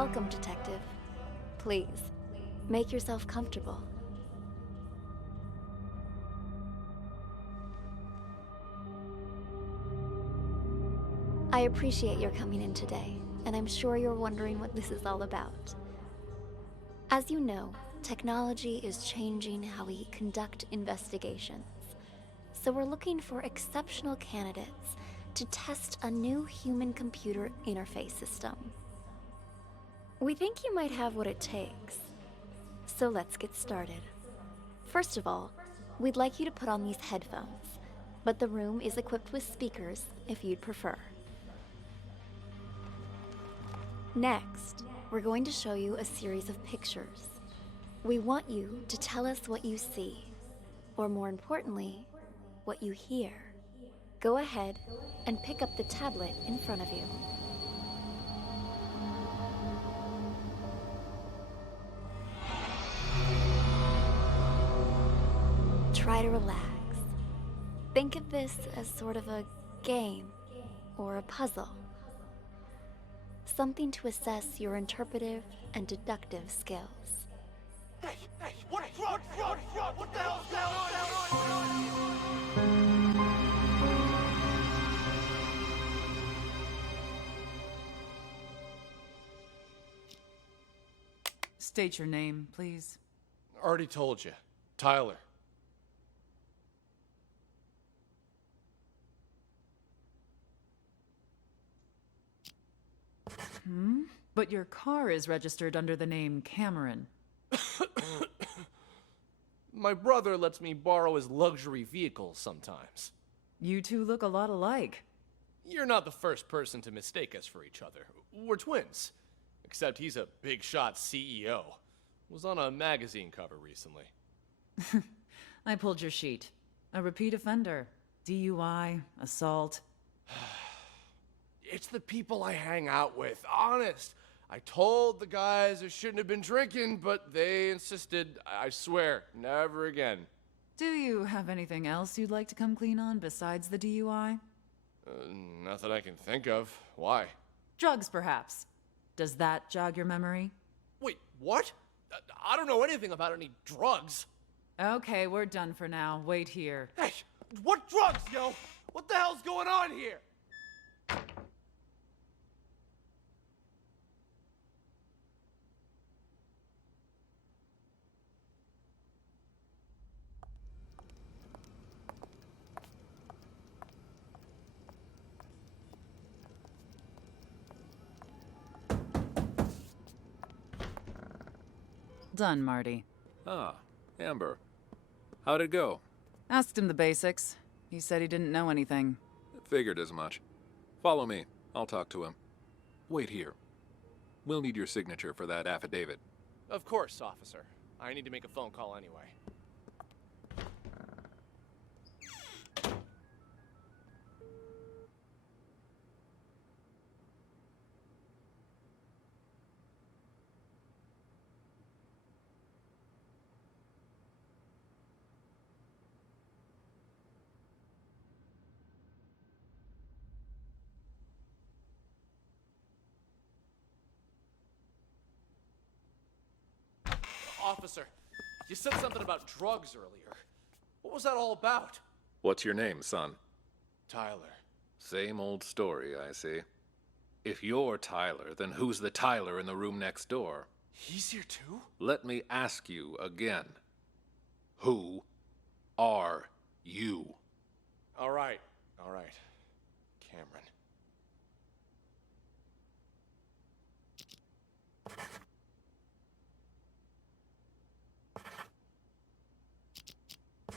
Welcome, Detective. Please, make yourself comfortable. I appreciate your coming in today, and I'm sure you're wondering what this is all about. As you know, technology is changing how we conduct investigations. So we're looking for exceptional candidates to test a new human-computer interface system. We think you might have what it takes. So let's get started. First of all, we'd like you to put on these headphones, but the room is equipped with speakers if you'd prefer. Next, we're going to show you a series of pictures. We want you to tell us what you see, or more importantly, what you hear. Go ahead and pick up the tablet in front of you. Try to relax. Think of this as sort of a game or a puzzle. Something to assess your interpretive and deductive skills. Hey, what the hell's going on? State your name, please. Already told you. Tyler. But your car is registered under the name Cameron. My brother lets me borrow his luxury vehicles sometimes. You two look a lot alike. You're not the first person to mistake us for each other. We're twins. Except he's a big shot CEO. Was on a magazine cover recently. I pulled your sheet. A repeat offender. DUI, assault. It's the people I hang out with, honest. I told the guys I shouldn't have been drinking, but they insisted. I swear, never again. Do you have anything else you'd like to come clean on besides the DUI? Not that I can think of. Why? Drugs, perhaps. Does that jog your memory? Wait, what? I don't know anything about any drugs. Okay, we're done for now. Wait here. Hey, what drugs, yo? What the hell's going on here? Done, Marty. Ah, Amber. How'd it go? Asked him the basics. He said he didn't know anything. Figured as much. Follow me. I'll talk to him. Wait here. We'll need your signature for that affidavit. Of course, officer. I need to make a phone call anyway. Officer, you said something about drugs earlier. What was that all about? What's your name, son? Tyler. Same old story, I see. If you're Tyler, then who's the Tyler in the room next door? He's here too? Let me ask you again. Who are you? All right. Cameron.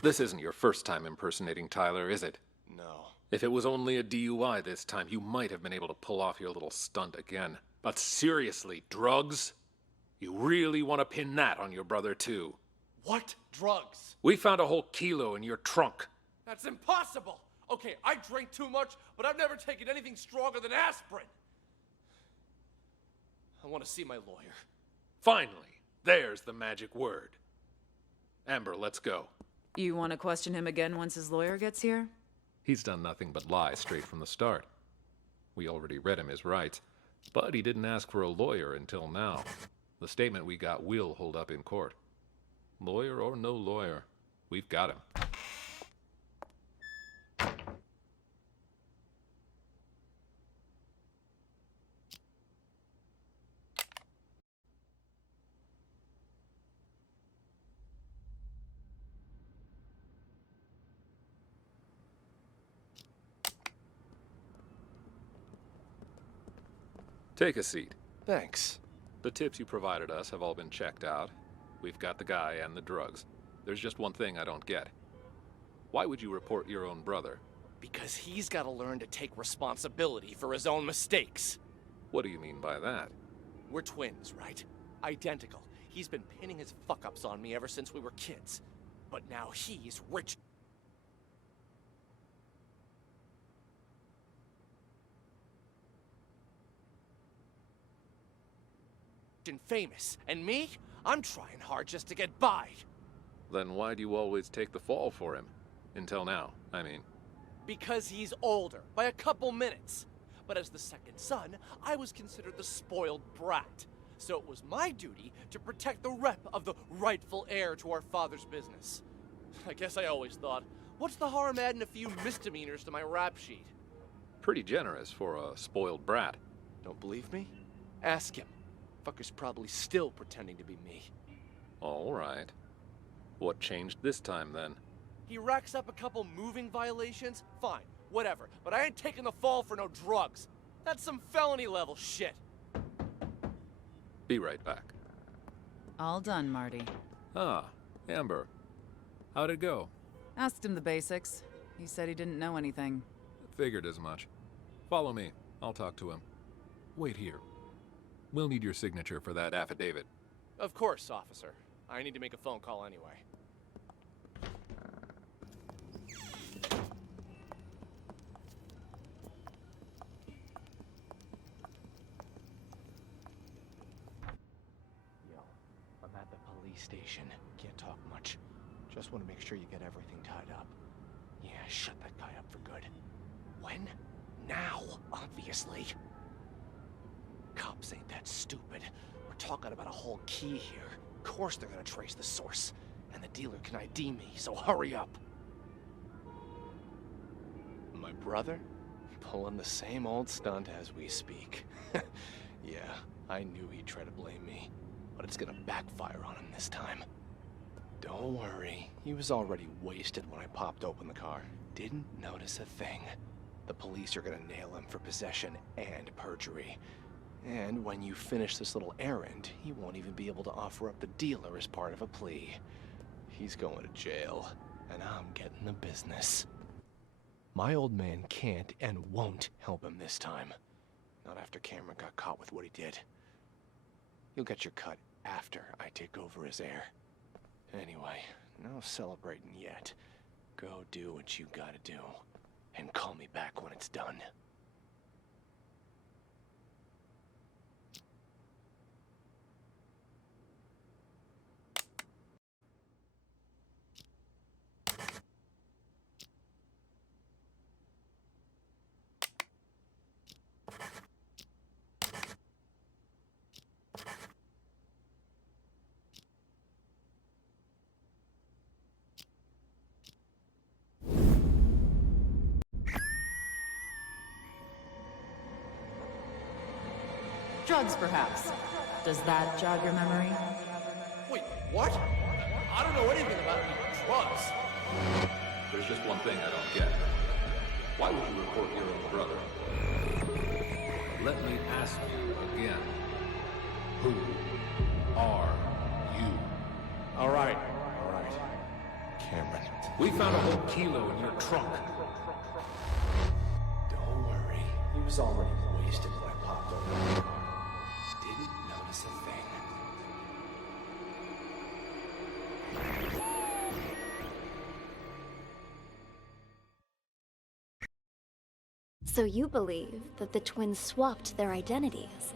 This isn't your first time impersonating Tyler, is it? No. If it was only a DUI this time, you might have been able to pull off your little stunt again. But seriously, drugs? You really want to pin that on your brother, too? What drugs? We found a whole kilo in your trunk. That's impossible! Okay, I drank too much, but I've never taken anything stronger than aspirin. I want to see my lawyer. Finally, there's the magic word. Amber, let's go. You want to question him again once his lawyer gets here? He's done nothing but lie straight from the start. We already read him his rights. But he didn't ask for a lawyer until now. The statement we got will hold up in court. Lawyer or no lawyer, we've got him. Take a seat. Thanks. The tips you provided us have all been checked out. We've got the guy and the drugs. There's just one thing I don't get. Why would you report your own brother? Because he's got to learn to take responsibility for his own mistakes. What do you mean by that? We're twins, right? Identical. He's been pinning his fuck-ups on me ever since we were kids. But now he's rich and famous. And me? I'm trying hard just to get by. Then why do you always take the fall for him? Until now, I mean. Because he's older, by a couple minutes. But as the second son, I was considered the spoiled brat. So it was my duty to protect the rep of the rightful heir to our father's business. I guess I always thought, what's the harm adding a few misdemeanors to my rap sheet? Pretty generous for a spoiled brat. Don't believe me? Ask him. Fucker's probably still pretending to be me. All right. What changed this time, then? He racks up a couple moving violations? Fine, whatever. But I ain't taking the fall for no drugs. That's some felony level shit. Be right back. All done, Marty. Ah, Amber. How'd it go? Asked him the basics. He said he didn't know anything. Figured as much. Follow me. I'll talk to him. Wait here. We'll need your signature for that affidavit. Of course, officer. I need to make a phone call anyway. Yo, I'm at the police station. Can't talk much. Just want to make sure you get everything tied up. Yeah, shut that guy up for good. When? Now, obviously. Cops ain't that stupid. We're talking about a whole key here. Of course they're gonna trace the source. And the dealer can ID me, so hurry up. My brother? Pulling the same old stunt as we speak. Yeah, I knew he'd try to blame me. But it's gonna backfire on him this time. Don't worry. He was already wasted when I popped open the car. Didn't notice a thing. The police are gonna nail him for possession and perjury. And when you finish this little errand, he won't even be able to offer up the dealer as part of a plea. He's going to jail, and I'm getting the business. My old man can't and won't help him this time. Not after Cameron got caught with what he did. You'll get your cut after I take over as heir. Anyway, no celebrating yet. Go do what you gotta do, and call me back when it's done. Drugs, perhaps. Does that jog your memory? Wait, what? I don't know anything about any drugs. There's just one thing I don't get. Why would you report your own brother? Let me ask you again. Who are you? All right. Cameron. We found a whole kilo in your trunk. Don't worry. He was already wasted when I popped open the car. Didn't notice a thing. So you believe that the twins swapped their identities?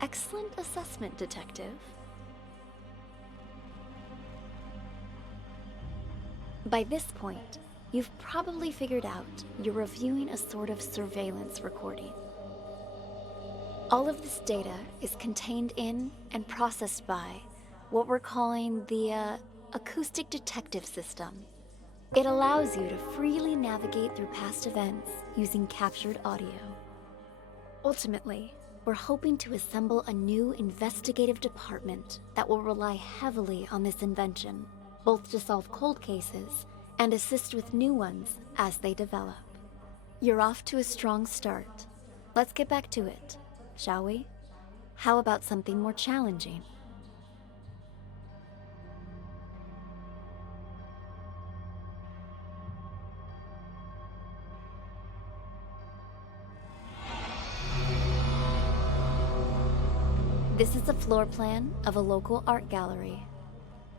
Excellent assessment, Detective. By this point, you've probably figured out you're reviewing a sort of surveillance recording. All of this data is contained in and processed by what we're calling the acoustic detective system. It allows you to freely navigate through past events using captured audio. Ultimately, we're hoping to assemble a new investigative department that will rely heavily on this invention, both to solve cold cases and assist with new ones as they develop. You're off to a strong start. Let's get back to it, shall we? How about something more challenging? This is a floor plan of a local art gallery.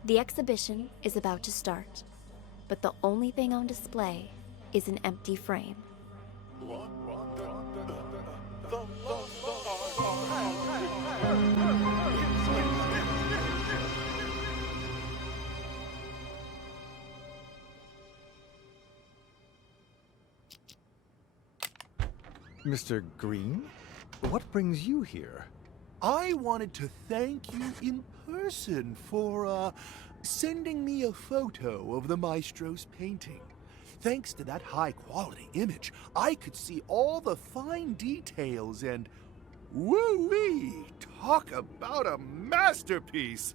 The exhibition is about to start, but the only thing on display is an empty frame. Mr. Green, what brings you here? I wanted to thank you in person for, sending me a photo of the maestro's painting. Thanks to that high-quality image, I could see all the fine details and... woo-wee! Talk about a masterpiece!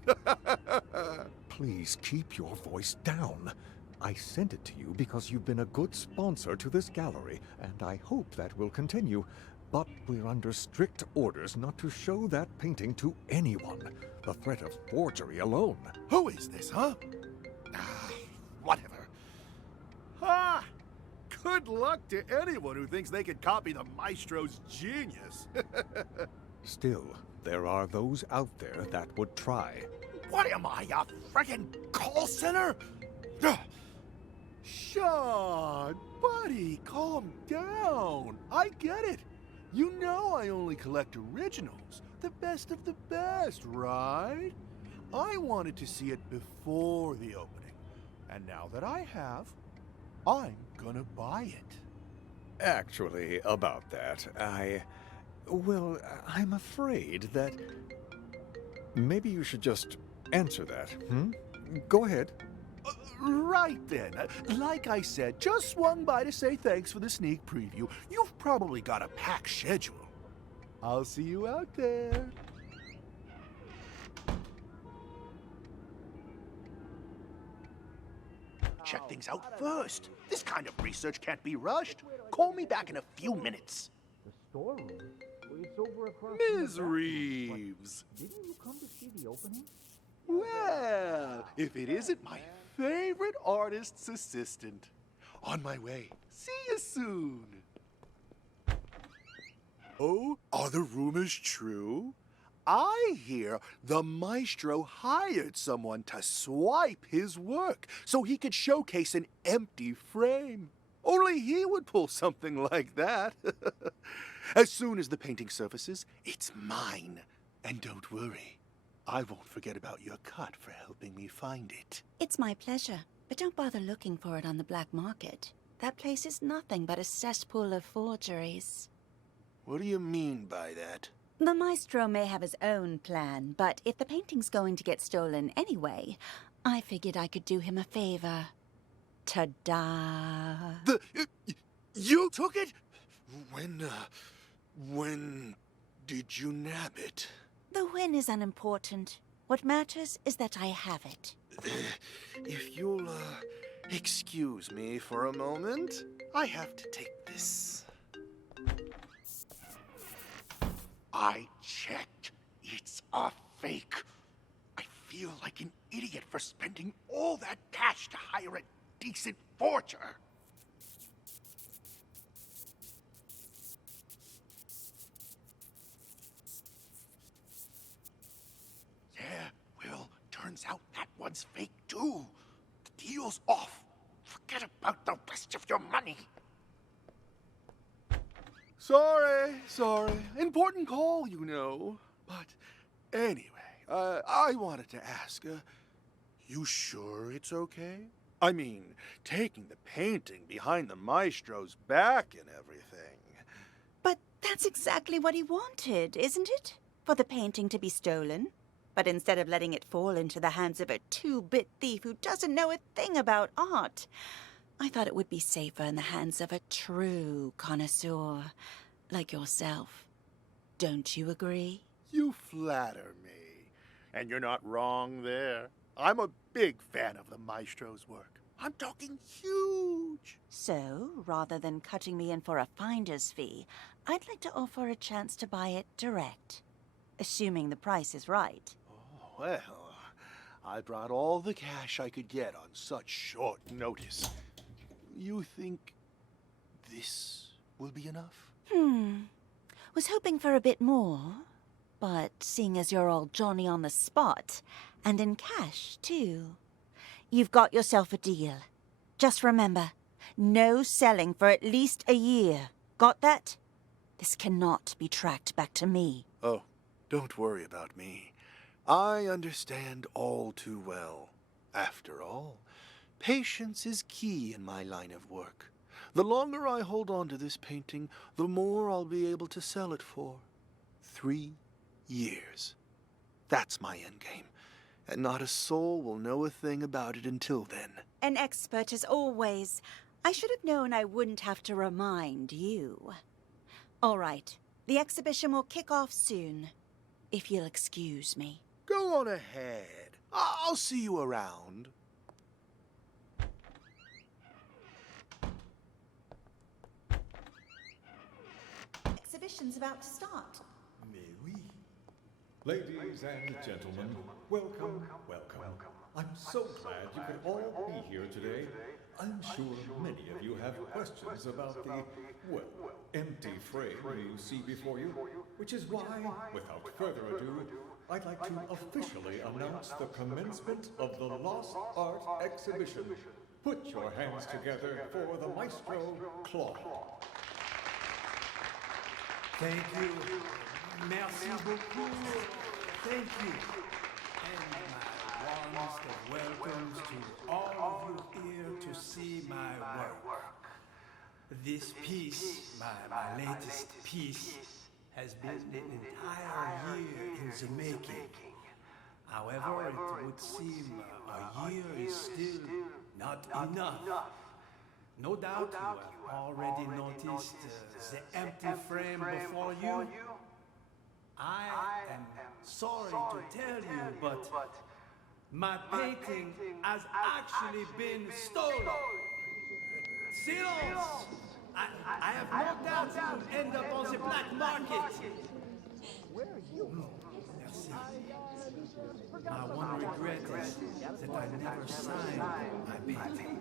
Please keep your voice down. I sent it to you because you've been a good sponsor to this gallery, and I hope that will continue. But we're under strict orders not to show that painting to anyone. The threat of forgery alone. Who is this, huh? Whatever. Ah! Good luck to anyone who thinks they could copy the maestro's genius. Still, there are those out there that would try. What am I, a friggin' call center? Ugh. Sean, buddy, calm down. I get it. You know I only collect originals, the best of the best, right? I wanted to see it before the opening, and now that I have, I'm gonna buy it. Actually, about that, well, I'm afraid that... Maybe you should just answer that, Go ahead. Right then. Like I said, just swung by to say thanks for the sneak preview. You've probably got a packed schedule. I'll see you out there. Check things out first. This kind of research can't be rushed. Call me back in a few minutes. The storeroom? Well, it's over across Ms. Reeves. Didn't you come to see the opening? Well, if it isn't my favorite artist's assistant. On my way. See you soon. Oh, are the rumors true? I hear the maestro hired someone to swipe his work so he could showcase an empty frame. Only he would pull something like that. As soon as the painting surfaces, it's mine. And don't worry, I won't forget about your cut for helping me find it. It's my pleasure, but don't bother looking for it on the black market. That place is nothing but a cesspool of forgeries. What do you mean by that? The maestro may have his own plan, but if the painting's going to get stolen anyway, I figured I could do him a favor. Ta-da! You took it? When did you nab it? The win is unimportant. What matters is that I have it. If you'll, excuse me for a moment, I have to take this. I checked. It's a fake. I feel like an idiot for spending all that cash to hire a decent forger. Yeah, well, turns out that one's fake too. The deal's off. Forget about the rest of your money. Sorry. Important call, you know. But anyway, I wanted to ask, you sure it's okay? I mean, taking the painting behind the maestro's back and everything. But That's exactly what he wanted, isn't it? For the painting to be stolen. But instead of letting it fall into the hands of a two-bit thief who doesn't know a thing about art, I thought it would be safer in the hands of a true connoisseur like yourself. Don't you agree? You flatter me. And you're not wrong there. I'm a big fan of the maestro's work. I'm talking huge. So, rather than cutting me in for a finder's fee, I'd like to offer a chance to buy it direct. Assuming the price is right. Oh, well, I brought all the cash I could get on such short notice. You think this will be enough? Was hoping for a bit more. But seeing as you're all Johnny on the spot, and in cash, too, you've got yourself a deal. Just remember, no selling for at least a year. Got that? This cannot be tracked back to me. Oh, don't worry about me. I understand all too well. After all, patience is key in my line of work. The longer I hold on to this painting, the more I'll be able to sell it for. 3 years. That's my endgame. And not a soul will know a thing about it until then. An expert as always. I should have known I wouldn't have to remind you. All right. The exhibition will kick off soon. If you'll excuse me. Go on ahead. I'll see you around. Exhibition's about to start. Mais oui. Ladies and gentlemen, welcome, welcome. I'm so glad you could all be here today. I'm sure many of you have questions about the, well, empty frame you see before you, which is why, without further ado, I'd like to officially announce the commencement of the Lost Art Exhibition. Put your hands together for the Maestro Claude. Thank you. Merci beaucoup. Thank you. And my warmest of welcomes to all of you here to see my work. This piece, my latest piece, has been an entire year in the making. However, it would seem a year is still not enough. No doubt you have already noticed the empty frame before you. I am sorry to tell you, but my painting has actually been stolen. Silence! I have no doubt it will end up on the black market. Merci. My one regret is that I never signed my painting,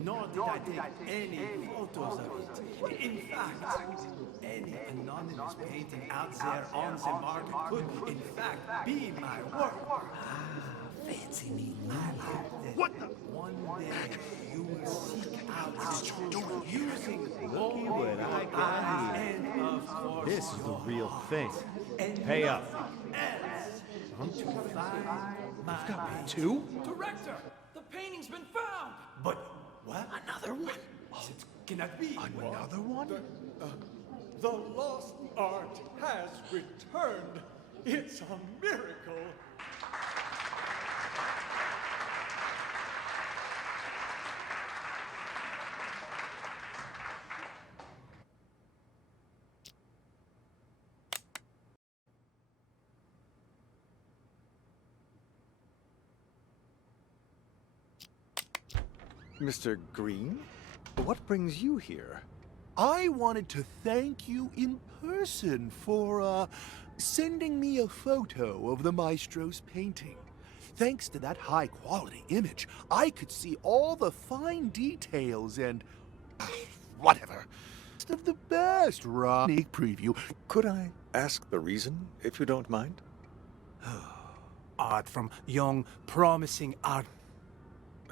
nor did I take any photos of it. In fact, any anonymous painting out there on the market could, in fact, be my work. Fancy me lying. What the? One day you will seek out the truth using what I got, and of course This is the real thing. and Pay up. to find my painting. Two? Director, the painting's been found. But what? Another one? It cannot be. Another one? The Lost Art has returned. It's a miracle. Mr. Green, what brings you here? I wanted to thank you in person for, sending me a photo of the maestro's painting. Thanks to that high-quality image, I could see all the fine details and... whatever. Best of the best, sneak preview. Could I ask the reason, if you don't mind? Art from young, promising art.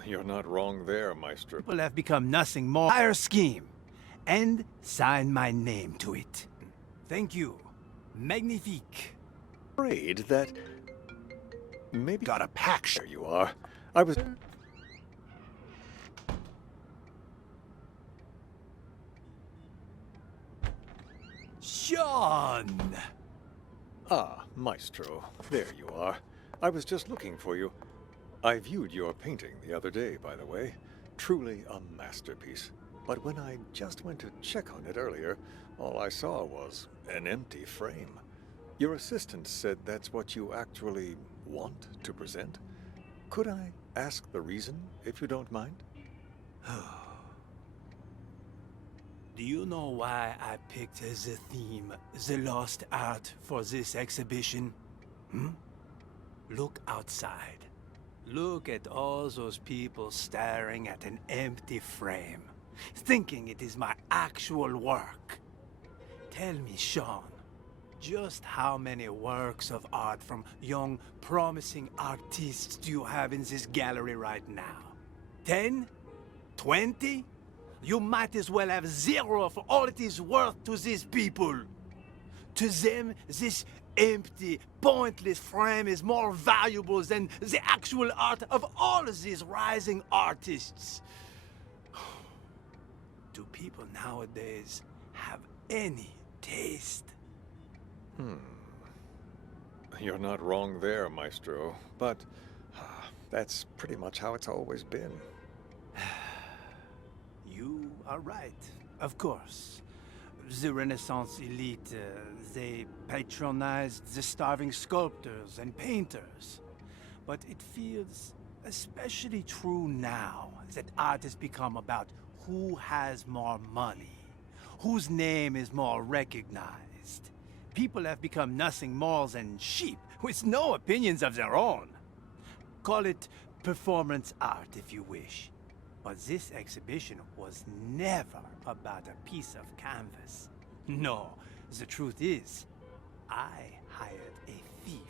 You're not wrong there, Maestro. People have become nothing more. Higher scheme. And sign my name to it. Thank you. Magnifique. Afraid that maybe Got a pack. there you are. I was Sean! Ah, Maestro, there you are. I was just looking for you. I viewed your painting the other day, by the way. Truly a masterpiece. But when I just went to check on it earlier, all I saw was an empty frame. Your assistant said that's what you actually want to present. Could I ask the reason, if you don't mind? Do you know why I picked as a theme the lost art for this exhibition? Look outside. Look at all those people staring at an empty frame, thinking it is my actual work. Tell me, Sean, just how many works of art from young, promising artists do you have in this gallery right now? 10? 20? You might as well have 0 for all it is worth to these people. To them, this empty, pointless frame is more valuable than the actual art of all of these rising artists. Do people nowadays have any taste? You're not wrong there, Maestro, but that's pretty much how it's always been. You are right, of course. The Renaissance elite, they patronized the starving sculptors and painters. But it feels especially true now that art has become about who has more money, whose name is more recognized. People have become nothing more than sheep with no opinions of their own. Call it performance art if you wish. But this exhibition was never about a piece of canvas. No, the truth is, I hired a thief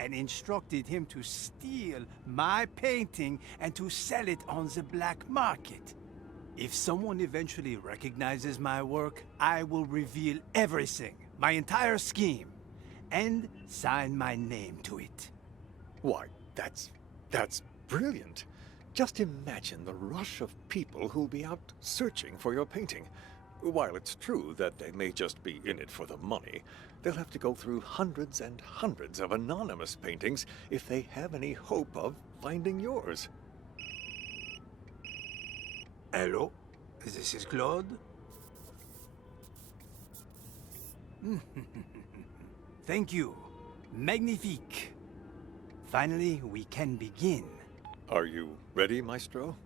and instructed him to steal my painting and to sell it on the black market. If someone eventually recognizes my work, I will reveal everything, my entire scheme, and sign my name to it. Why, that's brilliant. Just imagine the rush of people who'll be out searching for your painting. While it's true that they may just be in it for the money, they'll have to go through hundreds and hundreds of anonymous paintings if they have any hope of finding yours. Hello? This is Claude? Thank you. Magnifique. Finally, we can begin. Are you ready, Maestro?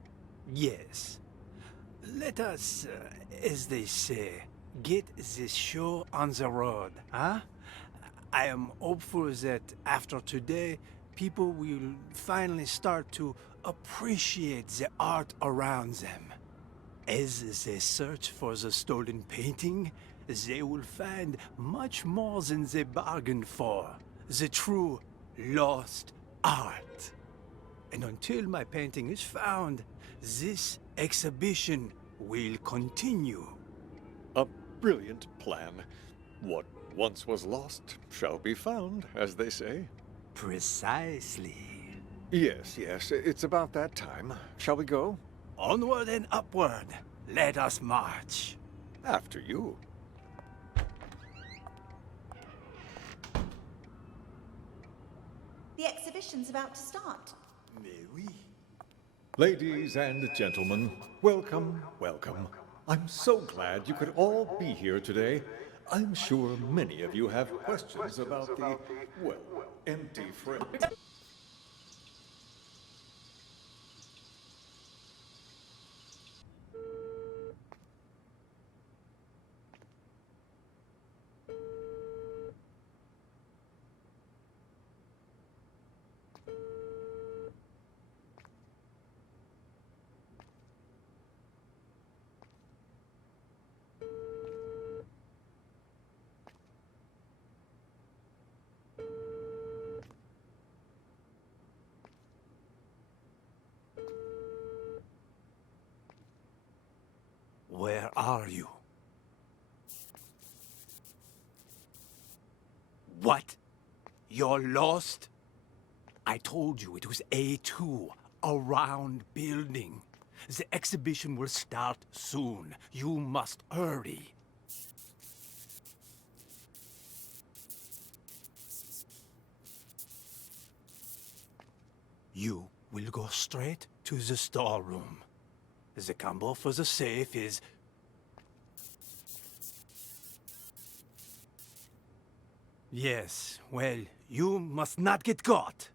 Yes. Let us, as they say, get this show on the road, huh? I am hopeful that after today, people will finally start to appreciate the art around them. As they search for the stolen painting, they will find much more than they bargained for. The true lost art. And until my painting is found, this exhibition will continue. A brilliant plan. What once was lost shall be found, as they say. Precisely. Yes, it's about that time. Shall we go? Onward and upward. Let us march. After you. The exhibition's about to start. Mais oui. Ladies and gentlemen, welcome, welcome. I'm so glad you could all be here today. I'm sure many of you have questions about the, well, empty frame. Where are you? What? You're lost? I told you it was A2, a round building. The exhibition will start soon. You must hurry. You will go straight to the storeroom. The combo for the safe is... Yes, well, you must not get caught.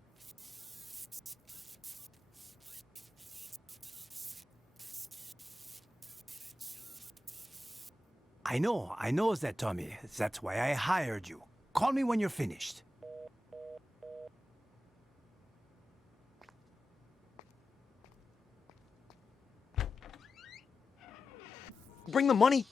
I know that, Tommy. That's why I hired you. Call me when you're finished. Bring the money.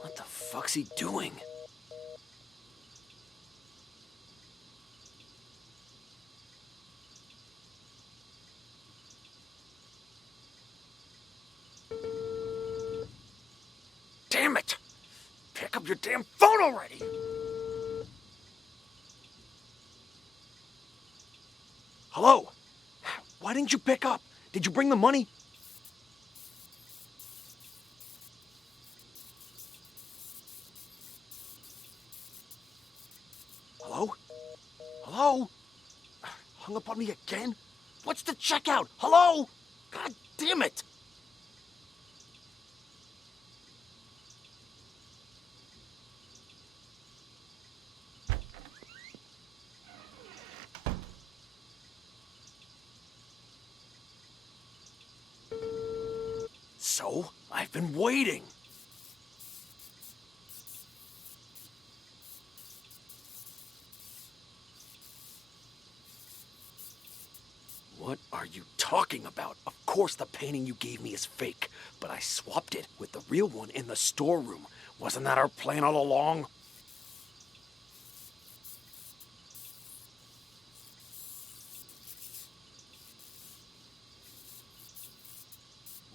What the fuck's he doing? Damn it! Pick up your damn phone already! Hello? Why didn't you pick up? Did you bring the money? Hello? Hello? Hung up on me again? What's the checkout? Hello? God damn it! So, I've been waiting. What are you talking about? Of course the painting you gave me is fake, but I swapped it with the real one in the storeroom. Wasn't that our plan all along?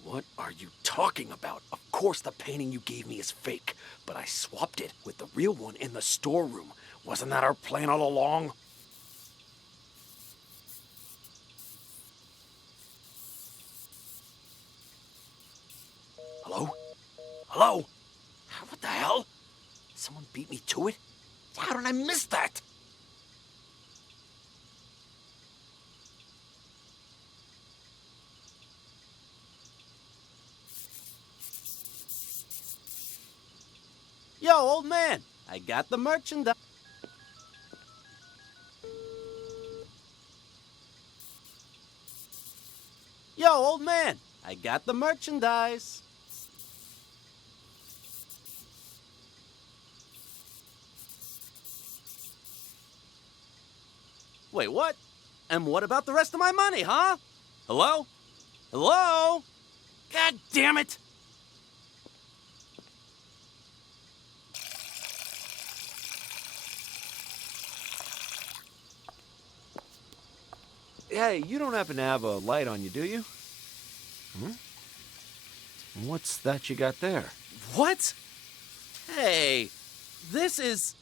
What are you talking about? Of course the painting you gave me is fake, but I swapped it with the real one in the storeroom. Wasn't that our plan all along? Hello? Hello? What the hell? Someone beat me to it? How did I miss that? Yo, old man, I got the merchandise. Yo, old man, I got the merchandise. Wait, what? And what about the rest of my money, huh? Hello? Hello? God damn it! Hey, you don't happen to have a light on you, do you? What's that you got there? What? Hey, this is...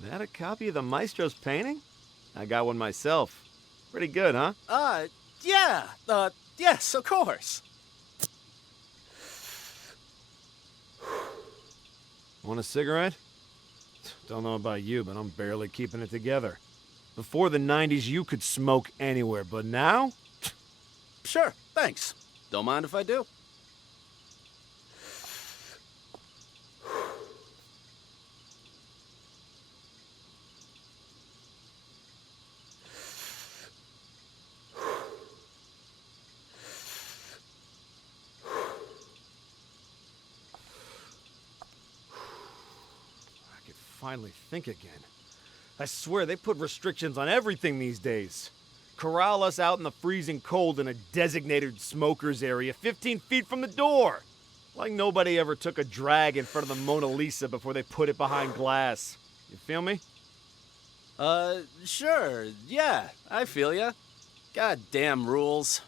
That a copy of the Maestro's painting? I got one myself. Pretty good, huh? Yeah. Yes, of course. Want a cigarette? Don't know about you, but I'm barely keeping it together. Before the 90s, you could smoke anywhere, but now? Sure, thanks. Don't mind if I do. I could finally think again. I swear, they put restrictions on everything these days. Corral us out in the freezing cold in a designated smokers area 15 feet from the door. Like nobody ever took a drag in front of the Mona Lisa before they put it behind glass. You feel me? Sure. Yeah, I feel ya. Goddamn rules.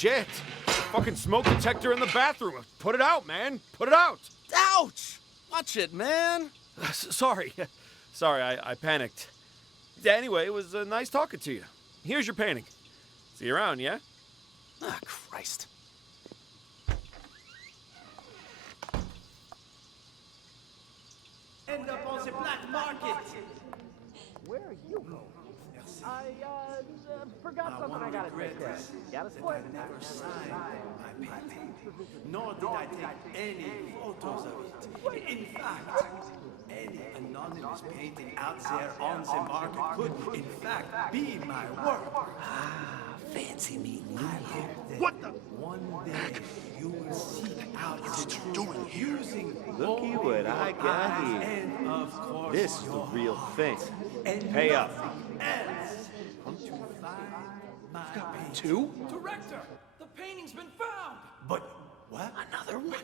Shit! The fucking smoke detector in the bathroom. Put it out, man. Put it out. Ouch! Watch it, man. Sorry. Sorry, I panicked. Anyway, it was nice talking to you. Here's your painting. See you around, yeah? Ah, Christ. End up on the black market. Where are you going? I forgot something I gotta take care of. Got a split? I never signed my painting, nor did I take any photos of it. In fact, any anonymous painting out there on the market could, in fact, be my work. Fancy meeting you here. What the? One day you will seek out the truth using Looky what I got here. and of course This is the your real heart. thing. And Pay up. nothing else to find my painting. Two? Director, the painting's been found. But what? Another one?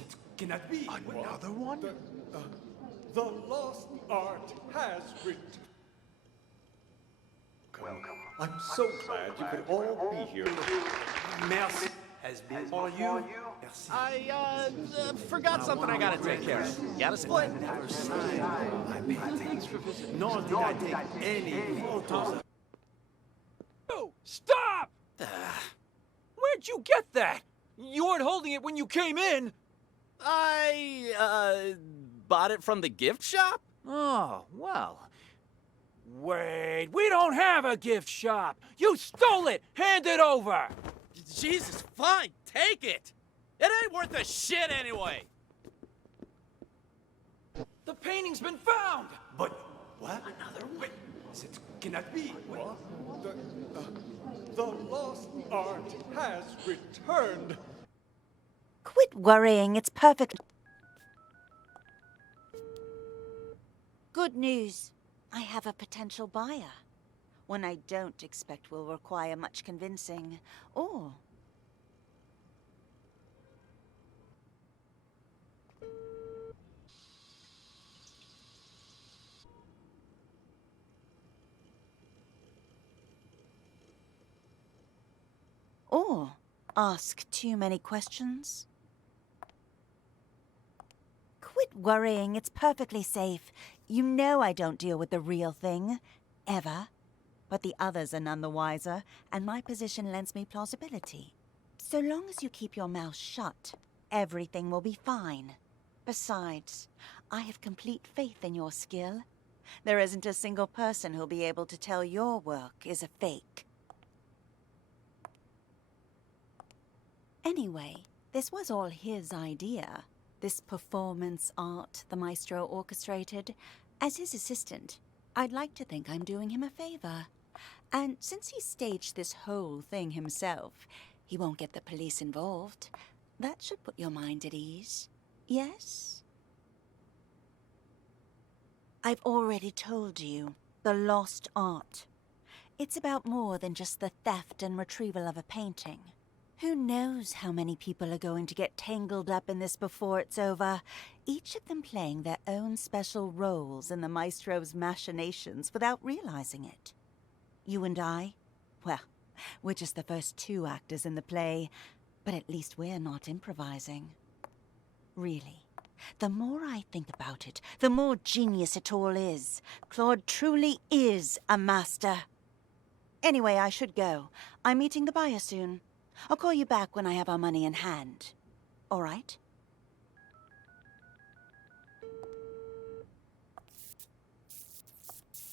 It cannot be. Another one? The lost art has returned. I'm so glad you could all be here. Merci has been for you. Merci. I forgot something I gotta take care of. Got a split? I never signed my painting, nor did I take any photos of. Oh, stop! Where'd you get that? You weren't holding it when you came in. I bought it from the gift shop? Oh, well. Wait, we don't have a gift shop. You stole it. Hand it over. Jesus, fine, take it. It ain't worth a shit anyway. The painting's been found. But what? Another one? It cannot be. What? The lost art has returned. Quit worrying, it's perfect. Good news. I have a potential buyer. One I don't expect will require much convincing. Or ask too many questions. Quit worrying, it's perfectly safe. You know I don't deal with the real thing, ever. But the others are none the wiser, and my position lends me plausibility. So long as you keep your mouth shut, everything will be fine. Besides, I have complete faith in your skill. There isn't a single person who'll be able to tell your work is a fake. Anyway, this was all his idea. This performance art the maestro orchestrated. As his assistant, I'd like to think I'm doing him a favor. And since he staged this whole thing himself, he won't get the police involved. That should put your mind at ease. Yes? I've already told you, the lost art. It's about more than just the theft and retrieval of a painting. Who knows how many people are going to get tangled up in this before it's over, each of them playing their own special roles in the maestro's machinations without realizing it. You and I? Well, we're just the first two actors in the play, but at least we're not improvising. Really, the more I think about it, the more genius it all is. Claude truly is a master. Anyway, I should go. I'm meeting the buyer soon. I'll call you back when I have our money in hand. All right?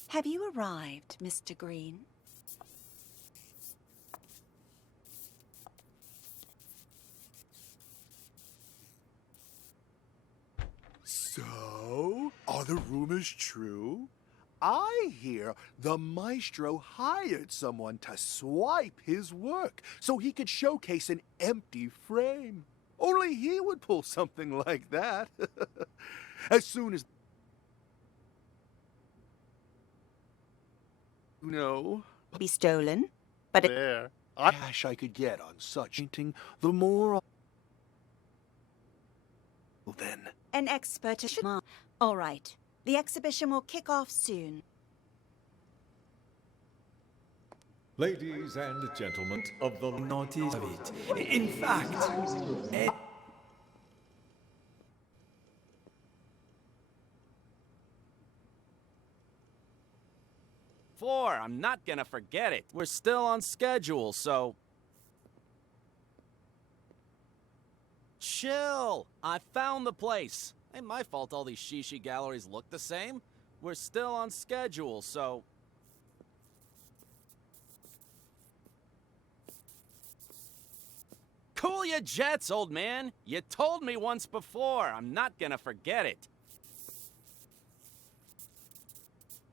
Have you arrived, Mr. Green? So, are the rumors true? I hear the maestro hired someone to swipe his work so he could showcase an empty frame. Only he would pull something like that. As soon as... No. Be stolen, but There. I wish I could get on such painting, the more... Then... an expert... All right. The exhibition will kick off soon. Ladies and gentlemen of the... Notice of it. In fact, Four, I'm not gonna forget it. We're still on schedule, so... Chill! I found the place. Ain't my fault all these shishi galleries look the same. We're still on schedule, so... Cool your jets, old man. You told me once before. I'm not gonna forget it.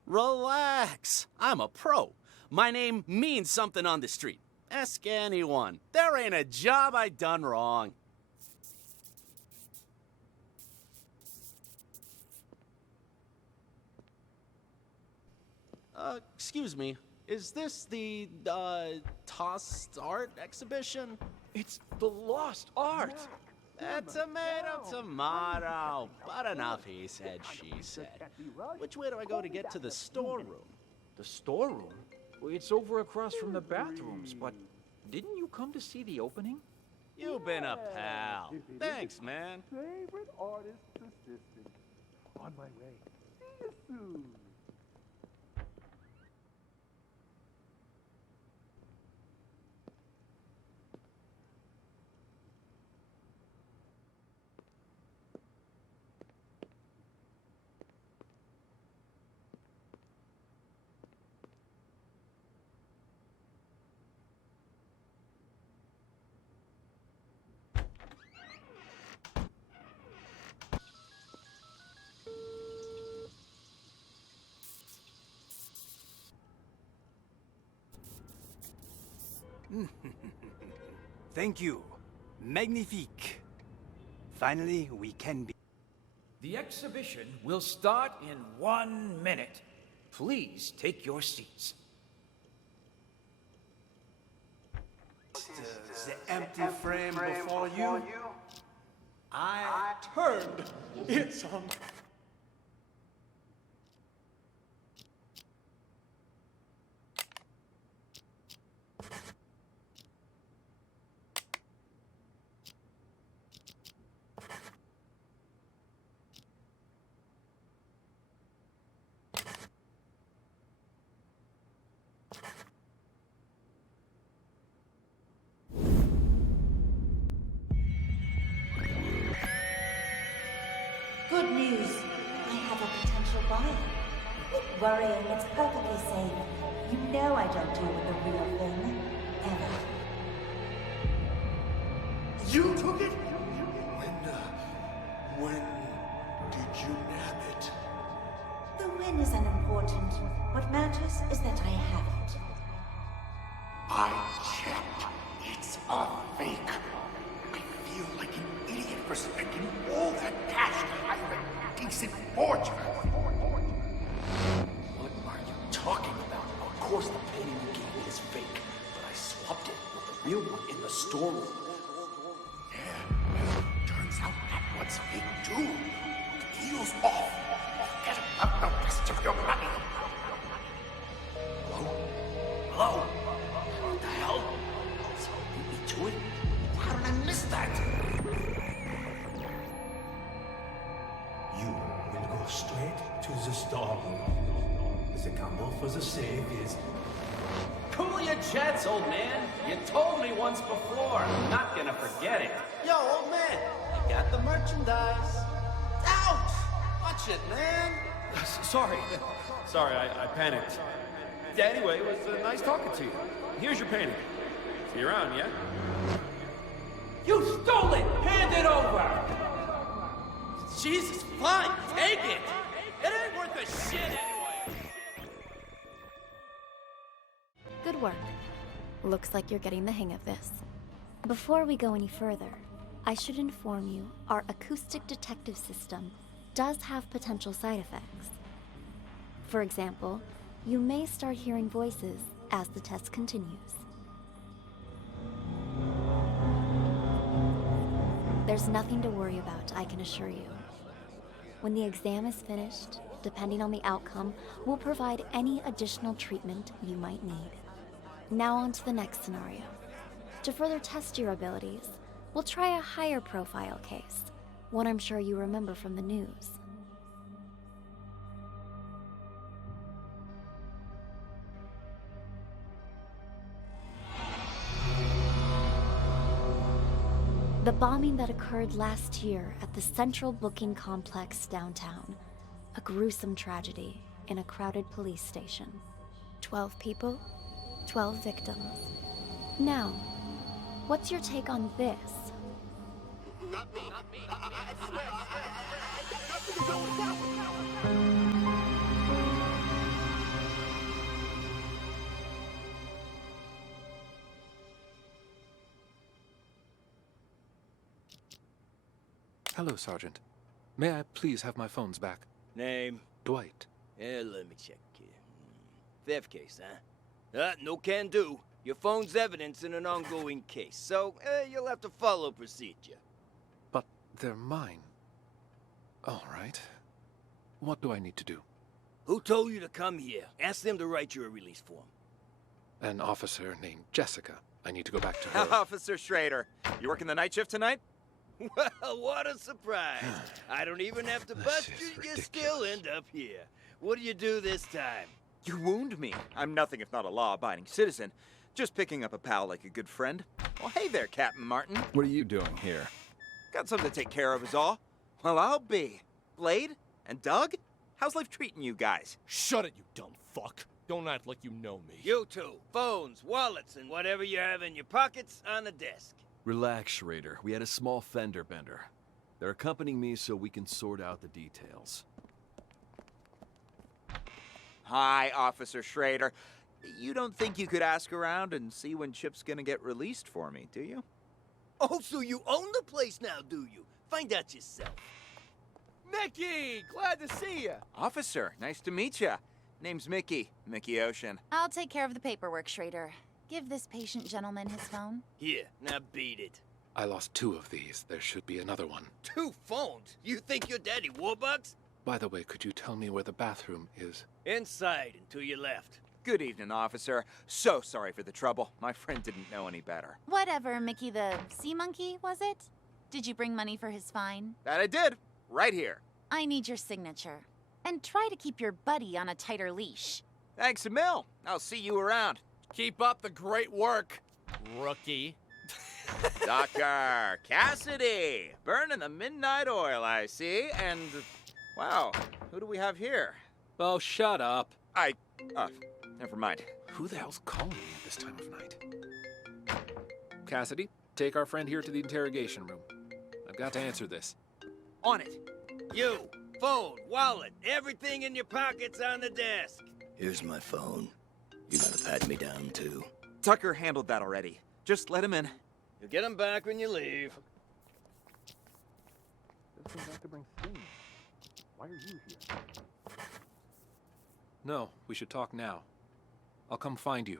Relax. I'm a pro. My name means something on the street. Ask anyone. There ain't a job I done wrong. Excuse me. Is this the, tossed art exhibition? It's the lost art! Tomato. But enough, he said, she said. Which way do I go to get to the storeroom? The storeroom? Well, it's over across from the bathrooms, but didn't you come to see the opening? You've been a pal. Thanks, man. Favorite artist's assistant. On my way. See you soon. thank you. Magnifique. Finally, we can be... The exhibition will start in 1 minute. Please take your seats. The empty frame before you. I Turned. It's on. Good news. I have a potential buyer. Quit worrying, it's perfectly safe. You know I don't deal with the real thing. Ever. You took it? When did you nab it? The win is unimportant. What matters is that I have it. I checked. It's a fake. I feel like an idiot for spending all that cash to hire a decent forger. What are you talking about? Of course the painting you gave me is fake, but I swapped it with the real one in the storeroom. Yeah, turns out that one's fake too. The deal's off. Forget about the rest of your money. Hello? Hello? What the hell? Someone beat me to it? How did I miss that? You will go straight to the storeroom. The combo for the safe is... Cool your jets, old man. You told me once before. I'm not gonna forget it. Yo, old man, I got the merchandise. Ouch! Watch it, man. Sorry. Sorry, I panicked. Yeah, anyway, it was nice talking to you. Here's your painting. See you around, yeah? You stole it! Hand it over! Jesus, fine, take it! It ain't worth a shit anyway! Good work. Looks like you're getting the hang of this. Before we go any further, I should inform you our acoustic detective system does have potential side effects. For example, you may start hearing voices as the test continues. There's nothing to worry about, I can assure you. When the exam is finished, depending on the outcome, we'll provide any additional treatment you might need. Now on to the next scenario. To further test your abilities, we'll try a higher profile case, one I'm sure you remember from the news. The bombing that occurred last year at the Central Booking Complex downtown. A gruesome tragedy in a crowded police station. 12 people, 12 victims. Now, what's your take on this? Not me. I swear. Nothing to do with that. Hello, Sergeant. May I please have my phones back? Name? Dwight. Let me check here. Theft case, huh? No can do. Your phone's evidence in an ongoing case, so you'll have to follow procedure. But they're mine. All right. What do I need to do? Who told you to come here? Ask them to write you a release form. An officer named Jessica. I need to go back to her. Officer Schrader, you working the night shift tonight? Well, what a surprise. I don't even have to bust you, you still end up here. What do you do this time? You wound me. I'm nothing if not a law-abiding citizen. Just picking up a pal like a good friend. Well, hey there, Captain Martin. What are you doing here? Got something to take care of is all. Well, I'll be. Blade? And Doug? How's life treating you guys? Shut it, you dumb fuck. Don't act like you know me. You two, phones, wallets, and whatever you have in your pockets on the desk. Relax, Schrader. We had a small fender bender. They're accompanying me so we can sort out the details. Hi, Officer Schrader. You don't think you could ask around and see when Chip's gonna get released for me, do you? Oh, so you own the place now, do you? Find out yourself. Mickey! Glad to see you! Officer, nice to meet ya. Name's Mickey. Mickey Ocean. I'll take care of the paperwork, Schrader. Give this patient gentleman his phone. Here, now beat it. I lost 2 of these. There should be another one. 2 phones? You think you're Daddy Warbucks? By the way, could you tell me where the bathroom is? Inside and to your left. Good evening, officer. So sorry for the trouble. My friend didn't know any better. Whatever, Mickey the sea monkey, was it? Did you bring money for his fine? That I did. Right here. I need your signature. And try to keep your buddy on a tighter leash. Thanks a mil. I'll see you around. Keep up the great work, rookie. Dr. Cassidy! Burning the midnight oil, I see. And, wow, who do we have here? Oh, shut up. Never mind. Who the hell's calling me at this time of night? Cassidy, take our friend here to the interrogation room. I've got to answer this. On it. You, phone, wallet, everything in your pockets on the desk. Here's my phone. You gotta pat me down, too. Tucker handled that already. Just let him in. You'll get him back when you leave. This comes back to bring Sting. Why are you here? No, we should talk now. I'll come find you.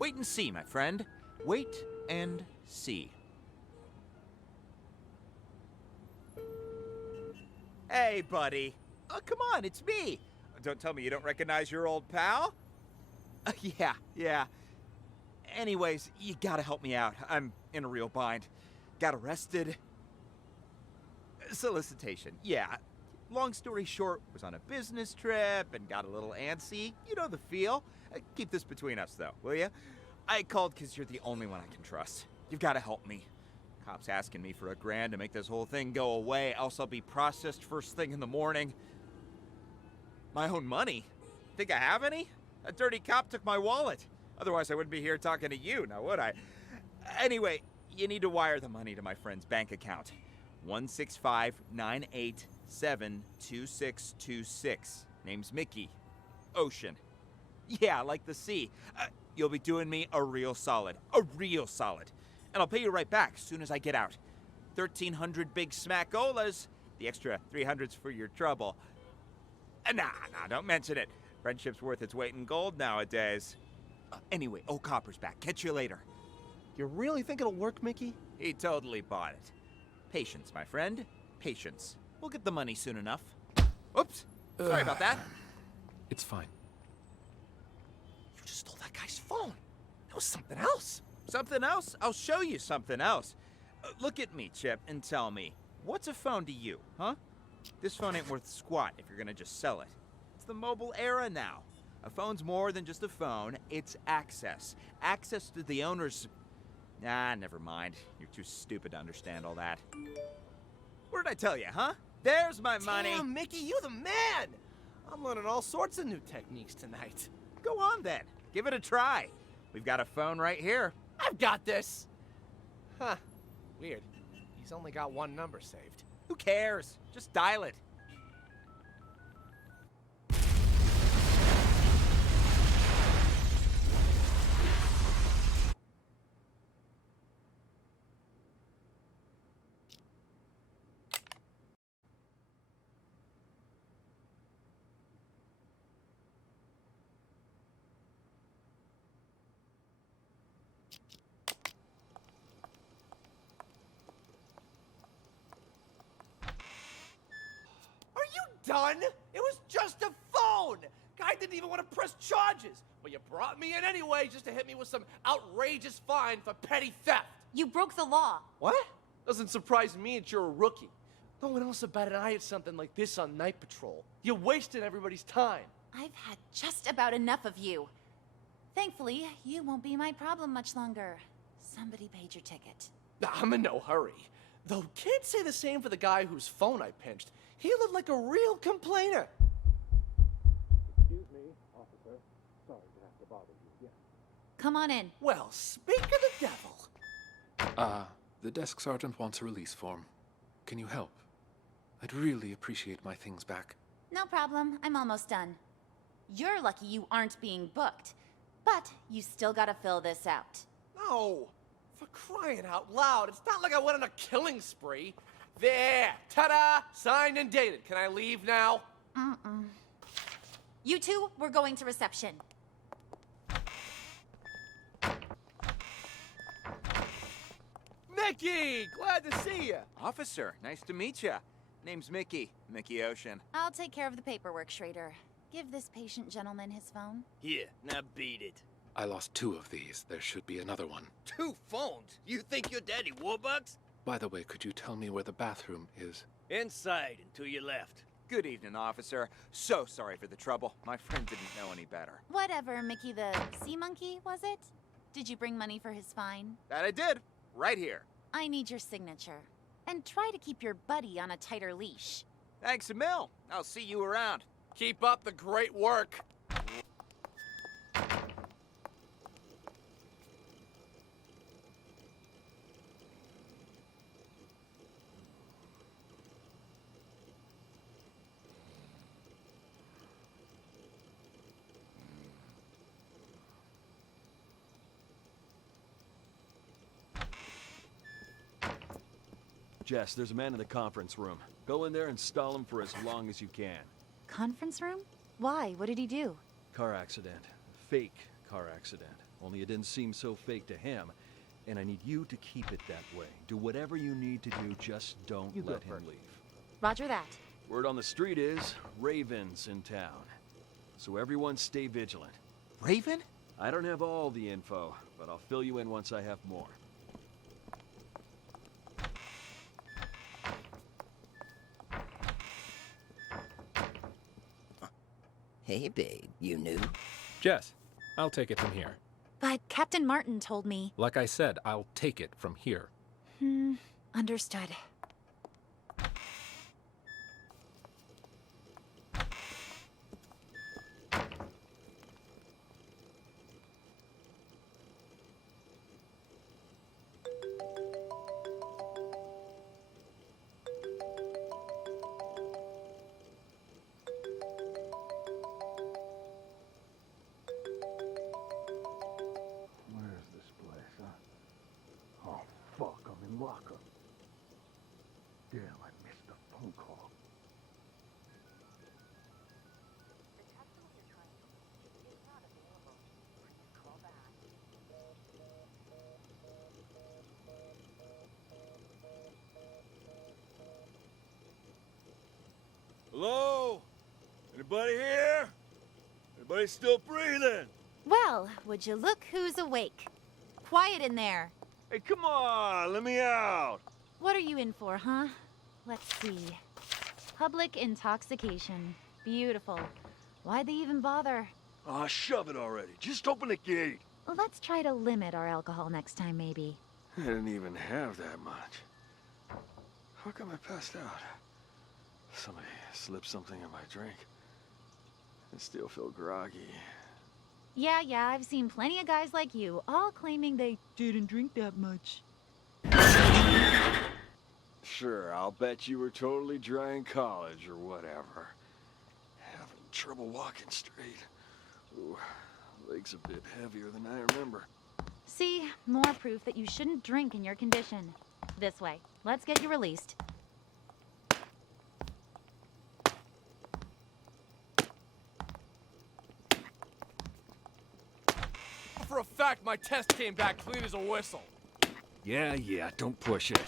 Wait and see, my friend. Wait and see. Hey, buddy. Oh, come on, it's me. Don't tell me you don't recognize your old pal? Yeah. Anyways, you gotta help me out. I'm in a real bind. Got arrested. Solicitation, yeah. Long story short, was on a business trip and got a little antsy. You know the feel. Keep this between us, though, will ya? I called because you're the only one I can trust. You've got to help me. Cops asking me for $1,000 to make this whole thing go away, else I'll be processed first thing in the morning. My own money? Think I have any? A dirty cop took my wallet. Otherwise, I wouldn't be here talking to you, now would I? Anyway, you need to wire the money to my friend's bank account. 165-987-2626. Name's Mickey. Ocean. Yeah, like the sea. You'll be doing me a real solid. A real solid. And I'll pay you right back as soon as I get out. 1,300 big smackolas. The extra 300's for your trouble. Nah, don't mention it. Friendship's worth its weight in gold nowadays. Anyway, old Copper's back. Catch you later. You really think it'll work, Mickey? He totally bought it. Patience, my friend. Patience. We'll get the money soon enough. Oops. Sorry about that. It's fine. You just stole that guy's phone. That was something else. Something else? I'll show you something else. Look at me, Chip, and tell me, what's a phone to you, huh? This phone ain't worth squat if you're gonna just sell it. It's the mobile era now. A phone's more than just a phone, it's access. Access to the owner's... Nah, never mind. You're too stupid to understand all that. What did I tell you, huh? There's my money. Damn, Mickey, you the man! I'm learning all sorts of new techniques tonight. Go on then. Give it a try. We've got a phone right here. I've got this! Huh. Weird. He's only got one number saved. Who cares? Just dial it. Done? It was just a phone! Guy didn't even want to press charges, but you brought me in anyway just to hit me with some outrageous fine for petty theft. You broke the law. What? Doesn't surprise me that you're a rookie. No one else about an eye at something like this on night patrol. You're wasting everybody's time. I've had just about enough of you. Thankfully, you won't be my problem much longer. Somebody paid your ticket. I'm in no hurry. Though can't say the same for the guy whose phone I pinched. He looked like a real complainer. Excuse me, officer. Sorry to have to bother you. Yeah. Come on in. Well, speak of the devil. The desk sergeant wants a release form. Can you help? I'd really appreciate my things back. No problem. I'm almost done. You're lucky you aren't being booked. But you still gotta fill this out. No! For crying out loud, it's not like I went on a killing spree. There! Ta-da! Signed and dated. Can I leave now? You two, we're going to reception. Mickey! Glad to see you! Officer, nice to meet you. Name's Mickey. Mickey Ocean. I'll take care of the paperwork, Schrader. Give this patient gentleman his phone. Here, now beat it. I lost 2 of these. There should be another one. 2 phones? You think you're Daddy Warbucks? By the way, could you tell me where the bathroom is? Inside and to your left. Good evening, officer. So sorry for the trouble. My friend didn't know any better. Whatever, Mickey the sea monkey, was it? Did you bring money for his fine? That I did. Right here. I need your signature. And try to keep your buddy on a tighter leash. Thanks a mil. I'll see you around. Keep up the great work. Jess, there's a man in the conference room. Go in there and stall him for as long as you can. Conference room? Why? What did he do? Car accident. Fake car accident. Only it didn't seem so fake to him. And I need you to keep it that way. Do whatever you need to do, just don't let him leave. Roger that. Word on the street is, Raven's in town. So everyone stay vigilant. Raven? I don't have all the info, but I'll fill you in once I have more. Hey, babe, you knew? Jess, I'll take it from here. But Captain Martin told me... Like I said, I'll take it from here. Understood. Anybody here? Anybody still breathing? Well, would you look who's awake? Quiet in there. Hey, come on, let me out. What are you in for, huh? Let's see. Public intoxication. Beautiful. Why'd they even bother? Aw, shove it already. Just open the gate. Let's try to limit our alcohol next time, maybe. I didn't even have that much. How come I passed out? Somebody slipped something in my drink. I still feel groggy. Yeah, I've seen plenty of guys like you, all claiming they didn't drink that much. Sure, I'll bet you were totally dry in college or whatever. Having trouble walking straight. Ooh, legs a bit heavier than I remember. See, more proof that you shouldn't drink in your condition. This way. Let's get you released. For a fact, my test came back clean as a whistle. Yeah, don't push it.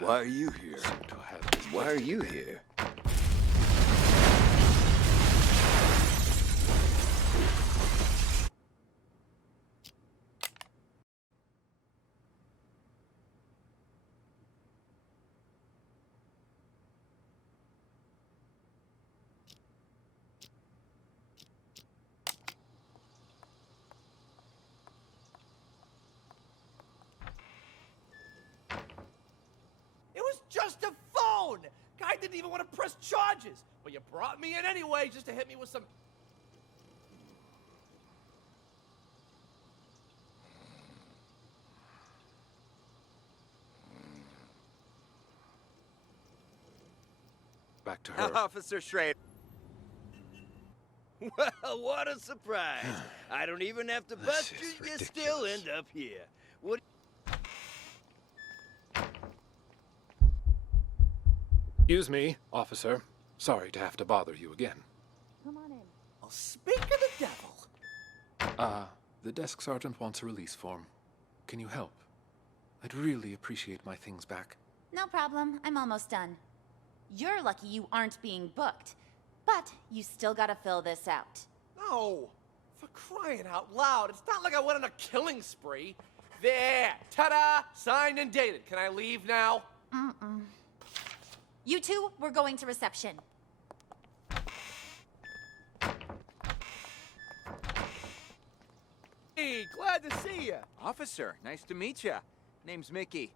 Why are you here? Why are you here? It was just a phone! Guy didn't even want to press charges, but you brought me in anyway just to hit me with some... Back to her. Officer Schrader. Well, what a surprise. I don't even have to bust you, you still end up here. What? Excuse me, officer. Sorry to have to bother you again. Come on in. Well, speak of the devil. The desk sergeant wants a release form. Can you help? I'd really appreciate my things back. No problem. I'm almost done. You're lucky you aren't being booked. But you still gotta fill this out. No, for crying out loud. It's not like I went on a killing spree. There, ta-da, signed and dated. Can I leave now? You two, we're going to reception. Hey, glad to see you. Officer, nice to meet you. Name's Mickey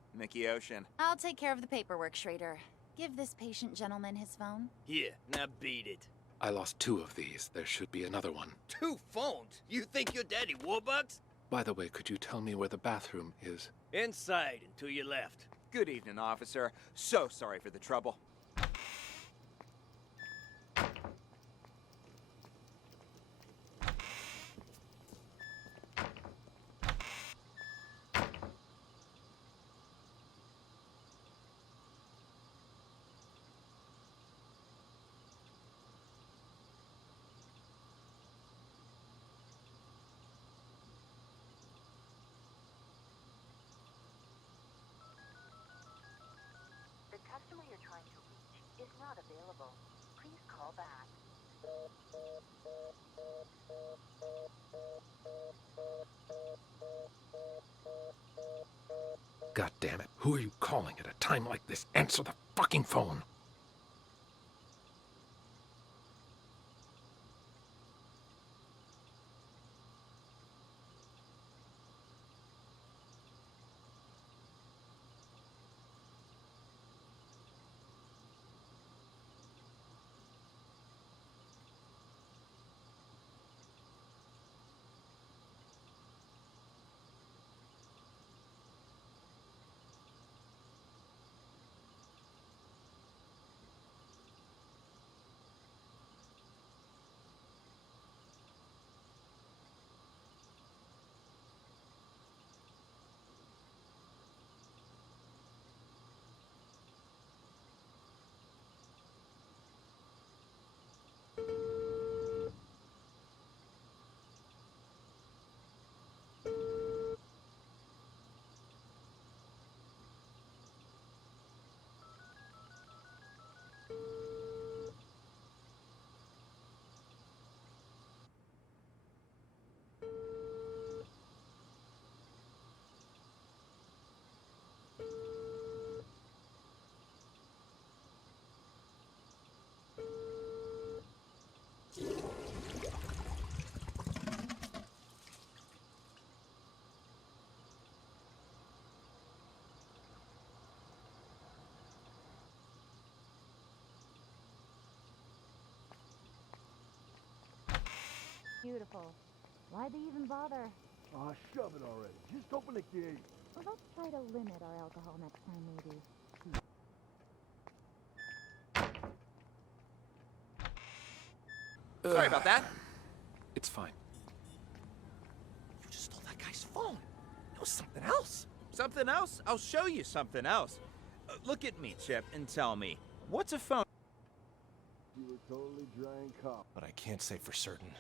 Ocean. I'll take care of the paperwork, Schrader. Give this patient gentleman his phone. Here, now beat it. I lost 2 of these. There should be another one. 2 phones? You think you're Daddy Warbucks? By the way, could you tell me where the bathroom is? Inside and to your left. Good evening, officer. So sorry for the trouble. The customer you're trying to reach is not available. Please call back. God damn it. Who are you calling at a time like this? Answer the fucking phone. Beautiful. Why'd they even bother? Aw, shove it already. Just open the gate. Well, let's try to limit our alcohol next time, maybe. Sorry about that. It's fine. You just stole that guy's phone. It was something else. Something else? I'll show you something else. Look at me, Chip, and tell me, what's a phone? You were totally drying college. But I can't say for certain.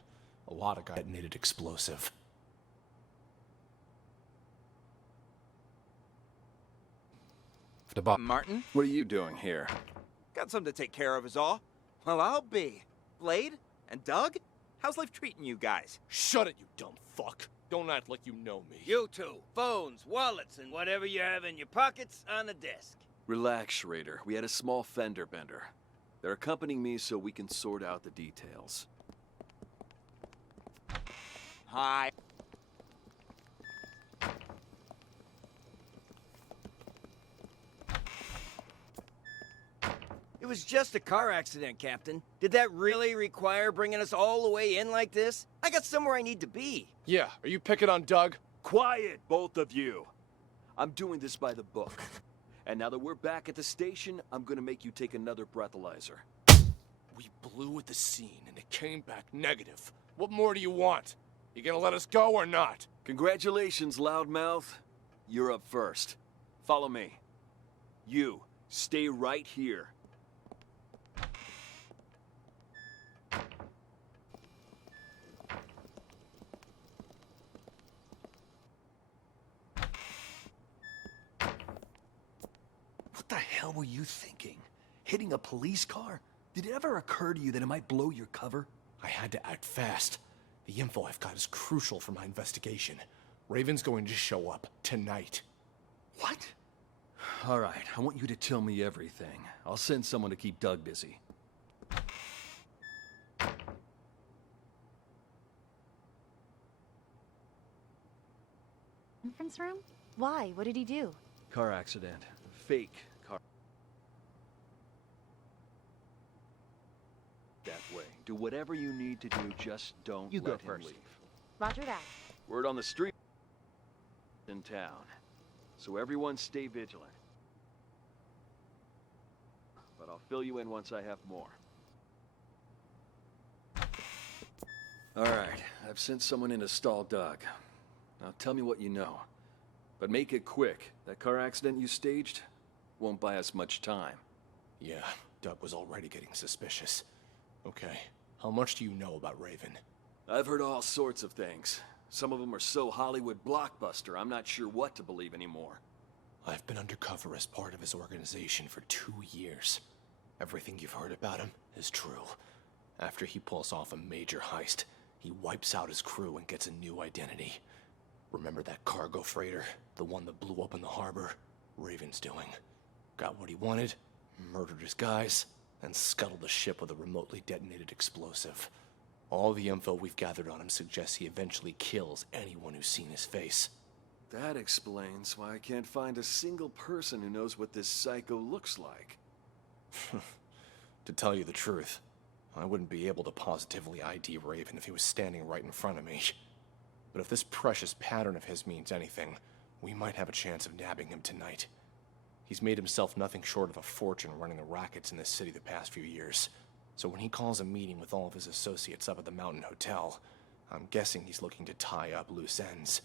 A lot of guys detonated explosive. Martin? What are you doing here? Got something to take care of is all. Well, I'll be. Blade? And Doug? How's life treating you guys? Shut it, you dumb fuck. Don't act like you know me. You two, phones, wallets, and whatever you have in your pockets on the desk. Relax, Schrader. We had a small fender bender. They're accompanying me so we can sort out the details. Hi. It was just a car accident, Captain. Did that really require bringing us all the way in like this? I got somewhere I need to be. Yeah, are you picking on Doug? Quiet, both of you. I'm doing this by the book. And now that we're back at the station, I'm gonna make you take another breathalyzer. We blew at the scene and it came back negative. What more do you want? You gonna let us go or not? Congratulations, loudmouth. You're up first. Follow me. You, stay right here. What the hell were you thinking? Hitting a police car? Did it ever occur to you that it might blow your cover? I had to act fast. The info I've got is crucial for my investigation. Raven's going to show up tonight. What? All right, I want you to tell me everything. I'll send someone to keep Doug busy. Conference room? Why? What did he do? Car accident. Fake car. That way. Do whatever you need to do, just don't You go let him first. leave. Roger that. Word on the street in town. So everyone stay vigilant. But I'll fill you in once I have more. Alright, I've sent someone in to stall Doug. Now tell me what you know. But make it quick. That car accident you staged won't buy us much time. Yeah, Doug was already getting suspicious. Okay, how much do you know about Raven? I've heard all sorts of things. Some of them are so Hollywood blockbuster, I'm not sure what to believe anymore. I've been undercover as part of his organization for 2 years. Everything you've heard about him is true. After he pulls off a major heist, he wipes out his crew and gets a new identity. Remember that cargo freighter? The one that blew up in the harbor? Raven's doing. Got what he wanted, murdered his guys, and scuttled the ship with a remotely detonated explosive. All the info we've gathered on him suggests he eventually kills anyone who's seen his face. That explains why I can't find a single person who knows what this psycho looks like. To tell you the truth, I wouldn't be able to positively ID Raven if he was standing right in front of me. But if this precious pattern of his means anything, we might have a chance of nabbing him tonight. He's made himself nothing short of a fortune running the rackets in this city the past few years. So when he calls a meeting with all of his associates up at the Mountain Hotel, I'm guessing he's looking to tie up loose ends.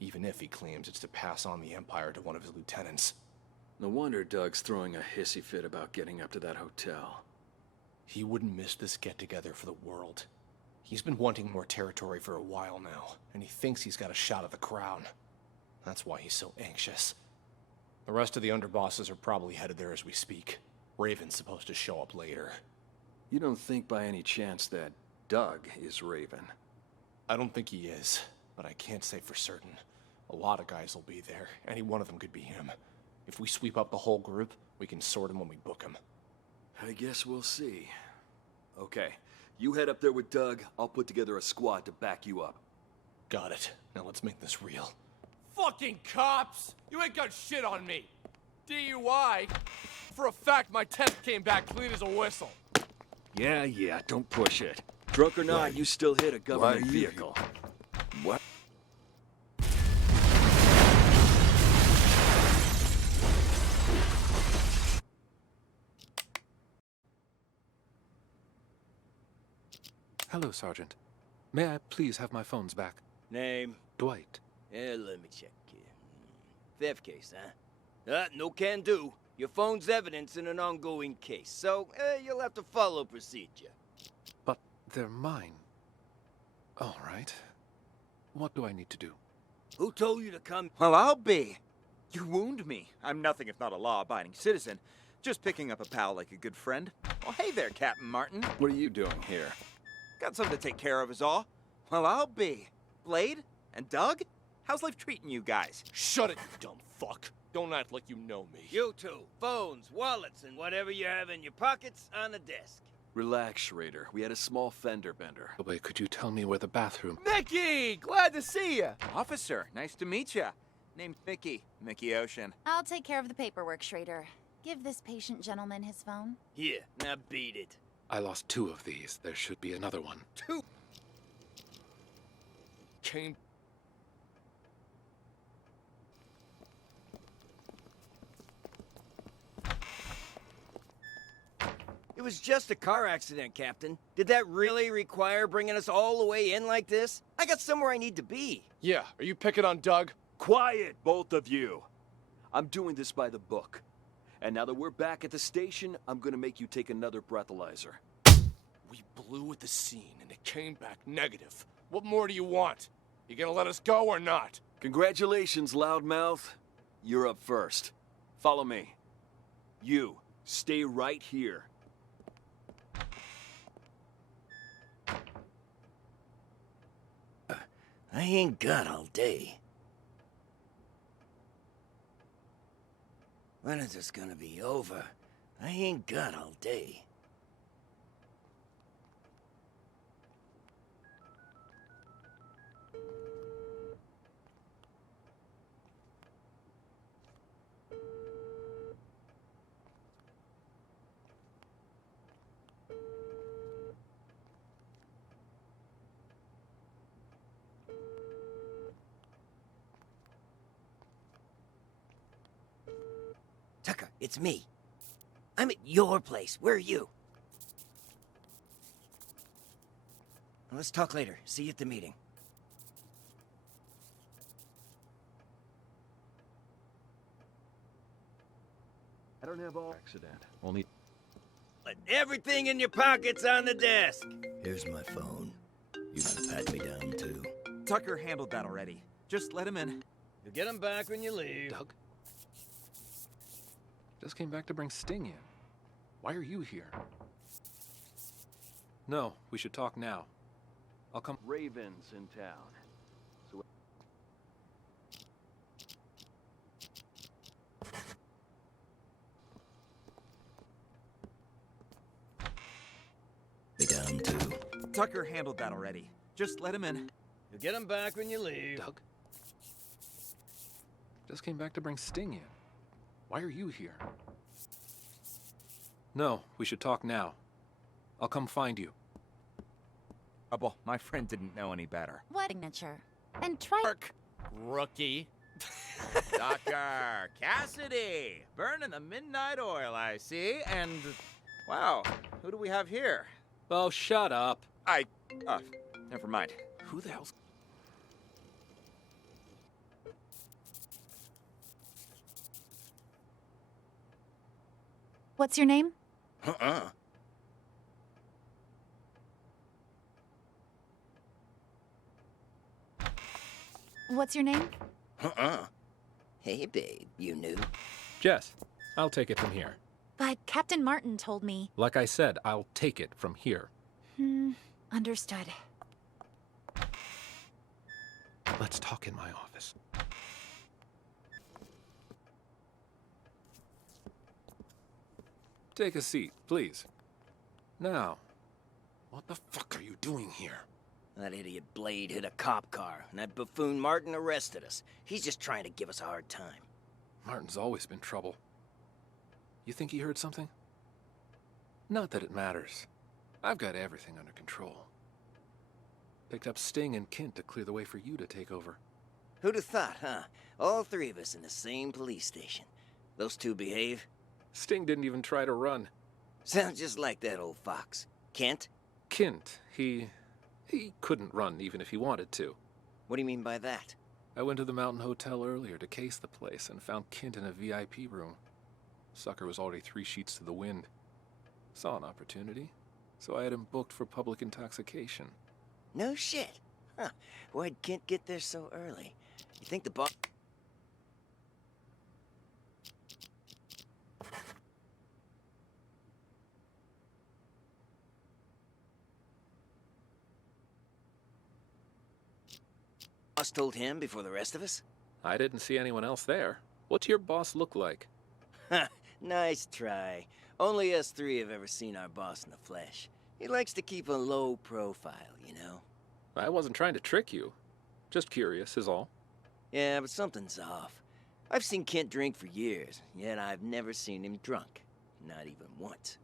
Even if he claims it's to pass on the Empire to one of his lieutenants. No wonder Doug's throwing a hissy fit about getting up to that hotel. He wouldn't miss this get-together for the world. He's been wanting more territory for a while now, and he thinks he's got a shot at the crown. That's why he's so anxious. The rest of the underbosses are probably headed there as we speak. Raven's supposed to show up later. You don't think by any chance that Doug is Raven? I don't think he is, but I can't say for certain. A lot of guys will be there. Any one of them could be him. If we sweep up the whole group, we can sort him when we book him. I guess we'll see. Okay, you head up there with Doug. I'll put together a squad to back you up. Got it. Now let's make this real. Fucking cops! You ain't got shit on me. DUI? For a fact, my test came back clean as a whistle. Yeah, don't push it. Drunk or not, you still hit a government vehicle. What? Hello, Sergeant. May I please have my phones back? Name? Dwight. Let me check here. Theft case, huh? No can do. Your phone's evidence in an ongoing case, so you'll have to follow procedure. But they're mine. All right. What do I need to do? Who told you to come? Well, I'll be. You wound me. I'm nothing if not a law-abiding citizen. Just picking up a pal like a good friend. Well, hey there, Captain Martin. What are you doing here? Got something to take care of is all. Well, I'll be. Blade? And Doug? How's life treating you guys? Shut it, you dumb fuck. Don't act like you know me. You two. Phones, wallets, and whatever you have in your pockets on the desk. Relax, Schrader. We had a small fender bender. Oh, wait, could you tell me where the bathroom... Mickey! Glad to see you! Officer, nice to meet you. Name's Mickey. Mickey Ocean. I'll take care of the paperwork, Schrader. Give this patient gentleman his phone. Here, now beat it. I lost 2 of these. There should be another one. 2? Came... It was just a car accident, Captain. Did that really require bringing us all the way in like this? I got somewhere I need to be. Yeah, are you picking on Doug? Quiet, both of you. I'm doing this by the book. And now that we're back at the station, I'm gonna make you take another breathalyzer. We blew at the scene and it came back negative. What more do you want? You gonna let us go or not? Congratulations, loudmouth. You're up first. Follow me. You, stay right here. I ain't got all day. When is this gonna be over? I ain't got all day. Tucker, it's me. I'm at your place. Where are you? Let's talk later. See you at the meeting. I don't have all accident. Only... Put everything in your pockets on the desk. Here's my phone. You gonna pat me down, too? Tucker handled that already. Just let him in. You'll get him back when you leave. Doug? Just came back to bring Sting in. Why are you here? No, we should talk now. I'll come... Ravens in town. So... Be down, too. Tucker handled that already. Just let him in. You'll get him back when you leave. Doug? Just came back to bring Sting in. Why are you here? No, we should talk now. I'll come find you. Well, my friend didn't know any better. What signature? And try... Rookie. Tucker, Cassidy, burning the midnight oil, I see. And, wow, who do we have here? Oh, shut up. Never mind. Who the hell's... What's your name? What's your name? Hey, babe, you knew? Jess, I'll take it from here. But Captain Martin told me... Like I said, I'll take it from here. Understood. Let's talk in my office. Take a seat, please. Now, what the fuck are you doing here? That idiot Blade hit a cop car, and that buffoon Martin arrested us. He's just trying to give us a hard time. Martin's always been trouble. You think he heard something? Not that it matters. I've got everything under control. Picked up Sting and Kent to clear the way for you to take over. Who'd have thought, huh? All three of us in the same police station. Those two behave? Sting didn't even try to run. Sounds just like that old fox. Kent? Kent, he couldn't run even if he wanted to. What do you mean by that? I went to the Mountain Hotel earlier to case the place and found Kent in a VIP room. Sucker was already 3 sheets to the wind. Saw an opportunity, so I had him booked for public intoxication. No shit. Huh. Why'd Kent get there so early? You think the boss... boss told him before the rest of us? I didn't see anyone else there. What's your boss look like? Ha! Nice try. Only us three have ever seen our boss in the flesh. He likes to keep a low profile, you know? I wasn't trying to trick you. Just curious, is all. Yeah, but something's off. I've seen Kent drink for years, yet I've never seen him drunk. Not even once.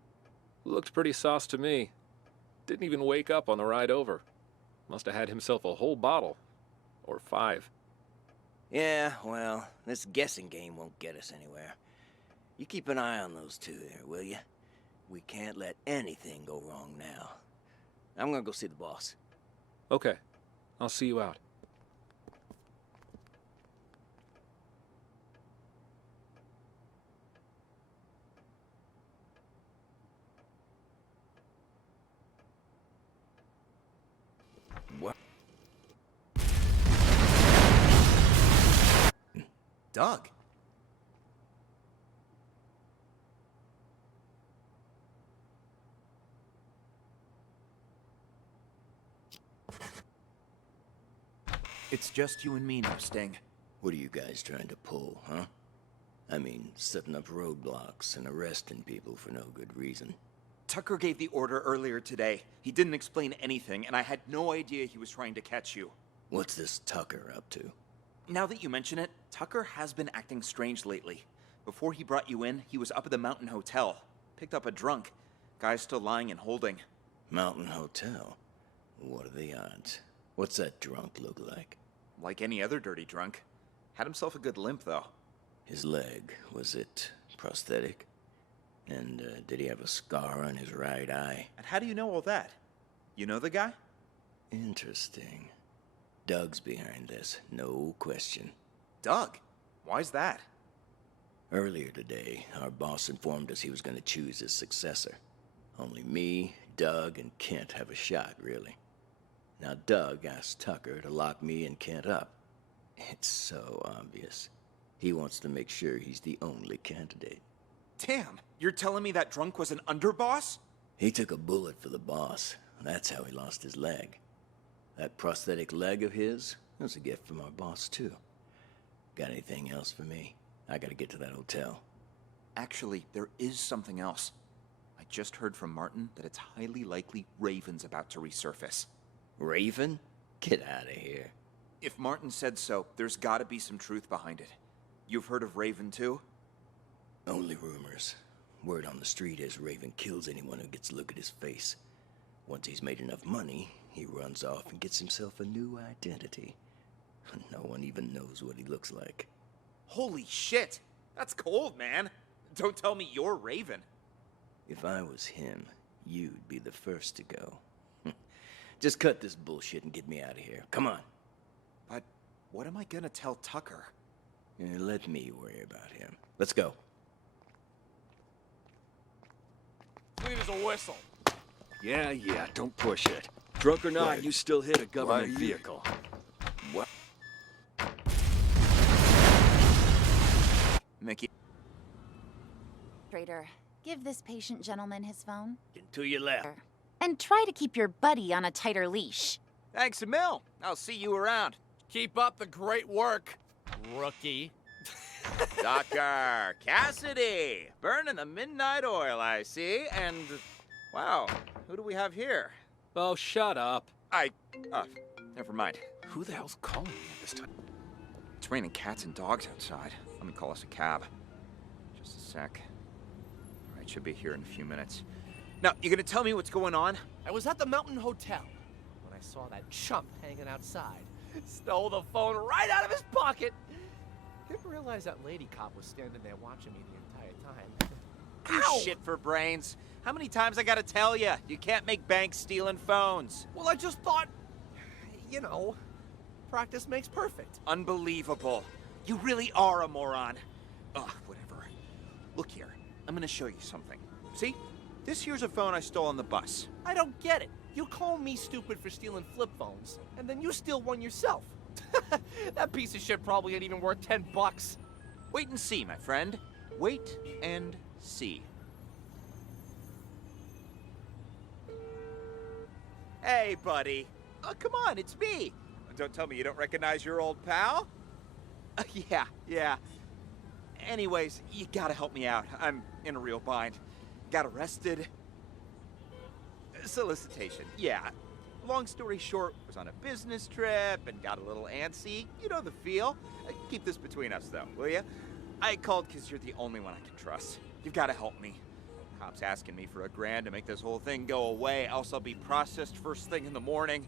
Looked pretty sauce to me. Didn't even wake up on the ride over. Must have had himself a whole bottle. Or 5. Yeah, well, this guessing game won't get us anywhere. You keep an eye on those two there, will you? We can't let anything go wrong now. I'm gonna go see the boss. Okay. I'll see you out. What? Doug? It's just you and me now, Sting. What are you guys trying to pull, huh? I mean, setting up roadblocks and arresting people for no good reason. Tucker gave the order earlier today. He didn't explain anything, and I had no idea he was trying to catch you. What's this Tucker up to? Now that you mention it, Tucker has been acting strange lately. Before he brought you in, he was up at the Mountain Hotel. Picked up a drunk. Guy's still lying and holding. Mountain Hotel? What are the odds? What's that drunk look like? Like any other dirty drunk. Had himself a good limp, though. His leg, was it prosthetic? And did he have a scar on his right eye? And how do you know all that? You know the guy? Interesting. Doug's behind this, no question. Doug? Why's that? Earlier today, our boss informed us he was going to choose his successor. Only me, Doug, and Kent have a shot, really. Now, Doug asked Tucker to lock me and Kent up. It's so obvious. He wants to make sure he's the only candidate. Damn, you're telling me that drunk was an underboss? He took a bullet for the boss. That's how he lost his leg. That prosthetic leg of his was a gift from our boss, too. Got anything else for me? I gotta get to that hotel. Actually, there is something else. I just heard from Martin that it's highly likely Raven's about to resurface. Raven? Get out of here. If Martin said so, there's gotta be some truth behind it. You've heard of Raven, too? Only rumors. Word on the street is Raven kills anyone who gets a look at his face. Once he's made enough money, he runs off and gets himself a new identity. No one even knows what he looks like. Holy shit! That's cold, man! Don't tell me you're Raven. If I was him, you'd be the first to go. Just cut this bullshit and get me out of here. Come on. But what am I gonna tell Tucker? Let me worry about him. Let's go. Clean as a whistle. Yeah, don't push it. Drunk or not, Right. you still hit a government Why you- vehicle. What? Mickey. Trader, give this patient gentleman his phone. To your left. And try to keep your buddy on a tighter leash. Thanks a mil. I'll see you around. Keep up the great work, rookie. Dr. Cassidy! Burning the midnight oil, I see. And, wow, who do we have here? Oh, shut up. Never mind. Who the hell's calling me at this time? It's raining cats and dogs outside. Let me call us a cab. Just a sec. All right, should be here in a few minutes. Now, you gonna tell me what's going on? I was at the Mountain Hotel when I I saw that chump hanging outside. Stole the phone right out of his pocket. Didn't realize that lady cop was standing there watching me the entire time. You shit for brains. How many times I gotta tell you? You can't make bank stealing phones. Well, I just thought, you know, practice makes perfect. Unbelievable. You really are a moron. Ugh, whatever. Look here, I'm gonna show you something. See? This here's a phone I stole on the bus. I don't get it. You call me stupid for stealing flip phones, and then you steal one yourself. That piece of shit probably ain't even worth $10. Wait and see, my friend. Wait and see. Hey, buddy. Oh, come on, it's me. Don't tell me you don't recognize your old pal? Yeah. Anyways, you gotta help me out. I'm in a real bind. Got arrested. Solicitation, yeah. Long story short, was on a business trip and got a little antsy. You know the feel. Keep this between us, though, will ya? I called because you're the only one I can trust. You've got to help me. Cops asking me for $1,000 to make this whole thing go away, else I'll be processed first thing in the morning.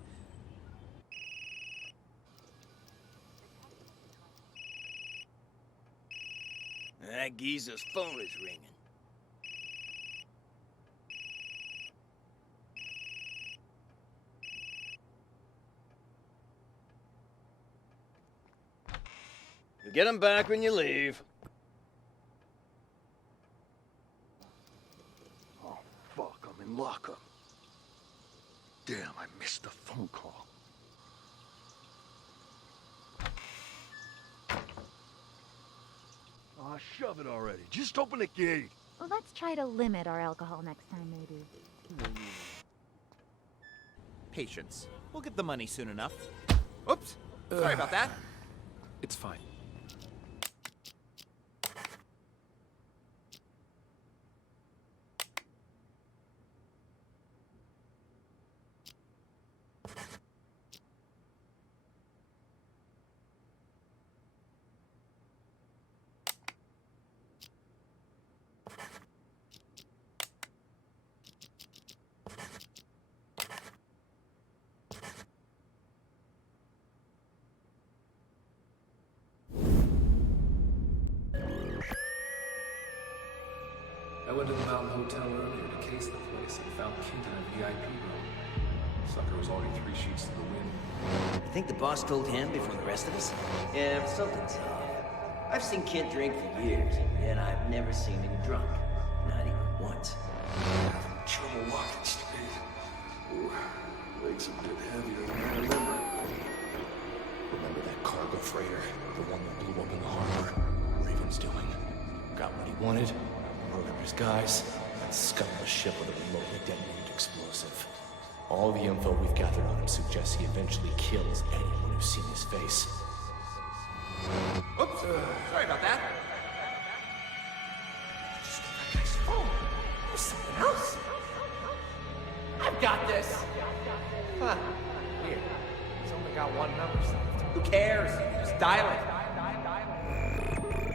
That geezer's phone is ringing. You get him back when you leave. Oh, fuck, I'm in lockup. Damn, I missed the phone call. Aw, shove it already. Just open the gate. Well, let's try to limit our alcohol next time, maybe. Patience. We'll get the money soon enough. Oops. Sorry about that. It's fine. I went to the Mountain Hotel earlier to case the place and found Kent in a VIP room. Sucker was already 3 sheets to the wind. You think the boss told him before the rest of us? Yeah, something's off. I've seen Kent drink for years, yet I've never seen him drunk. Not even once. Having trouble walking straight. Ooh, legs a bit heavier than I remember. Remember that cargo freighter? The one that blew up in the harbor? Raven's doing. Got what he wanted, murdered his guys, and scuttled a ship with a remotely detonated explosive. All the info we've gathered on him suggests he eventually kills anyone who's seen his face. Oops. Sorry about that. Just stole that guy's phone. There's something else. I've got this. Huh. Weird. He's only got one number saved. Who cares? Just dial it.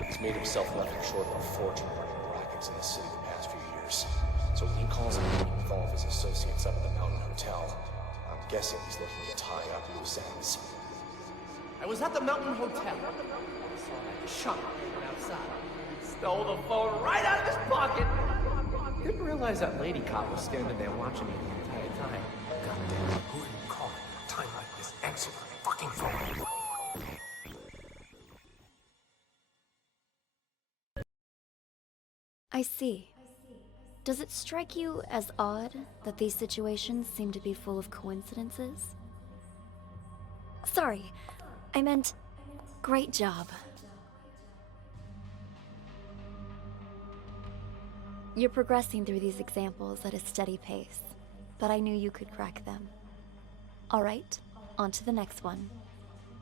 He's made himself nothing short of a fortune running rackets in the city the past few years. So when he calls a meeting with all of his associates up at the Mountain Hotel, I'm guessing he's looking to tie up loose ends. I was at the Mountain Hotel. I saw that chump outside. Stole the phone right out of his pocket. Didn't realize that lady cop was standing there watching me the entire time. Goddamn, who are you calling at a time like this? Answer the fucking phone. I see. Does it strike you as odd that these situations seem to be full of coincidences? Sorry, I meant great job. You're progressing through these examples at a steady pace, but I knew you could crack them. All right, on to the next one.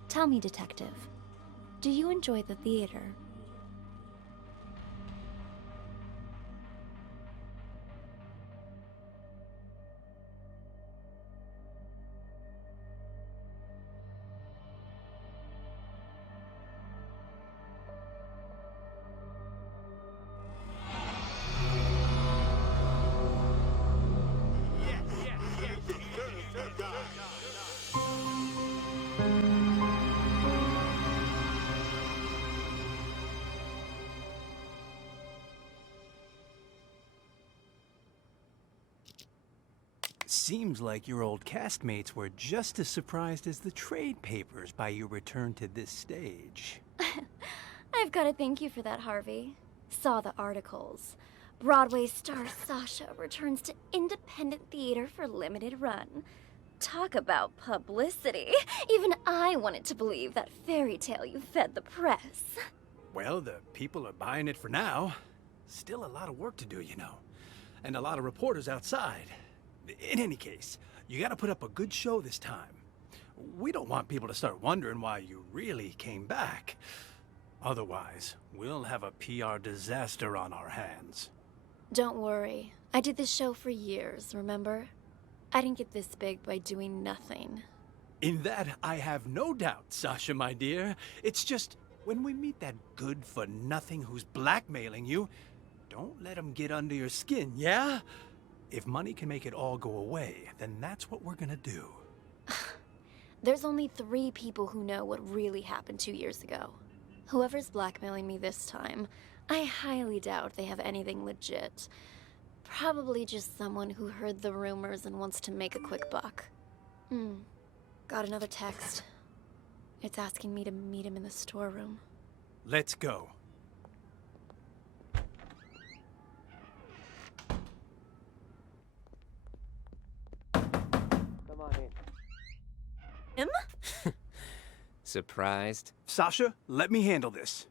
Tell me, detective, do you enjoy the theater? Seems like your old castmates were just as surprised as the trade papers by your return to this stage. I've got to thank you for that, Harvey. Saw the articles. Broadway star Sasha returns to independent theater for limited run. Talk about publicity. Even I wanted to believe that fairy tale you fed the press. Well, the people are buying it for now. Still a lot of work to do, you know. And a lot of reporters outside. In any case, you gotta put up a good show this time. We don't want people to start wondering why you really came back. Otherwise, we'll have a PR disaster on our hands. Don't worry. I did this show for years, remember? I didn't get this big by doing nothing. In that, I have no doubt, Sasha, my dear. It's just, when we meet that good-for-nothing who's blackmailing you, don't let him get under your skin, yeah? If money can make it all go away, then that's what we're gonna do. There's only 3 people who know what really happened 2 years ago. Whoever's blackmailing me this time, I highly doubt they have anything legit. Probably just someone who heard the rumors and wants to make a quick buck. Got another text. It's asking me to meet him in the storeroom. Let's go. Come on in. Him? Surprised? Sasha, let me handle this.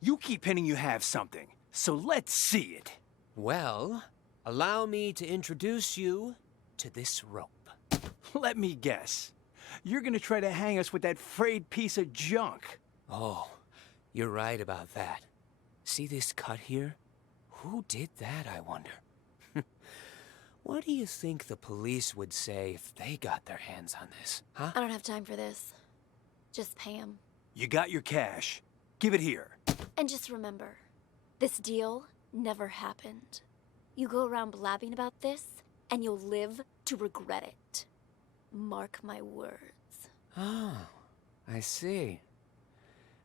You keep hinting you have something, so let's see it. Well, allow me to introduce you to this rope. Let me guess. You're gonna try to hang us with that frayed piece of junk. Oh, you're right about that. See this cut here? Who did that, I wonder? What do you think the police would say if they got their hands on this, huh? I don't have time for this. Just pay him. You got your cash. Give it here. And just remember, this deal never happened. You go around blabbing about this, and you'll live to regret it. Mark my words. Oh, I see.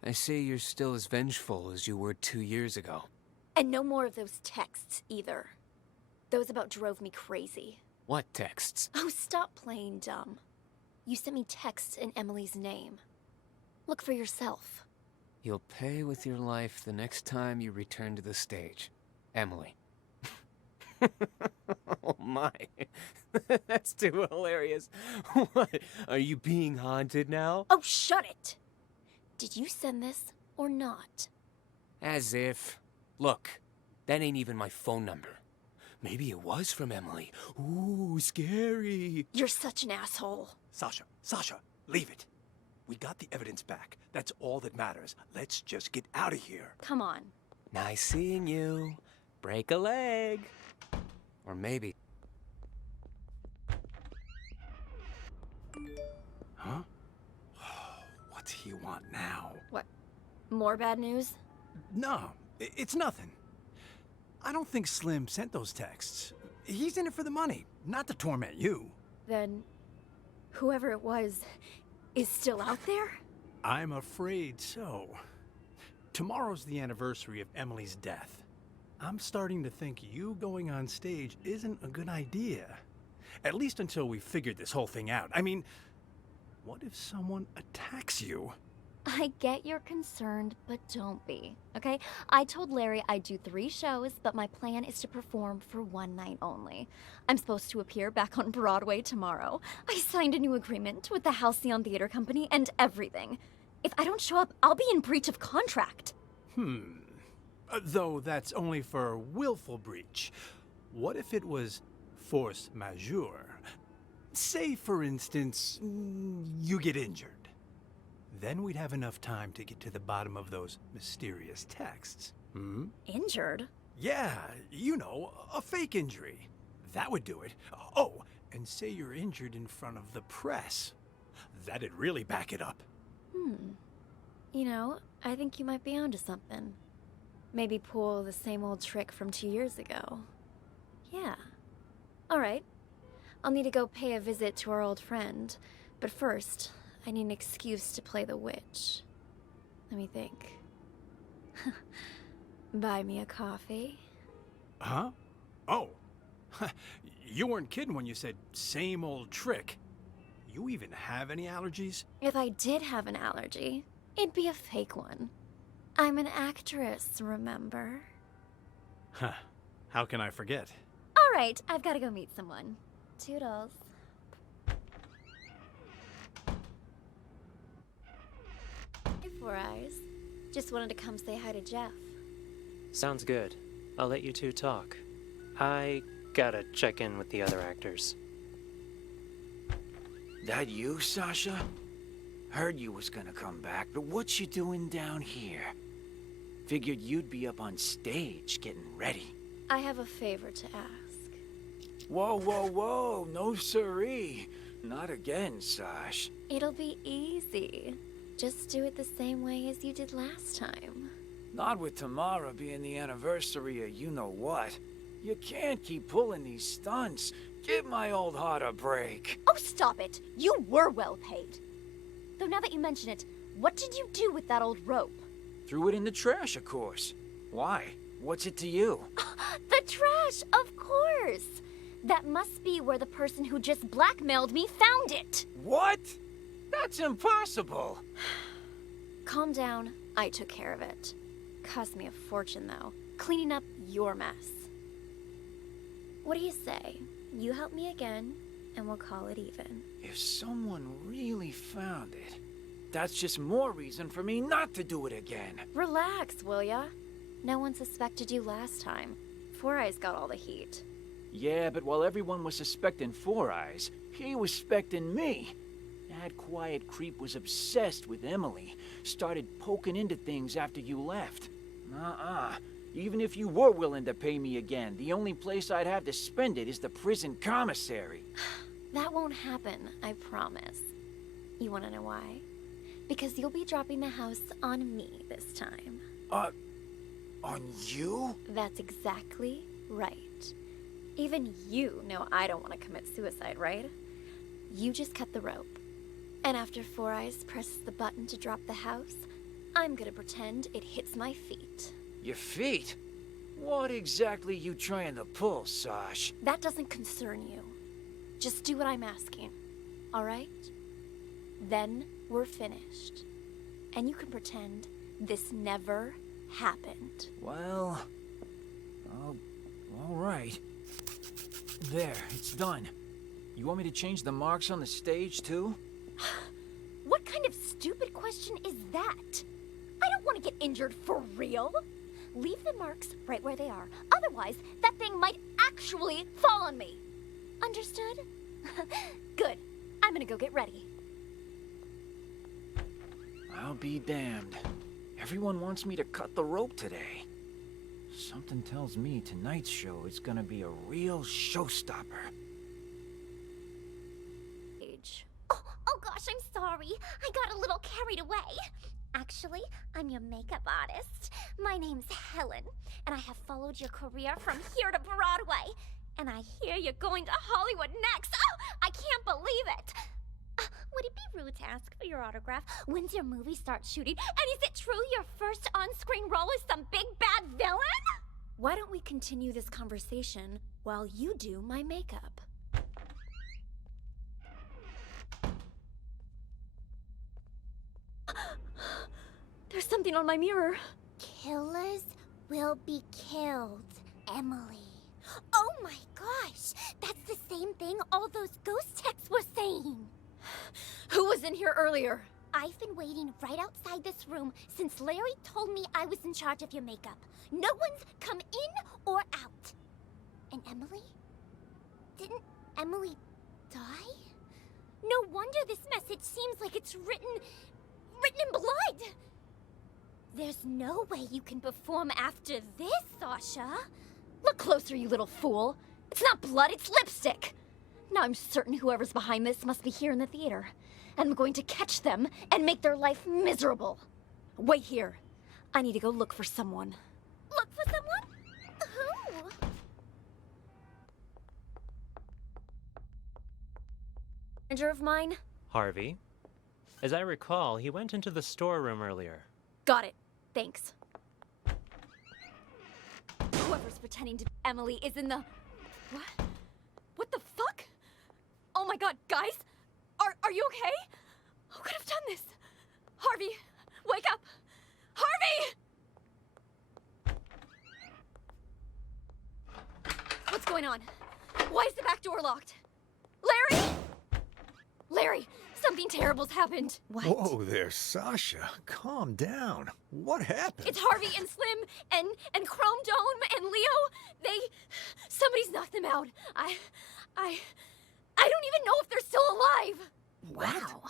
I see you're still as vengeful as you were 2 years ago. And no more of those texts, either. Those about drove me crazy. What texts? Oh, stop playing dumb. You sent me texts in Emily's name. Look for yourself. You'll pay with your life the next time you return to the stage. Emily. Oh my. That's too hilarious. What? Are you being haunted now? Oh, shut it! Did you send this or not? As if. Look, that ain't even my phone number. Maybe it was from Emily. Ooh, scary. You're such an asshole. Sasha, leave it. We got the evidence back. That's all that matters. Let's just get out of here. Come on. Nice seeing you. Break a leg. Or maybe. Huh? What's he want now? What? More bad news? No, it's nothing. I don't think Slim sent those texts. He's in it for the money, not to torment you. Then, whoever it was is still out there? I'm afraid so. Tomorrow's the anniversary of Emily's death. I'm starting to think you going on stage isn't a good idea. At least until we figured this whole thing out. I mean, what if someone attacks you? I get you're concerned, but don't be, okay? I told Larry I'd do 3 shows, but my plan is to perform for 1 night only. I'm supposed to appear back on Broadway tomorrow. I signed a new agreement with the Halcyon Theater Company and everything. If I don't show up, I'll be in breach of contract. Though that's only for willful breach. What if it was force majeure? Say, for instance, you get injured. Then we'd have enough time to get to the bottom of those mysterious texts. Injured? Yeah, you know, a fake injury. That would do it. Oh, and say you're injured in front of the press. That'd really back it up. You know, I think you might be onto something. Maybe pull the same old trick from 2 years ago. Yeah. All right. I'll need to go pay a visit to our old friend. But first, I need an excuse to play the witch. Let me think. Buy me a coffee? Huh? Oh. You weren't kidding when you said same old trick. You even have any allergies? If I did have an allergy, it'd be a fake one. I'm an actress, remember? Huh. How can I forget? All right, I've got to go meet someone. Toodles. Hey, Four Eyes. Just wanted to come say hi to Jeff. Sounds good. I'll let you two talk. I gotta check in with the other actors. That you, Sasha? Heard you was gonna come back, but what you doing down here? Figured you'd be up on stage getting ready. I have a favor to ask. Whoa, whoa, whoa, no siree. Not again, Sash. It'll be easy. Just do it the same way as you did last time. Not with tomorrow being the anniversary of you-know-what. You can't keep pulling these stunts. Give my old heart a break. Oh, stop it! You were well paid. Though now that you mention it, what did you do with that old rope? Threw it in the trash, of course. Why? What's it to you? The trash, of course! That must be where the person who just blackmailed me found it! What? That's impossible! Calm down. I took care of it. Cost me a fortune, though. Cleaning up your mess. What do you say? You help me again, and we'll call it even. If someone really found it, that's just more reason for me not to do it again. Relax, will ya? No one suspected you last time. Four Eyes got all the heat. Yeah, but while everyone was suspecting Four Eyes, he was suspecting me. That quiet creep was obsessed with Emily. Started poking into things after you left. Even if you were willing to pay me again, the only place I'd have to spend it is the prison commissary. That won't happen, I promise. You wanna know why? Because you'll be dropping the house on me this time. On you? That's exactly right. Even you know I don't want to commit suicide, right? You just cut the rope. And after Four Eyes presses the button to drop the house, I'm gonna pretend it hits my feet. Your feet? What exactly you trying to pull, Sash? That doesn't concern you. Just do what I'm asking, all right? Then we're finished. And you can pretend this never happened. Well, all right. There, it's done. You want me to change the marks on the stage, too? What kind of stupid question is that? I don't want to get injured for real. Leave the marks right where they are. Otherwise, that thing might actually fall on me. Understood? Good. I'm gonna go get ready. I'll be damned. Everyone wants me to cut the rope today. Something tells me tonight's show is gonna be a real showstopper. Oh gosh, I'm sorry. I got a little carried away. Actually, I'm your makeup artist. My name's Helen, and I have followed your career from here to Broadway. And I hear you're going to Hollywood next. Oh, I can't believe it. Would it be rude to ask for your autograph? When's your movie start shooting? And is it true your first on-screen role is some big bad villain? Why don't we continue this conversation while you do my makeup? There's something on my mirror. Killers will be killed, Emily. Oh my gosh! That's the same thing all those ghost texts were saying. Who was in here earlier? I've been waiting right outside this room since Larry told me I was in charge of your makeup. No one's come in or out. And Emily? Didn't Emily die? No wonder this message seems like it's written in blood. There's no way you can perform after this, Sasha. Look closer, you little fool. It's not blood, it's lipstick. Now I'm certain whoever's behind this must be here in the theater. And I'm going to catch them and make their life miserable. Wait here. I need to go look for someone. Look for someone? Who? Manager of mine? Harvey? As I recall, he went into the storeroom earlier. Got it. Thanks. Whoever's pretending to be Emily is in the... What god, guys! Are you okay? Who could have done this? Harvey, wake up! Harvey! What's going on? Why is the back door locked? Larry! Larry, something terrible's happened. Whoa there, Sasha. Calm down. What happened? It's Harvey and Slim and Chrome Dome and Leo. Somebody's knocked them out. I don't even know if they're still alive. Wow.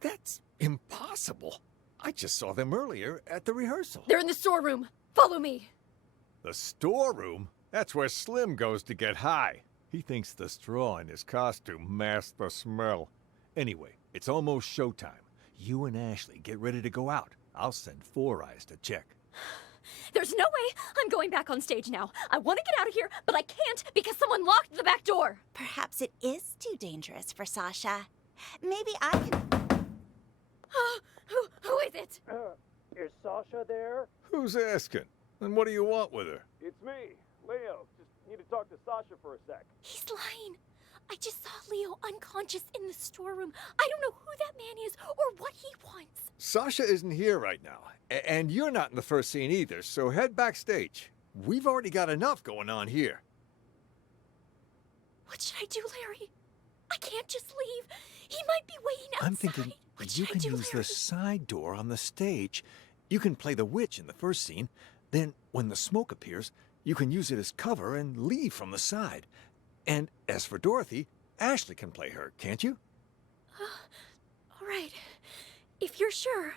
That's impossible. I just saw them earlier at the rehearsal. They're in the storeroom. Follow me. The storeroom? That's where Slim goes to get high. He thinks the straw in his costume masks the smell. Anyway, it's almost showtime. You and Ashley get ready to go out. I'll send Four Eyes to check. There's no way I'm going back on stage now. I want to get out of here, but I can't because someone locked the back door. Perhaps it is too dangerous for Sasha. Maybe I can... Who is it? Is Sasha there? Who's asking? And what do you want with her? It's me, Leo. Just need to talk to Sasha for a sec. He's lying. I just saw Leo unconscious in the storeroom. I don't know who that man is or what he wants. Sasha isn't here right now. And you're not in the first scene either, so head backstage. We've already got enough going on here. What should I do, Larry? I can't just leave. He might be waiting outside. I'm thinking you can use the side door on the stage. You can play the witch in the first scene. Then, when the smoke appears, you can use it as cover and leave from the side. And as for Dorothy, Ashley can play her, can't you? All right. If you're sure.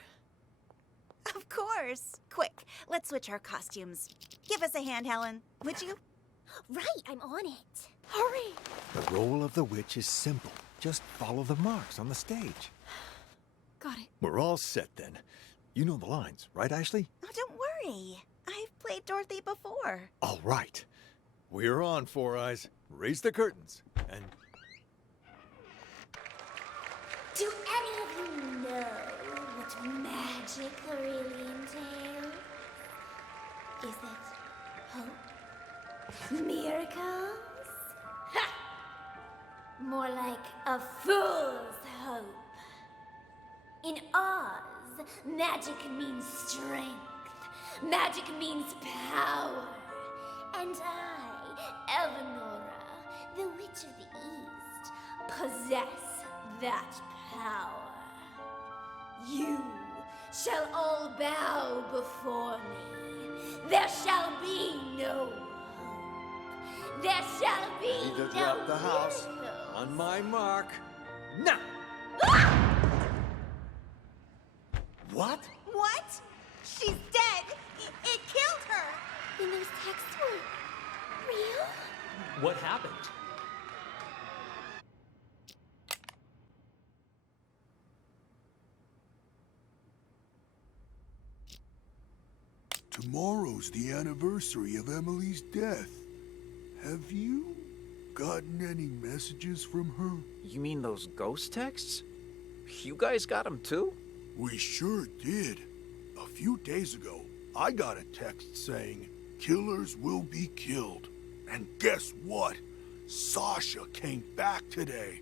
Of course. Quick, let's switch our costumes. Give us a hand, Helen, would you? Right, I'm on it. Hurry! The role of the witch is simple. Just follow the marks on the stage. Got it. We're all set then. You know the lines, right, Ashley? Oh, don't worry. I've played Dorothy before. All right. We're on, Four Eyes. Raise the curtains. And Do any of you know what magic really entails? Is it hope? Miracles? Ha! More like a fool's hope. In Oz, magic means strength. Magic means power. And I, Eleonora, the Witch of the East, possess that power. You shall all bow before me. There shall be no hope. There shall be either no drop the house miracles. on my mark. Now! What? What? She's dead. It killed her. Then those texts were real? What happened? Tomorrow's the anniversary of Emily's death. Have you gotten any messages from her? You mean those ghost texts? You guys got them too? We sure did. A few days ago, I got a text saying, "Killers will be killed." And guess what? Sasha came back today.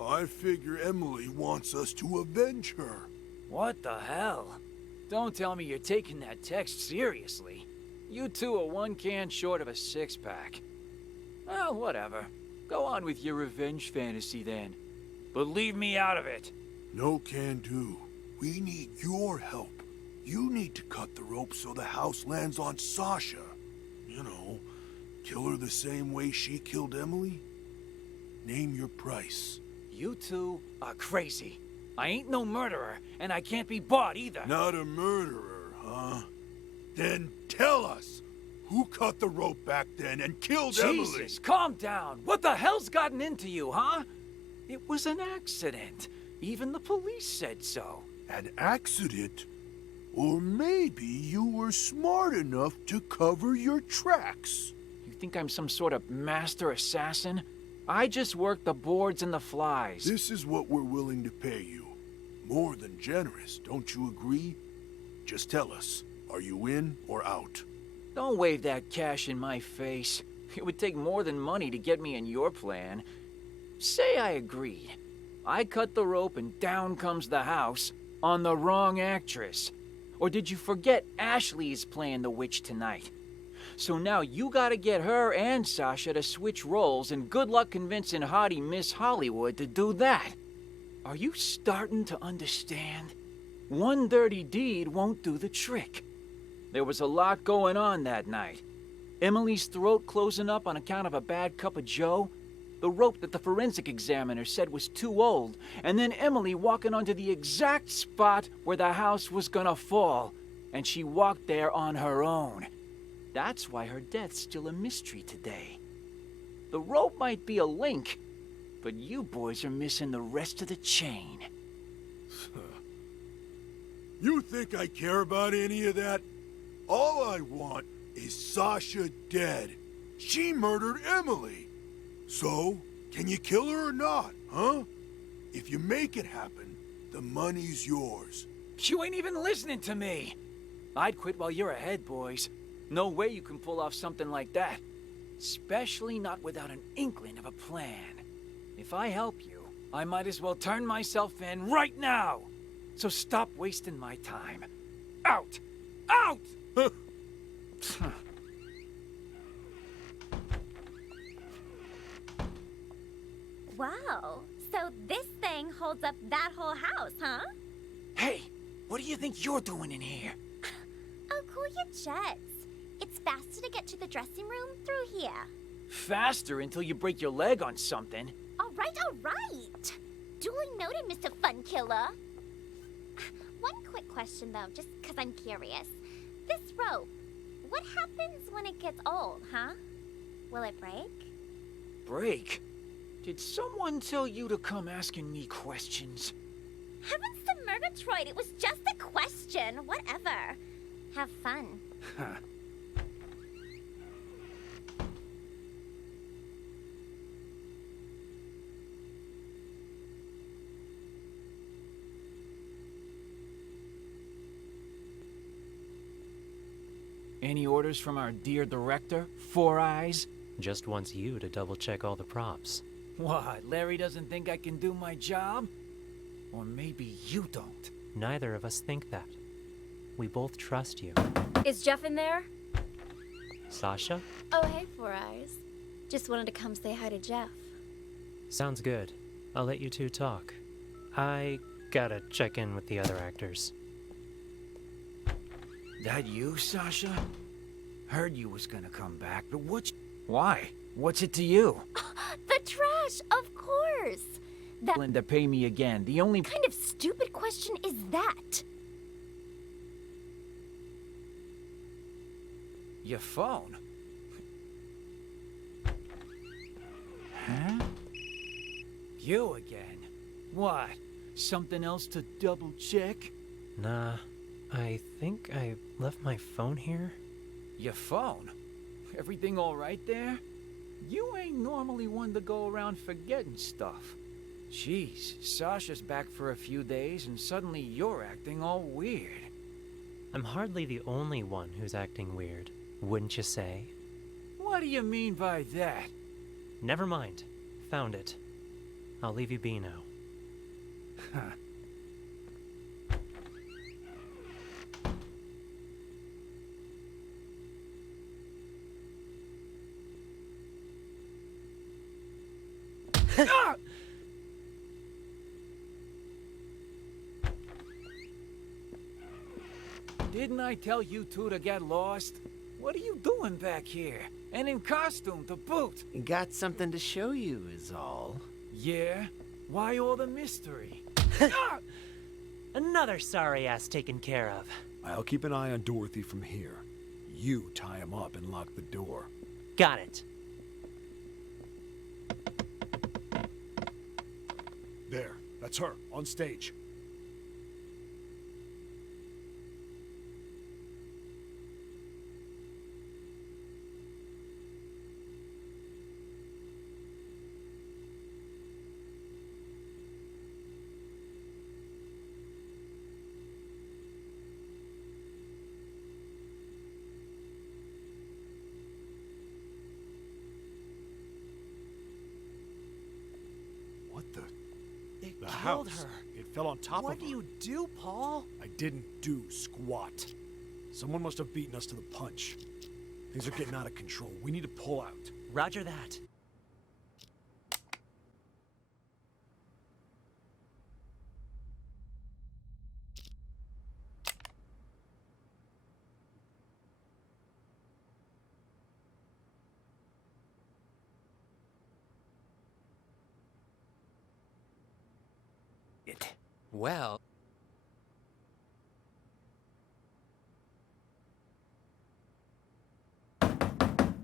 I figure Emily wants us to avenge her. What the hell? Don't tell me you're taking that text seriously. You two are one can short of a six-pack. Well, whatever. Go on with your revenge fantasy then. But leave me out of it. No can do. We need your help. You need to cut the rope so the house lands on Sasha. You know, kill her the same way she killed Emily. Name your price. You two are crazy. I ain't no murderer, and I can't be bought either. Not a murderer, huh? Then tell us, who cut the rope back then and killed Emily? Jesus, calm down. What the hell's gotten into you, huh? It was an accident. Even the police said so. An accident? Or maybe you were smart enough to cover your tracks. You think I'm some sort of master assassin? I just work the boards and the flies. This is what we're willing to pay you. More than generous, don't you agree? Just tell us, are you in or out? Don't wave that cash in my face. It would take more than money to get me in your plan. say I agreed. I cut the rope and down comes the house on the wrong actress. Or did you forget Ashley is playing the witch tonight? So now you gotta get her and Sasha to switch roles, and good luck convincing hottie Miss Hollywood to do that. Are you starting to understand? One dirty deed won't do the trick. There was a lot going on that night. Emily's throat closing up on account of a bad cup of joe, the rope that the forensic examiner said was too old, and then Emily walking onto the exact spot where the house was gonna fall, and she walked there on her own. That's why her death's still a mystery today. The rope might be a link, but you boys are missing the rest of the chain. You think I care about any of that? All I want is Sasha dead. She murdered Emily. So, can you kill her or not, huh? If you make it happen, the money's yours. You ain't even listening to me. I'd quit while you're ahead, boys. No way you can pull off something like that. Especially not without an inkling of a plan. If I help you, I might as well turn myself in right now. So stop wasting my time. Out! Out! Wow, so this thing holds up that whole house, huh? Hey, what do you think you're doing in here? Oh, cool your jets. It's faster to get to the dressing room through here. Faster until you break your leg on something. All right. Duly noted, Mr. Fun Killer. One quick question, though, just because I'm curious. This rope, what happens when it gets old, huh? Will it break? Break? Did someone tell you to come asking me questions? Heavens to Murgatroyd, it was just a question. Whatever. Have fun. Huh. Any orders from our dear director, Four Eyes? Just wants you to double-check all the props. What, Larry doesn't think I can do my job? Or maybe you don't. Neither of us think that. We both trust you. Is Jeff in there? Sasha? Oh, hey, Four Eyes. Just wanted to come say hi to Jeff. Sounds good. I'll let you two talk. I gotta check in with the other actors. That you, Sasha? Heard you was gonna come back, but why? What's it to you? The trash, of course. That Linda, pay me again. The only kind of stupid question is that? Your phone? Huh? You again? What? Something else to double check? Nah, I think I left my phone here. Your phone? Everything all right there? You ain't normally one to go around forgetting stuff. Jeez, Sasha's back for a few days and suddenly you're acting all weird. I'm hardly the only one who's acting weird, wouldn't you say? What do you mean by that? Never mind. Found it. I'll leave you be now. Huh. Ah! Didn't I tell you two to get lost? What are you doing back here? And in costume to boot? Got something to show you is all. Yeah? Why all the mystery? Another sorry ass taken care of. I'll keep an eye on Dorothy from here. You tie him up and lock the door. Got it. There, that's her, on stage. The killed house. her. It fell on top What of do her. you do, Paul? I didn't do squat. Someone must have beaten us to the punch. Things are getting out of control. We need to pull out. Roger that. Well...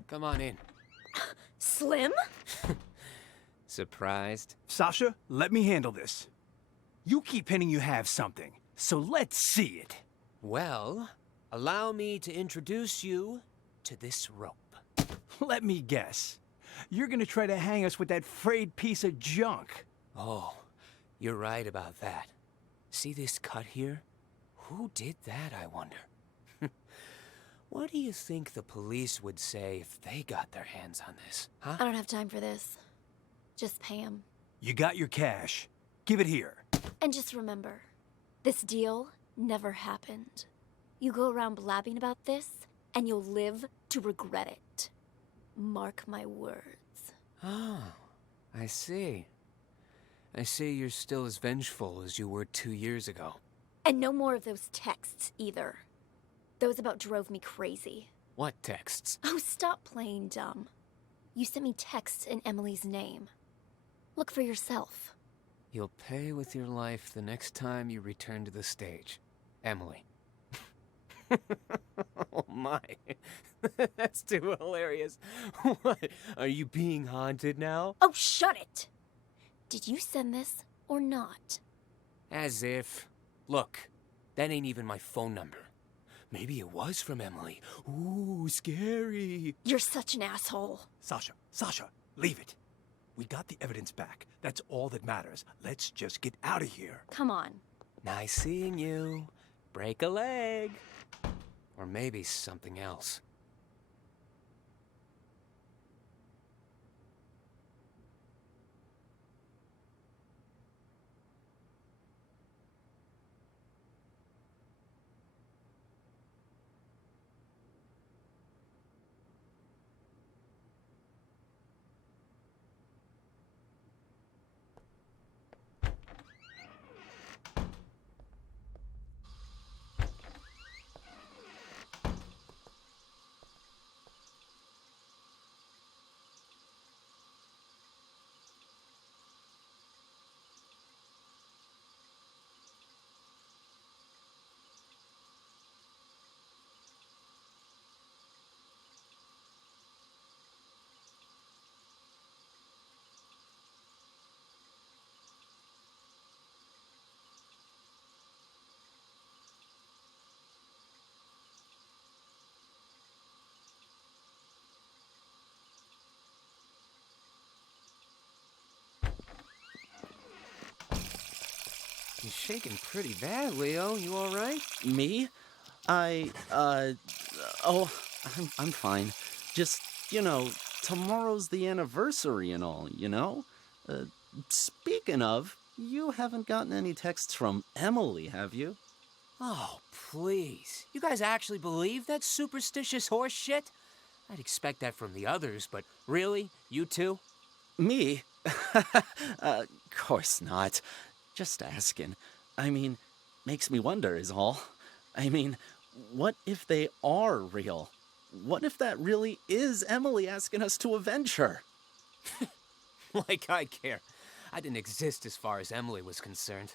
Come on in. Slim? Surprised? Sasha, let me handle this. You keep hinting you have something, so let's see it. Well, allow me to introduce you to this rope. Let me guess. You're gonna try to hang us with that frayed piece of junk. Oh, you're right about that. See this cut here? Who did that, I wonder? What do you think the police would say if they got their hands on this, huh? I don't have time for this. Just pay him. You got your cash. Give it here. And just remember, this deal never happened. You go around blabbing about this, and you'll live to regret it. Mark my words. Oh, I see. I see you're still as vengeful as you were 2 years ago. And no more of those texts, either. Those about drove me crazy. What texts? Oh, stop playing dumb. You sent me texts in Emily's name. Look for yourself. You'll pay with your life the next time you return to the stage. Emily. Oh my. That's too hilarious. What? Are you being haunted now? Oh, shut it! Did you send this or not? As if. Look, that ain't even my phone number. Maybe it was from Emily. Ooh, scary. You're such an asshole. Sasha, leave it. We got the evidence back. That's all that matters. Let's just get out of here. Come on. Nice seeing you. Break a leg. Or maybe something else. You're shaking pretty bad, Leo. You all right? Me? Oh, I'm fine. Just, tomorrow's the anniversary and all, Speaking of, you haven't gotten any texts from Emily, have you? Oh, please. You guys actually believe that superstitious horse shit? I'd expect that from the others, but really? You two? Me? Course not. Just asking. Makes me wonder is all. What if they are real? What if that really is Emily asking us to avenge her? Like I care. I didn't exist as far as Emily was concerned.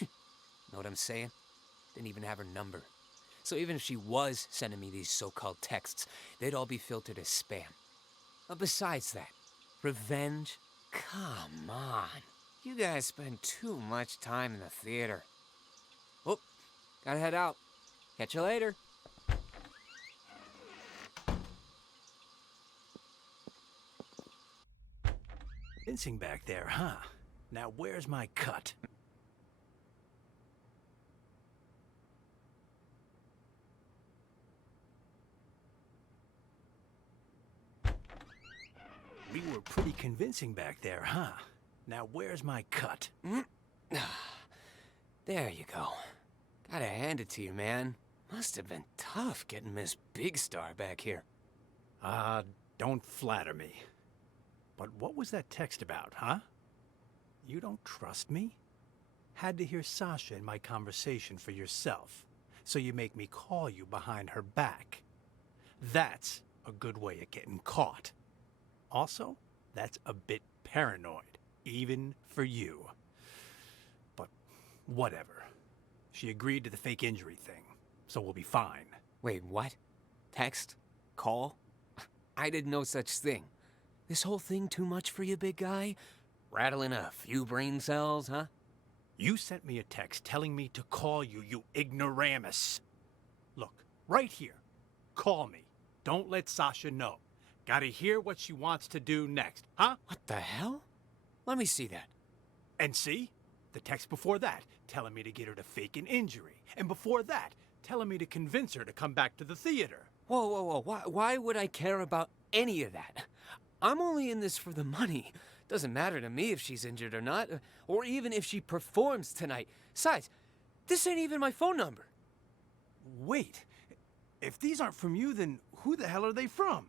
Know what I'm saying? Didn't even have her number. So even if she was sending me these so-called texts, they'd all be filtered as spam. But besides that, revenge? Come on. You guys spend too much time in the theater. Oh, gotta head out. Catch you later. Fencing back there, huh? Now where's my cut? We were pretty convincing back there, huh? Now where's my cut? There you go. Gotta hand it to you, man. Must have been tough getting Miss Big Star back here. Don't flatter me. But what was that text about, huh? You don't trust me? Had to hear Sasha in my conversation for yourself, so you make me call you behind her back. That's a good way of getting caught. Also, that's a bit paranoid, even for you. But whatever. She agreed to the fake injury thing, so we'll be fine. Wait, what? Text? Call? I did no such thing. This whole thing too much for you, big guy? Rattling a few brain cells, huh? You sent me a text telling me to call you, you ignoramus. Look, right here. Call me. Don't let Sasha know. Gotta hear what she wants to do next, huh? What the hell? Let me see that. And see? The text before that, telling me to get her to fake an injury. And before that, telling me to convince her to come back to the theater. Whoa, whoa, whoa. Why would I care about any of that? I'm only in this for the money. Doesn't matter to me if she's injured or not, or even if she performs tonight. Besides, this ain't even my phone number. Wait, if these aren't from you, then who the hell are they from?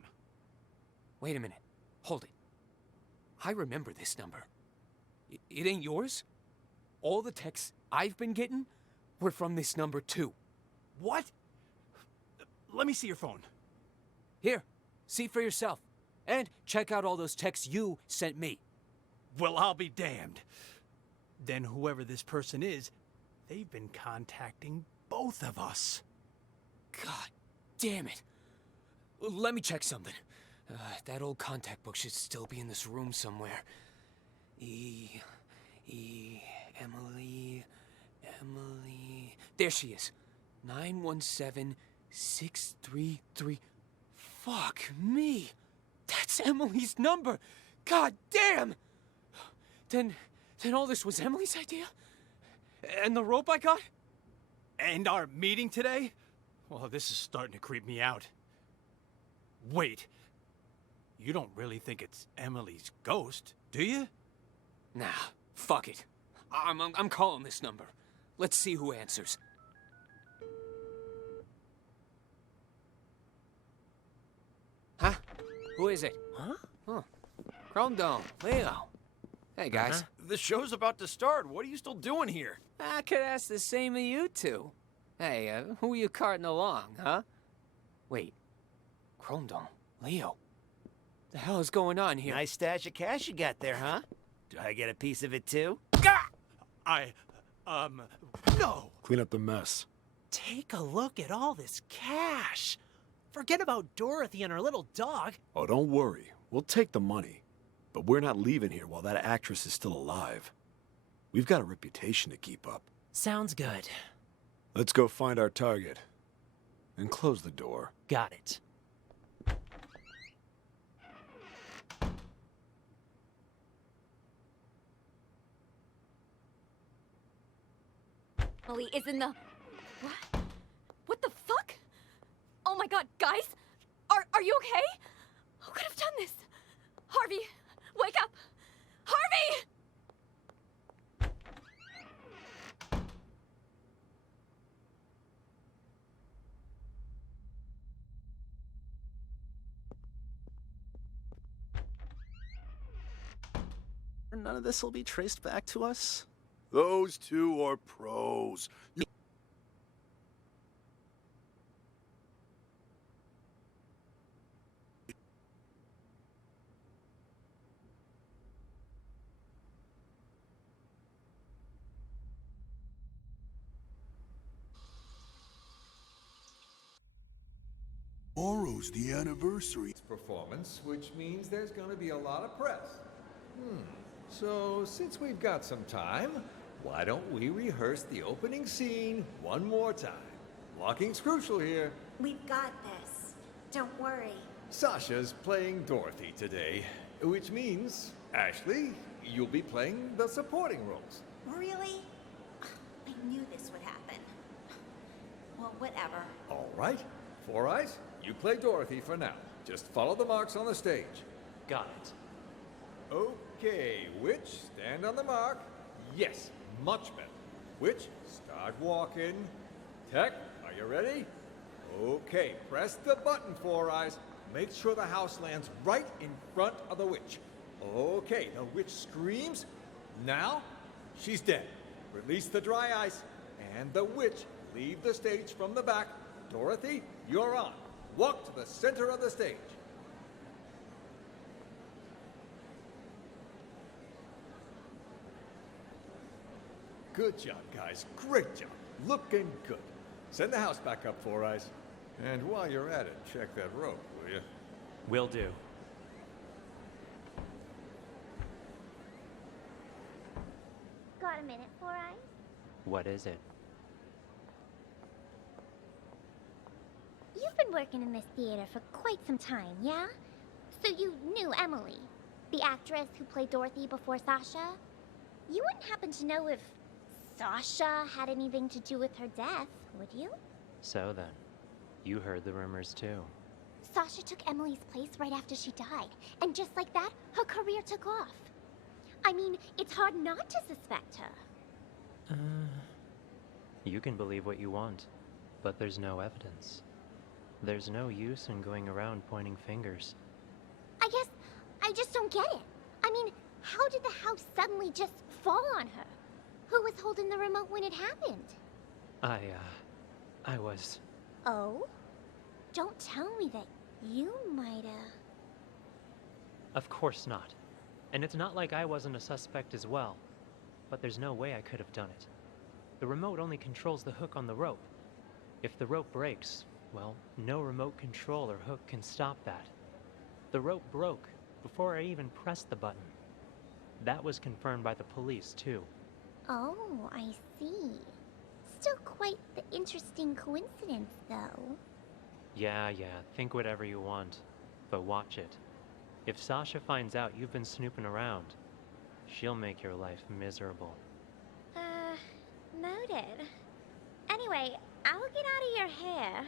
Wait a minute. Hold it. I remember this number. It ain't yours? All the texts I've been getting were from this number too. What? Let me see your phone. Here, see for yourself. And check out all those texts you sent me. Well, I'll be damned. Then whoever this person is, they've been contacting both of us. God damn it. Let me check something. That old contact book should still be in this room somewhere. Emily. There she is. 917633. Fuck me. That's Emily's number. God damn. Then all this was Emily's idea? And the rope I got? And our meeting today? Well, this is starting to creep me out. Wait. You don't really think it's Emily's ghost, do you? Nah, fuck it. I'm calling this number. Let's see who answers. Huh? Who is it? Huh? Chrome Dome, Leo. Hey, guys. The show's about to start. What are you still doing here? I could ask the same of you two. Hey, who are you carting along, huh? Wait. Chrome Dome, Leo. The hell is going on here? Nice stash of cash you got there, huh? Do I get a piece of it too? No! Clean up the mess. Take a look at all this cash. Forget about Dorothy and her little dog. Oh, don't worry. We'll take the money. But we're not leaving here while that actress is still alive. We've got a reputation to keep up. Sounds good. Let's go find our target. And close the door. Got it. Emily is in the... What? What the fuck? Oh my god, guys! Are you okay? Who could have done this? Harvey, wake up! Harvey! None of this will be traced back to us? Those two are pros. Tomorrow's the anniversary. Performance, which means there's going to be a lot of press. So, since we've got some time, why don't we rehearse the opening scene one more time? Blocking's crucial here. We've got this. Don't worry. Sasha's playing Dorothy today, which means, Ashley, you'll be playing the supporting roles. Really? I knew this would happen. Well, whatever. All right. Four Eyes, you play Dorothy for now. Just follow the marks on the stage. Got it. Okay, Witch, stand on the mark. Yes, Much better. Witch, start walking. Tech, are you ready? Okay, press the button, Four Eyes. Make sure the house lands right in front of the witch. Okay, the witch screams. Now, she's dead. Release the dry ice. And the witch, leave the stage from the back. Dorothy, you're on. Walk to the center of the stage. Good job, guys. Great job. Looking good. Send the house back up, Four Eyes. And while you're at it, check that rope, will you? Will do. Got a minute, Four Eyes? What is it? You've been working in this theater for quite some time, yeah? So you knew Emily, the actress who played Dorothy before Sasha? You wouldn't happen to know if Sasha had anything to do with her death, would you? So then, you heard the rumors too. Sasha took Emily's place right after she died, and just like that, her career took off. I mean, it's hard not to suspect her. You can believe what you want, but there's no evidence. There's no use in going around pointing fingers. I guess I just don't get it. I mean, how did the house suddenly just fall on her? Who was holding the remote when it happened? I was... Oh? Don't tell me that you might've... Of course not. And it's not like I wasn't a suspect as well. But there's no way I could have done it. The remote only controls the hook on the rope. If the rope breaks, well, no remote control or hook can stop that. The rope broke before I even pressed the button. That was confirmed by the police, too. Oh, I see. Still quite the interesting coincidence, though. Yeah, think whatever you want. But watch it. If Sasha finds out you've been snooping around, she'll make your life miserable. Noted. Anyway, I'll get out of your hair.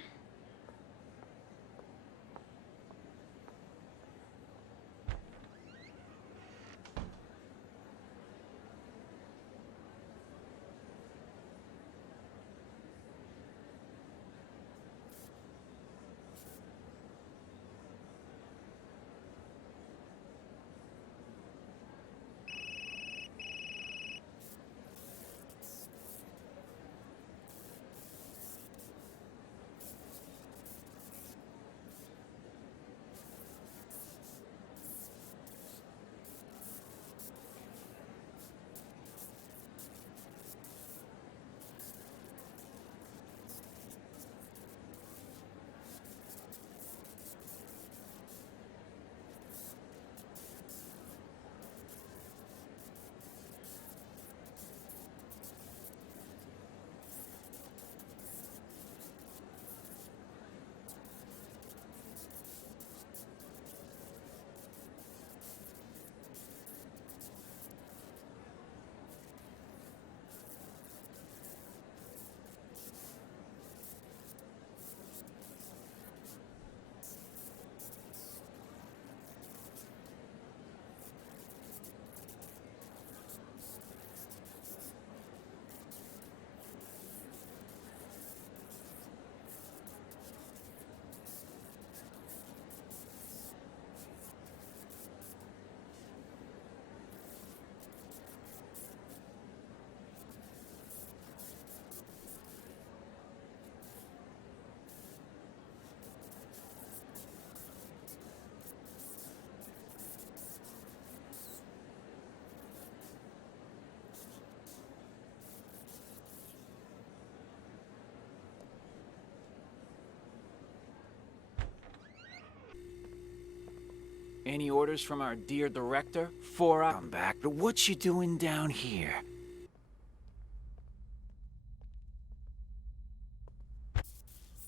Any orders from our dear director? Four Eyes, come back, but what you doing down here?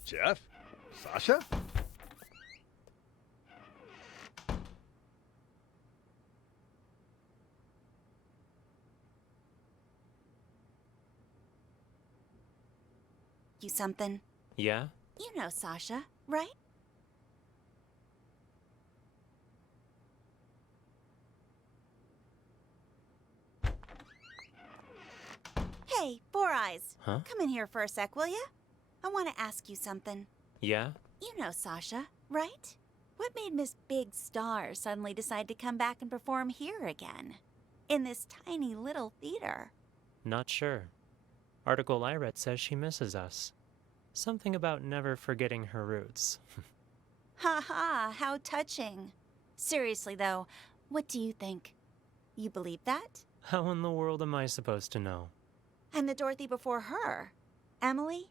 Jeff? Sasha? You something? Yeah? You know Sasha, right? Hey, Four Eyes. Huh? Come in here for a sec, will ya? I want to ask you something. Yeah? You know Sasha, right? What made Miss Big Star suddenly decide to come back and perform here again? In this tiny little theater? Not sure. Article I read says she misses us. Something about never forgetting her roots. Ha ha, how touching. Seriously though, what do you think? You believe that? How in the world am I supposed to know? And the Dorothy before her, Emily?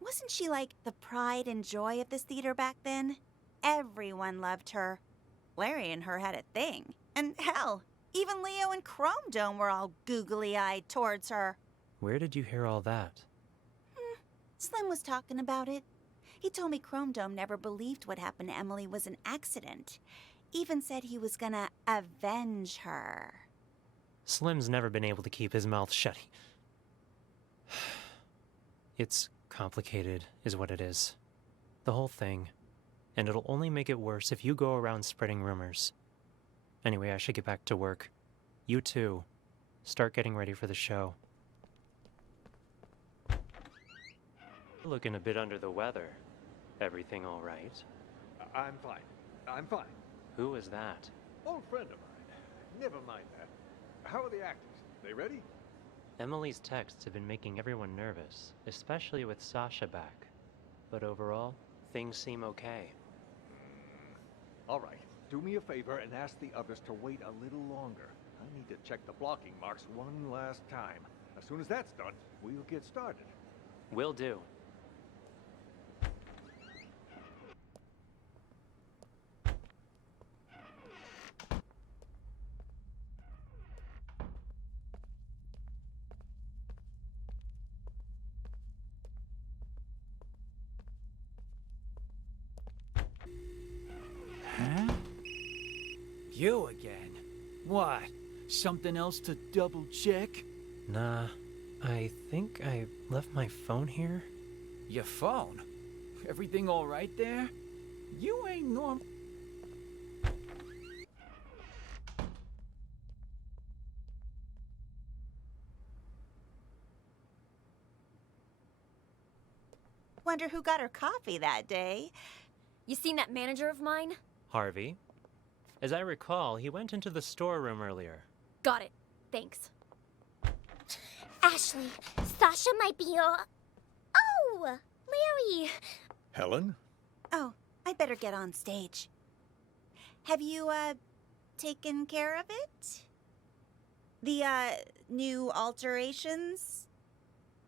Wasn't she like the pride and joy of this theater back then? Everyone loved her. Larry and her had a thing. And hell, even Leo and Chrome Dome were all googly-eyed towards her. Where did you hear all that? Slim was talking about it. He told me Chrome Dome never believed what happened to Emily was an accident. Even said he was gonna avenge her. Slim's never been able to keep his mouth shut. It's complicated, is what it is. The whole thing. And it'll only make it worse if you go around spreading rumors. Anyway, I should get back to work. You too. Start getting ready for the show. Looking a bit under the weather. Everything all right? I'm fine. I'm fine. Who was that? Old friend of mine. Never mind that. How are the actors? They ready? Emily's texts have been making everyone nervous, especially with Sasha back. But overall, things seem okay. All right. Do me a favor and ask the others to wait a little longer. I need to check the blocking marks one last time. As soon as that's done, we'll get started. Will do. Huh? You again? What? Something else to double check? Nah, I think I left my phone here. Your phone? Everything all right there? You ain't normal. Wonder who got her coffee that day. You seen that manager of mine? Harvey. As I recall, he went into the storeroom earlier. Got it. Thanks. Ashley, Sasha might be your... Oh! Larry! Helen? Oh, I'd better get on stage. Have you, taken care of it? The, new alterations?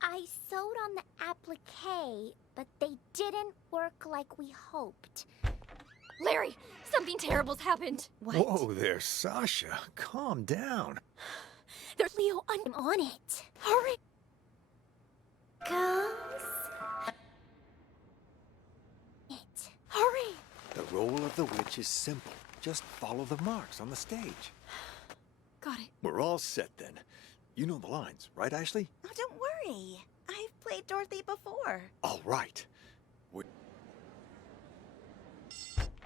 I sewed on the applique, but they didn't work like we hoped. Larry, something terrible's happened. What? Whoa there, Sasha. Calm down. There's Leo on it. Hurry! Goes... It. Hurry! The role of the witch is simple. Just follow the marks on the stage. Got it. We're all set then. You know the lines, right, Ashley? Oh, don't worry. I've played Dorothy before. All right.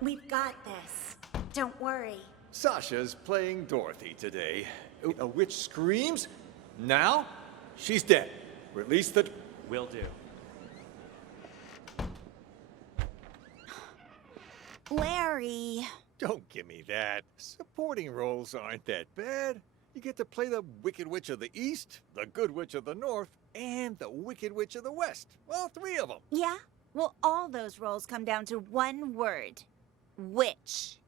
We've got this. Don't worry. Sasha's playing Dorothy today. A witch screams. Now, she's dead. Release the... Will do. Larry. Don't give me that. Supporting roles aren't that bad. You get to play the Wicked Witch of the East, the Good Witch of the North, and the Wicked Witch of the West. All three of them. Yeah? Well, all those roles come down to one word. Witch.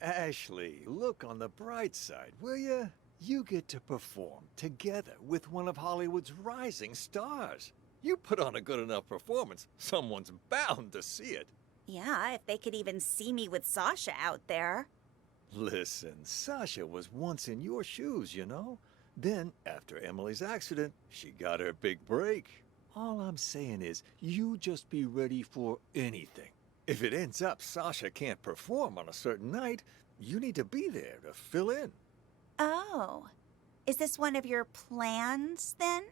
Ashley, look on the bright side, will you? You get to perform together with one of Hollywood's rising stars. You put on a good enough performance, someone's bound to see it. Yeah, if they could even see me with Sasha out there. Listen, Sasha was once in your shoes, you know? Then, after Emily's accident, she got her big break. All I'm saying is, you just be ready for anything. If it ends up Sasha can't perform on a certain night, you need to be there to fill in. Oh. Is this one of your plans, then?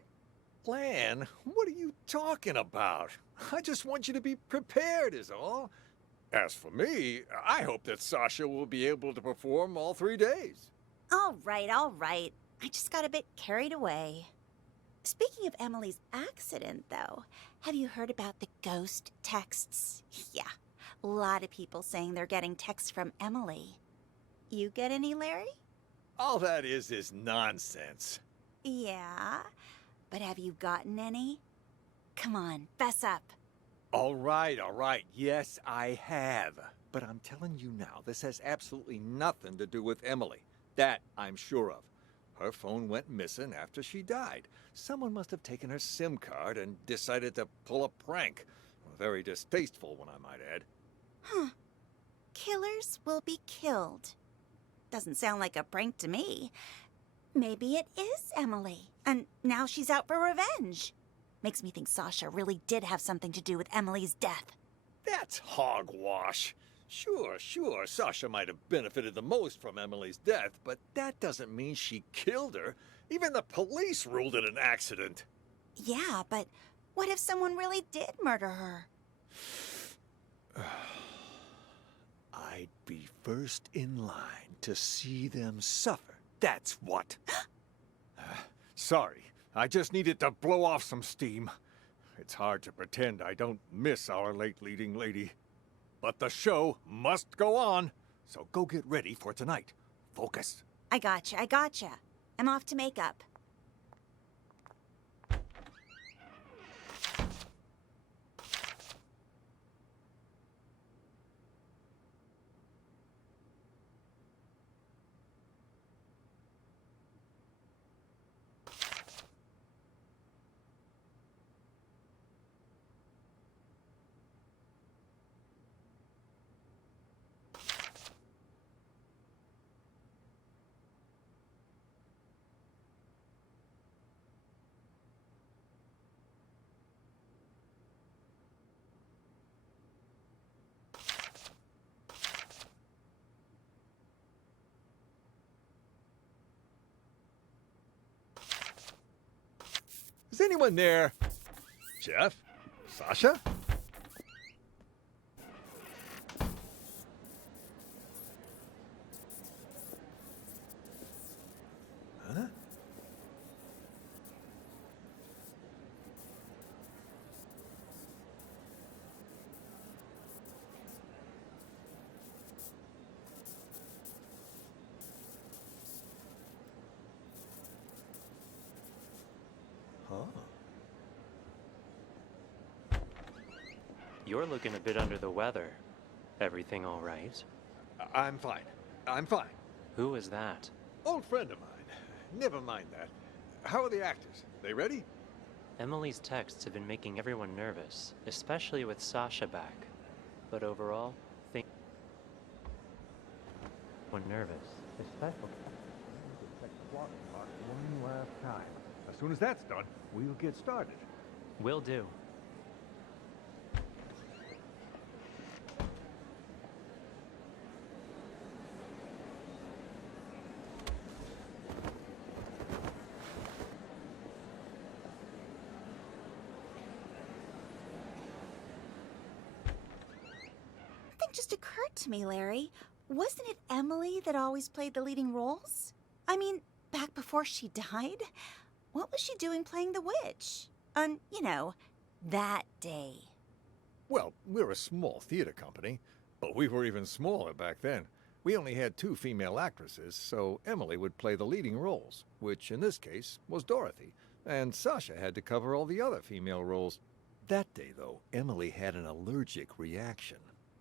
Plan? What are you talking about? I just want you to be prepared is all. As for me, I hope that Sasha will be able to perform all 3 days. All right, all right. I just got a bit carried away. Speaking of Emily's accident, though, have you heard about the ghost texts? Yeah, a lot of people saying they're getting texts from Emily. You get any, Larry? All that is nonsense. Yeah, but have you gotten any? Come on, fess up. All right. Yes, I have. But I'm telling you now, this has absolutely nothing to do with Emily. That I'm sure of. Her phone went missing after she died. Someone must have taken her SIM card and decided to pull a prank. Very distasteful one, I might add. Huh. Killers will be killed. Doesn't sound like a prank to me. Maybe it is Emily, and now she's out for revenge. Makes me think Sasha really did have something to do with Emily's death. That's hogwash. Sure, Sasha might have benefited the most from Emily's death, but that doesn't mean she killed her. Even the police ruled it an accident. Yeah, but what if someone really did murder her? I'd be first in line to see them suffer. That's what. Sorry, I just needed to blow off some steam. It's hard to pretend I don't miss our late leading lady. But the show must go on, so go get ready for tonight. Focus. I gotcha. I'm off to makeup. Is anyone there? Jeff? Sasha? Huh? You're looking a bit under the weather. Everything all right? I'm fine. Who is that? Old friend of mine. Never mind that. How are the actors? They ready? Emily's texts have been making everyone nervous, especially with Sasha back. But overall, think when nervous, especially. One last time. As soon as that's done, we'll get started. Will do. Just occurred to me, Larry. Wasn't it Emily that always played the leading roles? I mean, back before she died? What was she doing playing the witch? On, that day. Well, we're a small theater company, but we were even smaller back then. We only had 2 female actresses, so Emily would play the leading roles, which in this case was Dorothy, and Sasha had to cover all the other female roles. That day, though, Emily had an allergic reaction.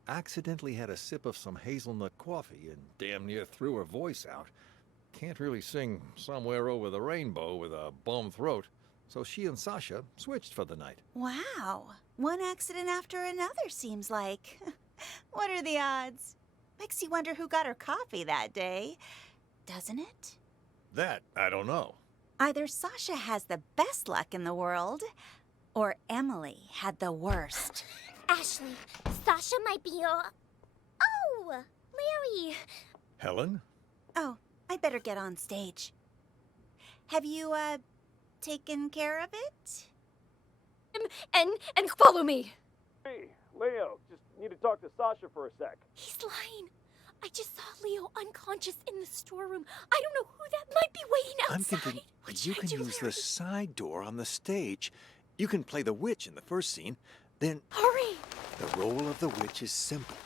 Accidentally had a sip of some hazelnut coffee and damn near threw her voice out. Can't really sing Somewhere Over the Rainbow with a bum throat, so she and Sasha switched for the night. Wow. One accident after another, seems like. What are the odds? Makes you wonder who got her coffee that day, doesn't it? That, I don't know. Either Sasha has the best luck in the world, or Emily had the worst. Ashley, Sasha might be your... Oh, Larry. Helen? Oh, I'd better get on stage. Have you, taken care of it? And follow me. Hey, Leo, just need to talk to Sasha for a sec. He's lying. I just saw Leo unconscious in the storeroom. I don't know who that might be waiting outside. I'm thinking you can use the side door on the stage. You can play the witch in the first scene, then... Hurry! The role of the witch is simple.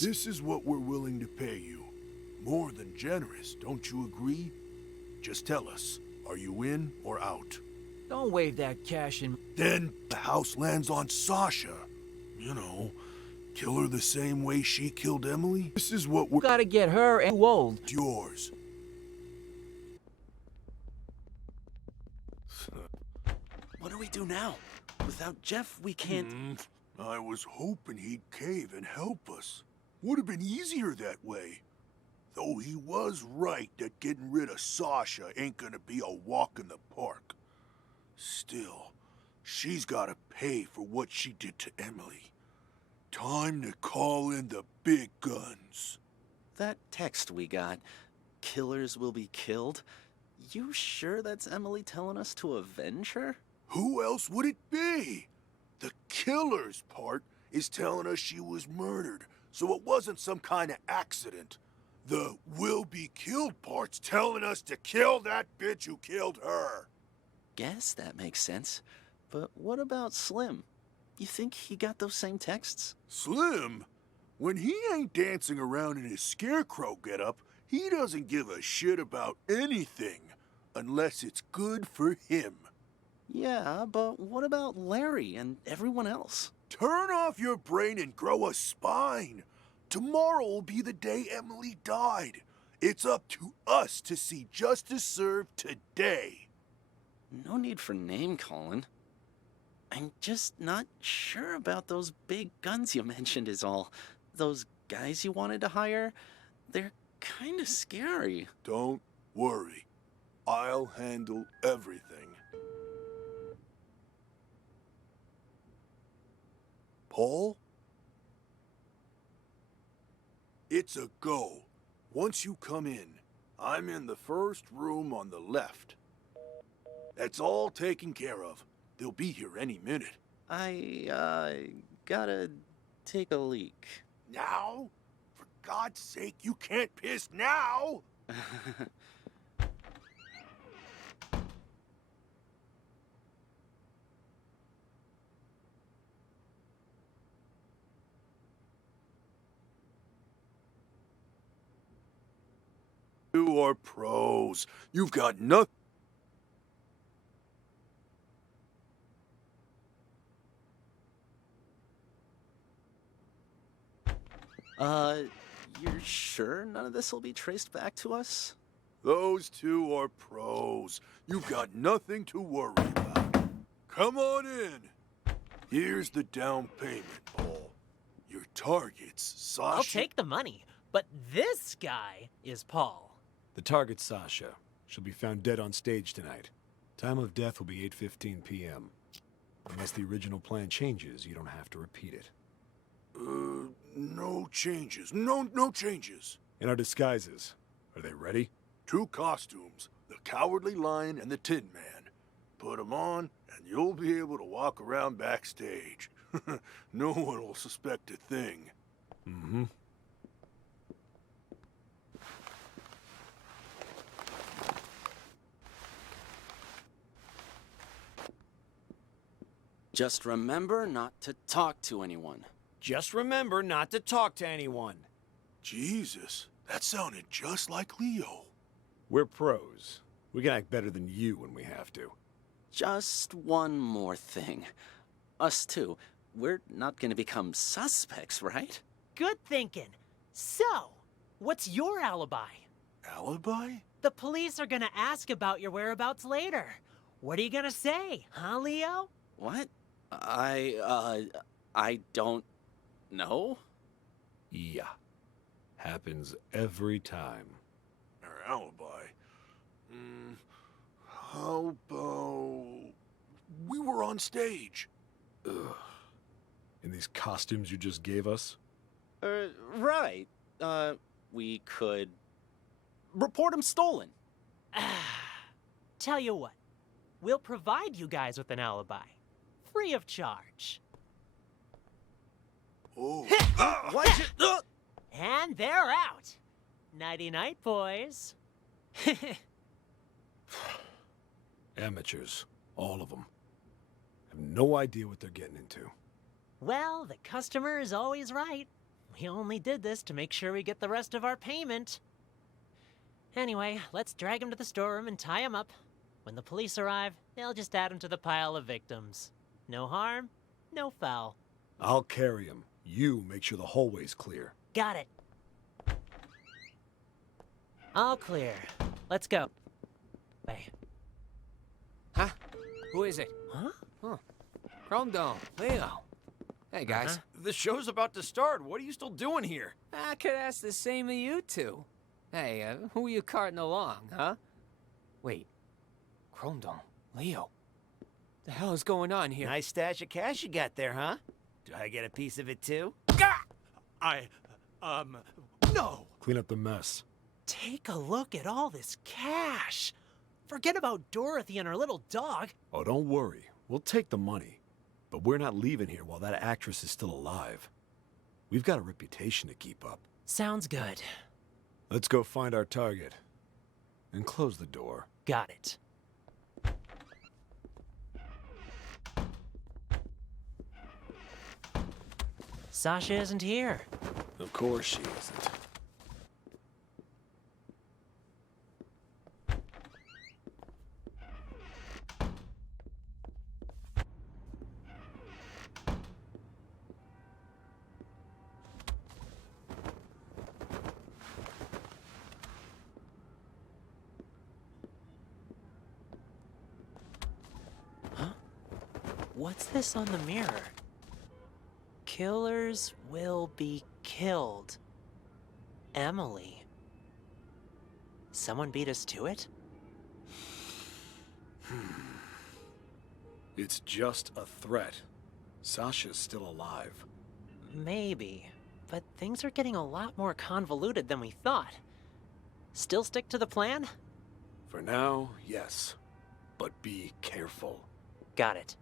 This is what we're willing to pay you. More than generous, don't you agree? Just tell us, are you in or out? Don't wave that cash in. Then the house lands on Sasha. You know, kill her the same way she killed Emily? This is what we're... Gotta get her and old. It's yours. What do we do now? Without Jeff, we can't... I was hoping he'd cave and help us. Would have been easier that way. Though he was right that getting rid of Sasha ain't gonna be a walk in the park. Still, she's gotta pay for what she did to Emily. Time to call in the big guns. That text we got, killers will be killed. You sure that's Emily telling us to avenge her? Who else would it be? The killers part is telling us she was murdered, so it wasn't some kind of accident. The will be killed part's telling us to kill that bitch who killed her. Guess that makes sense. But what about Slim? You think he got those same texts? Slim? When he ain't dancing around in his scarecrow getup, he doesn't give a shit about anything, unless it's good for him. Yeah, but what about Larry and everyone else? Turn off your brain and grow a spine. Tomorrow will be the day Emily died. It's up to us to see justice served today. No need for name-calling. I'm just not sure about those big guns you mentioned is all. Those guys you wanted to hire, they're kind of scary. Don't worry. I'll handle everything. Paul? It's a go. Once you come in, I'm in the first room on the left. That's all taken care of. They'll be here any minute. I gotta take a leak. Now? For God's sake, you can't piss now! You are pros. You've got nothing. You're sure none of this will be traced back to us? Those two are pros. You've got nothing to worry about. Come on in. Here's the down payment, Paul. Your target's Sasha. I'll take the money, but this guy is Paul. The target's Sasha. She'll be found dead on stage tonight. Time of death will be 8:15 p.m. Unless the original plan changes, you don't have to repeat it. No changes. No changes. In our disguises, are they ready? 2 costumes, the Cowardly Lion and the Tin Man. Put 'em on, and you'll be able to walk around backstage. No one will suspect a thing. Mm-hmm. Just remember not to talk to anyone. Just remember not to talk to anyone. Jesus, that sounded just like Leo. We're pros. We can act better than you when we have to. Just one more thing. Us two, we're not gonna become suspects, right? Good thinking. So, what's your alibi? Alibi? The police are gonna ask about your whereabouts later. What are you gonna say, huh, Leo? What? I don't know. Yeah. Happens every time. Our alibi? How about... we were on stage. Ugh. In these costumes you just gave us? Right. We could report him stolen. Tell you what, we'll provide you guys with an alibi. Free of charge. Oh. Watch it! And they're out. Nighty-night, boys. Amateurs. All of them. Have no idea what they're getting into. Well, the customer is always right. We only did this to make sure we get the rest of our payment. Anyway, let's drag him to the storeroom and tie him up. When the police arrive, they'll just add him to the pile of victims. No harm, no foul. I'll carry him. You make sure the hallway's clear. Got it. All clear. Let's go. Hey. Huh? Who is it? Huh? Huh. Chrome Dome. Leo. Hey, guys. The show's about to start. What are you still doing here? I could ask the same of you two. Hey, who are you carting along, huh? Wait. Chrome Dome. Leo. The hell is going on here? Nice stash of cash you got there, huh? Do I get a piece of it too? No! Clean up the mess. Take a look at all this cash. Forget about Dorothy and her little dog. Oh, don't worry. We'll take the money. But we're not leaving here while that actress is still alive. We've got a reputation to keep up. Sounds good. Let's go find our target. And close the door. Got it. Sasha isn't here. Of course she isn't. What's this on the mirror? Killers will be killed. Emily. Someone beat us to it? It's just a threat. Sasha's still alive. Maybe, but things are getting a lot more convoluted than we thought. Still stick to the plan? For now, yes. But be careful. Got it.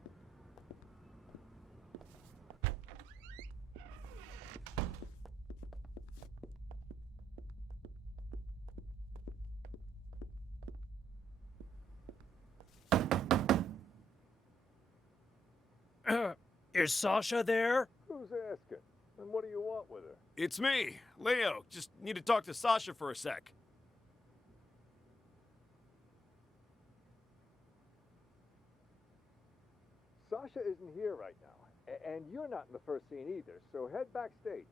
Is Sasha there? Who's asking? And what do you want with her? It's me, Leo. Just need to talk to Sasha for a sec. Sasha isn't here right now. And you're not in the first scene either, so head backstage.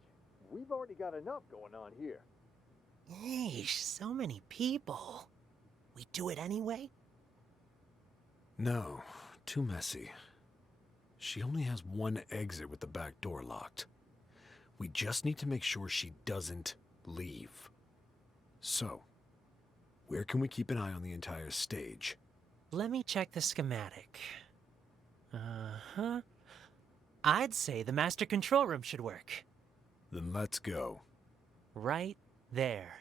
We've already got enough going on here. Yeesh, so many people. We do it anyway? No, too messy. She only has one exit with the back door locked. We just need to make sure she doesn't leave. So, where can we keep an eye on the entire stage? Let me check the schematic. Uh-huh. I'd say the master control room should work. Then let's go. Right there.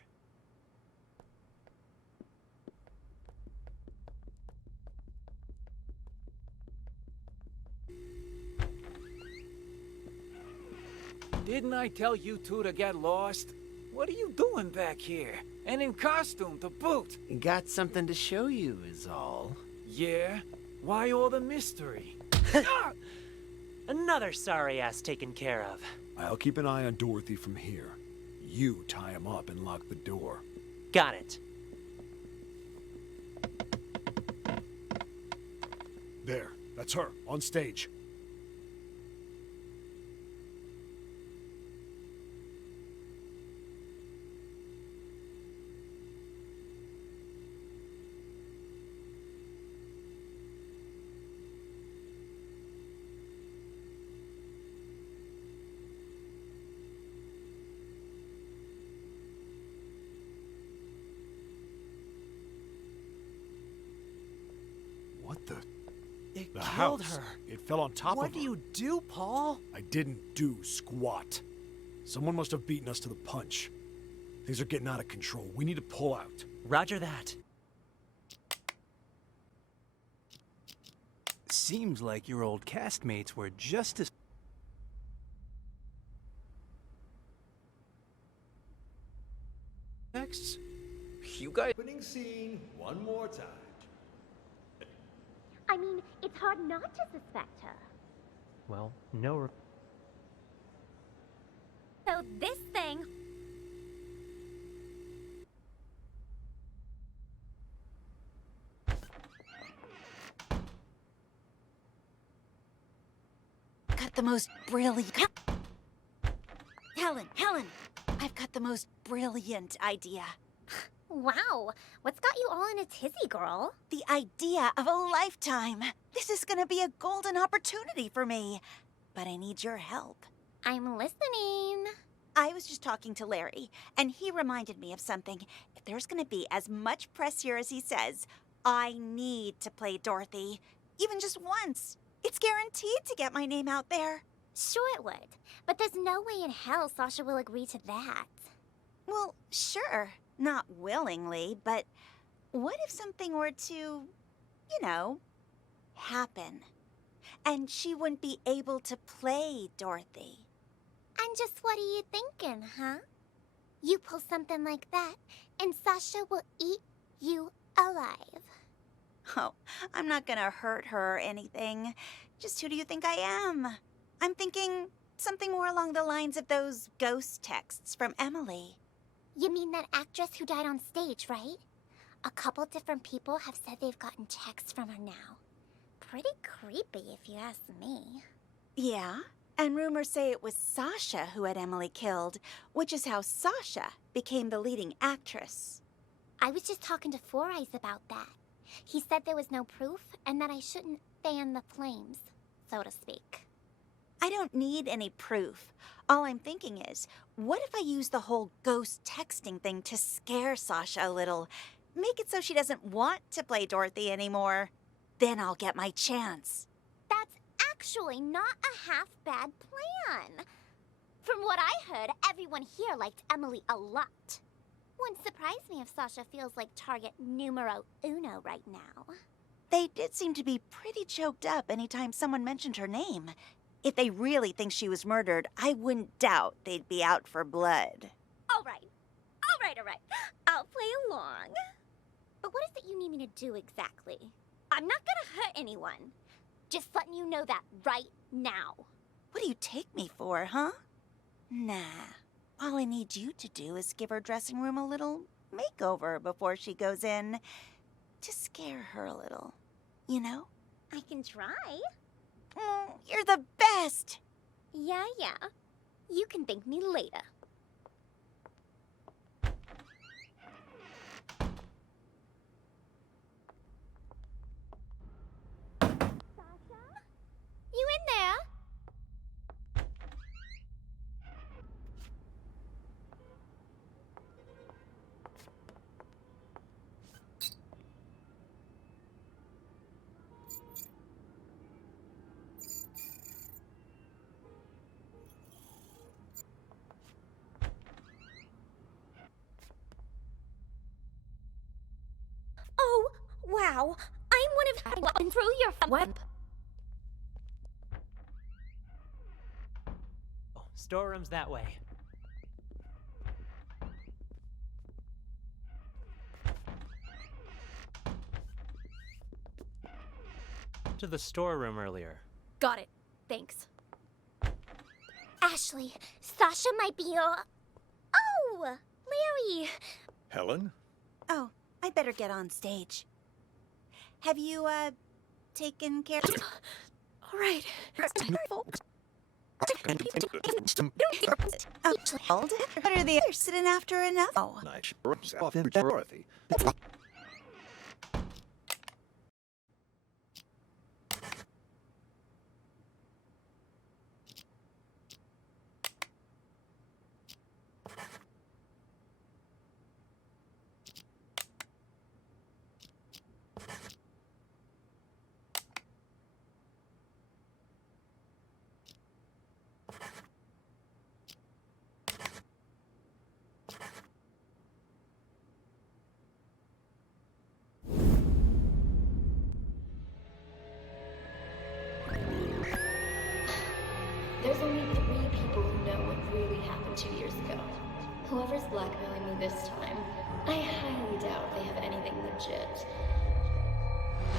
Didn't I tell you two to get lost? What are you doing back here? And in costume to boot? Got something to show you is all. Yeah? Why all the mystery? Another sorry ass taken care of. I'll keep an eye on Dorothy from here. You tie him up and lock the door. Got it. There, that's her, on stage. What the? It The killed house. her. It fell on top What of do her. you do, Paul? I didn't do squat. Someone must have beaten us to the punch. Things are getting out of control. We need to pull out. Roger that. Seems like your old castmates were just as... Next. You guys... Opening scene one more time. I mean, it's hard not to suspect her. Well, no. So this thing... Got the most brilliant... Helen, I've got the most brilliant idea. Wow, what's got you all in a tizzy, girl? The idea of a lifetime. This is gonna be a golden opportunity for me. But I need your help. I'm listening. I was just talking to Larry, and he reminded me of something. If there's gonna be as much press here as he says, I need to play Dorothy. Even just once. It's guaranteed to get my name out there. Sure it would, but there's no way in hell Sasha will agree to that. Well, sure. Not willingly, but what if something were to, you know, happen? And she wouldn't be able to play Dorothy. And just what are you thinking, huh? You pull something like that, and Sasha will eat you alive. Oh, I'm not gonna hurt her or anything. Just who do you think I am? I'm thinking something more along the lines of those ghost texts from Emily. You mean that actress who died on stage, right? A couple different people have said they've gotten texts from her now. Pretty creepy, if you ask me. Yeah, and rumors say it was Sasha who had Emily killed, which is how Sasha became the leading actress. I was just talking to Four Eyes about that. He said there was no proof, and that I shouldn't fan the flames, so to speak. I don't need any proof. All I'm thinking is, what if I use the whole ghost texting thing to scare Sasha a little? Make it so she doesn't want to play Dorothy anymore. Then I'll get my chance. That's actually not a half-bad plan. From what I heard, everyone here liked Emily a lot. Wouldn't surprise me if Sasha feels like target numero uno right now. They did seem to be pretty choked up anytime someone mentioned her name. If they really think she was murdered, I wouldn't doubt they'd be out for blood. All right. I'll play along. But what is it you need me to do exactly? I'm not gonna hurt anyone. Just letting you know that right now. What do you take me for, huh? Nah. All I need you to do is give her dressing room a little makeover before she goes in. To scare her a little. You know? I can try. Oh, you're the best! Yeah. You can thank me later. Sasha? You in there? Oh, wow. I'm one of through your web. Oh, storeroom's that way. To the storeroom earlier. Got it. Thanks. Ashley, Sasha might be your... Oh, Larry. Helen? Oh, I'd better get on stage. Have you, taken care... All right. Oh, hold it. What are the others sitting after enough? Oh. Nice. Off in Dorothy. There's only 3 people who know what really happened 2 years ago. Whoever's blackmailing me this time, I highly doubt they have anything legit.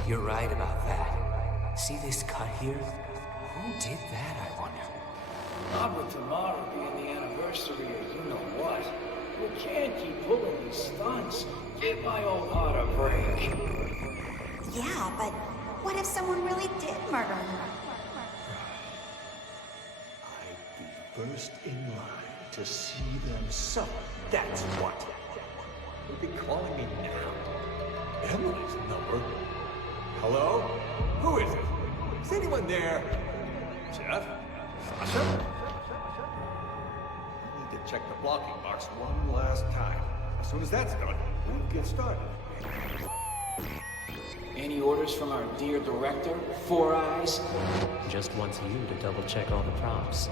You're right about that. See this cut here? Who did that, I wonder? Not with tomorrow being the anniversary of you know what. We can't keep pulling these stunts. Give my old heart a break. Yeah, but what if someone really did murder her? I'd be first in line to see them suffer. That's what. You'll be calling me now. Emily's number? Hello? Who is it? Is anyone there? Jeff? Sasha? I need to check the blocking box one last time. As soon as that's done, we'll get started. Any orders from our dear director, Four Eyes? Just wants you to double check all the props.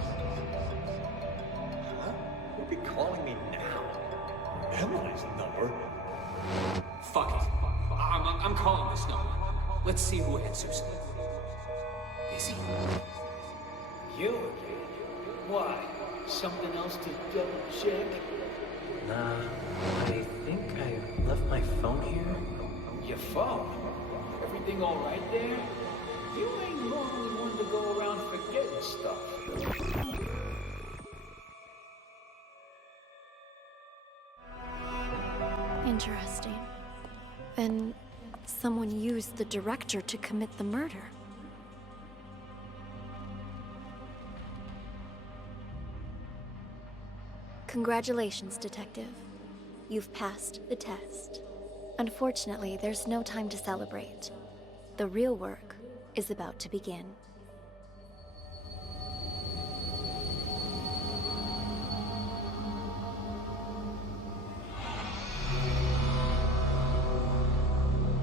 Huh? You'll be calling me now. Emily's number? Fuck it. I'm calling this number. Let's see who answers. Busy? You? Why? Something else to double check? Nah, I think I left my phone here. Your phone? Everything all right there? You ain't normally one to go around forgetting stuff. Interesting. Then someone used the director to commit the murder. Congratulations, Detective. You've passed the test. Unfortunately, there's no time to celebrate. The real work is about to begin.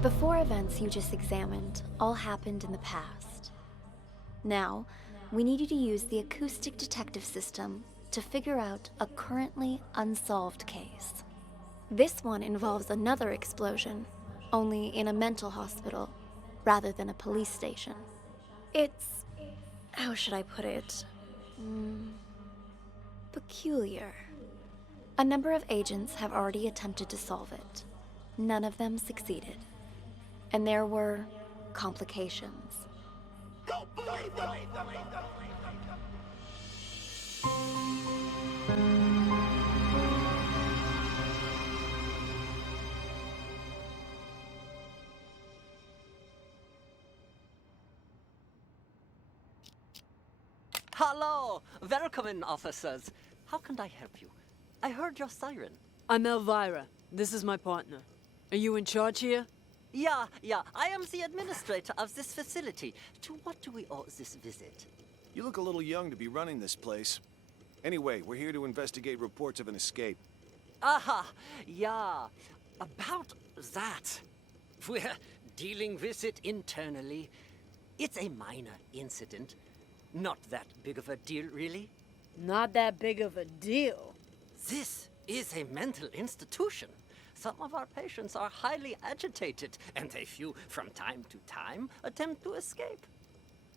The 4 events you just examined all happened in the past. Now, we need you to use the acoustic detective system to figure out a currently unsolved case. This one involves another explosion, only in a mental hospital rather than a police station. It's... how should I put it? Peculiar. A number of agents have already attempted to solve it. None of them succeeded. And there were complications. Hello! Welcome in, officers. How can I help you? I heard your siren. I'm Elvira. This is my partner. Are you in charge here? Yeah. I am the administrator of this facility. To what do we owe this visit? You look a little young to be running this place. Anyway, we're here to investigate reports of an escape. Aha! Yeah. About that. We're dealing with it internally. It's a minor incident. Not that big of a deal, really. Not that big of a deal. This is a mental institution. Some of our patients are highly agitated, and a few, from time to time, attempt to escape.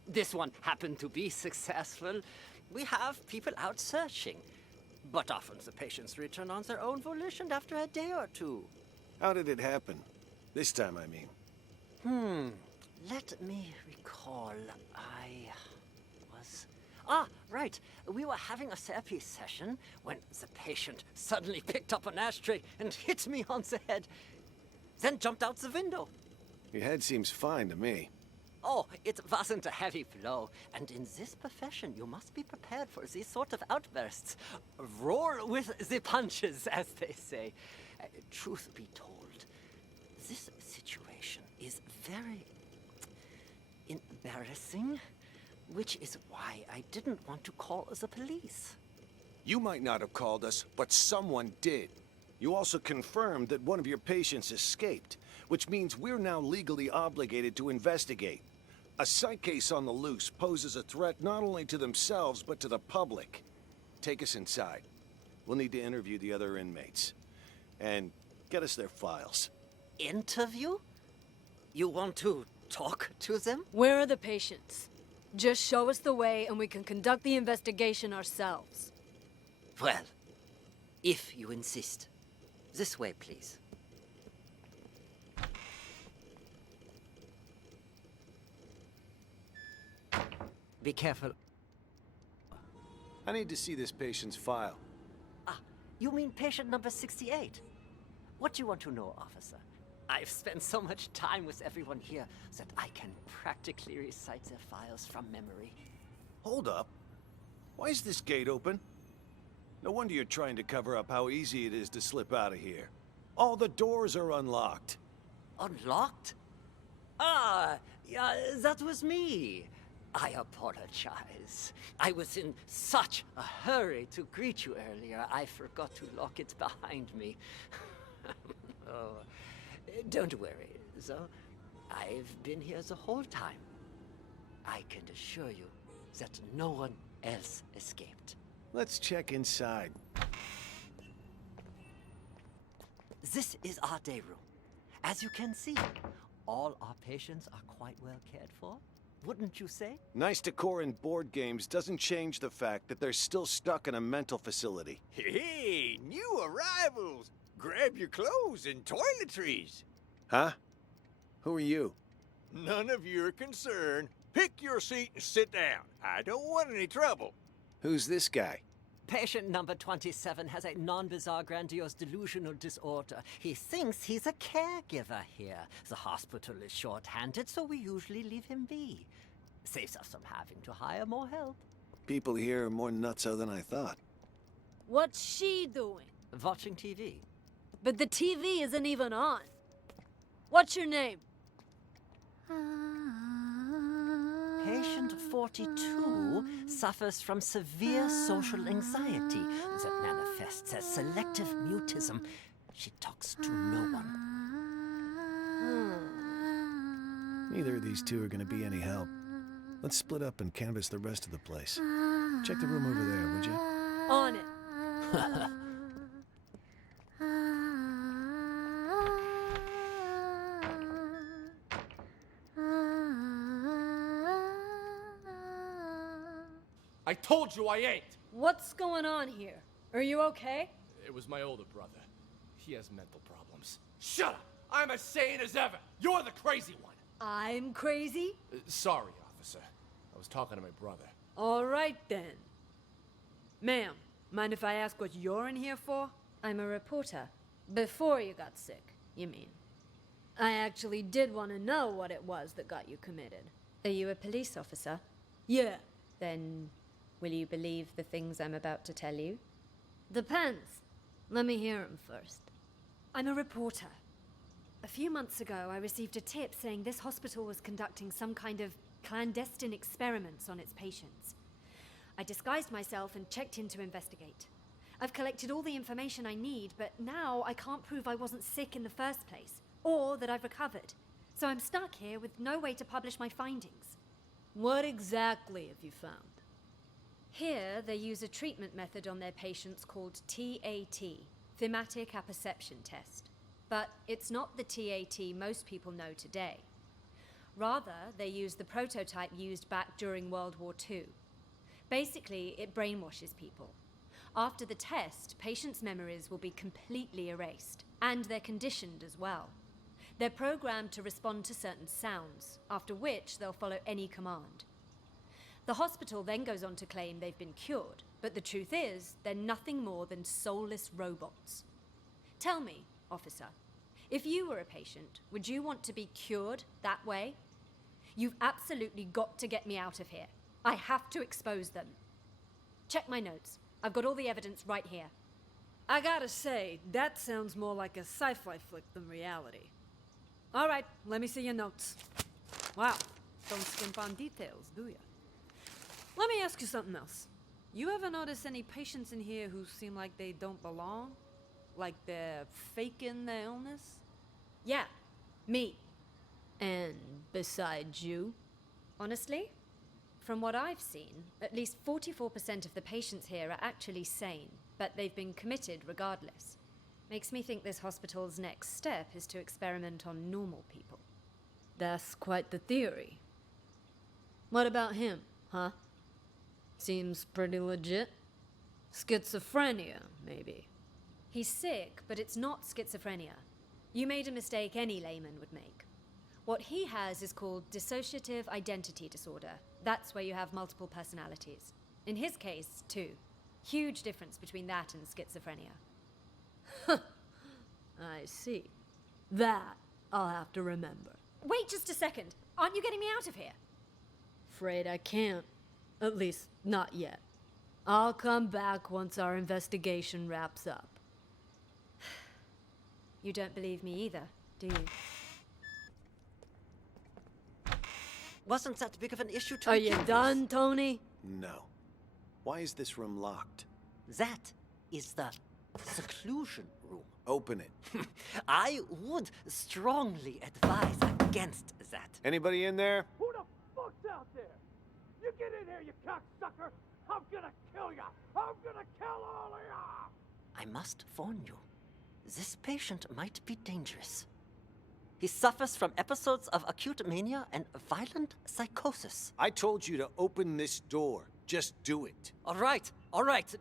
This one happened to be successful. We have people out searching, but often the patients return on their own volition after a day or two. How did it happen? This time, I mean. Let me recall. Right. We were having a therapy session when the patient suddenly picked up an ashtray and hit me on the head, then jumped out the window. Your head seems fine to me. Oh, it wasn't a heavy blow, and in this profession you must be prepared for these sort of outbursts. Roar with the punches, as they say. Truth be told, this situation is very embarrassing. Which is why I didn't want to call the police. You might not have called us, but someone did. You also confirmed that one of your patients escaped, which means we're now legally obligated to investigate. A psych case on the loose poses a threat not only to themselves, but to the public. Take us inside. We'll need to interview the other inmates. And get us their files. Interview? You want to talk to them? Where are the patients? Just show us the way and we can conduct the investigation ourselves. Well, if you insist. This way, please. Be careful. I need to see this patient's file. Ah, you mean patient number 68? What do you want to know, officer? I've spent so much time with everyone here that I can practically recite their files from memory. Hold up. Why is this gate open? No wonder you're trying to cover up how easy it is to slip out of here. All the doors are unlocked. Unlocked? Ah, yeah, that was me. I apologize. I was in such a hurry to greet you earlier, I forgot to lock it behind me. Oh, don't worry, though. I've been here the whole time. I can assure you that no one else escaped. Let's check inside. This is our day room. As you can see, all our patients are quite well cared for. Wouldn't you say? Nice decor and board games doesn't change the fact that they're still stuck in a mental facility. Hey, new arrivals! Grab your clothes and toiletries. Huh? Who are you? None of your concern. Pick your seat and sit down. I don't want any trouble. Who's this guy? Patient number 27 has a non-bizarre grandiose delusional disorder. He thinks he's a caregiver here. The hospital is short-handed, so we usually leave him be. Saves us from having to hire more help. People here are more nutso than I thought. What's she doing? Watching TV. But the TV isn't even on. What's your name? Patient 42 suffers from severe social anxiety that manifests as selective mutism. She talks to no one. Neither of these two are going to be any help. Let's split up and canvass the rest of the place. Check the room over there, would you? On it. I told you I ain't! What's going on here? Are you okay? It was my older brother. He has mental problems. Shut up! I'm as sane as ever! You're the crazy one! I'm crazy? Sorry, officer. I was talking to my brother. All right, then. Ma'am, mind if I ask what you're in here for? I'm a reporter. Before you got sick, you mean? I actually did want to know what it was that got you committed. Are you a police officer? Yeah. Then, will you believe the things I'm about to tell you? Depends. Let me hear them first. I'm a reporter. A few months ago, I received a tip saying this hospital was conducting some kind of clandestine experiments on its patients. I disguised myself and checked in to investigate. I've collected all the information I need, but now I can't prove I wasn't sick in the first place, or that I've recovered. So I'm stuck here with no way to publish my findings. What exactly have you found? Here, they use a treatment method on their patients called TAT, Thematic Apperception Test. But it's not the TAT most people know today. Rather, they use the prototype used back during World War II. Basically, it brainwashes people. After the test, patients' memories will be completely erased, and they're conditioned as well. They're programmed to respond to certain sounds, after which they'll follow any command. The hospital then goes on to claim they've been cured, but the truth is, they're nothing more than soulless robots. Tell me, officer, if you were a patient, would you want to be cured that way? You've absolutely got to get me out of here. I have to expose them. Check my notes. I've got all the evidence right here. I gotta say, that sounds more like a sci-fi flick than reality. All right, let me see your notes. Wow, don't skimp on details, do you? Let me ask you something else. You ever notice any patients in here who seem like they don't belong? Like they're faking their illness? Yeah, me. And besides you? Honestly, from what I've seen, at least 44% of the patients here are actually sane, but they've been committed regardless. Makes me think this hospital's next step is to experiment on normal people. That's quite the theory. What about him, huh? Seems pretty legit. Schizophrenia, maybe. He's sick, but it's not schizophrenia. You made a mistake any layman would make. What he has is called dissociative identity disorder. That's where you have multiple personalities. In his case, two. Huge difference between that and schizophrenia. I see. That I'll have to remember. Wait just a second. Aren't you getting me out of here? Afraid I can't. At least, not yet. I'll come back once our investigation wraps up. You don't believe me either, do you? Wasn't that big of an issue to Are begin you with? done, Tony? No. Why is this room locked? That is the seclusion room. Open it. I would strongly advise against that. Anybody in there? Who the fuck's out there? You get in here, you cocksucker! I'm gonna kill ya! I'm gonna kill all of ya! I must warn you, this patient might be dangerous. He suffers from episodes of acute mania and violent psychosis. I told you to open this door. Just do it. All right.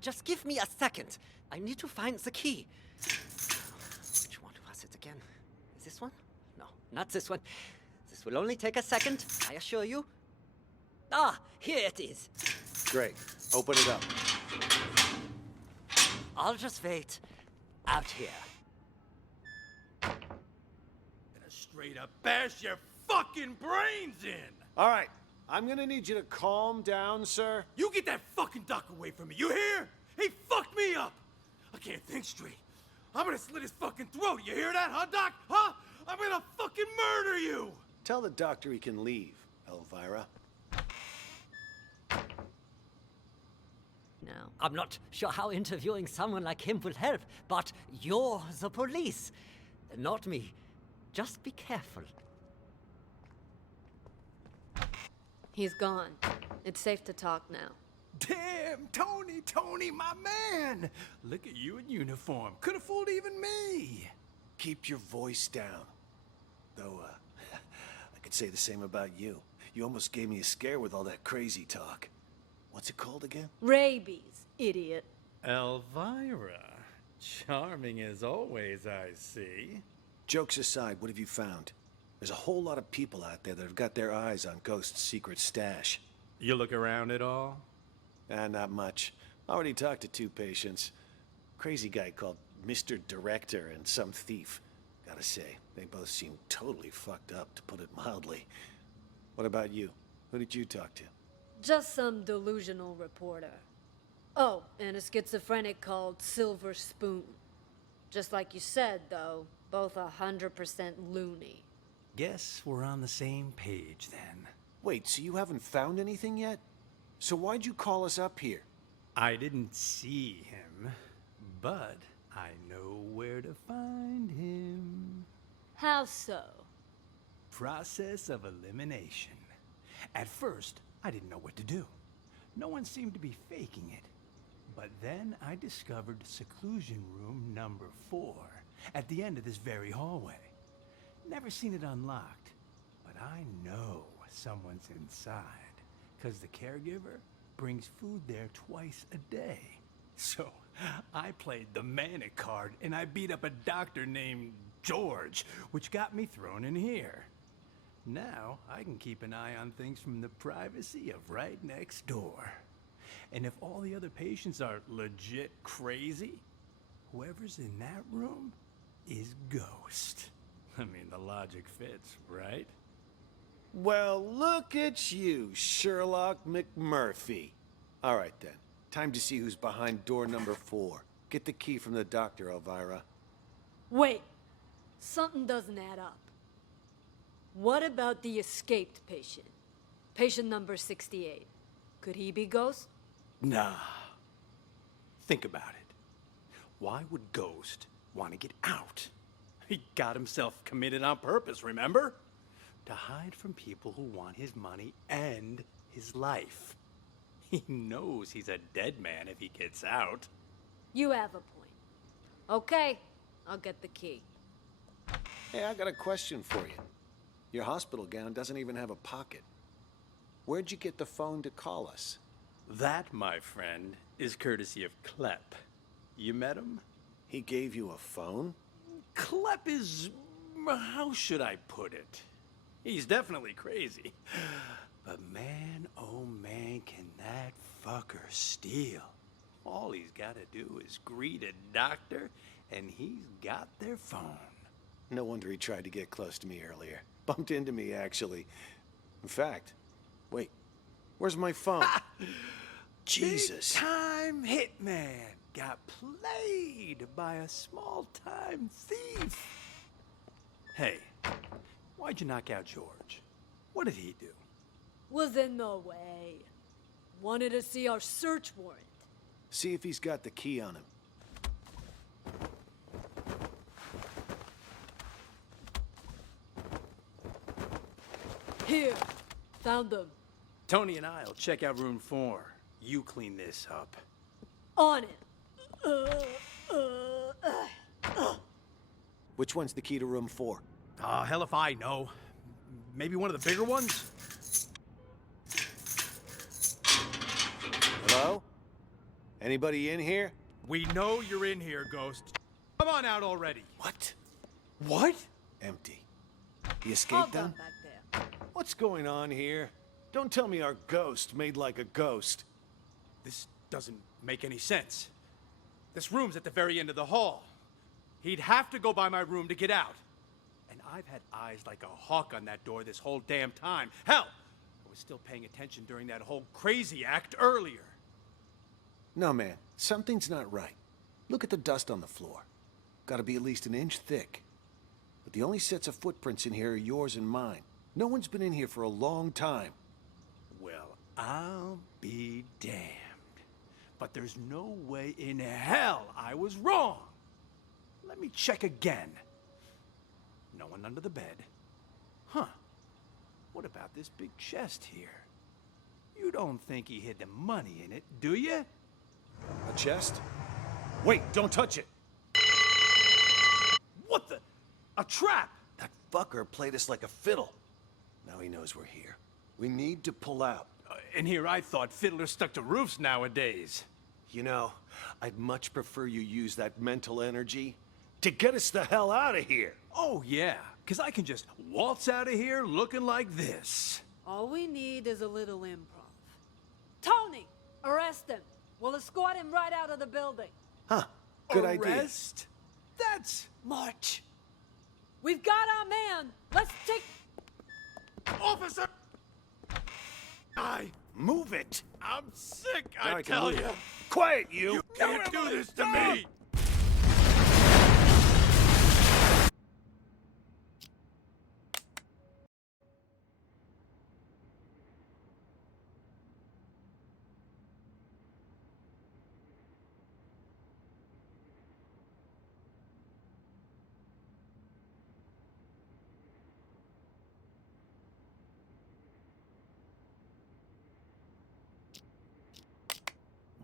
Just give me a second. I need to find the key. Which one was it again? Is this one? No, not this one. This will only take a second, I assure you. Ah, here it is. Great. Open it up. I'll just wait out here. Straight up bash your fucking brains in! All right. I'm gonna need you to calm down, sir. You get that fucking doc away from me, you hear? He fucked me up! I can't think straight. I'm gonna slit his fucking throat, you hear that, huh, Doc? Huh? I'm gonna fucking murder you! Tell the doctor he can leave, Elvira. No. I'm not sure how interviewing someone like him will help, but you're the police, not me. Just be careful. He's gone. It's safe to talk now. Damn, Tony, my man! Look at you in uniform. Could have fooled even me. Keep your voice down. Though, I could say the same about you. You almost gave me a scare with all that crazy talk. What's it called again? Rabies, idiot. Elvira. Charming as always, I see. Jokes aside, what have you found? There's a whole lot of people out there that have got their eyes on Ghost's secret stash. You look around at all? Not much. Already talked to 2 patients. Crazy guy called Mr. Director and some thief. Gotta say, they both seem totally fucked up, to put it mildly. What about you? Who did you talk to? Just some delusional reporter. Oh, and a schizophrenic called Silver Spoon. Just like you said, though, both 100% loony. Guess we're on the same page then. Wait, so you haven't found anything yet? So why'd you call us up here? I didn't see him, but I know where to find him. How so? Process of elimination. At first, I didn't know what to do. No one seemed to be faking it. But then I discovered seclusion room number 4 at the end of this very hallway. Never seen it unlocked, but I know someone's inside, because the caregiver brings food there twice a day. So I played the manic card and I beat up a doctor named George, which got me thrown in here. Now I can keep an eye on things from the privacy of right next door. And if all the other patients are legit crazy, whoever's in that room is Ghost. I mean, the logic fits, right? Well, look at you, Sherlock McMurphy. All right, then. Time to see who's behind door number 4. Get the key from the doctor, Elvira. Wait. Something doesn't add up. What about the escaped patient? Patient number 68. Could he be Ghost? Nah. Think about it. Why would Ghost want to get out? He got himself committed on purpose, remember? To hide from people who want his money and his life. He knows he's a dead man if he gets out. You have a point. Okay, I'll get the key. Hey, I got a question for you. Your hospital gown doesn't even have a pocket. Where'd you get the phone to call us? That, my friend, is courtesy of Klepp. You met him? He gave you a phone? Klepp is... how should I put it? He's definitely crazy. But man, oh man, can that fucker steal. All he's gotta do is greet a doctor, and he's got their phone. No wonder he tried to get close to me earlier. Bumped into me, actually. In fact, wait, where's my phone? Jesus. Big-time hitman got played by a small-time thief. Hey, why'd you knock out George? What did he do? Was in the way. Wanted to see our search warrant. See if he's got the key on him. Here. Found them. Tony and I'll check out room 4. You clean this up. On it. Which one's the key to room 4? Hell if I know. Maybe one of the bigger ones? Hello? Anybody in here? We know you're in here, Ghost. Come on out already. What? What? Empty. He escaped them? Back there. What's going on here? Don't tell me our ghost made like a ghost. This doesn't make any sense. This room's at the very end of the hall. He'd have to go by my room to get out. And I've had eyes like a hawk on that door this whole damn time. Hell, I was still paying attention during that whole crazy act earlier. No, man. Something's not right. Look at the dust on the floor. Gotta be at least an inch thick. But the only sets of footprints in here are yours and mine. No one's been in here for a long time. Well, I'll be damned. But there's no way in hell I was wrong. Let me check again. No one under the bed. Huh. What about this big chest here? You don't think he hid the money in it, do you? A chest? Wait, don't touch it! What the? A trap! That fucker played us like a fiddle. Now he knows we're here. We need to pull out. And here I thought fiddlers stuck to roofs nowadays. You know, I'd much prefer you use that mental energy to get us the hell out of here. Oh, yeah, because I can just waltz out of here looking like this. All we need is a little improv. Tony! Arrest him! We'll escort him right out of the building. Huh, good idea. Arrest? That's much. We've got our man! Let's take... Officer! Move it! I'm sick, Now I can tell move you. it. Quiet, you! You can't do this to me!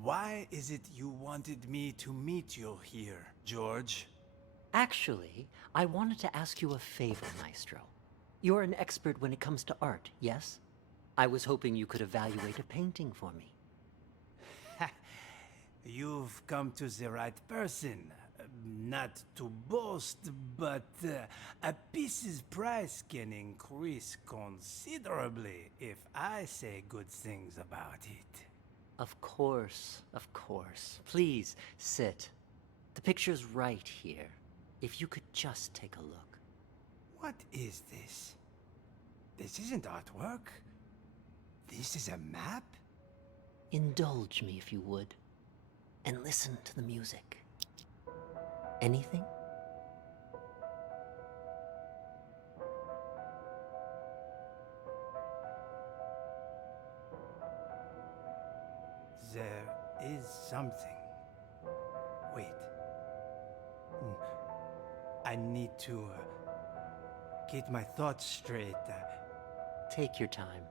Why is it you wanted me to meet you here, George? Actually, I wanted to ask you a favor, Maestro. You're an expert when it comes to art, yes? I was hoping you could evaluate a painting for me. You've come to the right person. Not to boast, but a piece's price can increase considerably if I say good things about it. Of course, of course. Please, sit. The picture's right here. If you could just take a look. What is this? This isn't artwork. This is a map? Indulge me if you would. And listen to the music. Anything? There is something. Wait. I need to get my thoughts straight. Take your time.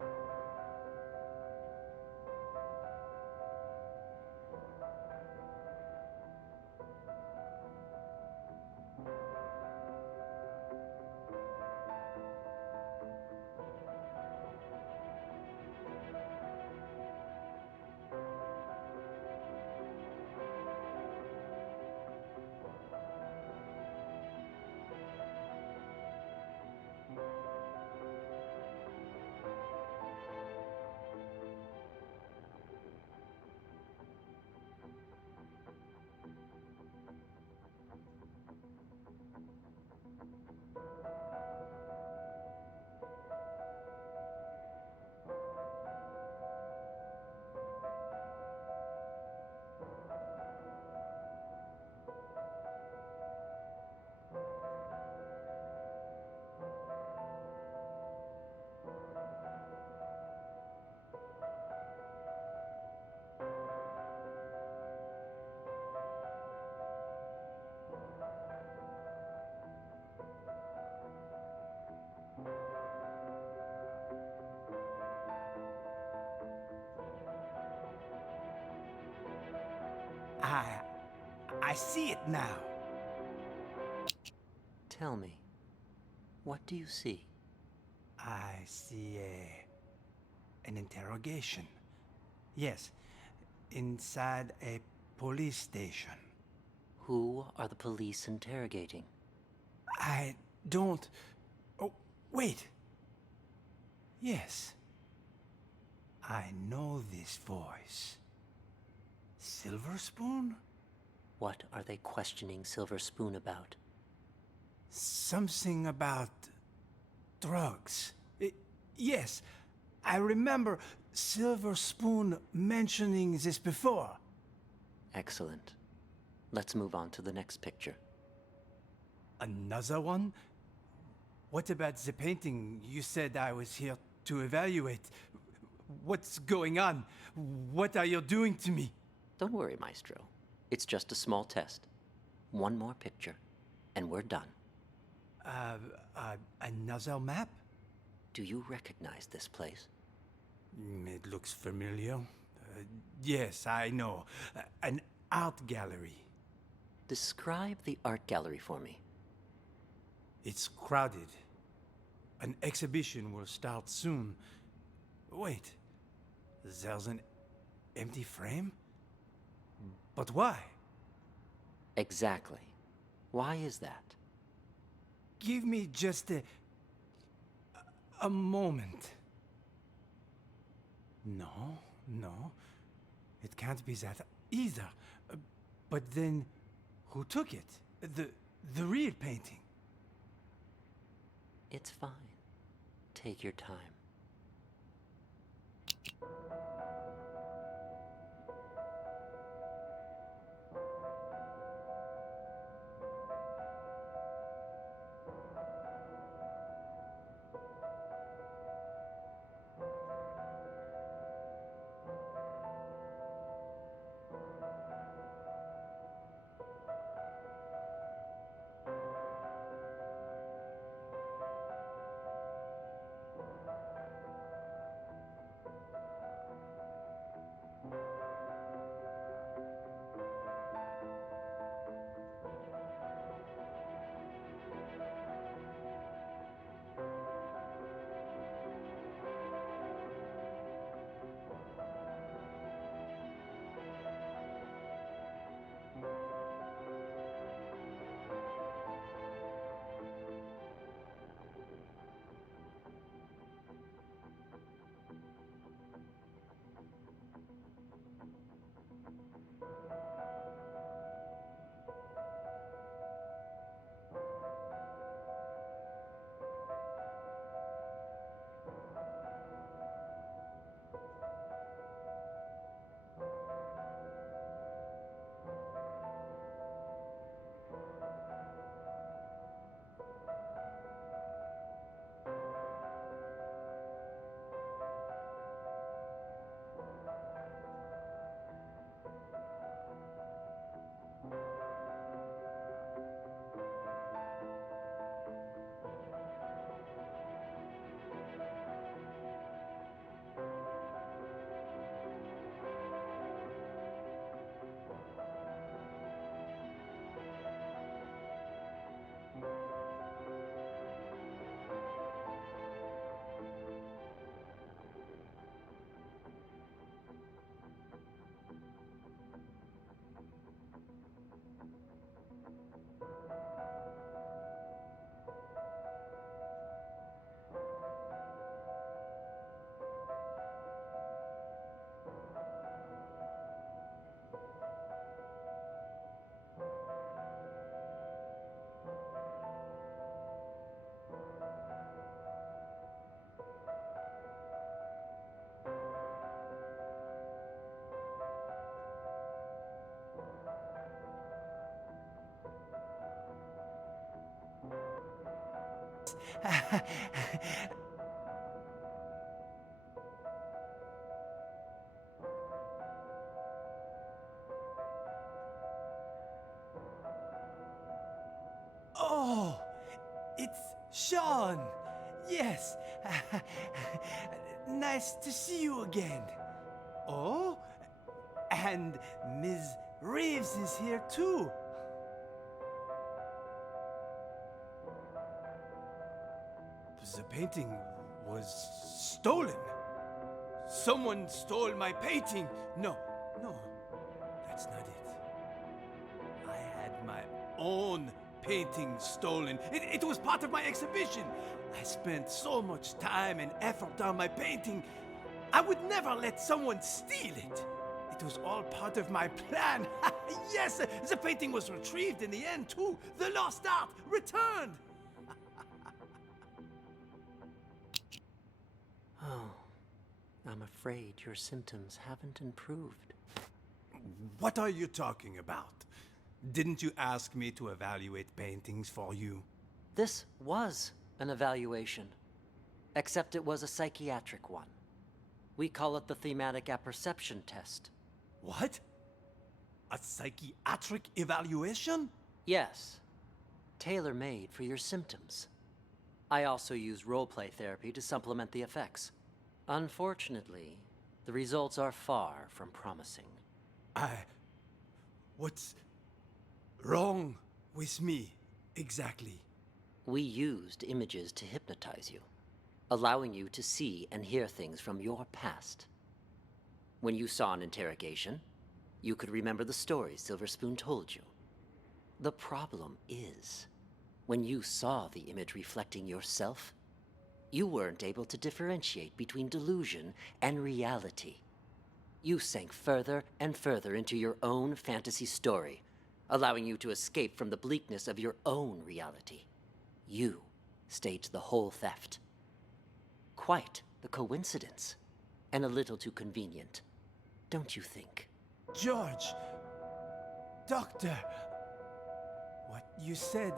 I see it now. Tell me, what do you see? I see an interrogation. Yes, inside a police station. Who are the police interrogating? I don't... Oh, wait. Yes. I know this voice. Silver Spoon? What are they questioning Silver Spoon about? Something about drugs. Yes, I remember Silver Spoon mentioning this before. Excellent. Let's move on to the next picture. Another one? What about the painting you said I was here to evaluate? What's going on? What are you doing to me? Don't worry, Maestro. It's just a small test. One more picture, and we're done. Another map? Do you recognize this place? It looks familiar. Yes, I know. An art gallery. Describe the art gallery for me. It's crowded. An exhibition will start soon. Wait, there's an empty frame? But why? Exactly. Why is that? Give me just a moment. No, it can't be that either. But then, who took it? The real painting? It's fine. Take your time. Oh, it's Sean. Yes. Nice to see you again. Oh, and Ms. Reeves is here too. The painting was stolen. Someone stole my painting. No, that's not it. I had my own painting stolen. It was part of my exhibition. I spent so much time and effort on my painting. I would never let someone steal it. It was all part of my plan. Yes, the painting was retrieved in the end too. The lost art returned. Oh, I'm afraid your symptoms haven't improved. What are you talking about? Didn't you ask me to evaluate paintings for you? This was an evaluation, except it was a psychiatric one. We call it the thematic apperception test. What? A psychiatric evaluation? Yes, tailor-made for your symptoms. I also use roleplay therapy to supplement the effects. Unfortunately, the results are far from promising. What's wrong with me, exactly? We used images to hypnotize you, allowing you to see and hear things from your past. When you saw an interrogation, you could remember the stories Silver Spoon told you. The problem is, when you saw the image reflecting yourself, you weren't able to differentiate between delusion and reality. You sank further and further into your own fantasy story, allowing you to escape from the bleakness of your own reality. You staged the whole theft. Quite the coincidence, and a little too convenient, don't you think? George! Doctor! What you said,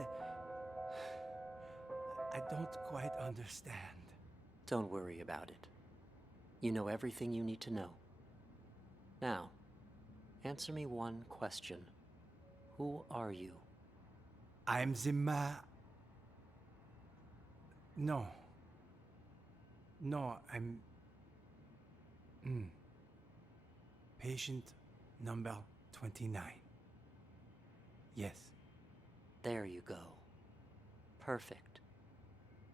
I don't quite understand. Don't worry about it. You know everything you need to know. Now, answer me one question. Who are you? I'm the No. No, I'm... Patient number 29. Yes. There you go. Perfect.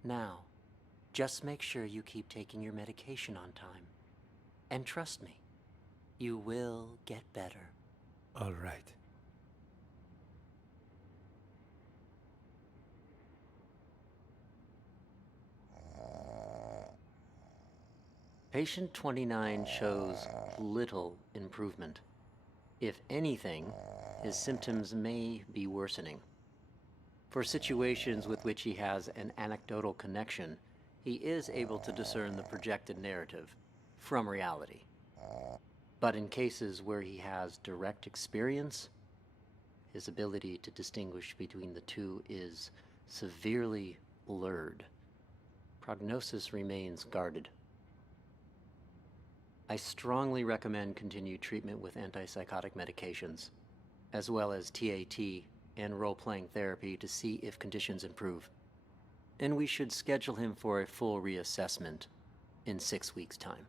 Now, just make sure you keep taking your medication on time. And trust me, you will get better. All right. Patient 29 shows little improvement. If anything, his symptoms may be worsening. For situations with which he has an anecdotal connection, he is able to discern the projected narrative from reality. But in cases where he has direct experience, his ability to distinguish between the two is severely blurred. Prognosis remains guarded. I strongly recommend continued treatment with antipsychotic medications, as well as TAT and role-playing therapy to see if conditions improve. And we should schedule him for a full reassessment in 6 weeks' time.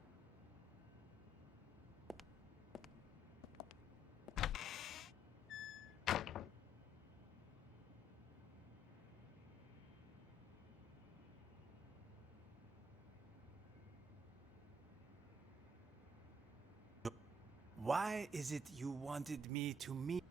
Why is it you wanted me to meet?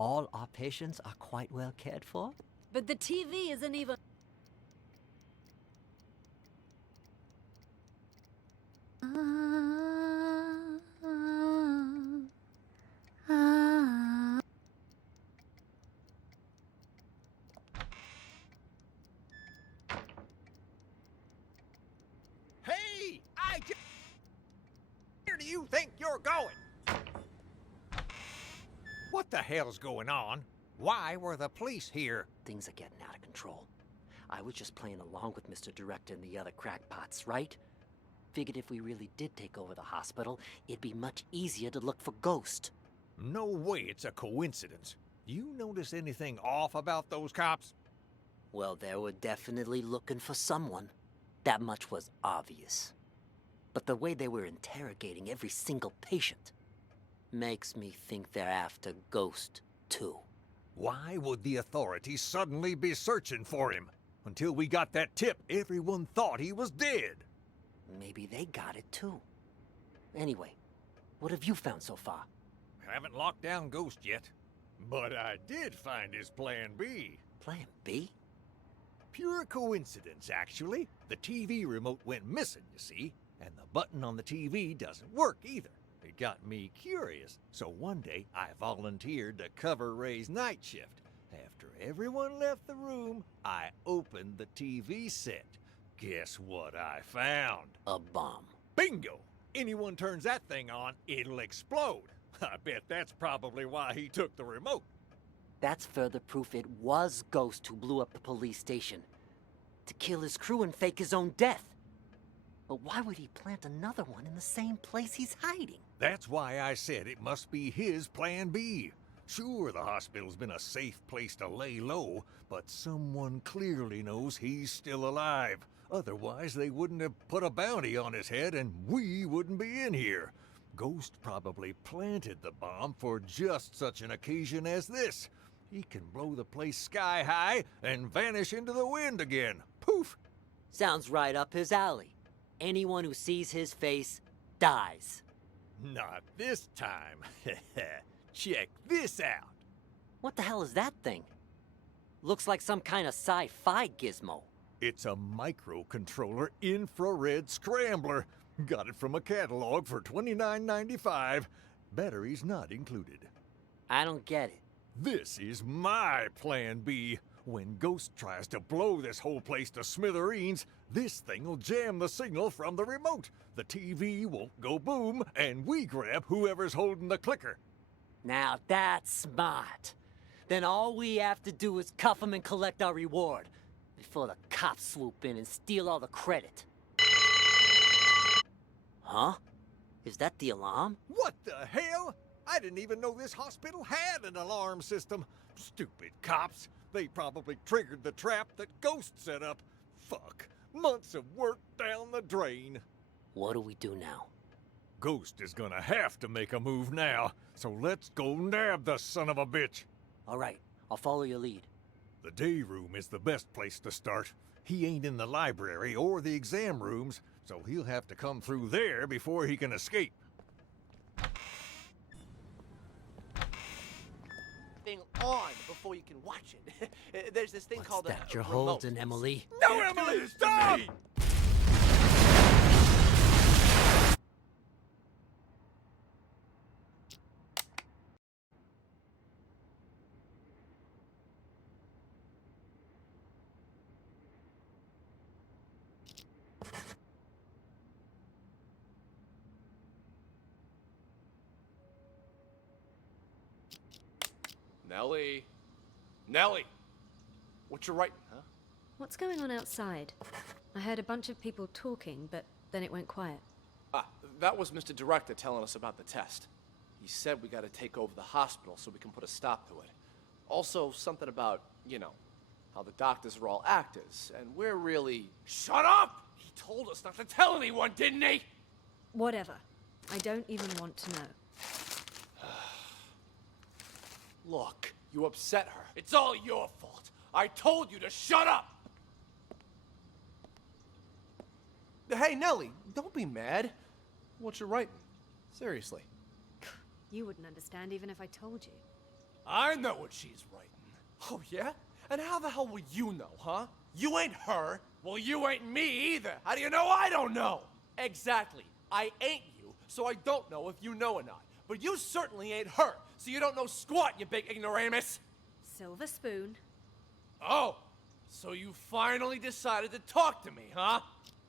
all our patients are quite well cared for? But the TV isn't even... Hey! Where do you think you're going? What the hell's going on? Why were the police here? Things are getting out of control. I was just playing along with Mr. Director and the other crackpots, right? Figured if we really did take over the hospital, it'd be much easier to look for Ghost. No way it's a coincidence. You notice anything off about those cops? Well, they were definitely looking for someone. That much was obvious. But the way they were interrogating every single patient makes me think they're after Ghost, too. Why would the authorities suddenly be searching for him? Until we got that tip, everyone thought he was dead. Maybe they got it, too. Anyway, what have you found so far? Haven't locked down Ghost yet. But I did find his Plan B. Plan B? Pure coincidence, actually. The TV remote went missing, you see, and the button on the TV doesn't work either. It got me curious, so one day I volunteered to cover Ray's night shift. After everyone left the room, I opened the TV set. Guess what I found? A bomb. Bingo! Anyone turns that thing on, it'll explode. I bet that's probably why he took the remote. That's further proof it was Ghost who blew up the police station. To kill his crew and fake his own death. But why would he plant another one in the same place he's hiding? That's why I said it must be his Plan B. Sure, the hospital's been a safe place to lay low, but someone clearly knows he's still alive. Otherwise, they wouldn't have put a bounty on his head and we wouldn't be in here. Ghost probably planted the bomb for just such an occasion as this. He can blow the place sky high and vanish into the wind again. Poof! Sounds right up his alley. Anyone who sees his face dies. Not this time. Check this out. What the hell is that thing? Looks like some kind of sci-fi gizmo. It's a microcontroller infrared scrambler. Got it from a catalog for $29.95. Batteries not included. I don't get it. This is my Plan B. When Ghost tries to blow this whole place to smithereens, this thing will jam the signal from the remote. The TV won't go boom, and we grab whoever's holding the clicker. Now that's smart. Then all we have to do is cuff him and collect our reward before the cops swoop in and steal all the credit. Huh? Is that the alarm? What the hell? I didn't even know this hospital had an alarm system. Stupid cops. They probably triggered the trap that Ghost set up. Fuck. Months of work down the drain. What do we do now? Ghost is gonna have to make a move now, so let's go nab the son of a bitch. All right, I'll follow your lead. The day room is the best place to start. He ain't in the library or the exam rooms, so he'll have to come through there before he can escape. Thing on before you can watch it. There's this thing called that a you're remote. holding, Emily? No, Emily, stop! Nellie. Nellie! What you writing, huh? What's going on outside? I heard a bunch of people talking, but then it went quiet. Ah, that was Mr. Director telling us about the test. He said we gotta take over the hospital so we can put a stop to it. Also, something about, you know, how the doctors are all actors, and we're really... Shut up! He told us not to tell anyone, didn't he? Whatever. I don't even want to know. Look, you upset her. It's all your fault. I told you to shut up! Hey, Nellie, don't be mad. What you writing? Seriously. You wouldn't understand even if I told you. I know what she's writing. Oh, yeah? And how the hell will you know, huh? You ain't her. Well, you ain't me either. How do you know I don't know? Exactly. I ain't you, so I don't know if you know or not. But you certainly ain't her, so you don't know squat, you big ignoramus. Silver spoon. Oh, so you finally decided to talk to me, huh?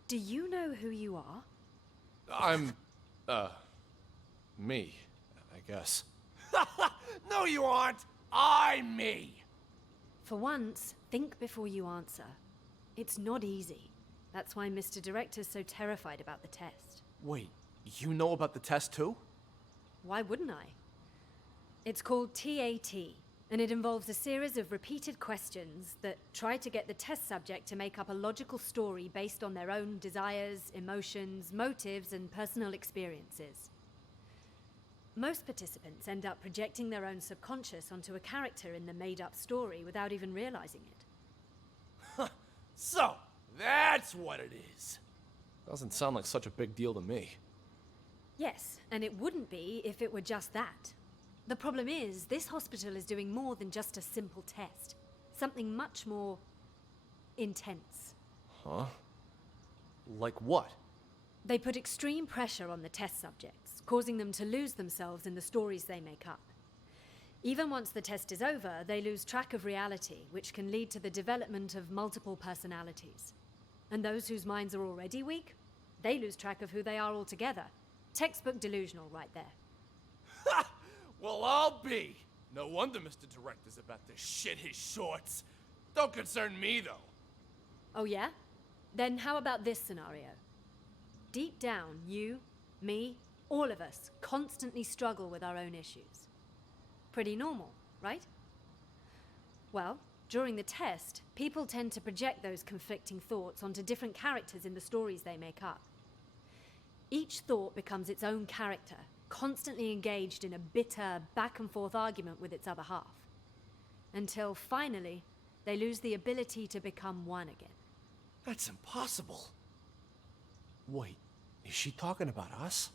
Do you know who you are? I'm, me, I guess. No, you aren't. I'm me. For once, think before you answer. It's not easy. That's why Mr. Director's so terrified about the test. Wait, you know about the test too? Why wouldn't I? It's called TAT, and it involves a series of repeated questions that try to get the test subject to make up a logical story based on their own desires, emotions, motives, and personal experiences. Most participants end up projecting their own subconscious onto a character in the made-up story without even realizing it. So, that's what it is. Doesn't sound like such a big deal to me. Yes, and it wouldn't be if it were just that. The problem is, this hospital is doing more than just a simple test. Something much more intense. Huh? Like what? They put extreme pressure on the test subjects, causing them to lose themselves in the stories they make up. Even once the test is over, they lose track of reality, which can lead to the development of multiple personalities. And those whose minds are already weak, they lose track of who they are altogether. Textbook delusional right there. Ha! Well, I'll be. No wonder Mr. Director's about to shit his shorts. Don't concern me, though. Oh yeah? Then how about this scenario? Deep down, you, me, all of us constantly struggle with our own issues. Pretty normal, right? Well, during the test, people tend to project those conflicting thoughts onto different characters in the stories they make up. Each thought becomes its own character, constantly engaged in a bitter, back-and-forth argument with its other half. Until, finally, they lose the ability to become one again. That's impossible. Wait, is she talking about us?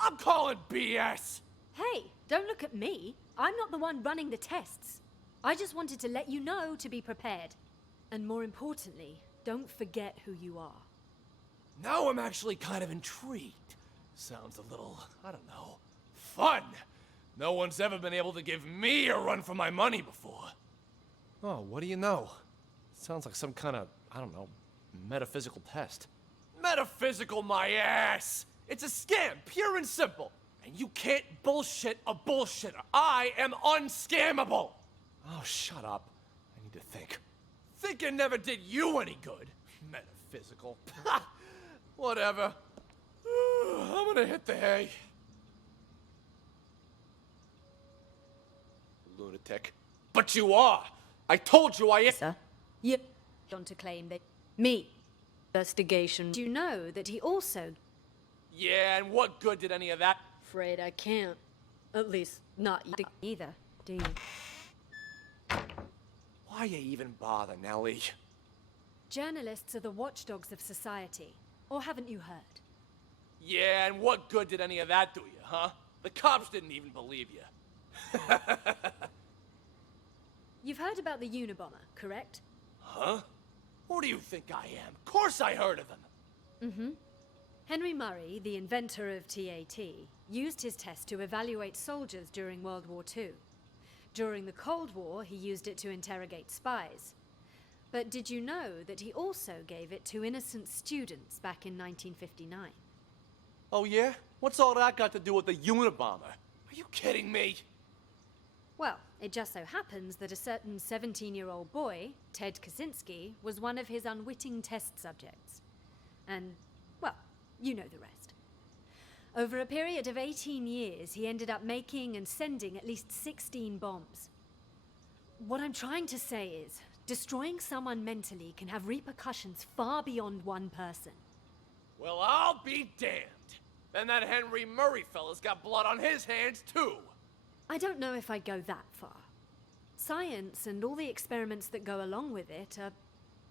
I'm calling BS! Hey, don't look at me. I'm not the one running the tests. I just wanted to let you know to be prepared. And more importantly, don't forget who you are. Now I'm actually kind of intrigued. Sounds a little, I don't know, fun. No one's ever been able to give me a run for my money before. Oh, what do you know? Sounds like some kind of, I don't know, metaphysical test. Metaphysical my ass! It's a scam, pure and simple. And you can't bullshit a bullshitter. I am unscammable! Oh, shut up. I need to think. Thinking never did you any good. Metaphysical. Ha! Whatever. I'm gonna hit the hay. Lunatic. But you are! I told you I... Sir? Yep. On to claim that... Me. Investigation. Do you know that he also... Yeah, and what good did any of that... Afraid I can't. At least, not either, do you? Why you even bother, Nellie? Journalists are the watchdogs of society. Or haven't you heard? Yeah, and what good did any of that do you, huh? The cops didn't even believe you. You've heard about the Unabomber, correct? Huh? Who do you think I am? Of course I heard of them! Mm-hmm. Henry Murray, the inventor of TAT, used his test to evaluate soldiers during World War II. During the Cold War, he used it to interrogate spies. But did you know that he also gave it to innocent students back in 1959? Oh yeah? What's all that got to do with the Unabomber? Are you kidding me? Well, it just so happens that a certain 17-year-old boy, Ted Kaczynski, was one of his unwitting test subjects. And, well, you know the rest. Over a period of 18 years, he ended up making and sending at least 16 bombs. What I'm trying to say is, destroying someone mentally can have repercussions far beyond one person. Well, I'll be damned. Then that Henry Murray fella's got blood on his hands, too. I don't know if I'd go that far. Science and all the experiments that go along with it are,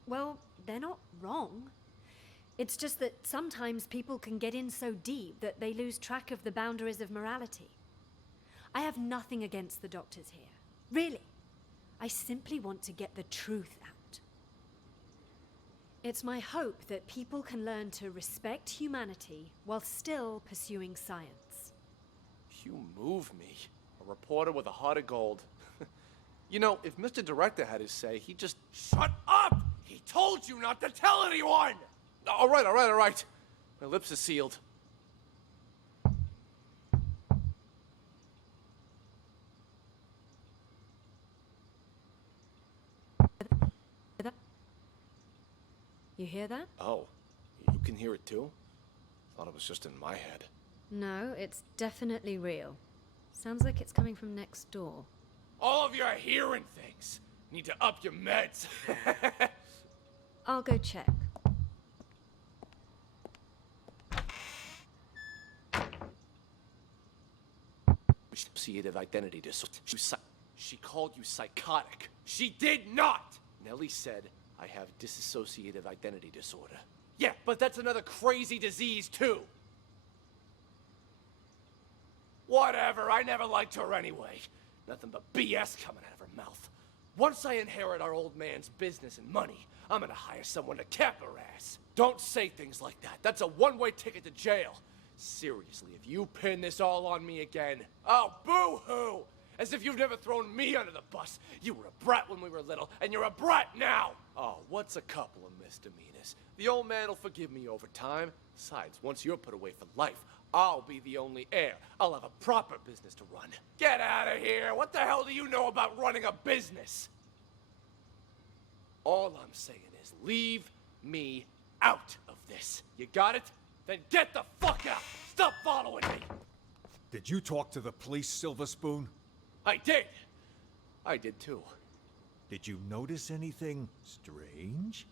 well, they're not wrong. It's just that sometimes people can get in so deep that they lose track of the boundaries of morality. I have nothing against the doctors here. Really. I simply want to get the truth out. It's my hope that people can learn to respect humanity while still pursuing science. You move me. A reporter with a heart of gold. You know, if Mr. Director had his say, he'd just... Shut up! He told you not to tell anyone! All right. My lips are sealed. You hear that? Oh, you can hear it too? Thought it was just in my head. No, it's definitely real. Sounds like it's coming from next door. All of you are hearing things. Need to up your meds. I'll go check. Dissociative identity disorder. She called you psychotic. She did not! Nellie said I have dissociative identity disorder. Yeah, but that's another crazy disease too. Whatever, I never liked her anyway. Nothing but BS coming out of her mouth. Once I inherit our old man's business and money, I'm gonna hire someone to cap her ass. Don't say things like that. That's a one-way ticket to jail. Seriously, if you pin this all on me again, oh, boo-hoo! As if you've never thrown me under the bus. You were a brat when we were little, and you're a brat now! Oh, what's a couple of misdemeanors? The old man will forgive me over time. Besides, once you're put away for life, I'll be the only heir. I'll have a proper business to run. Get out of here! What the hell do you know about running a business? All I'm saying is leave me out of this. You got it? Then get the fuck out! Stop following me! Did you talk to the police, Silver Spoon? I did! I did too. Did you notice anything strange?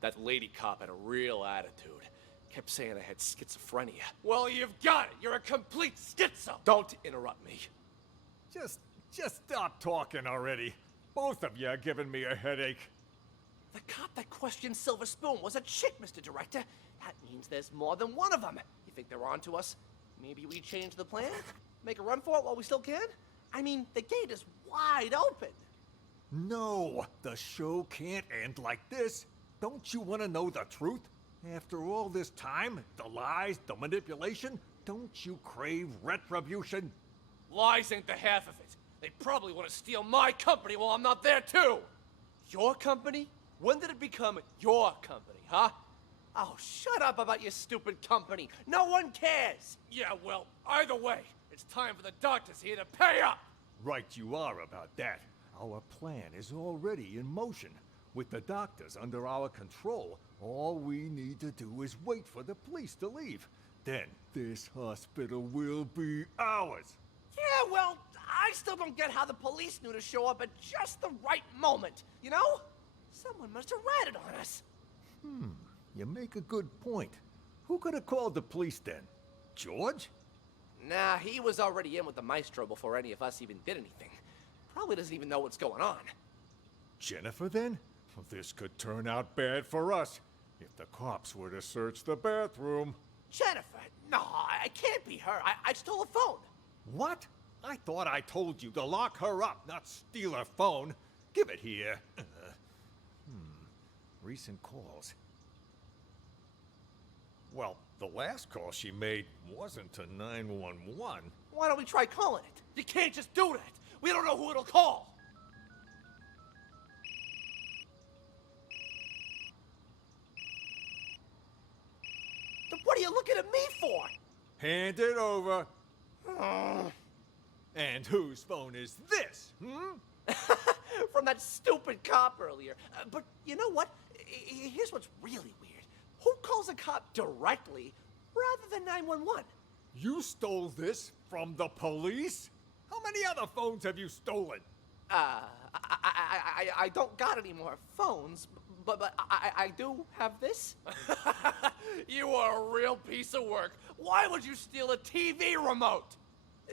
That lady cop had a real attitude. Kept saying I had schizophrenia. Well, you've got it! You're a complete schizo! Don't interrupt me. Just stop talking already. Both of you are giving me a headache. The cop that questioned Silver Spoon was a chick, Mr. Director. That means there's more than one of them. You think they're on to us? Maybe we change the plan? Make a run for it while we still can? I mean, the gate is wide open. No, the show can't end like this. Don't you want to know the truth? After all this time, the lies, the manipulation, don't you crave retribution? Lies ain't the half of it. They probably want to steal my company while I'm not there too. Your company? When did it become your company, huh? Oh, shut up about your stupid company. No one cares. Yeah, well, either way, it's time for the doctors here to pay up. Right you are about that. Our plan is already in motion. With the doctors under our control, all we need to do is wait for the police to leave. Then this hospital will be ours. Yeah, well, I still don't get how the police knew to show up at just the right moment, you know? Someone must have ratted on us. You make a good point. Who could have called the police then? George? Nah, he was already in with the maestro before any of us even did anything. Probably doesn't even know what's going on. Jennifer then? Well, this could turn out bad for us if the cops were to search the bathroom. Jennifer? No, it can't be her. I stole a phone. What? I thought I told you to lock her up, not steal her phone. Give it here. Recent calls. Well, the last call she made wasn't to 911. Why don't we try calling it? You can't just do that. We don't know who it'll call. Then what are you looking at me for? Hand it over. And whose phone is this, From that stupid cop earlier. But you know what? Here's what's really weird. Who calls a cop directly rather than 911? You stole this from the police? How many other phones have you stolen? I don't got any more phones, but I do have this. You are a real piece of work. Why would you steal a TV remote?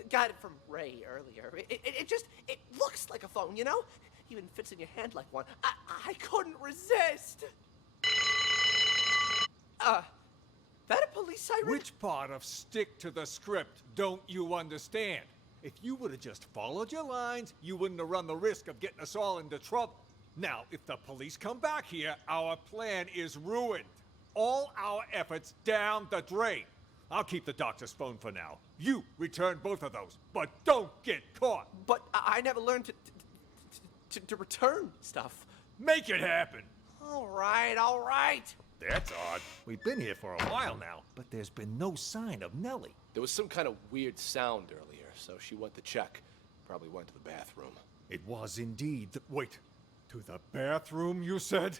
Got it from Ray earlier. It looks like a phone, you know? Even fits in your hand like one. I couldn't resist. That a police siren? Which part of stick to the script don't you understand? If you would have just followed your lines, you wouldn't have run the risk of getting us all into trouble. Now, if the police come back here, our plan is ruined. All our efforts down the drain. I'll keep the doctor's phone for now. You return both of those, but don't get caught. But I never learned to return stuff. Make it happen. All right, all right. That's odd. We've been here for a while now, but there's been no sign of Nellie. There was some kind of weird sound earlier, so she went to check. Probably went to the bathroom. It was indeed wait, to the bathroom, you said?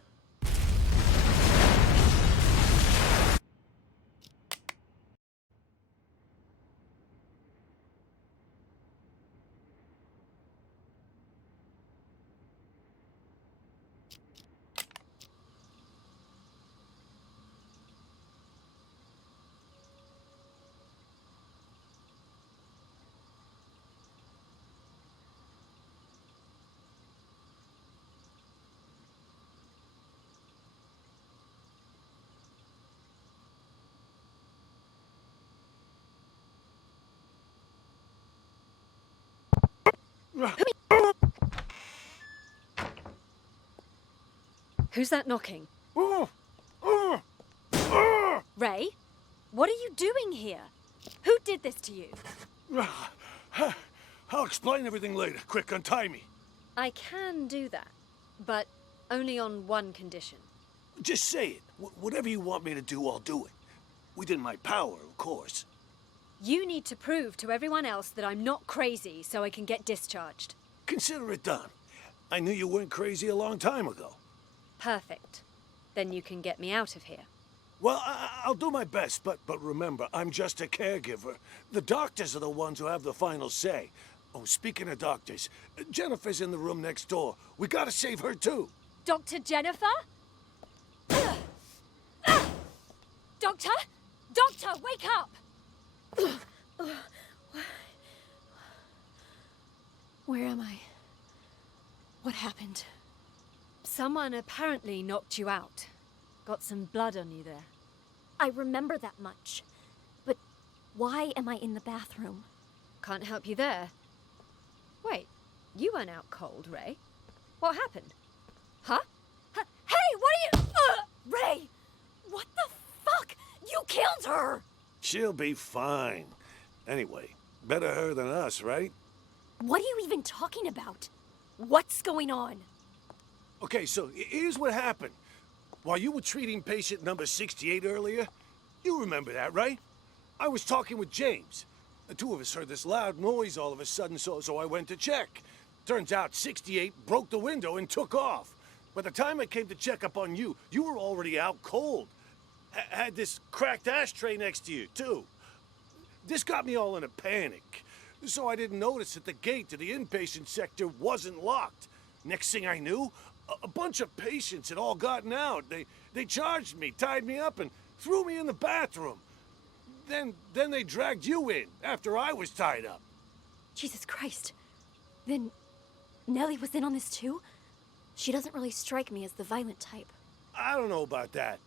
Who's that knocking? Ray? What are you doing here? Who did this to you? I'll explain everything later. Quick, untie me. I can do that, but only on one condition. Just say it. Whatever you want me to do, I'll do it. Within my power, of course. You need to prove to everyone else that I'm not crazy so I can get discharged. Consider it done. I knew you weren't crazy a long time ago. Perfect. Then you can get me out of here. Well, I'll do my best, but remember, I'm just a caregiver. The doctors are the ones who have the final say. Oh, speaking of doctors, Jennifer's in the room next door. We gotta save her, too. Dr. Jennifer? Doctor? Doctor, wake up! Where am I? What happened? Someone apparently knocked you out. Got some blood on you there. I remember that much. But why am I in the bathroom? Can't help you there. Wait, you weren't out cold, Ray. What happened? Huh? Hey, what are you... Ray! What the fuck? You killed her! She'll be fine. Anyway, better her than us, right? What are you even talking about? What's going on? Okay, so here's what happened. While you were treating patient number 68 earlier, you remember that, right? I was talking with James. The two of us heard this loud noise all of a sudden, so I went to check. Turns out 68 broke the window and took off. By the time I came to check up on you, you were already out cold. Had this cracked ashtray next to you, too. This got me all in a panic. So I didn't notice that the gate to the inpatient sector wasn't locked. Next thing I knew, a bunch of patients had all gotten out. They charged me, tied me up, and threw me in the bathroom. Then they dragged you in after I was tied up. Jesus Christ. Then Nellie was in on this too? She doesn't really strike me as the violent type. I don't know about that,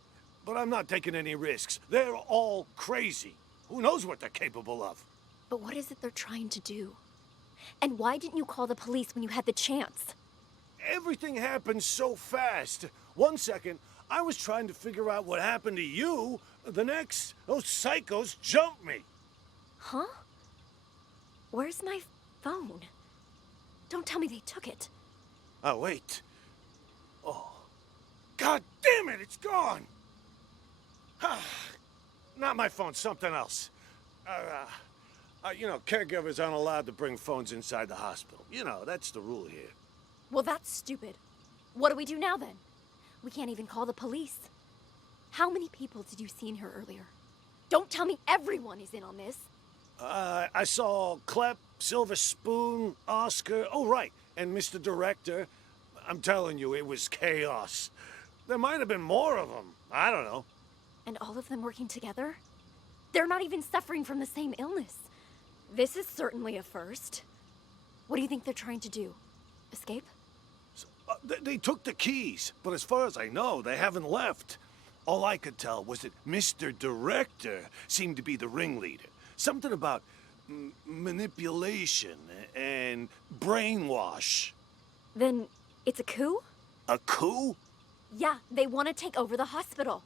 but I'm not taking any risks. They're all crazy. Who knows what they're capable of? But what is it they're trying to do? And why didn't you call the police when you had the chance? Everything happened so fast. 1 second, I was trying to figure out what happened to you. The next, those psychos jumped me. Huh? Where's my phone? Don't tell me they took it. Oh, wait. Oh. God damn it, it's gone! Not my phone, something else. You know, caregivers aren't allowed to bring phones inside the hospital. You know, that's the rule here. Well, that's stupid. What do we do now, then? We can't even call the police. How many people did you see in here earlier? Don't tell me everyone is in on this. I saw Clep, Silver Spoon, Oscar, oh, right, and Mr. Director. I'm telling you, it was chaos. There might have been more of them. I don't know. And all of them working together? They're not even suffering from the same illness. This is certainly a first. What do you think they're trying to do? Escape? They took the keys, but as far as I know, they haven't left. All I could tell was that Mr. Director seemed to be the ringleader. Something about manipulation and brainwash. Then it's a coup? A coup? Yeah, they want to take over the hospital.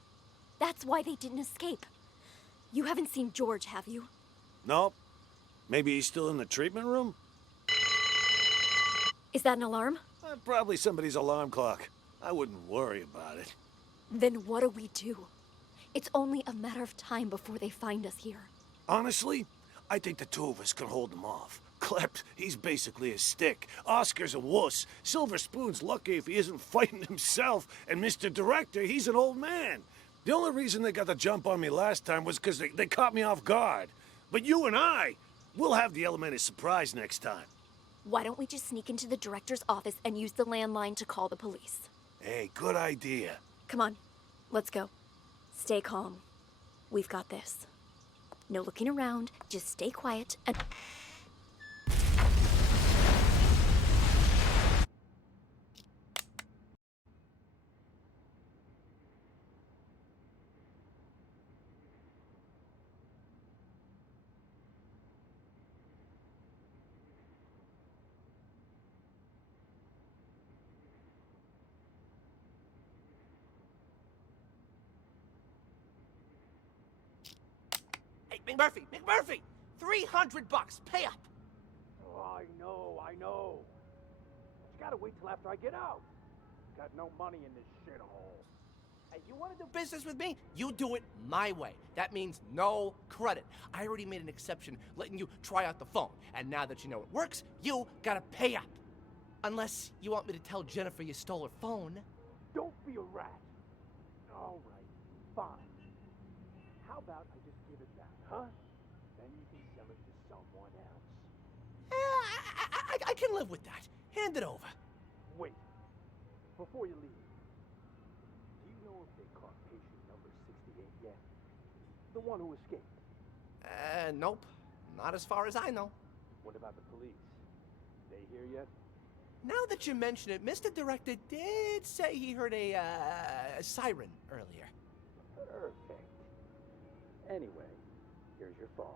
That's why they didn't escape. You haven't seen George, have you? Nope. Maybe he's still in the treatment room? Is that an alarm? Probably somebody's alarm clock. I wouldn't worry about it. Then what do we do? It's only a matter of time before they find us here. Honestly, I think the two of us can hold them off. Klept, he's basically a stick. Oscar's a wuss. Silver Spoon's lucky if he isn't fighting himself. And Mr. Director, he's an old man. The only reason they got the jump on me last time was because they caught me off guard. But you and we'll have the element of surprise next time. Why don't we just sneak into the director's office and use the landline to call the police? Hey, good idea. Come on, let's go. Stay calm. We've got this. No looking around, just stay quiet and... Hey, McMurphy! 300 bucks, pay up! Oh, I know. But you gotta wait till after I get out. Got no money in this shithole. Hey, you want to do business with me? You do it my way. That means no credit. I already made an exception letting you try out the phone. And now that you know it works, you gotta pay up. Unless you want me to tell Jennifer you stole her phone. Don't be a rat. All right, fine. How about I just give it back, huh? Then you can sell it to someone else. I can live with that. Hand it over. Wait. Before you leave, do you know if they caught patient number 68 yet? The one who escaped? Nope. Not as far as I know. What about the police? They here yet? Now that you mention it, Mr. Director did say he heard a siren earlier. Perfect. Anyway, here's your phone.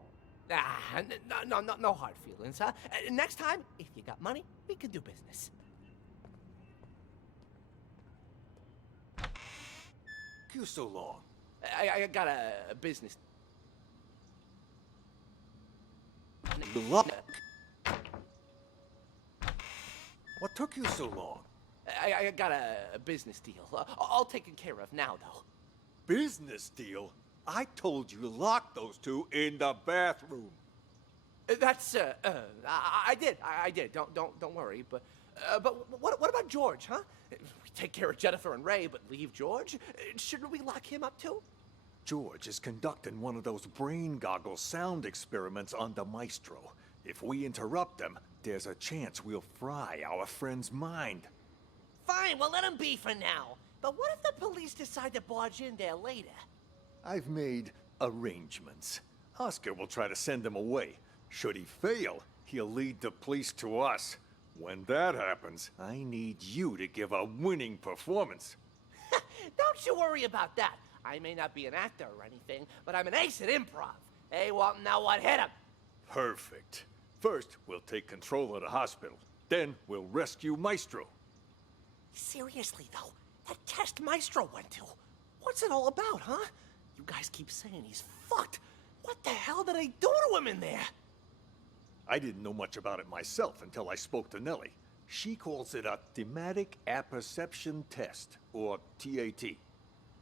No hard feelings, huh? Next time, if you got money, we can do business. You so long. I got a business. What took you so long? I got a business deal. All taken care of now, though. Business deal? I told you to lock those two in the bathroom. That's I did. Don't worry. But what about George, huh? We take care of Jennifer and Ray, but leave George? Shouldn't we lock him up too? George is conducting one of those brain goggle sound experiments on the Maestro. If we interrupt them, there's a chance we'll fry our friend's mind. Fine, we'll let him be for now. But what if the police decide to barge in there later? I've made arrangements. Oscar will try to send him away. Should he fail, he'll lead the police to us. When that happens, I need you to give a winning performance. Don't you worry about that. I may not be an actor or anything, but I'm an ace at improv. Hey, Walton, now what? Hit him! Perfect. First, we'll take control of the hospital. Then, we'll rescue Maestro. Seriously, though, that test Maestro went to, what's it all about, huh? You guys keep saying he's fucked. What the hell did I do to him in there? I didn't know much about it myself until I spoke to Nellie. She calls it a thematic apperception test, or TAT.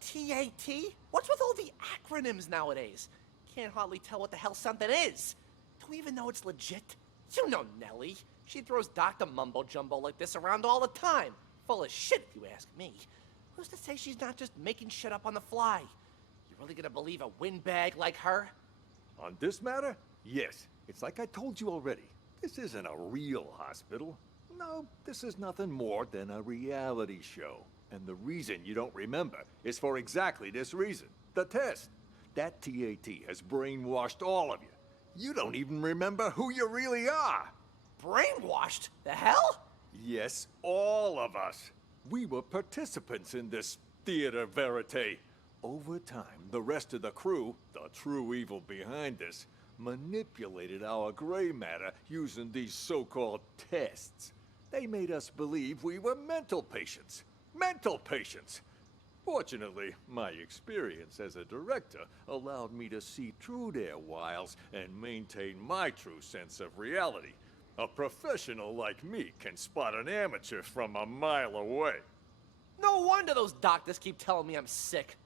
TAT? What's with all the acronyms nowadays? Can't hardly tell what the hell something is. Do we even know it's legit? You know Nellie. She throws Dr. Mumbo Jumbo like this around all the time. Full of shit, if you ask me. Who's to say she's not just making shit up on the fly? You really gonna believe a windbag like her? On this matter, yes. It's like I told you already. This isn't a real hospital. No, this is nothing more than a reality show. And the reason you don't remember is for exactly this reason. The test. That TAT has brainwashed all of you. You don't even remember who you really are. Brainwashed? The hell? Yes, all of us. We were participants in this theater verite. Over time, the rest of the crew, the true evil behind this, manipulated our gray matter using these so-called tests. They made us believe we were mental patients. Mental patients! Fortunately, my experience as a director allowed me to see through their wiles and maintain my true sense of reality. A professional like me can spot an amateur from a mile away. No wonder those doctors keep telling me I'm sick.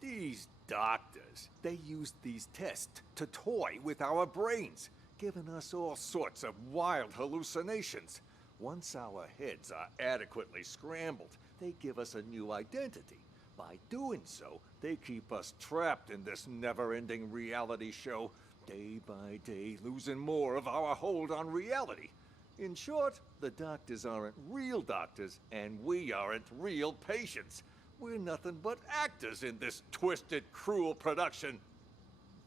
These doctors, they used these tests to toy with our brains, giving us all sorts of wild hallucinations. Once our heads are adequately scrambled, they give us a new identity. By doing so, they keep us trapped in this never-ending reality show, day by day losing more of our hold on reality. In short, the doctors aren't real doctors, and we aren't real patients. We're nothing but actors in this twisted, cruel production.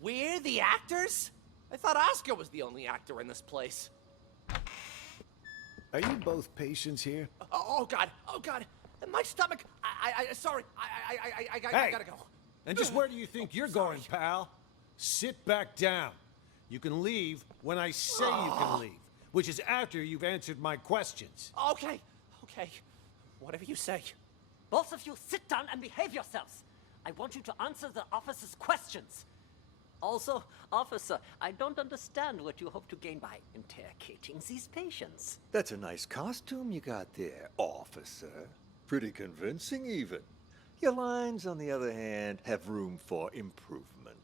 We're the actors? I thought Oscar was the only actor in this place. Are you both patients here? Oh God, oh God. My stomach, sorry, I gotta go. And just where do you think you're going, pal? Sit back down. You can leave when I say you can leave, which is after you've answered my questions. Okay, whatever you say. Both of you sit down and behave yourselves. I want you to answer the officer's questions. Also, officer, I don't understand what you hope to gain by interrogating these patients. That's a nice costume you got there, officer. Pretty convincing, even. Your lines, on the other hand, have room for improvement.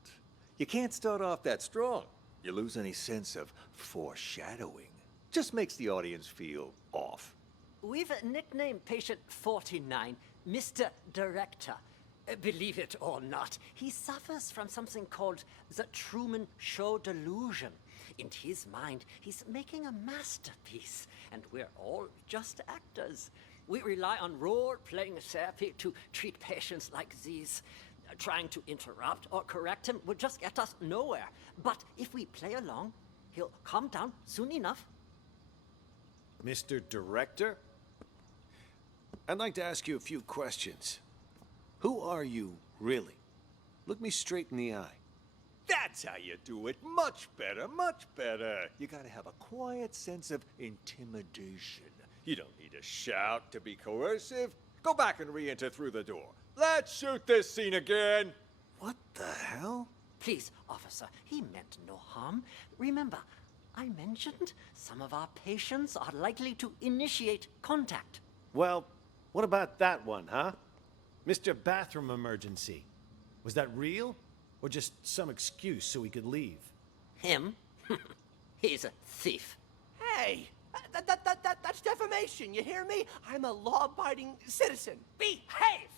You can't start off that strong. You lose any sense of foreshadowing. Just makes the audience feel off. We've nicknamed patient 49 Mr. Director. Believe it or not, he suffers from something called the Truman Show delusion. In his mind, he's making a masterpiece, and we're all just actors. We rely on role-playing therapy to treat patients like these. Trying to interrupt or correct him would just get us nowhere. But if we play along, he'll calm down soon enough. Mr. Director? I'd like to ask you a few questions. Who are you, really? Look me straight in the eye. That's how you do it. Much better, much better. You gotta have a quiet sense of intimidation. You don't need to shout to be coercive. Go back and re-enter through the door. Let's shoot this scene again. What the hell? Please, officer, he meant no harm. Remember, I mentioned some of our patients are likely to initiate contact. Well, what about that one, huh? Mr. Bathroom Emergency. Was that real? Or just some excuse so he could leave? Him? He's a thief. Hey, that's defamation, you hear me? I'm a law-abiding citizen. Behave!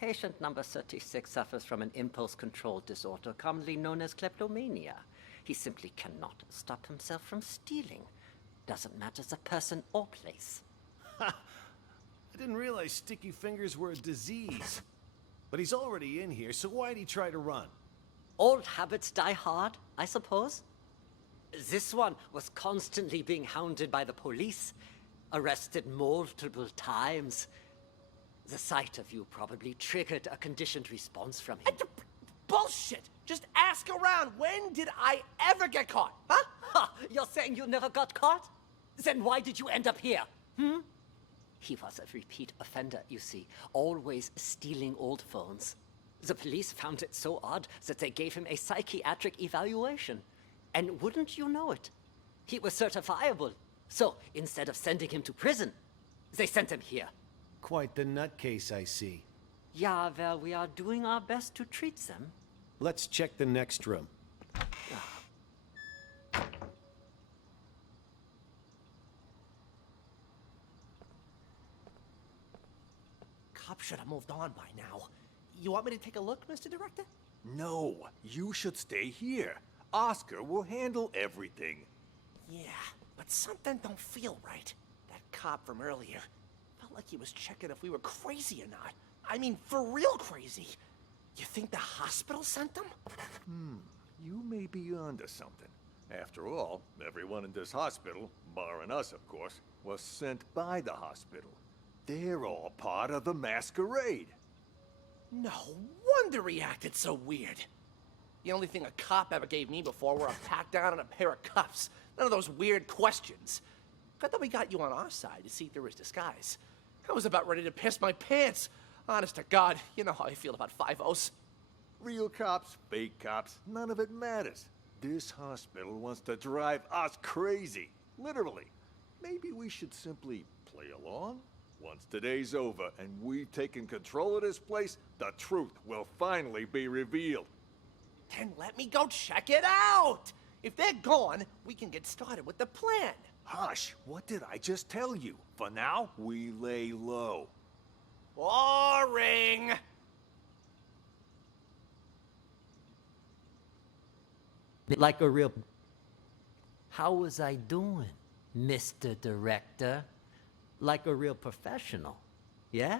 Patient number 36 suffers from an impulse control disorder commonly known as kleptomania. He simply cannot stop himself from stealing. Doesn't matter the person or place. Ha! I didn't realize sticky fingers were a disease. But he's already in here, so why'd he try to run? Old habits die hard, I suppose. This one was constantly being hounded by the police, arrested multiple times. The sight of you probably triggered a conditioned response from him. Bullshit! Just ask around. When did I ever get caught? Huh? Ha! You're saying you never got caught? Then why did you end up here? He was a repeat offender, you see, always stealing old phones. The police found it so odd that they gave him a psychiatric evaluation. And wouldn't you know it? He was certifiable. So, instead of sending him to prison, they sent him here. Quite the nutcase, I see. Yeah, well, we are doing our best to treat them. Let's check the next room. Cop should have moved on by now. You want me to take a look, Mr. Director? No, you should stay here. Oscar will handle everything. Yeah, but something don't feel right. That cop from earlier felt like he was checking if we were crazy or not. I mean, for real crazy. You think the hospital sent them? You may be onto something. After all, everyone in this hospital, barring us of course, was sent by the hospital. They're all part of the masquerade. No wonder he acted so weird. The only thing a cop ever gave me before were a pat down and a pair of cuffs. None of those weird questions. Good that we got you on our side to see through his disguise. I was about ready to piss my pants. Honest to God, you know how I feel about 5-0s. Real cops, fake cops, none of it matters. This hospital wants to drive us crazy. Literally. Maybe we should simply play along? Once today's over and we've taken control of this place, the truth will finally be revealed. Then let me go check it out! If they're gone, we can get started with the plan. Hush, what did I just tell you? For now, we lay low. Boring! Like a real... How was I doing, Mr. Director? Like a real professional, yeah?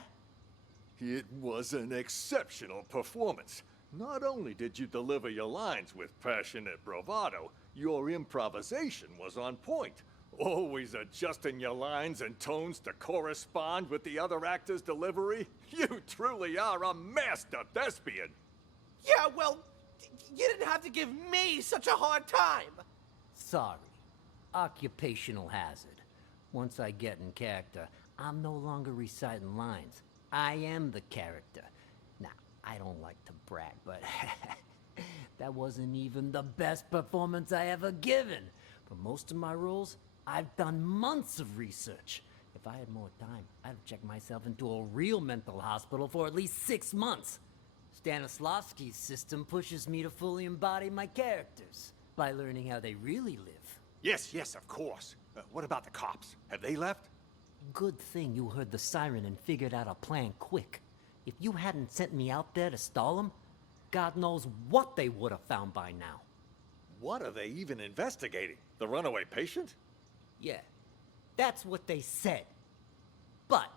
It was an exceptional performance. Not only did you deliver your lines with passionate bravado, your improvisation was on point. Always adjusting your lines and tones to correspond with the other actor's delivery. You truly are a master thespian. Yeah, well, you didn't have to give me such a hard time. Sorry. Occupational hazard. Once I get in character, I'm no longer reciting lines. I am the character. Now, I don't like to brag, but that wasn't even the best performance I ever given. For most of my roles, I've done months of research. If I had more time, I'd have checked myself into a real mental hospital for at least 6 months. Stanislavski's system pushes me to fully embody my characters by learning how they really live. Yes, of course. What about the cops? Have they left? Good thing you heard the siren and figured out a plan quick. If you hadn't sent me out there to stall them, God knows what they would have found by now. What are they even investigating? The runaway patient? Yeah, that's what they said. But,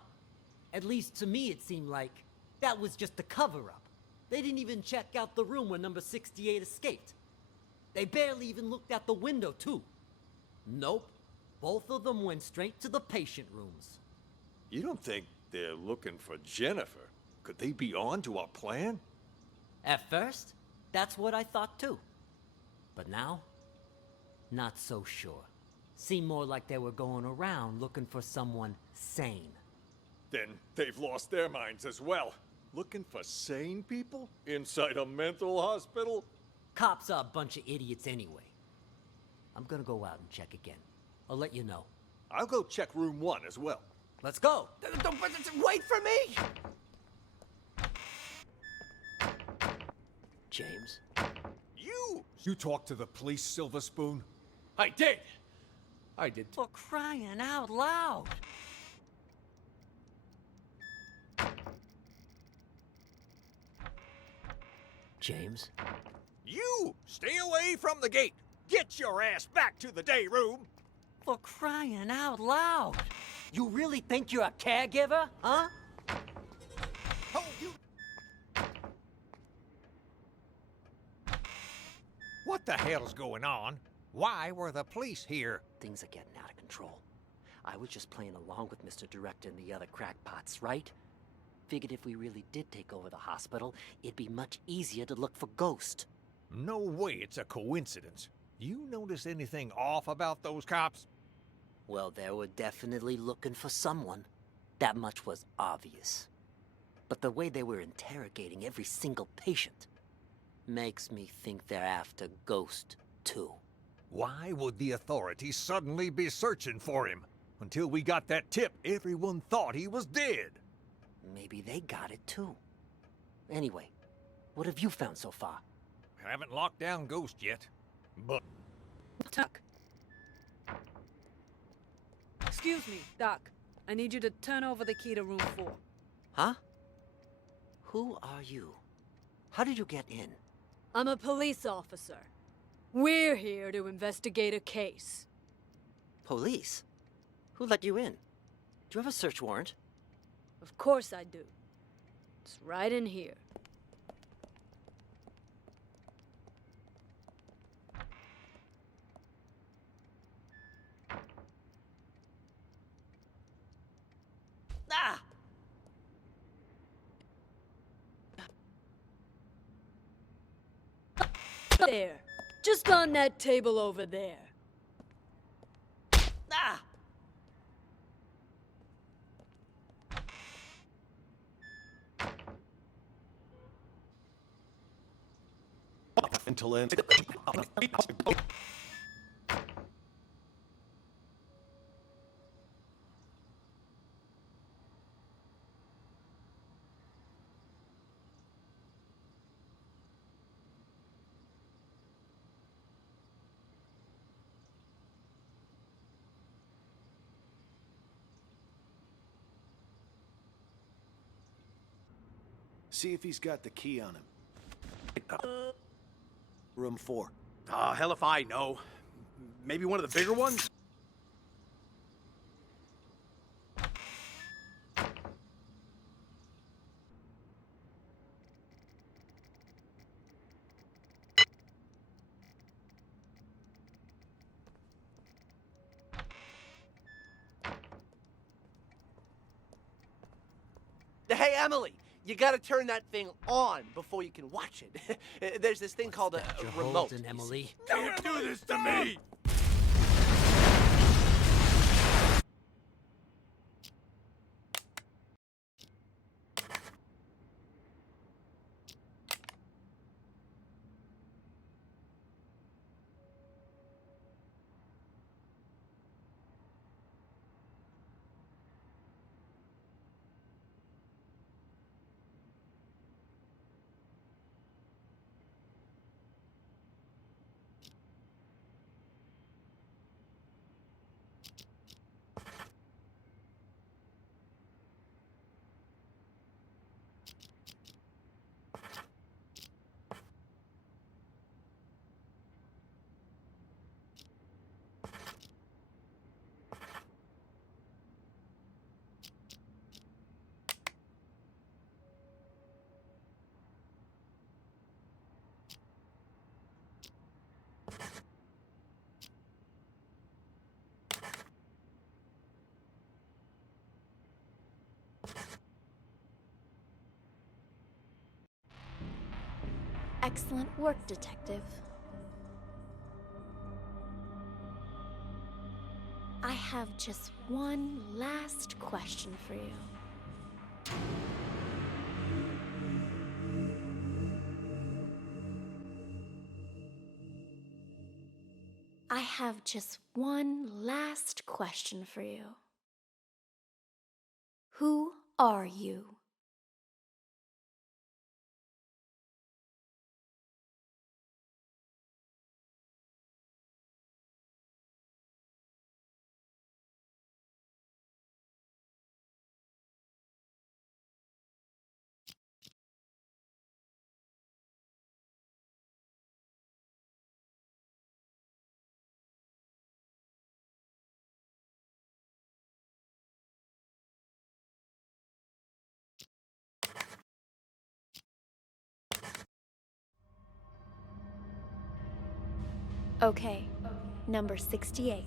at least to me it seemed like that was just a cover-up. They didn't even check out the room where number 68 escaped. They barely even looked out the window, too. Nope. Both of them went straight to the patient rooms. You don't think they're looking for Jennifer? Could they be on to our plan? At first, that's what I thought too. But now, not so sure. Seemed more like they were going around looking for someone sane. Then they've lost their minds as well. Looking for sane people? Inside a mental hospital? Cops are a bunch of idiots anyway. I'm gonna go out and check again. I'll let you know. I'll go check room 1 as well. Let's go! Wait for me! James? You talked to the police, Silver Spoon? I did! I did. For crying out loud! James? You! Stay away from the gate! Get your ass back to the day room! For crying out loud! You really think you're a caregiver, huh? Oh, you... What the hell's going on? Why were the police here? Things are getting out of control. I was just playing along with Mr. Director and the other crackpots, right? Figured if we really did take over the hospital, it'd be much easier to look for Ghost. No way it's a coincidence. You notice anything off about those cops? Well, they were definitely looking for someone. That much was obvious. But the way they were interrogating every single patient makes me think they're after Ghost, too. Why would the authorities suddenly be searching for him? Until we got that tip, everyone thought he was dead. Maybe they got it, too. Anyway, what have you found so far? Haven't locked down Ghost yet, but... Doc. Excuse me, Doc. I need you to turn over the key to room 4. Huh? Who are you? How did you get in? I'm a police officer. We're here to investigate a case. Police? Who let you in? Do you have a search warrant? Of course I do. It's right in here. Ah! There. Just on that table over there. Ah! Until then. See if he's got the key on him. Room 4. Hell if I know. Maybe one of the bigger ones? Hey, Emily, you gotta turn that thing on before you can watch it. There's this thing called a remote. Holding, Emily. Don't do this to me! Excellent work, Detective. I have just one last question for you. I have just one last question for you. Who are you? Okay, number 68.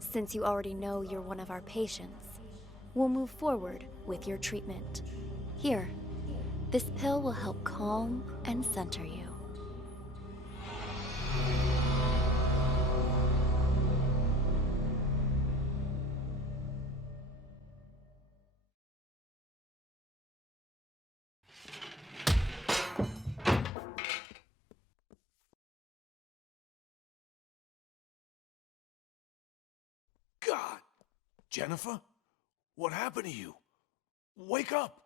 Since you already know you're one of our patients, we'll move forward with your treatment. Here, this pill will help calm and center you. God! Jennifer? What happened to you? Wake up!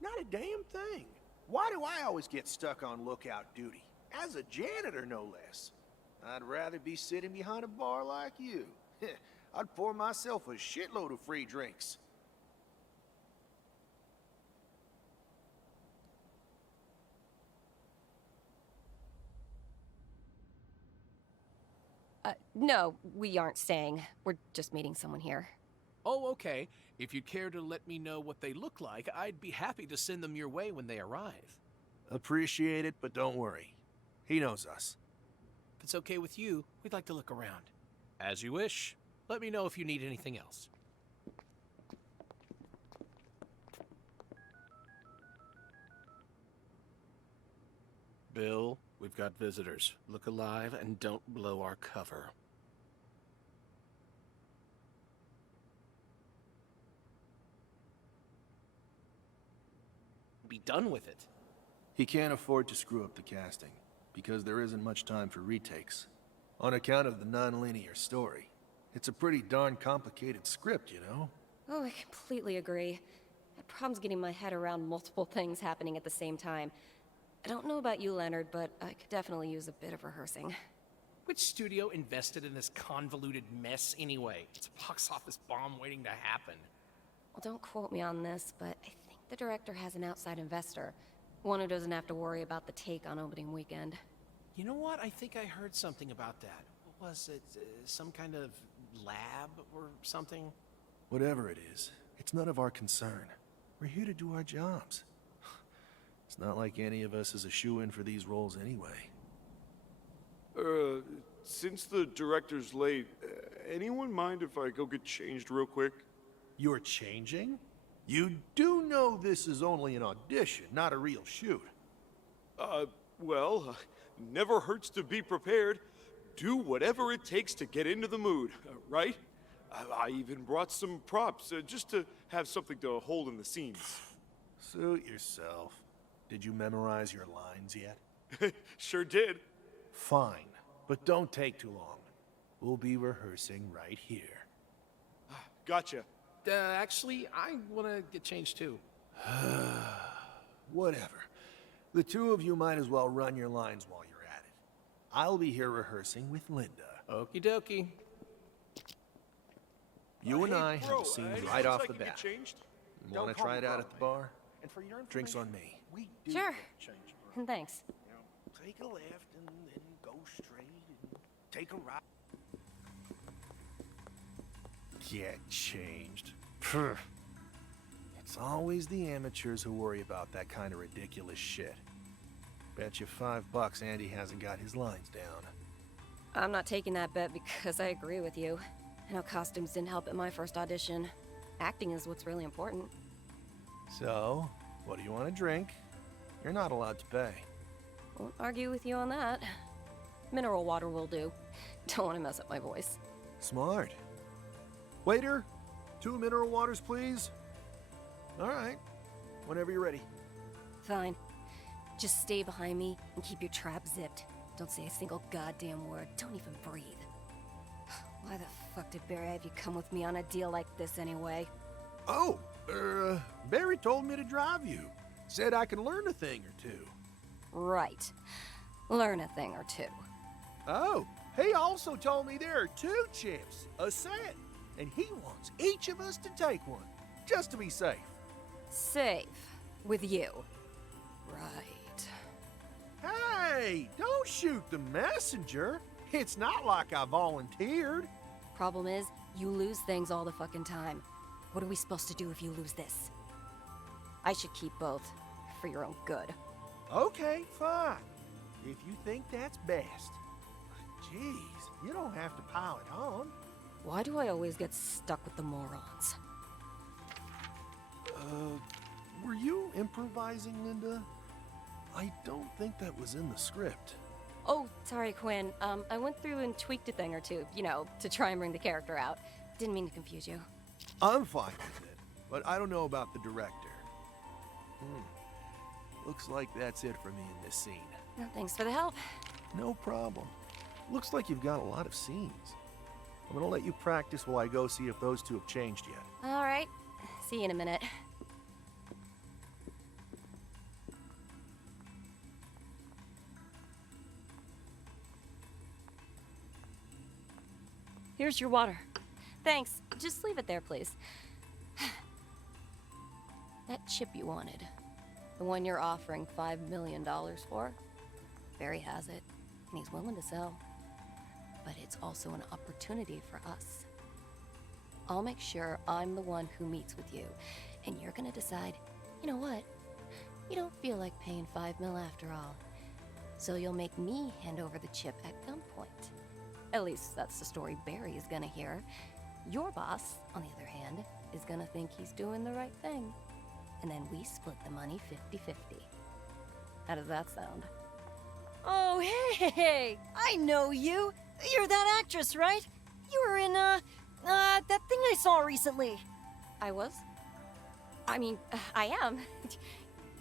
Not a damn thing. Why do I always get stuck on lookout duty? As a janitor, no less. I'd rather be sitting behind a bar like you. I'd pour myself a shitload of free drinks. No, we aren't staying. We're just meeting someone here. Oh, okay. If you'd care to let me know what they look like, I'd be happy to send them your way when they arrive. Appreciate it, but don't worry. He knows us. If it's okay with you, we'd like to look around. As you wish. Let me know if you need anything else. Bill, we've got visitors. Look alive and don't blow our cover. Be done with it. He can't afford to screw up the casting, because there isn't much time for retakes. On account of the non-linear story. It's a pretty darn complicated script, you know? Oh, I completely agree. I have problems getting my head around multiple things happening at the same time. I don't know about you, Leonard, but I could definitely use a bit of rehearsing. Which studio invested in this convoluted mess anyway? It's a box office bomb waiting to happen. Well, don't quote me on this, but I think the director has an outside investor. One who doesn't have to worry about the take on opening weekend. You know what? I think I heard something about that. What was it? Some kind of lab or something? Whatever it is, it's none of our concern. We're here to do our jobs. It's not like any of us is a shoo-in for these roles anyway. Since the director's late, anyone mind if I go get changed real quick? You're changing? You do know this is only an audition, not a real shoot. Well, never hurts to be prepared. Do whatever it takes to get into the mood, right? I even brought some props, just to have something to hold in the scenes. Suit yourself. Did you memorize your lines yet? Sure did. Fine, but don't take too long. We'll be rehearsing right here. Gotcha. Actually, I want to get changed too. Whatever. The two of you might as well run your lines while you're at it. I'll be here rehearsing with Linda. Okie dokie. You and I have bro, a scene any right chance off I the can get bat. changed? Want to try it out at the bar? And for your Drinks on me. We do Sure. get changed, bro. And thanks. You know, take a left and then go straight and take a right. Get changed. Pfft. It's always the amateurs who worry about that kind of ridiculous shit. Bet you $5 Andy hasn't got his lines down. I'm not taking that bet because I agree with you. I know costumes didn't help at my first audition. Acting is what's really important. So, what do you want to drink? You're not allowed to pay. Won't argue with you on that. Mineral water will do. Don't want to mess up my voice. Smart. Waiter, 2 mineral waters, please. All right, whenever you're ready. Fine. Just stay behind me and keep your trap zipped. Don't say a single goddamn word. Don't even breathe. Why the fuck did Barry have you come with me on a deal like this anyway? Oh, Barry told me to drive you. Said I can learn a thing or two. Right. Learn a thing or two. Oh, he also told me there are 2 chips a set, and he wants each of us to take one, just to be safe. Safe. With you. Right. Hey, don't shoot the messenger. It's not like I volunteered. Problem is, you lose things all the fucking time. What are we supposed to do if you lose this? I should keep both, for your own good. Okay, fine. If you think that's best. Jeez, you don't have to pile it on. Why do I always get stuck with the morons? Were you improvising, Linda? I don't think that was in the script. Oh, sorry, Quinn. I went through and tweaked a thing or two, you know, to try and bring the character out. Didn't mean to confuse you. I'm fine with it, but I don't know about the director. Looks like that's it for me in this scene. Well, thanks for the help. No problem. Looks like you've got a lot of scenes. I'm gonna let you practice while I go see if those 2 have changed yet. All right. See you in a minute. Here's your water. Thanks. Just leave it there, please. That chip you wanted, the one you're offering $5 million for, Barry has it, and he's willing to sell. but it's also an opportunity for us. I'll make sure I'm the one who meets with you, and you're gonna decide, you know what? You don't feel like paying 5 mil after all. So you'll make me hand over the chip at gunpoint. At least that's the story Barry is gonna hear. Your boss, on the other hand, is gonna think he's doing the right thing. And then we split the money 50-50. How does that sound? Oh, hey! I know you! You're that actress, right? You were in, that thing I saw recently. I was? I mean, I am.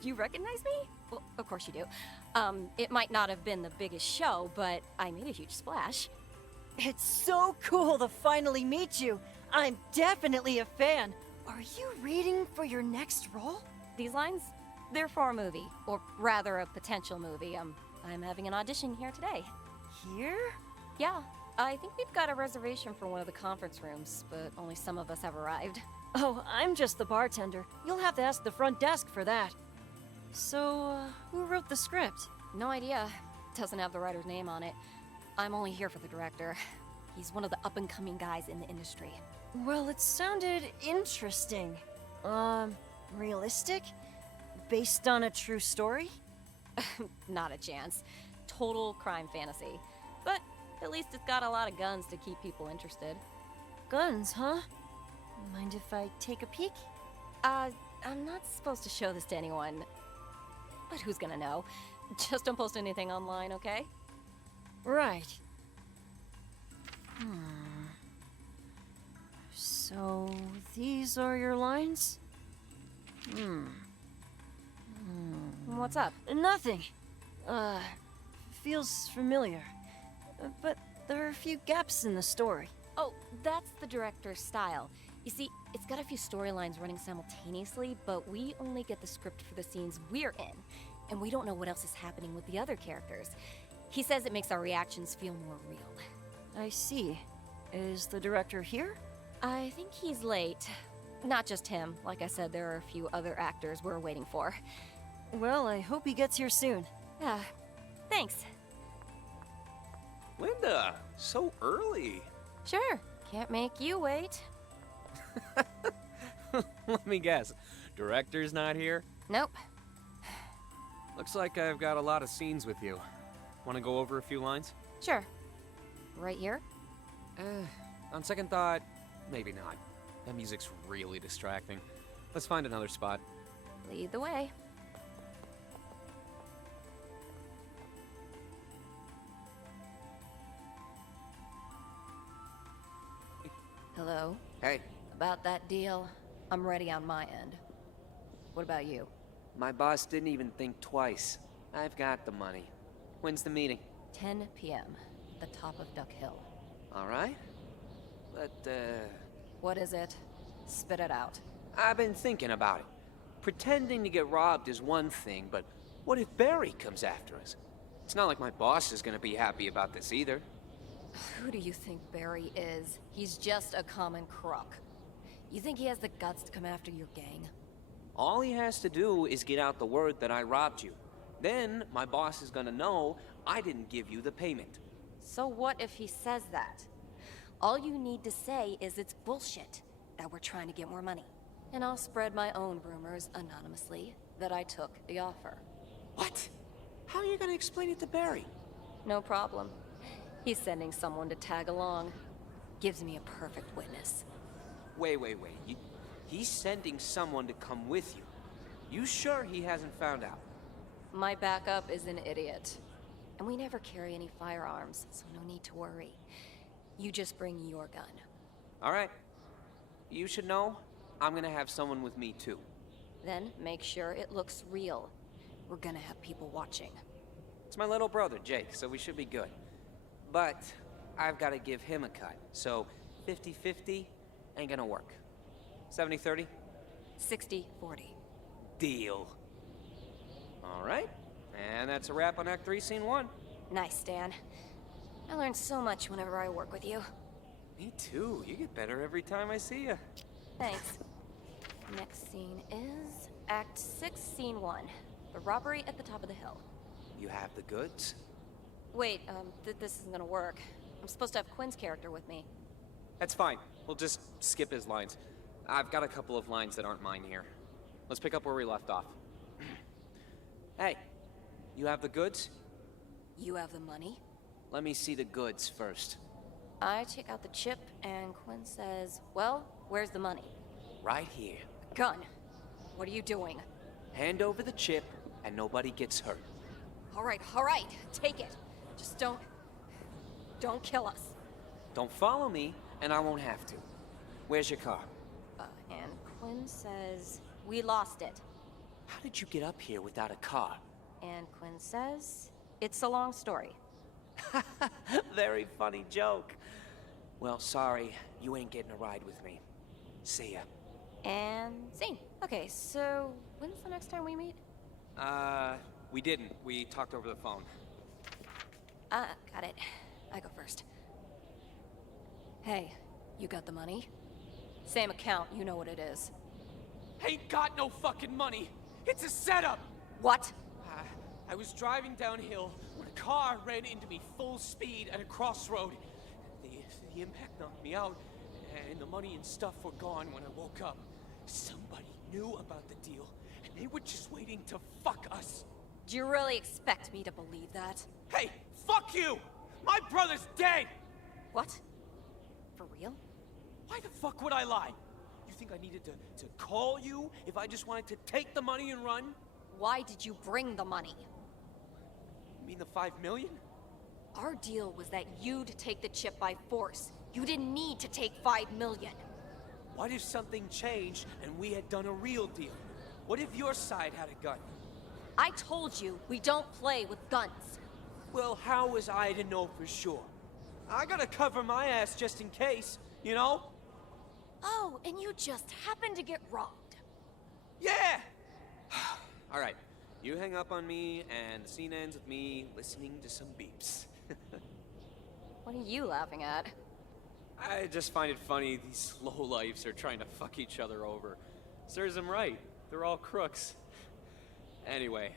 You recognize me? Well, of course you do. It might not have been the biggest show, but I made a huge splash. It's so cool to finally meet you. I'm definitely a fan. Are you reading for your next role? These lines? They're for a movie, or rather a potential movie. I'm having an audition here today. Here? Yeah, I think we've got a reservation for one of the conference rooms, but only some of us have arrived. Oh, I'm just the bartender. You'll have to ask the front desk for that. So, who wrote the script? No idea. Doesn't have the writer's name on it. I'm only here for the director. He's one of the up-and-coming guys in the industry. Well, it sounded interesting. Realistic? Based on a true story? Not a chance. Total crime fantasy. But at least it's got a lot of guns to keep people interested. Guns, huh? Mind if I take a peek? I'm not supposed to show this to anyone. But who's gonna know? Just don't post anything online, okay? Right. So, these are your lines? What's up? Nothing. Feels familiar. But there are a few gaps in the story. Oh, that's the director's style. You see, it's got a few storylines running simultaneously, but we only get the script for the scenes we're in, and we don't know what else is happening with the other characters. He says it makes our reactions feel more real. I see. Is the director here? I think he's late. Not just him. Like I said, there are a few other actors we're waiting for. Well, I hope he gets here soon. Thanks. Linda, so early. Sure, can't make you wait. Let me guess, director's not here? Nope. Looks like I've got a lot of scenes with you. Want to go over a few lines? Sure. Right here? On second thought, maybe not. That music's really distracting. Let's find another spot. Lead the way. Hello? Hey. About that deal, I'm ready on my end. What about you? My boss didn't even think twice. I've got the money. When's the meeting? 10 p.m. at the top of Duck Hill. All right. But, What is it? Spit it out. I've been thinking about it. Pretending to get robbed is one thing, but what if Barry comes after us? It's not like my boss is gonna be happy about this either. Who do you think Barry is? He's just a common crook. You think he has the guts to come after your gang? All he has to do is get out the word that I robbed you. Then my boss is gonna know I didn't give you the payment. So what if he says that? All you need to say is it's bullshit, that we're trying to get more money. And I'll spread my own rumors anonymously that I took the offer. What? How are you gonna explain it to Barry? No problem. He's sending someone to tag along. Gives me a perfect witness. Wait. He's sending someone to come with you. You sure he hasn't found out? My backup is an idiot. And we never carry any firearms, so no need to worry. You just bring your gun. All right. You should know, I'm gonna have someone with me too. Then make sure it looks real. We're gonna have people watching. It's my little brother, Jake, so we should be good. But I've gotta give him a cut, so 50-50 ain't gonna work. 70-30? 60-40. Deal. All right. And that's a wrap on Act 3, Scene 1. Nice, Dan. I learn so much whenever I work with you. Me too. You get better every time I see you. Thanks. Next scene is Act 6, Scene 1. The robbery at the top of the hill. You have the goods? Wait, this isn't gonna work. I'm supposed to have Quinn's character with me. That's fine. We'll just skip his lines. I've got a couple of lines that aren't mine here. Let's pick up where we left off. Hey, you have the goods? You have the money? Let me see the goods first. I take out the chip, and Quinn says, well, where's the money? Right here. Gun. What are you doing? Hand over the chip, and nobody gets hurt. All right, take it. Just don't kill us. Don't follow me, and I won't have to. Where's your car? And Quinn says, we lost it. How did you get up here without a car? And Quinn says, it's a long story. Very funny joke. Well, sorry, you ain't getting a ride with me. See ya. And scene. Okay, so when's the next time we meet? We didn't. We talked over the phone. Got it. I go first. Hey, you got the money? Same account, you know what it is. Ain't got no fucking money. It's a setup. What? I was driving downhill when a car ran into me full speed at a crossroad. The impact knocked me out, and the money and stuff were gone when I woke up. Somebody knew about the deal, and they were just waiting to fuck us. Do you really expect me to believe that? Hey, fuck you! My brother's dead! What? For real? Why the fuck would I lie? You think I needed to call you if I just wanted to take the money and run? Why did you bring the money? You mean the 5 million? Our deal was that you'd take the chip by force. You didn't need to take 5 million. What if something changed and we had done a real deal? What if your side had a gun? I told you, we don't play with guns. Well, how was I to know for sure? I gotta cover my ass just in case, you know? Oh, and you just happened to get robbed. Yeah! All right, you hang up on me, and the scene ends with me listening to some beeps. What are you laughing at? I just find it funny these lowlifes are trying to fuck each other over. Serves them right. They're all crooks. Anyway,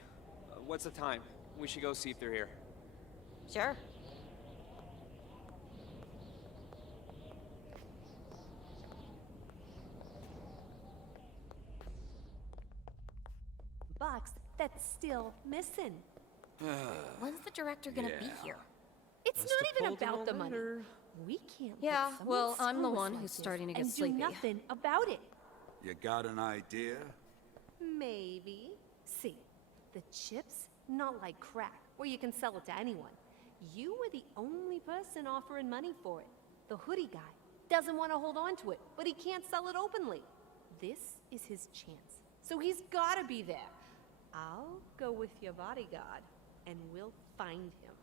what's the time? We should go see if they're here. Sure. Box that's still missing. When's the director gonna be here? It's not even about the money. We can't. Yeah, let well, someone I'm the screw us one like who's this starting to get and sleepy. do nothing about it. You got an idea? Maybe. See, the chips, not like crack, where you can sell it to anyone. You were the only person offering money for it. The hoodie guy doesn't want to hold on to it, but he can't sell it openly. This is his chance, so he's gotta be there. I'll go with your bodyguard, and we'll find him.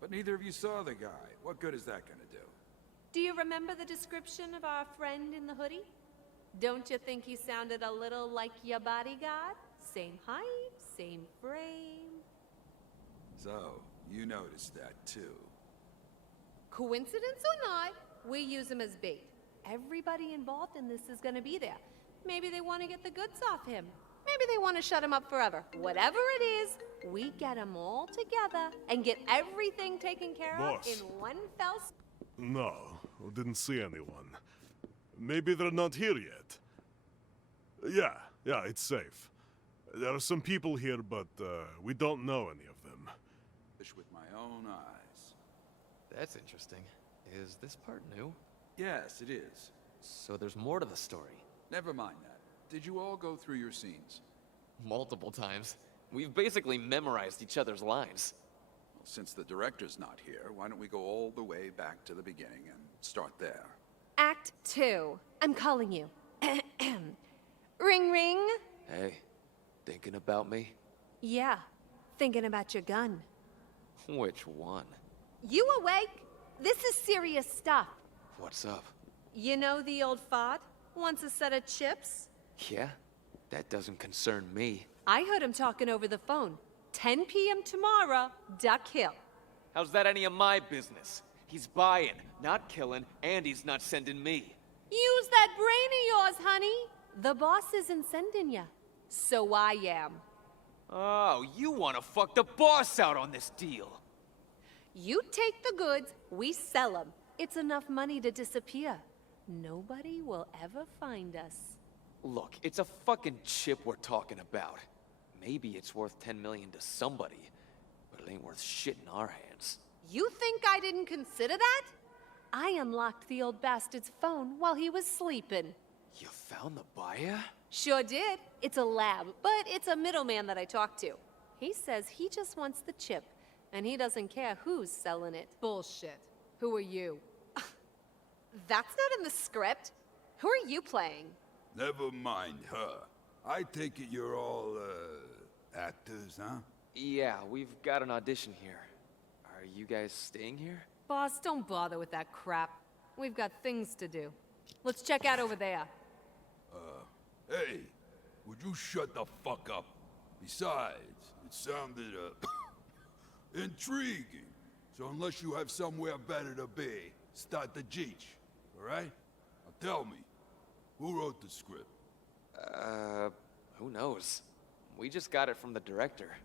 But neither of you saw the guy. What good is that gonna do? Do you remember the description of our friend in the hoodie? Don't you think he sounded a little like your bodyguard? Same height, same frame. So, you noticed that too. Coincidence or not, we use him as bait. Everybody involved in this is gonna be there. Maybe they want to get the goods off him. Maybe they want to shut him up forever. Whatever it is, we get them all together and get everything taken care Boss. of in one fell swoop. No, we didn't see anyone. Maybe they're not here yet. Yeah, it's safe. There are some people here, but we don't know any of them. Fish with my own eyes. That's interesting. Is this part new? Yes, it is. So there's more to the story. Never mind that. Did you all go through your scenes? Multiple times. We've basically memorized each other's lines. Well, since the director's not here, why don't we go all the way back to the beginning and start there? Act 2. I'm calling you. Ring, ring. Hey, thinking about me? Yeah, thinking about your gun. Which one? You awake? This is serious stuff. What's up? You know the old fart wants a set of chips? Yeah? That doesn't concern me. I heard him talking over the phone. 10 p.m. tomorrow, Duck Hill. How's that any of my business? He's buying, not killing, and he's not sending me. Use that brain of yours, honey. The boss isn't sending you. So I am. Oh, you want to fuck the boss out on this deal. You take the goods, we sell them. It's enough money to disappear. Nobody will ever find us. Look, it's a fucking chip we're talking about. Maybe it's worth 10 million to somebody, but it ain't worth shit in our hands. You think I didn't consider that? I unlocked the old bastard's phone while he was sleeping. You found the buyer? Sure did. It's a lab, but it's a middleman that I talked to. He says he just wants the chip, and he doesn't care who's selling it. Bullshit. Who are you? That's not in the script. Who are you playing? Never mind her. I take it you're all, actors, huh? Yeah, we've got an audition here. Are you guys staying here? Boss, don't bother with that crap. We've got things to do. Let's check out over there. Hey, would you shut the fuck up? Besides, it sounded, intriguing. So unless you have somewhere better to be, start the jeech, alright? Now tell me, who wrote the script? Who knows? We just got it from the director.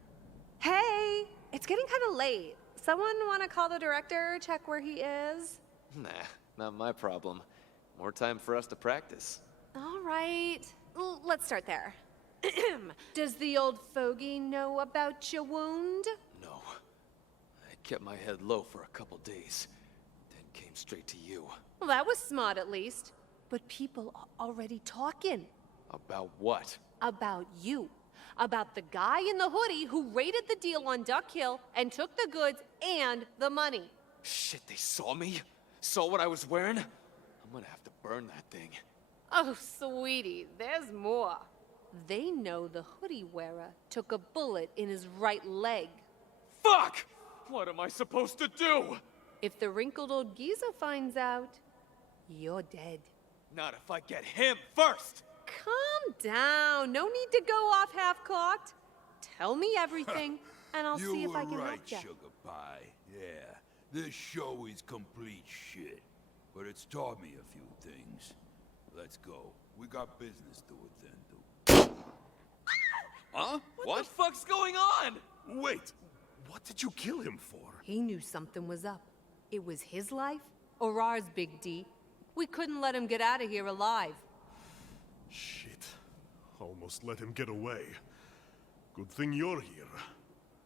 Hey, it's getting kind of late. Someone want to call the director, check where he is? Nah, not my problem. More time for us to practice. All right, let's start there. Does the old fogey know about your wound? No. I kept my head low for a couple days, then came straight to you. Well, that was smart at least. But people are already talking. About what? About you. About the guy in the hoodie who raided the deal on Duck Hill and took the goods and the money. Shit, they saw me? Saw what I was wearing? I'm gonna have to burn that thing. Oh, sweetie, there's more. They know the hoodie wearer took a bullet in his right leg. Fuck! What am I supposed to do? If the wrinkled old geezer finds out, you're dead. Not if I get him first! Calm down. No need to go off half-cocked. Tell me everything, and I'll see if I can You were right, help you. Sugar Pie. Yeah, this show is complete shit. But it's taught me a few things. Let's go. We got business to attend to. Huh? What the fuck's going on? Wait, what did you kill him for? He knew something was up. It was his life or ours, Big D. We couldn't let him get out of here alive. Shit. Almost let him get away. Good thing you're here.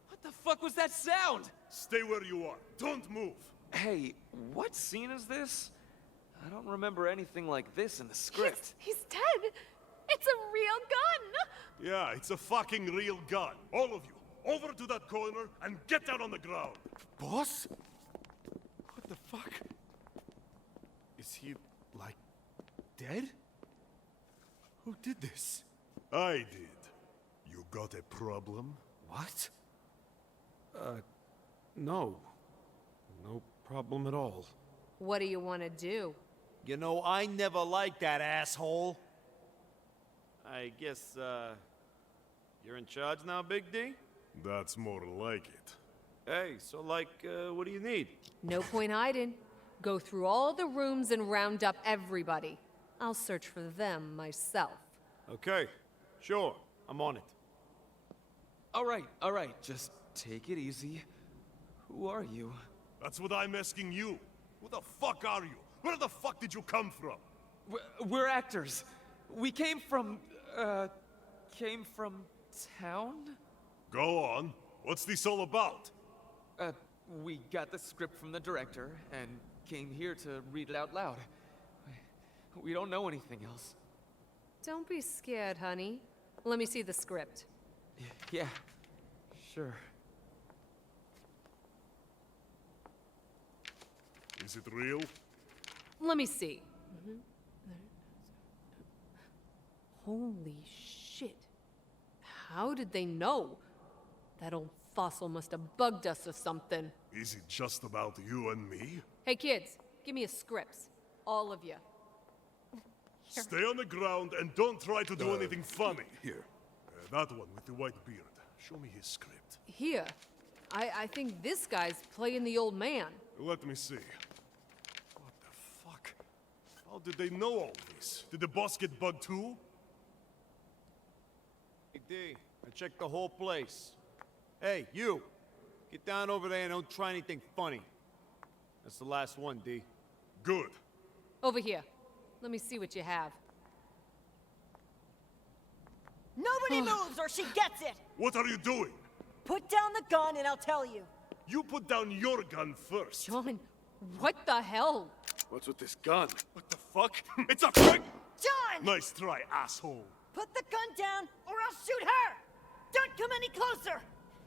What the fuck was that sound? Stay where you are. Don't move. Hey, what scene is this? I don't remember anything like this in the script. He's dead. It's a real gun. Yeah, it's a fucking real gun. All of you, over to that corner and get down on the ground. Boss? What the fuck? Is he, like, dead? Who did this? I did. You got a problem? What? No. No problem at all. What do you want to do? You know, I never liked that asshole. I guess, you're in charge now, Big D? That's more like it. Hey, so like, what do you need? No point hiding. Go through all the rooms and round up everybody. I'll search for them myself. Okay, sure, I'm on it. All right, just take it easy. Who are you? That's what I'm asking you. Who the fuck are you? Where the fuck did you come from? We're actors. We came from town? Go on. What's this all about? We got the script from the director and came here to read it out loud. We don't know anything else. Don't be scared, honey. Let me see the script. Yeah, sure. Is it real? Let me see. Holy shit. How did they know? That old fossil must have bugged us or something. Is it just about you and me? Hey kids, give me a script. All of you. Stay on the ground and don't try to do anything funny. Here. That one with the white beard. Show me his script. Here. I think this guy's playing the old man. Let me see. What the fuck? How did they know all this? Did the boss get bugged too? Big D, I checked the whole place. Hey, you! Get down over there and don't try anything funny. That's the last one, D. Good. Over here. Let me see what you have. Nobody moves or she gets it! What are you doing? Put down the gun and I'll tell you. You put down your gun first. John, what the hell? What's with this gun? What the fuck? It's a frick! John! Nice try, asshole. Put the gun down or I'll shoot her! Don't come any closer!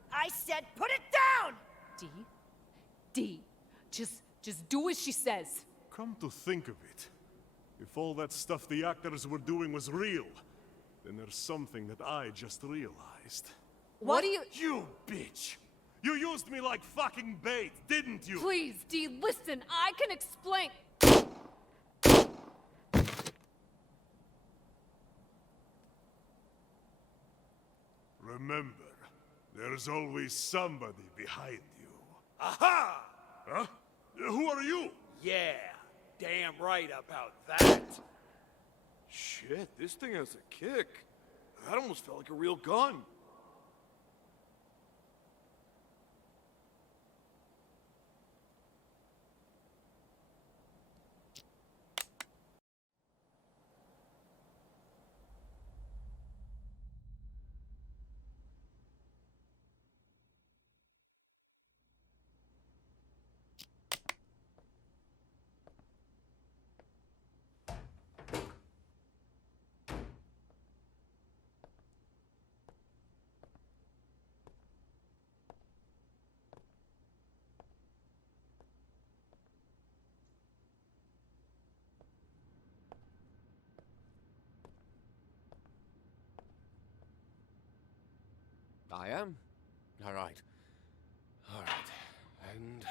I said put it down! D, just do as she says. Come to think of it, if all that stuff the actors were doing was real, then there's something that I just realized. What do you— You bitch! You used me like fucking bait, didn't you? Please, D, listen, I can explain. Remember, there's always somebody behind you. Aha! Huh? Who are you? Yeah, damn right about that. Shit, this thing has a kick. That almost felt like a real gun. I am? All right. All right. And...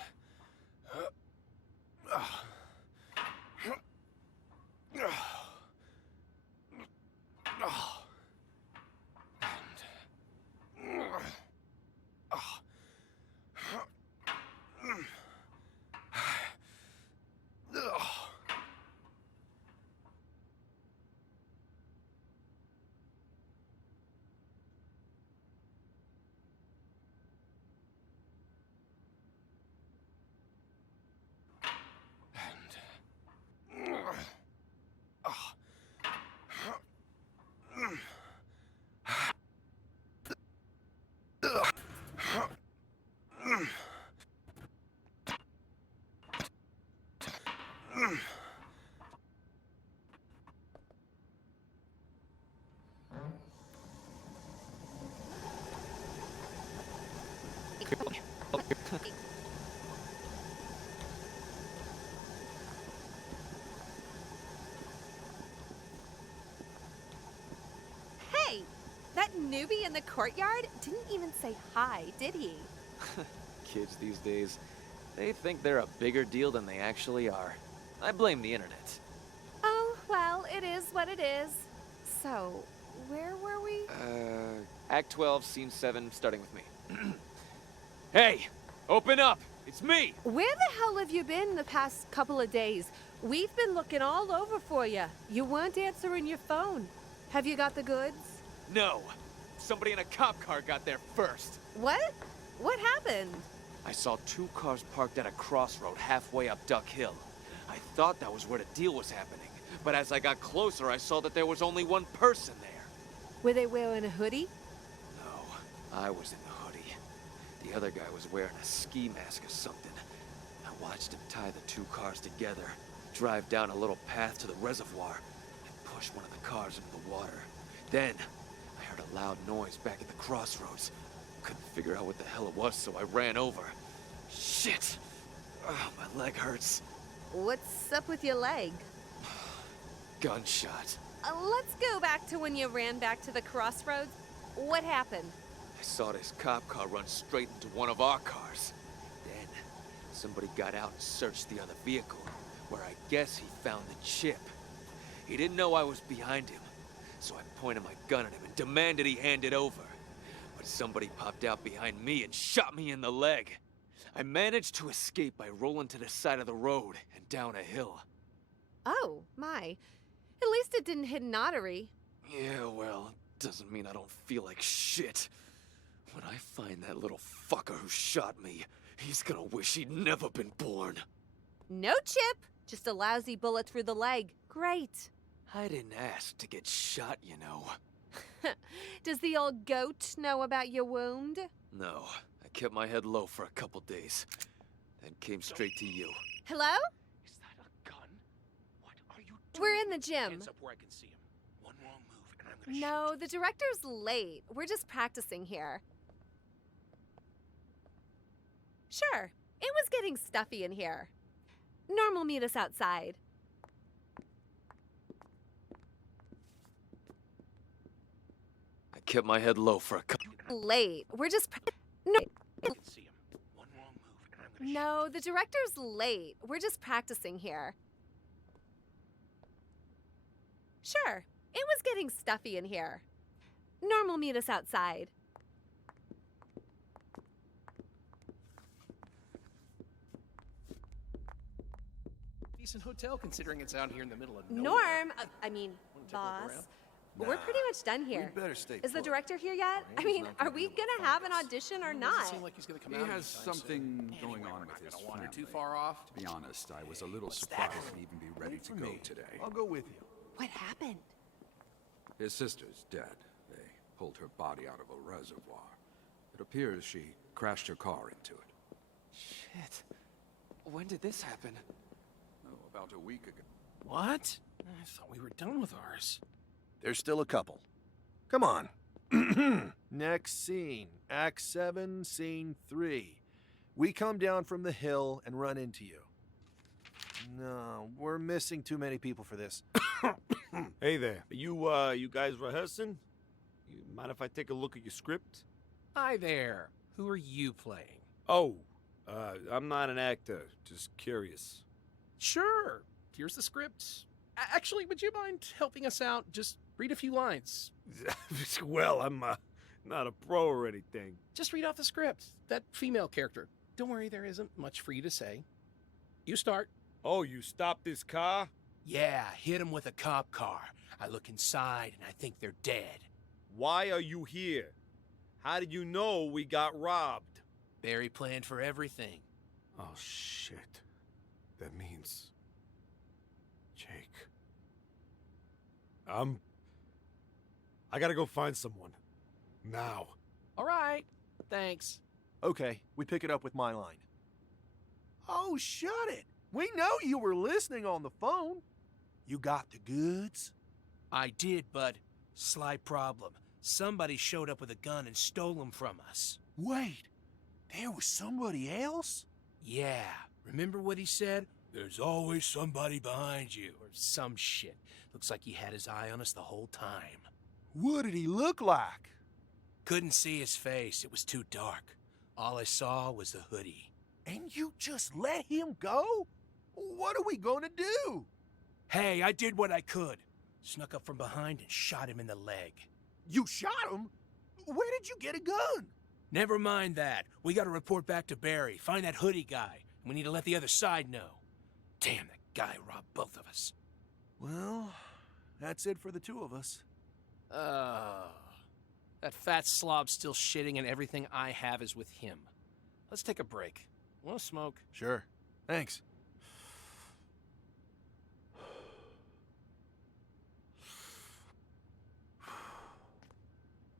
Hey, that newbie in the courtyard didn't even say hi, did he? Kids these days, they think they're a bigger deal than they actually are. I blame the internet. Oh, well, it is what it is. So, where were we? Act 12, Scene 7, starting with me. Hey! Open up! It's me! Where the hell have you been the past couple of days? We've been looking all over for you. You weren't answering your phone. Have you got the goods? No! Somebody in a cop car got there first. What? What happened? I saw 2 cars parked at a crossroad halfway up Duck Hill. I thought that was where the deal was happening, but as I got closer, I saw that there was only one person there. Were they wearing a hoodie? No, I was in the hoodie. The other guy was wearing a ski mask or something. I watched him tie the 2 cars together, drive down a little path to the reservoir, and push one of the cars into the water. Then, I heard a loud noise back at the crossroads. Couldn't figure out what the hell it was, so I ran over. Shit! Oh, my leg hurts. What's up with your leg? Gunshot. Let's go back to when you ran back to the crossroads. What happened? I saw this cop car run straight into one of our cars. Then, somebody got out and searched the other vehicle, where I guess he found the chip. He didn't know I was behind him, so I pointed my gun at him and demanded he hand it over. But somebody popped out behind me and shot me in the leg. I managed to escape by rolling to the side of the road and down a hill. Oh, my. At least it didn't hit an artery. Yeah, well, doesn't mean I don't feel like shit. When I find that little fucker who shot me, he's gonna wish he'd never been born. No chip, just a lousy bullet through the leg. Great. I didn't ask to get shot, you know. Does the old goat know about your wound? No, I kept my head low for a couple days, then came straight to you. Hello? Is that a gun? What are you doing? We're in the gym. Hands up where I can see him. One wrong move and I'm gonna No, the director's late. We're just practicing here. Sure, it was getting stuffy in here. Norm will meet us outside. I kept my head low for a couple... Late. We're just... No. No, the director's late. We're just practicing here. Sure, it was getting stuffy in here. Norm will meet us outside. Decent hotel considering it's out here in the middle of nowhere. Norm, I mean, boss. We're pretty much done here. We better stay Is the put. director here yet? I mean, are we gonna have an audition or not? Seem like he's gonna come He out has anytime something soon. going Anyway, on we're with not his gonna wander family. too far off. To be honest, I was a little surprised to even be ready to go today. I'll go with you. What happened? His sister's dead. They pulled her body out of a reservoir. It appears she crashed her car into it. Shit. When did this happen? Oh, about a week ago. What? I thought we were done with ours. There's still a couple. Come on. Next scene. Act 7, Scene 3. We come down from the hill and run into you. No, we're missing too many people for this. Hey there. You guys rehearsing? You mind if I take a look at your script? Hi there. Who are you playing? Oh, I'm not an actor. Just curious. Sure. Here's the script. Actually, would you mind helping us out? Just read a few lines. Well, I'm not a pro or anything. Just read off the script. That female character. Don't worry, there isn't much for you to say. You start. Oh, you stopped this car? Yeah, hit him with a cop car. I look inside and I think they're dead. Why are you here? How did you know we got robbed? Barry planned for everything. Oh, shit. That means... Jake. I gotta go find someone. Now. All right. Thanks. Okay, we pick it up with my line. Oh, shut it. We know you were listening on the phone. You got the goods? I did, but slight problem. Somebody showed up with a gun and stole them from us. Wait, there was somebody else? Yeah. Remember what he said? There's always somebody behind you, or some shit. Looks like he had his eye on us the whole time. What did he look like? Couldn't see his face. It was too dark. All I saw was the hoodie. And you just let him go? What are we gonna do? Hey, I did what I could. Snuck up from behind and shot him in the leg. You shot him? Where did you get a gun? Never mind that. We gotta report back to Barry, find that hoodie guy, and we need to let the other side know. Damn, that guy robbed both of us. Well, that's it for the two of us. That fat slob's still shitting and everything I have is with him. Let's take a break. Want to smoke? Sure. Thanks.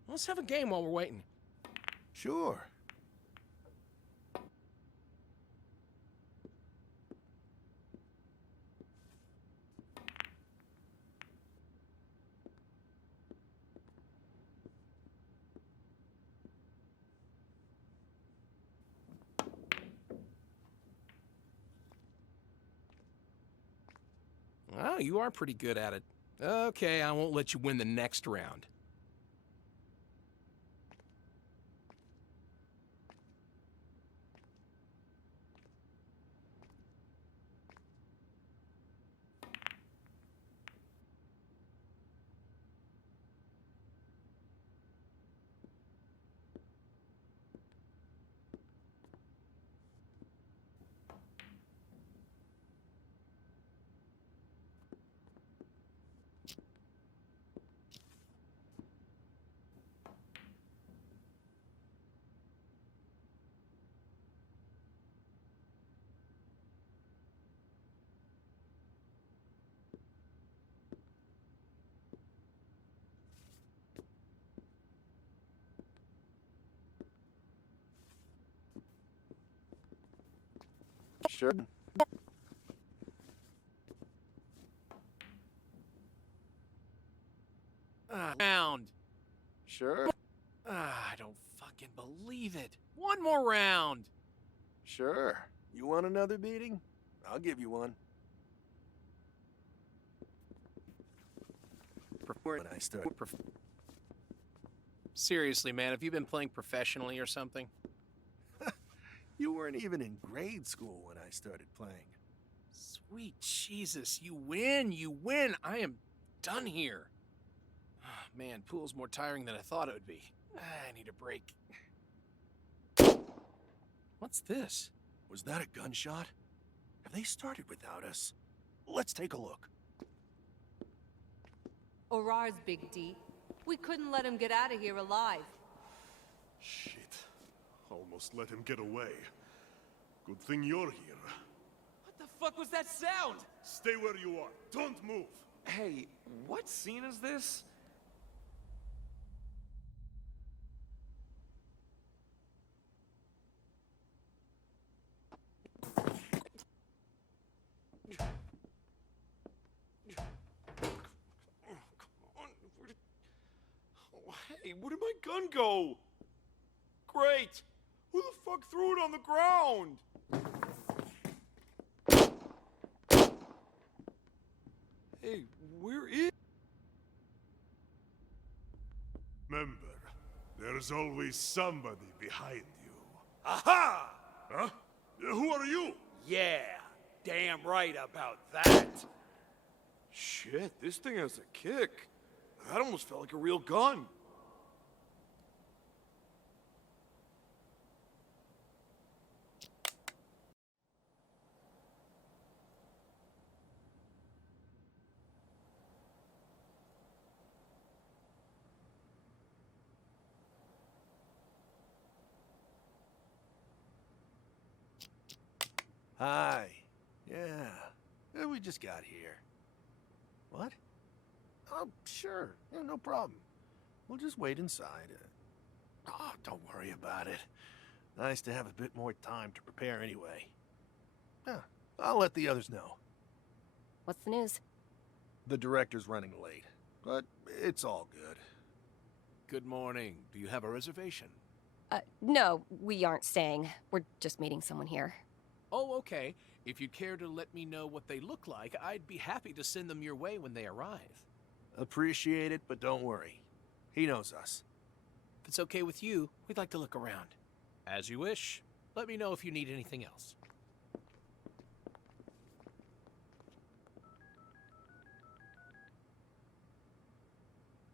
Let's have a game while we're waiting. Sure. Oh, you are pretty good at it. Okay, I won't let you win the next round. Sure. Round. Sure. I don't fucking believe it. One more round. Sure. You want another beating? I'll give you one. When I started. Seriously, man, have you been playing professionally or something? You weren't even in grade school when I started playing. Sweet Jesus, you win, you win. I am done here. Man, pool's more tiring than I thought it would be. I need a break. What's this? Was that a gunshot? Have they started without us? Let's take a look. Aurar's Big D. We couldn't let him get out of here alive. Shit. Almost let him get away. Good thing you're here. What the fuck was that sound? Stay where you are. Don't move. Hey, what scene is this? Hey, where did my gun go? Great! Who the fuck threw it on the ground? Hey, where is... Remember, there's always somebody behind you. Aha! Huh? Who are you? Yeah, damn right about that. Shit, this thing has a kick. That almost felt like a real gun. Hi. Yeah, we just got here. What? Oh, sure. Yeah, no problem. We'll just wait inside. Oh, don't worry about it. Nice to have a bit more time to prepare anyway. Yeah, I'll let the others know. What's the news? The director's running late, but it's all good. Good morning. Do you have a reservation? No, we aren't staying. We're just meeting someone here. Oh, okay. If you'd care to let me know what they look like, I'd be happy to send them your way when they arrive. Appreciate it, but don't worry. He knows us. If it's okay with you, we'd like to look around. As you wish. Let me know if you need anything else.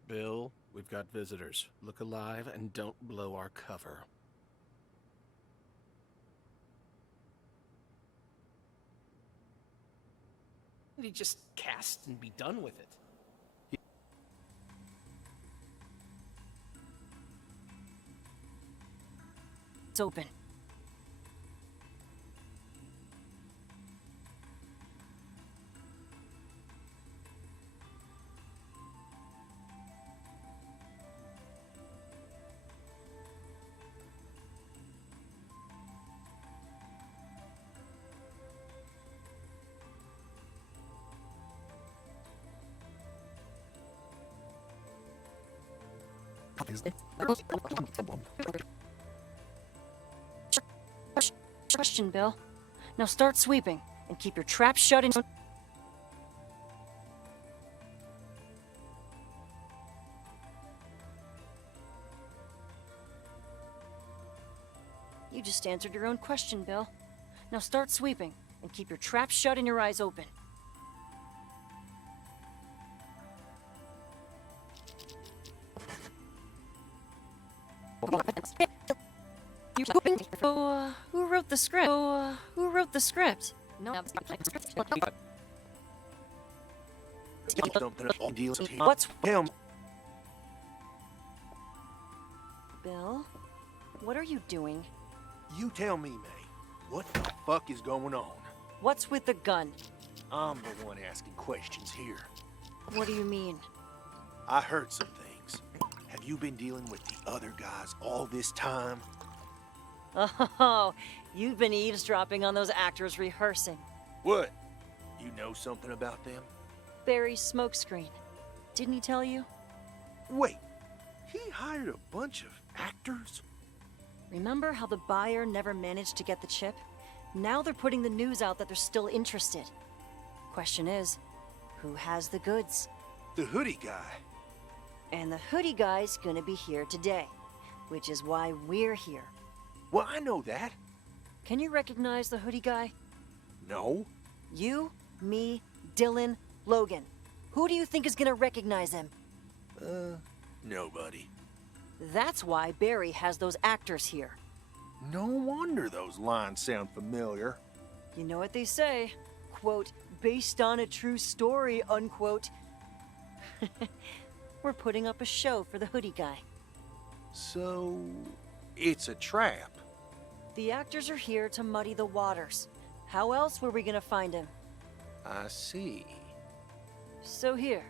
Bill, we've got visitors. Look alive and don't blow our cover. He just cast and be done with it. It's open. Question, Bill. Now start sweeping and keep your trap shut in. You just answered your own question, Bill. Now start sweeping and keep your trap shut and your eyes open. Who wrote the script? Who wrote the script? No. What's him? Bill? What are you doing? You tell me, May. What the fuck is going on? What's with the gun? I'm the one asking questions here. What do you mean? I heard some things. Have you been dealing with the other guys all this time? Oh, you've been eavesdropping on those actors rehearsing. What? You know something about them? Barry's smokescreen. Didn't he tell you? Wait, he hired a bunch of actors? Remember how the buyer never managed to get the chip? Now they're putting the news out that they're still interested. Question is, who has the goods? The hoodie guy. And the hoodie guy's gonna be here today, which is why we're here. Well, I know that. Can you recognize the hoodie guy? No. You, me, Dylan, Logan. Who do you think is gonna recognize him? Nobody. That's why Barry has those actors here. No wonder those lines sound familiar. You know what they say, quote, based on a true story, unquote. We're putting up a show for the hoodie guy. So, it's a trap. The actors are here to muddy the waters. How else were we gonna find him? I see. So here,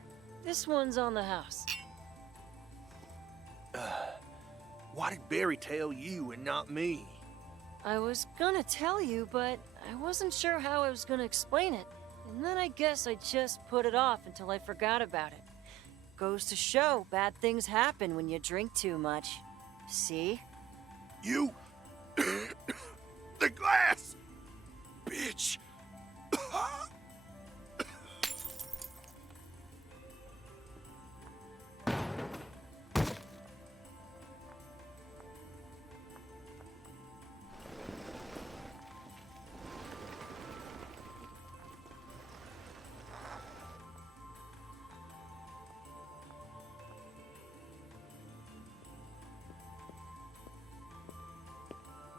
this one's on the house. Why did Barry tell you and not me? I was gonna tell you, but I wasn't sure how I was gonna explain it. And then I guess I just put it off until I forgot about it. Goes to show bad things happen when you drink too much. See? You... the glass! Bitch!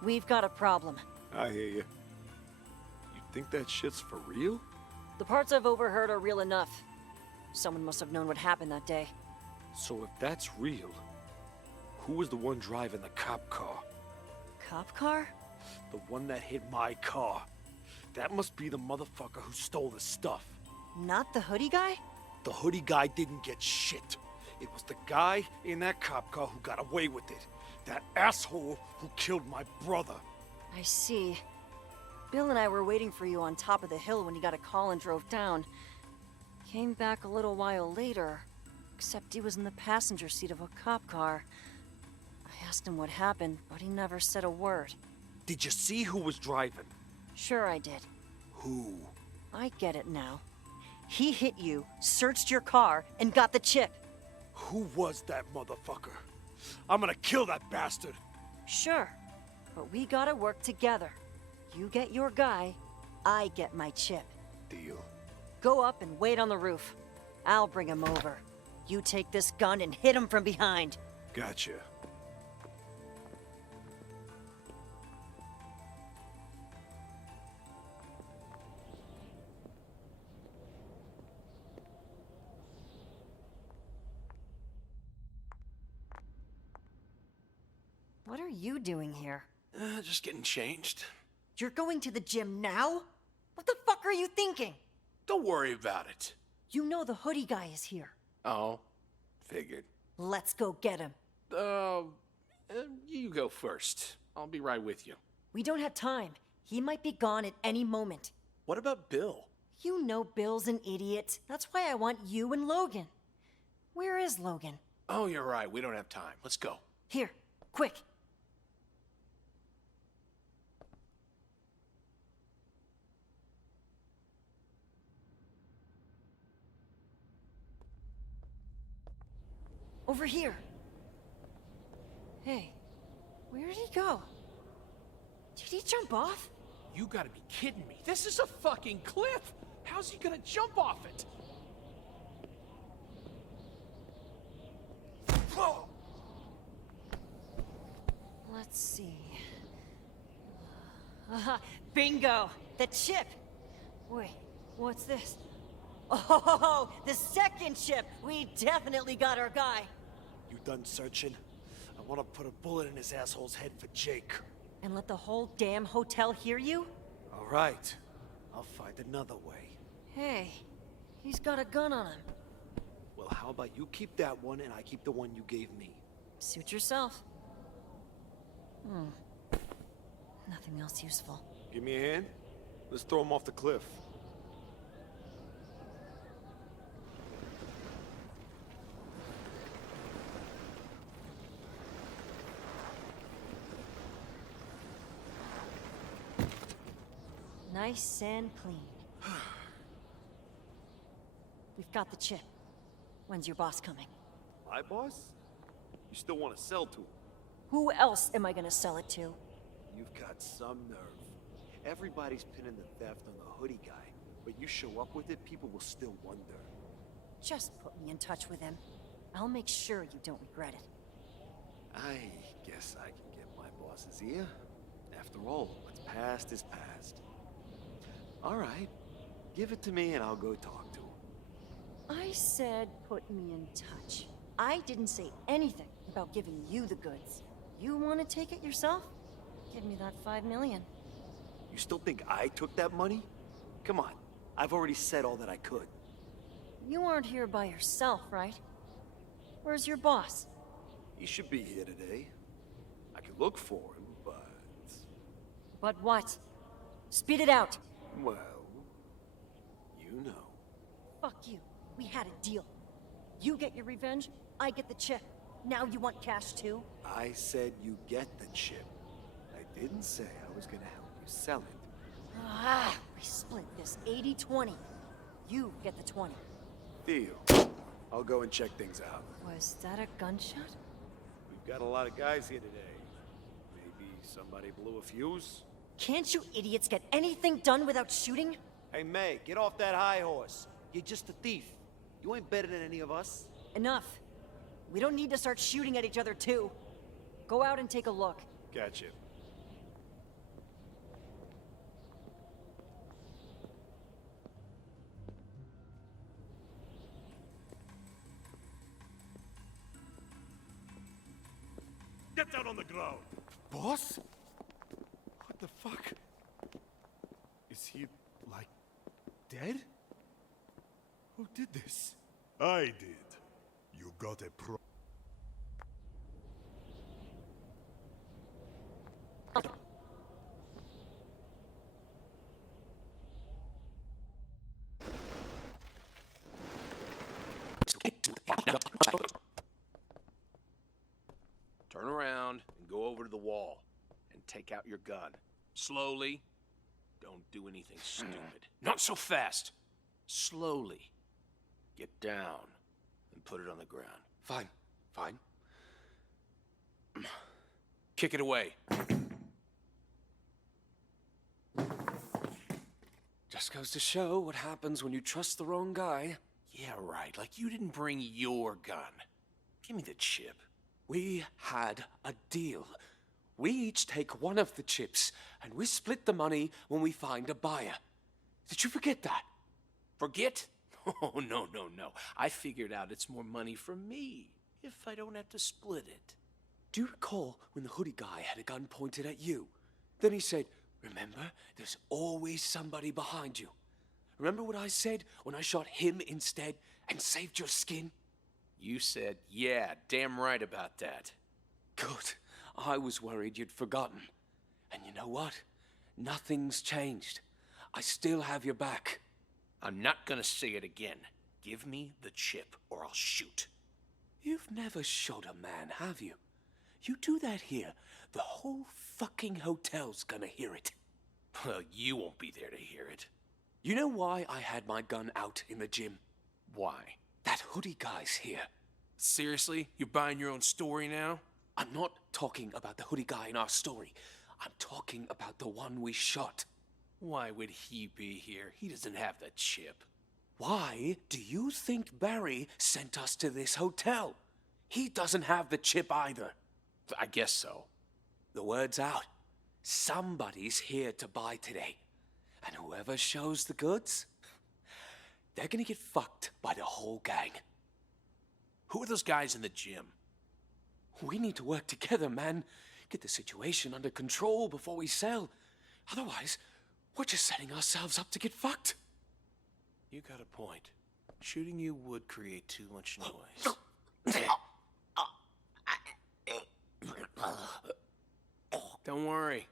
We've got a problem. I hear you. You think that shit's for real? The parts I've overheard are real enough. Someone must have known what happened that day. So if that's real, who was the one driving the cop car? Cop car? The one that hit my car. That must be the motherfucker who stole the stuff. Not the hoodie guy? The hoodie guy didn't get shit. It was the guy in that cop car who got away with it. That asshole who killed my brother. I see. Bill and I were waiting for you on top of the hill when you got a call and drove down. Came back a little while later, except he was in the passenger seat of a cop car. I asked him what happened, but he never said a word. Did you see who was driving? Sure I did. Who? I get it now. He hit you, searched your car, and got the chip. Who was that motherfucker? I'm gonna kill that bastard. Sure, but we gotta work together. You get your guy, I get my chip. Deal. Go up and wait on the roof. I'll bring him over. You take this gun and hit him from behind. Gotcha. What are you doing here? Just getting changed. You're going to the gym now? What the fuck are you thinking? Don't worry about it. You know the hoodie guy is here. Oh, figured. Let's go get him. You go first. I'll be right with you. We don't have time. He might be gone at any moment. What about Bill? You know Bill's an idiot. That's why I want you and Logan. Where is Logan? Oh, you're right. We don't have time. Let's go. Here, quick. Over here. Hey, where did he go? Did he jump off? You gotta be kidding me. This is a fucking cliff. How's he gonna jump off it? Let's see. Bingo! The chip! Wait, what's this? Oh, the second chip! We definitely got our guy. You done searching? I want to put a bullet in his asshole's head for Jake. And let the whole damn hotel hear you? All right. I'll find another way. Hey, he's got a gun on him. Well, how about you keep that one and I keep the one you gave me? Suit yourself. Nothing else useful. Give me a hand? Let's throw him off the cliff. Nice and clean. We've got the chip. When's your boss coming? My boss? You still want to sell to him? Who else am I gonna sell it to? You've got some nerve. Everybody's pinning the theft on the hoodie guy, but you show up with it, people will still wonder. Just put me in touch with him. I'll make sure you don't regret it. I guess I can get my boss's ear. After all, what's past is past. All right, give it to me and I'll go talk to him. I said put me in touch. I didn't say anything about giving you the goods. You want to take it yourself? Give me that 5 million. You still think I took that money? Come on, I've already said all that I could. You aren't here by yourself, right? Where's your boss? He should be here today. I could look for him, but... But what? Spit it out. Well, you know. Fuck you. We had a deal. You get your revenge, I get the chip. Now you want cash too? I said you get the chip. I didn't say I was gonna help you sell it. Ah, we split this 80-20. You get the 20. Deal. I'll go and check things out. Was that a gunshot? We've got a lot of guys here today. Maybe somebody blew a fuse? Can't you idiots get anything done without shooting? Hey, May, get off that high horse. You're just a thief. You ain't better than any of us. Enough. We don't need to start shooting at each other too. Go out and take a look. Gotcha. Get down on the ground! Boss? What the fuck? Is he, like, dead? Who did this? I did. You got a pro... Turn around and go over to the wall and take out your gun. Slowly. Don't do anything stupid. Not so fast. Slowly. Get down and put it on the ground. Fine, fine. Kick it away. Just goes to show what happens when you trust the wrong guy. Yeah, right. Like you didn't bring your gun. Give me the chip. We had a deal. We each take one of the chips, and we split the money when we find a buyer. Did you forget that? Forget? Oh, no. I figured out it's more money for me if I don't have to split it. Do you recall when the hoodie guy had a gun pointed at you? Then he said, "Remember, there's always somebody behind you." Remember what I said when I shot him instead and saved your skin? You said, yeah, damn right about that. Good. I was worried you'd forgotten. And you know what? Nothing's changed. I still have your back. I'm not gonna say it again. Give me the chip or I'll shoot. You've never shot a man, have you? You do that here, the whole fucking hotel's gonna hear it. Well, you won't be there to hear it. You know why I had my gun out in the gym? Why? That hoodie guy's here. Seriously? You're buying your own story now? I'm not talking about the hoodie guy in our story. I'm talking about the one we shot. Why would he be here? He doesn't have the chip. Why do you think Barry sent us to this hotel? He doesn't have the chip either. I guess so. The word's out. Somebody's here to buy today. And whoever shows the goods, they're gonna get fucked by the whole gang. Who are those guys in the gym? We need to work together, man. Get the situation under control before we sell. Otherwise, we're just setting ourselves up to get fucked. You got a point. Shooting you would create too much noise. Don't worry.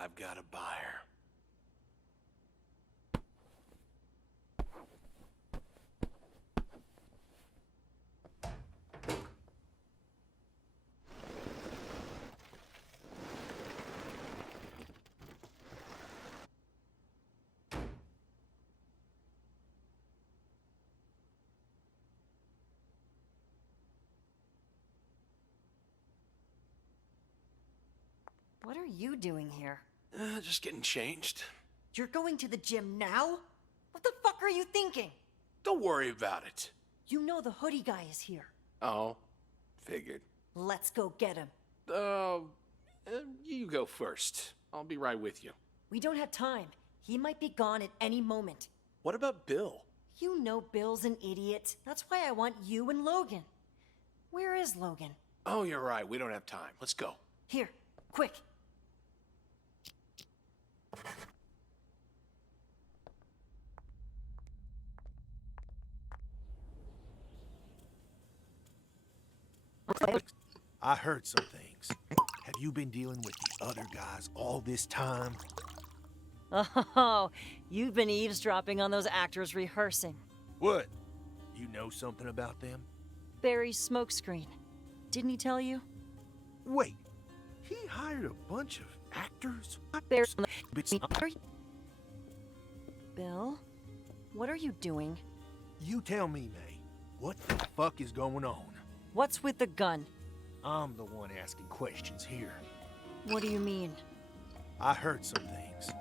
I've got a buyer. What are you doing here? Just getting changed. You're going to the gym now? What the fuck are you thinking? Don't worry about it. You know the hoodie guy is here. Oh, figured. Let's go get him. You go first. I'll be right with you. We don't have time. He might be gone at any moment. What about Bill? You know Bill's an idiot. That's why I want you and Logan. Where is Logan? Oh, you're right. We don't have time. Let's go. Here, quick. I heard some things. Have you been dealing with the other guys all this time? Oh, you've been eavesdropping on those actors rehearsing. What? You know something about them? Barry's smokescreen. Didn't he tell you? Wait, he hired a bunch of actors? Bill? What are you doing? You tell me, May. What the fuck is going on? What's with the gun? I'm the one asking questions here. What do you mean? I heard some things.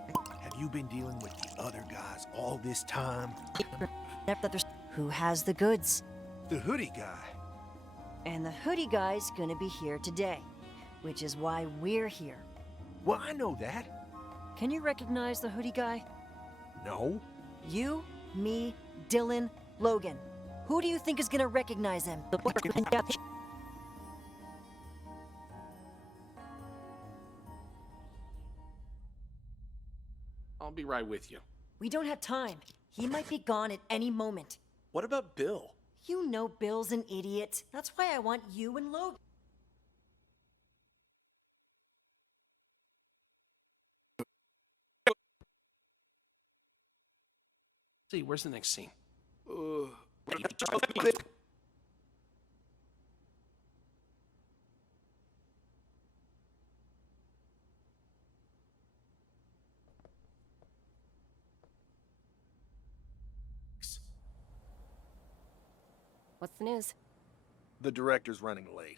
Have you been dealing with the other guys all this time? Who has the goods? The hoodie guy. And the hoodie guy's gonna be here today, which is why we're here. Well, I know that. Can you recognize the hoodie guy? No. You, me, Dylan, Logan. Who do you think is gonna recognize him? I'll be right with you. We don't have time. He might be gone at any moment. What about Bill? You know Bill's an idiot. That's why I want you and Logan. See, where's the next scene? What's the news? The director's running late.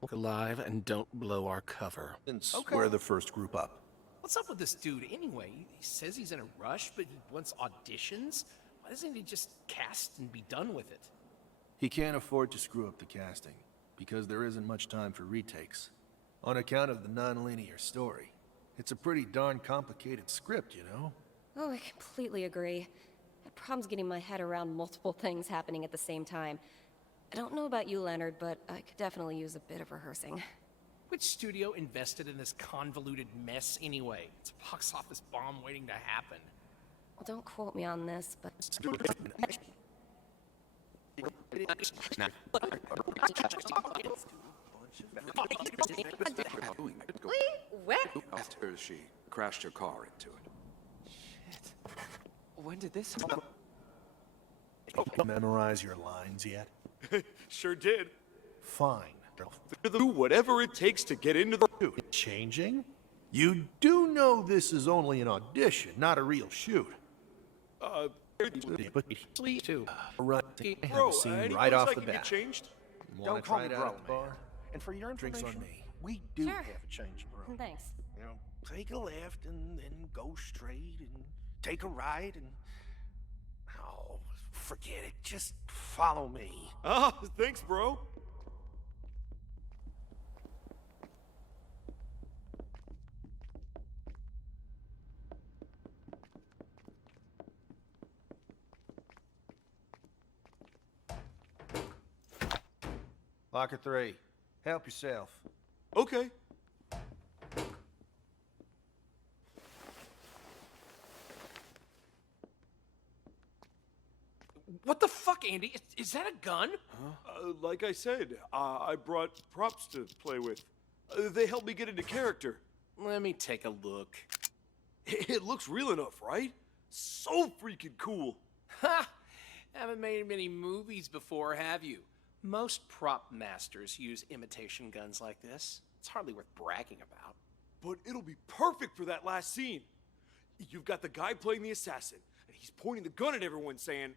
Look alive and don't blow our cover. We're the first group up. What's up with this dude anyway? He says he's in a rush, but he wants auditions? Why doesn't he just cast and be done with it? He can't afford to screw up the casting, because there isn't much time for retakes. On account of the non-linear story. It's a pretty darn complicated script, you know? Oh, I completely agree. I had problems getting my head around multiple things happening at the same time. I don't know about you, Leonard, but I could definitely use a bit of rehearsing. Which studio invested in this convoluted mess anyway? It's a box office bomb waiting to happen. Well, don't quote me on this, but... After she crashed her car into it. Shit. When did this Memorize your lines yet? Sure did. Fine. Do whatever it takes to get into the... Changing? You do know this is only an audition, not a real shoot. Too. Right. Bro, Scene right off the get bat. changed? Don't call me bro, man. And for your Drinks information, on me. we do Sure. have a change of room. Thanks. You know, take a left and then go straight and take a right and... Oh, forget it. Just follow me. Oh, thanks, bro. Locker 3. Help yourself. Okay. What the fuck, Andy? Is that a gun? Like I said, I brought props to play with. They helped me get into character. Let me take a look. It looks real enough, right? So freaking cool. Ha! Haven't made many movies before, have you? Most prop masters use imitation guns like this. It's hardly worth bragging about. But it'll be perfect for that last scene. You've got the guy playing the assassin, and he's pointing the gun at everyone saying,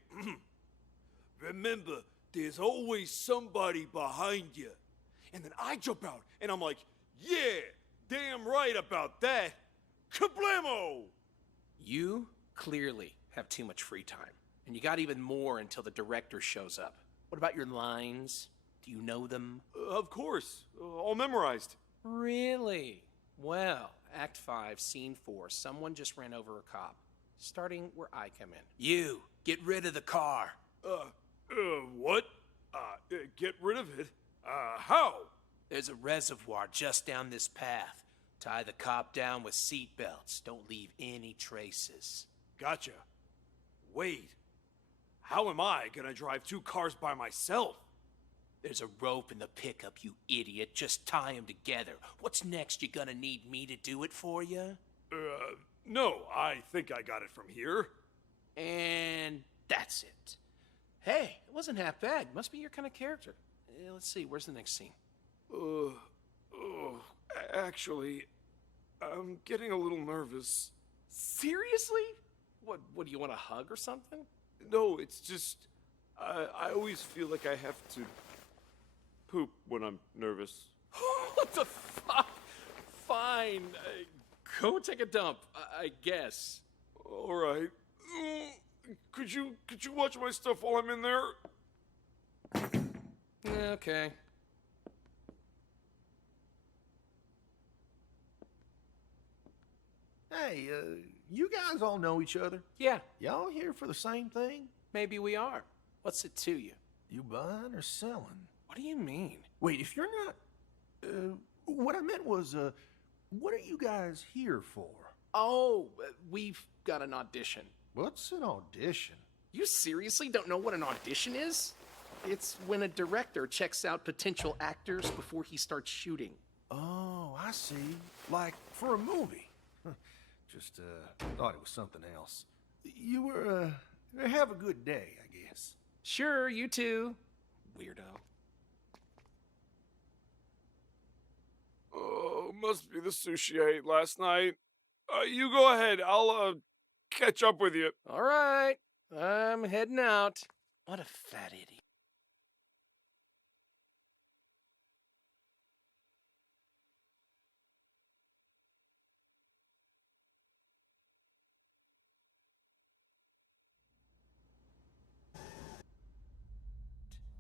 remember, there's always somebody behind you. And then I jump out, and I'm like, yeah, damn right about that. Kablamo! You clearly have too much free time, and you got even more until the director shows up. What about your lines? Do you know them? Of course, all memorized. Really? Well, Act 5, Scene 4, someone just ran over a cop. Starting where I come in. You, get rid of the car. What? Get rid of it? How? There's a reservoir just down this path. Tie the cop down with seat belts. Don't leave any traces. Gotcha. Wait. How am I gonna drive 2 cars by myself? There's a rope in the pickup, you idiot. Just tie them together. What's next? You gonna need me to do it for you? No, I think I got it from here. And that's it. Hey, it wasn't half bad. Must be your kind of character. Let's see, where's the next scene? Actually, I'm getting a little nervous. Seriously? What do you want a hug or something? No, it's just, I always feel like I have to poop when I'm nervous. What the fuck? Fine. Go take a dump, I guess. All right. Could you watch my stuff while I'm in there? Okay. Hey, you guys all know each other? Yeah. Y'all here for the same thing? Maybe we are. What's it to you? You buying or selling? What do you mean? Wait, if you're not... what I meant was, what are you guys here for? Oh, we've got an audition. What's an audition? You seriously don't know what an audition is? It's when a director checks out potential actors before he starts shooting. Oh, I see. Like for a movie. Just, thought it was something else. You were, have a good day, I guess. Sure, you too. Weirdo. Oh, must be the sushi I ate last night. You go ahead. I'll, catch up with you. All right. I'm heading out. What a fat idiot.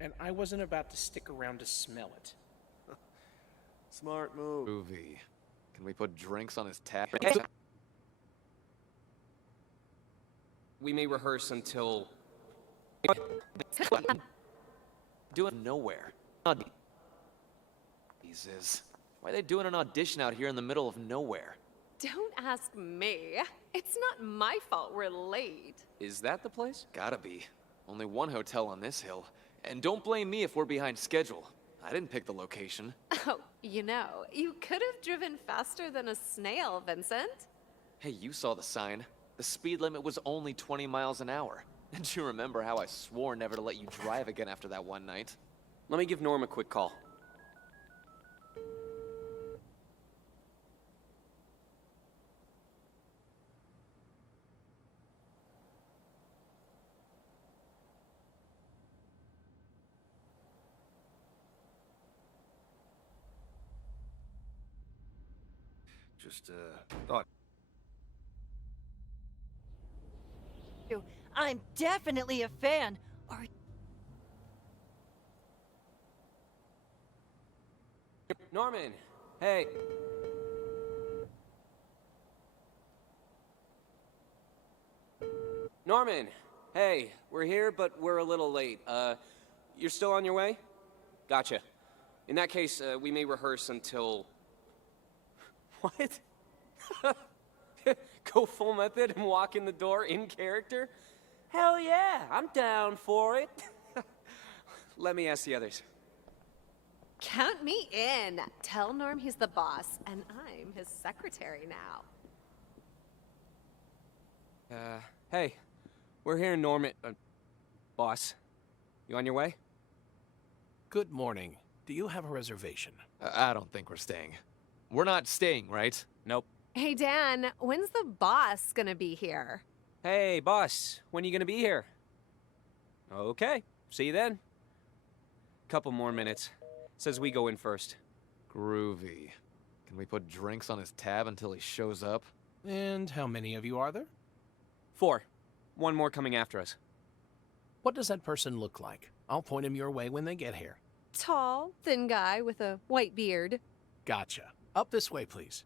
And I wasn't about to stick around to smell it. Smart move. Movie. Can we put drinks on his tab? We may rehearse until... Doing nowhere. Jesus. Why are they doing an audition out here in the middle of nowhere? Don't ask me. It's not my fault we're late. Is that the place? Gotta be. Only one hotel on this hill. And don't blame me if we're behind schedule. I didn't pick the location. Oh, you know, you could have driven faster than a snail, Vincent. Hey, you saw the sign. The speed limit was only 20 miles an hour. And you remember how I swore never to let you drive again after that one night? Let me give Norm a quick call. Just, thought... I'm definitely a fan. Are Norman, hey. Norman, hey, we're here, but we're a little late. You're still on your way? Gotcha. In that case, we may rehearse until... What? Go full method and walk in the door in character? Hell yeah, I'm down for it. Let me ask the others. Count me in. Tell Norm he's the boss, and I'm his secretary now. Hey, we're here in Norman. Boss, you on your way? Good morning. Do you have a reservation? I don't think we're staying. We're not staying, right? Nope. Hey, Dan, when's the boss gonna be here? Hey, boss, when are you gonna be here? Okay, see you then. Couple more minutes. Says we go in first. Groovy. Can we put drinks on his tab until he shows up? And how many of you are there? 4. One more coming after us. What does that person look like? I'll point him your way when they get here. Tall, thin guy with a white beard. Gotcha. Up this way, please.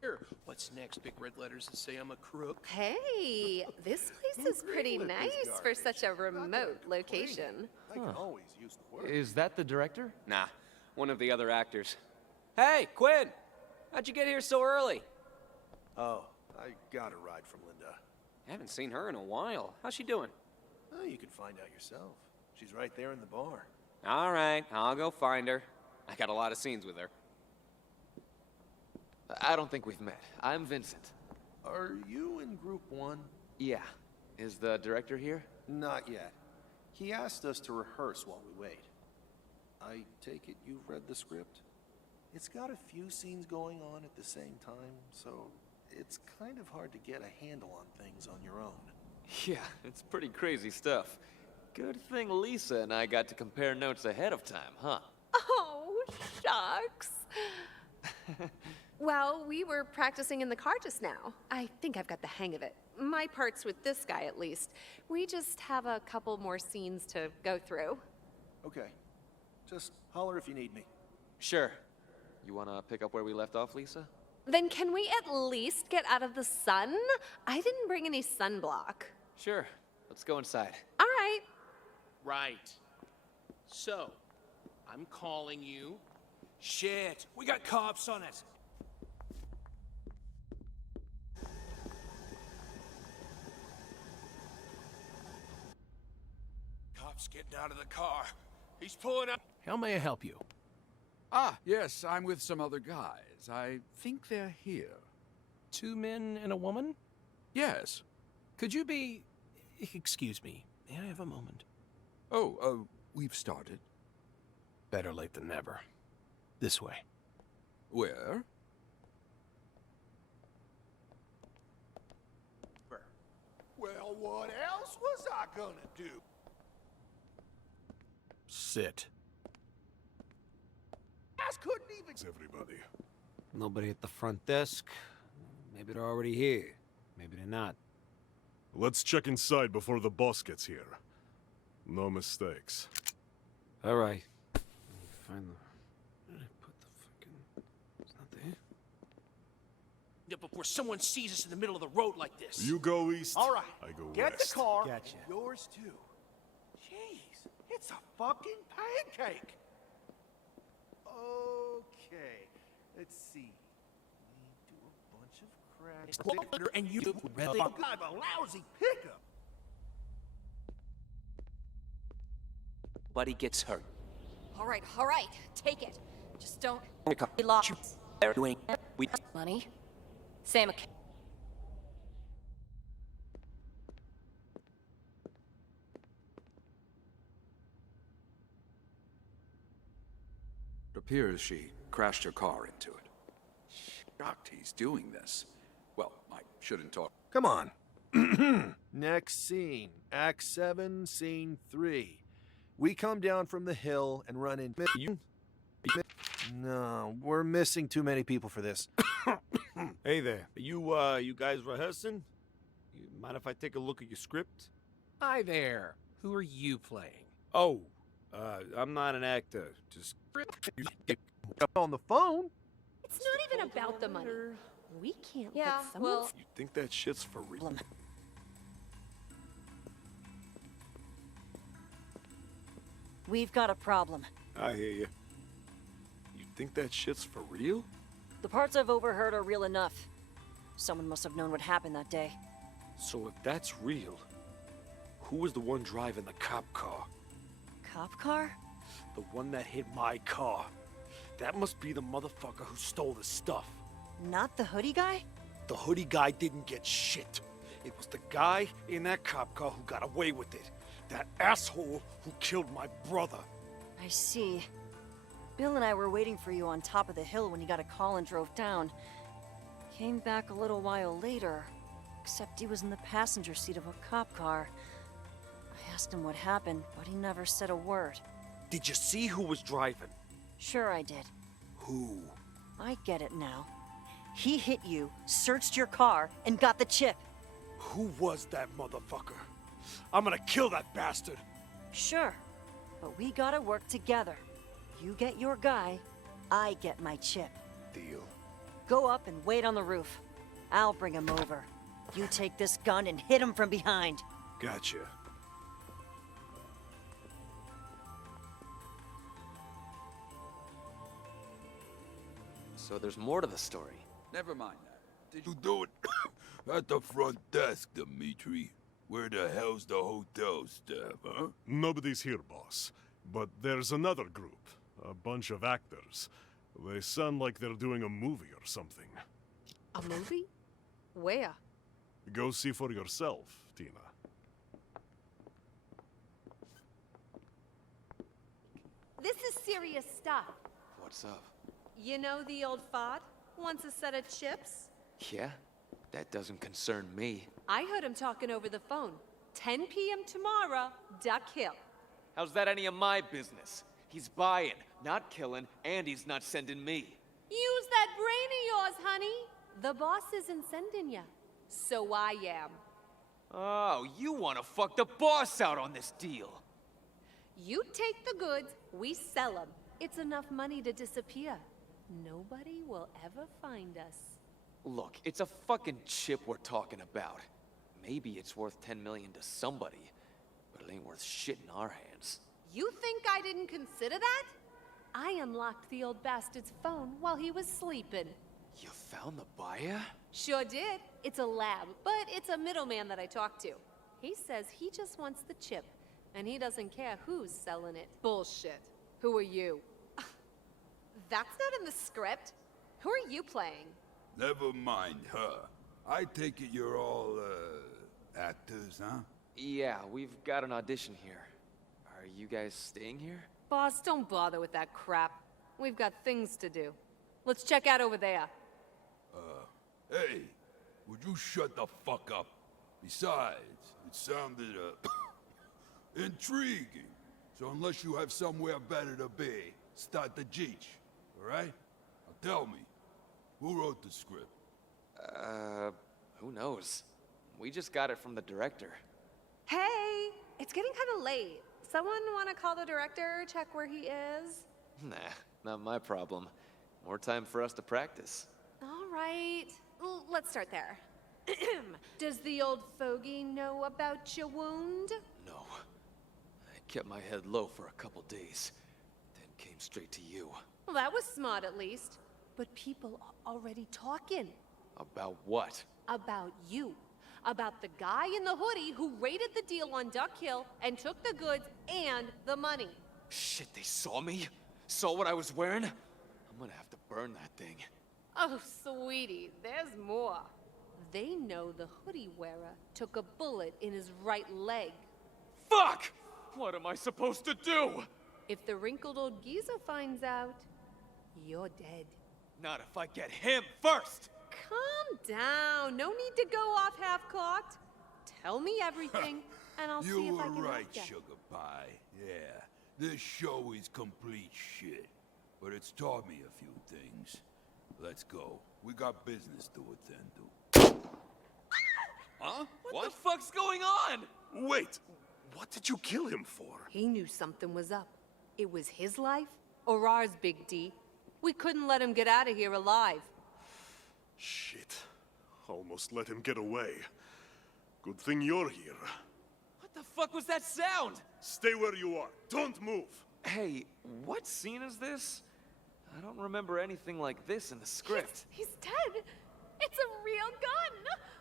Here. What's next? Big red letters that say I'm a crook? Hey, this place is pretty nice for such a remote location. I can always use the word. Is that the director? Nah, one of the other actors. Hey, Quinn! How'd you get here so early? Oh, I got a ride from Linda. Haven't seen her in a while. How's she doing? Oh, you can find out yourself. She's right there in the bar. All right, I'll go find her. I got a lot of scenes with her. I don't think we've met. I'm Vincent. Are you in group 1? Yeah. Is the director here? Not yet. He asked us to rehearse while we wait. I take it you've read the script? It's got a few scenes going on at the same time, so it's kind of hard to get a handle on things on your own. Yeah, it's pretty crazy stuff. Good thing Lisa and I got to compare notes ahead of time, huh? Oh, shucks. Well, we were practicing in the car just now. I think I've got the hang of it. My part's with this guy, at least. We just have a couple more scenes to go through. Okay. Just holler if you need me. Sure. You wanna pick up where we left off, Lisa? Then can we at least get out of the sun? I didn't bring any sunblock. Sure. Let's go inside. All right. Right. So, I'm calling you. Shit, we got cops on us. Cops getting out of the car. He's pulling up. How may I help you? Ah, yes, I'm with some other guys. I think they're here. 2 men and a woman? Yes. Could you be... Excuse me. May I have a moment? Oh, we've started. Better late than never. This way. Where? Well, what else was I gonna do? Sit. Ass couldn't even... Everybody. Nobody at the front desk. Maybe they're already here. Maybe they're not. Let's check inside before the boss gets here. No mistakes. All right. Let me find the... Where did I put the fucking... It's not there. Yeah, before someone sees us in the middle of the road like this. You go east. All right. I go Get west. the car. Gotcha. Yours too. Jeez, it's a fucking pancake. Okay, let's see. We do a bunch of crap. And you I have a lousy pickup. Buddy gets hurt. All right, take it. Just don't Be lost. We Money? Sam, it appears she crashed her car into it. Shocked he's doing this. Well, I shouldn't talk. Come on. Next scene. Act 7, Scene 3. We come down from the hill and run in... No, we're missing too many people for this. Hey there. You guys rehearsing? You mind if I take a look at your script? Hi there. Who are you playing? Oh, I'm not an actor. Just... On the phone? It's not even about the money. We can't Yeah, let someone... well... You think that shit's for real? We've got a problem. I hear you. You think that shit's for real? The parts I've overheard are real enough. Someone must have known what happened that day. So if that's real, Who was the one driving the cop car? Cop car? The one that hit my car. That must be the motherfucker who stole the stuff. Not the hoodie guy? The hoodie guy didn't get shit. It was the guy in that cop car who got away with it. That asshole who killed my brother. I see. Bill and I were waiting for you on top of the hill when you got a call and drove down. Came back a little while later, except he was in the passenger seat of a cop car. I asked him what happened, but he never said a word. Did you see who was driving? Sure I did. Who? I get it now. He hit you, searched your car, and got the chip. Who was that motherfucker? I'm gonna kill that bastard. Sure, but we gotta work together. You get your guy, I get my chip. Deal. Go up and wait on the roof. I'll bring him over. You take this gun and hit him from behind. Gotcha. So there's more to the story. Never mind that. Did you do it at the front desk, Dimitri? Where the hell's the hotel staff, huh? Nobody's here, boss. But there's another group. A bunch of actors. They sound like they're doing a movie or something. A movie? Where? Go see for yourself, Tina. This is serious stuff. What's up? You know the old fart? Wants a set of chips? Yeah? That doesn't concern me. I heard him talking over the phone. 10 p.m. tomorrow, Duck Hill. How's that any of my business? He's buying, not killing, and he's not sending me. Use that brain of yours, honey. The boss isn't sending ya. So I am. Oh, you want to fuck the boss out on this deal. You take the goods, we sell them. It's enough money to disappear. Nobody will ever find us. Look, it's a fucking chip we're talking about. Maybe it's worth 10 million to somebody, but it ain't worth shit in our hands. You think I didn't consider that? I unlocked the old bastard's phone while he was sleeping. You found the buyer? Sure did. It's a lab, but it's a middleman that I talked to. He says he just wants the chip, and he doesn't care who's selling it. Bullshit. Who are you? That's not in the script. Who are you playing? Never mind her. I take it you're all, actors, huh? Yeah, we've got an audition here. Are you guys staying here? Boss, don't bother with that crap. We've got things to do. Let's check out over there. Hey, would you shut the fuck up? Besides, it sounded, intriguing. So unless you have somewhere better to be, start the jeech, alright? Now tell me, who wrote the script? Who knows? We just got it from the director. Hey, it's getting kind of late. Someone want to call the director, check where he is? Nah, not my problem. More time for us to practice. All right, let's start there. Does the old fogey know about your wound? No. I kept my head low for a couple days, then came straight to you. Well, that was smart at least. But people are already talking. About what? About you. About the guy in the hoodie who raided the deal on Duck Hill and took the goods and the money. Shit, they saw me? Saw what I was wearing? I'm gonna have to burn that thing. Oh, sweetie, there's more. They know the hoodie wearer took a bullet in his right leg. Fuck! What am I supposed to do? If the wrinkled old geezer finds out, you're dead. Not if I get him first! Calm down. No need to go off half-cocked. Tell me everything, and I'll see if I can You were right, help ya. Sugar Pie. Yeah, this show is complete shit. But it's taught me a few things. Let's go. We got business to attend to. Huh? What the fuck's going on? Wait, what did you kill him for? He knew something was up. It was his life, or ours, Big D. We couldn't let him get out of here alive. Shit. Almost let him get away. Good thing you're here. What the fuck was that sound? Stay where you are. Don't move. Hey, what scene is this? I don't remember anything like this in the script. He's dead. It's a real gun.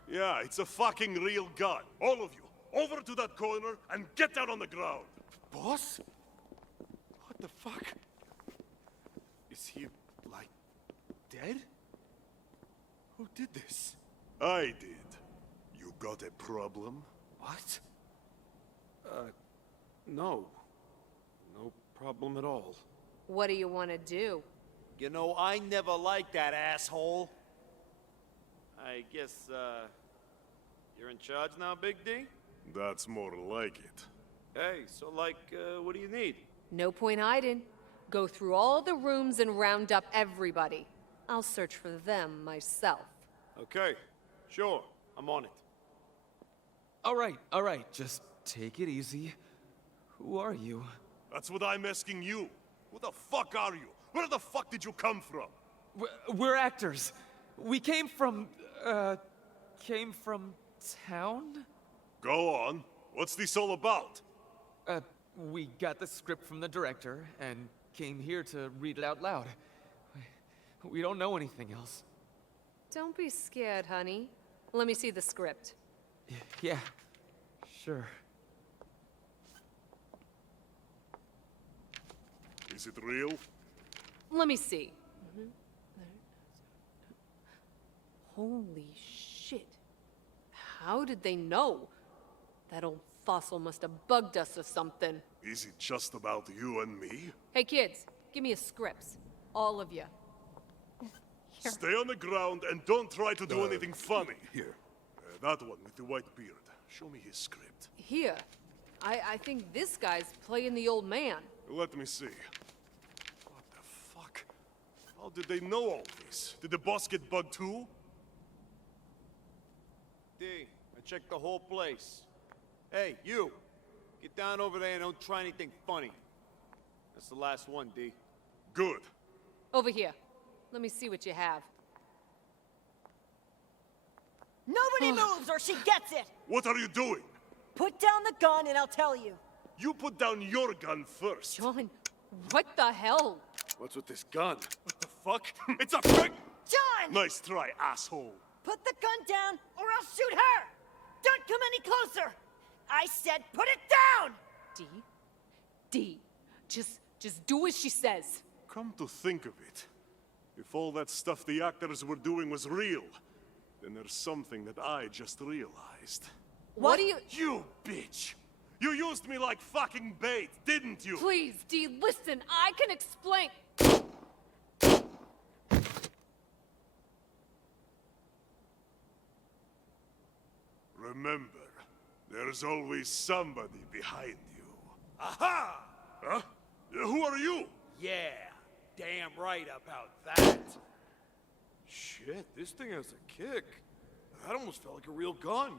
Yeah, it's a fucking real gun. All of you, Over to that corner and get down on the ground. Boss? What the fuck? Is he, like, dead? Who did this? I did. You got a problem? What? No. No problem at all. What do you want to do? You know, I never liked that asshole. I guess, you're in charge now, Big D? That's more like it. Hey, so like, what do you need? No point hiding. Go through all the rooms and round up everybody. I'll search for them myself. Okay, sure, I'm on it. All right, just take it easy. Who are you? That's what I'm asking you. Who the fuck are you? Where the fuck did you come from? We're actors. We came from town? Go on. What's this all about? We got the script from the director and came here to read it out loud. We don't know anything else. Don't be scared, honey. Let me see the script. Yeah, sure. Is it real? Let me see. Holy shit. How did they know? That old fossil must have bugged us or something. Is it just about you and me? Hey kids, give me a script. All of you. Stay on the ground and don't try to do anything funny. Here. That one with the white beard. Show me his script. Here. I think this guy's playing the old man. Let me see. What the fuck? How did they know all this? Did the boss get bugged too? D, I checked the whole place. Hey, you! Get down over there and don't try anything funny. That's the last one, D. Good. Over here. Let me see what you have. Nobody moves or she gets it! What are you doing? Put down the gun and I'll tell you. You put down your gun first. John, what the hell? What's with this gun? What the fuck? It's a frick! John! Nice try, asshole. Put the gun down or I'll shoot her! Don't come any closer! I said put it down! D, just do as she says. Come to think of it, if all that stuff the actors were doing was real, then there's something that I just realized. What do you— You bitch! You used me like fucking bait, didn't you? Please, D, listen, I can explain. Remember, there's always somebody behind you. Aha! Huh? Who are you? Yeah, damn right about that. Shit, this thing has a kick. That almost felt like a real gun.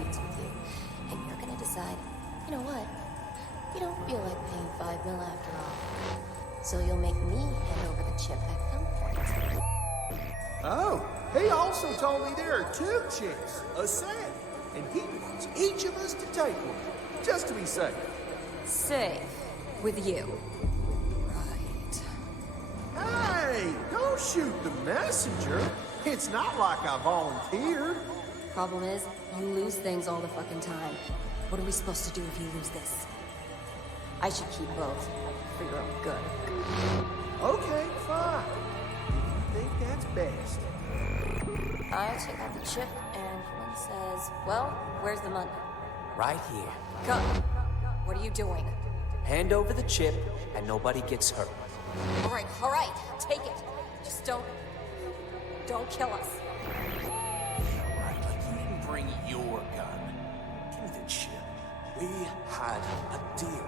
meetings with you, and you're gonna decide, you know what? You don't feel like paying $5 mil after all. So you'll make me hand over the chip at gunpoint. Oh, he also told me there are 2 chips, a set, and he wants each of us to take one, just to be safe. Safe. With you. Hey, don't shoot the messenger. It's not like I volunteered. Problem is, you lose things all the fucking time. What are we supposed to do if you lose this? I should keep both, for your own good. Okay, fine. If you think that's best. I take out the chip, and one says, well, where's the money? Right here. Cut. What are you doing? Hand over the chip, and nobody gets hurt. All right, take it. Just don't kill us. Right, like you didn't bring your gun. Give me the chip. We had a deal.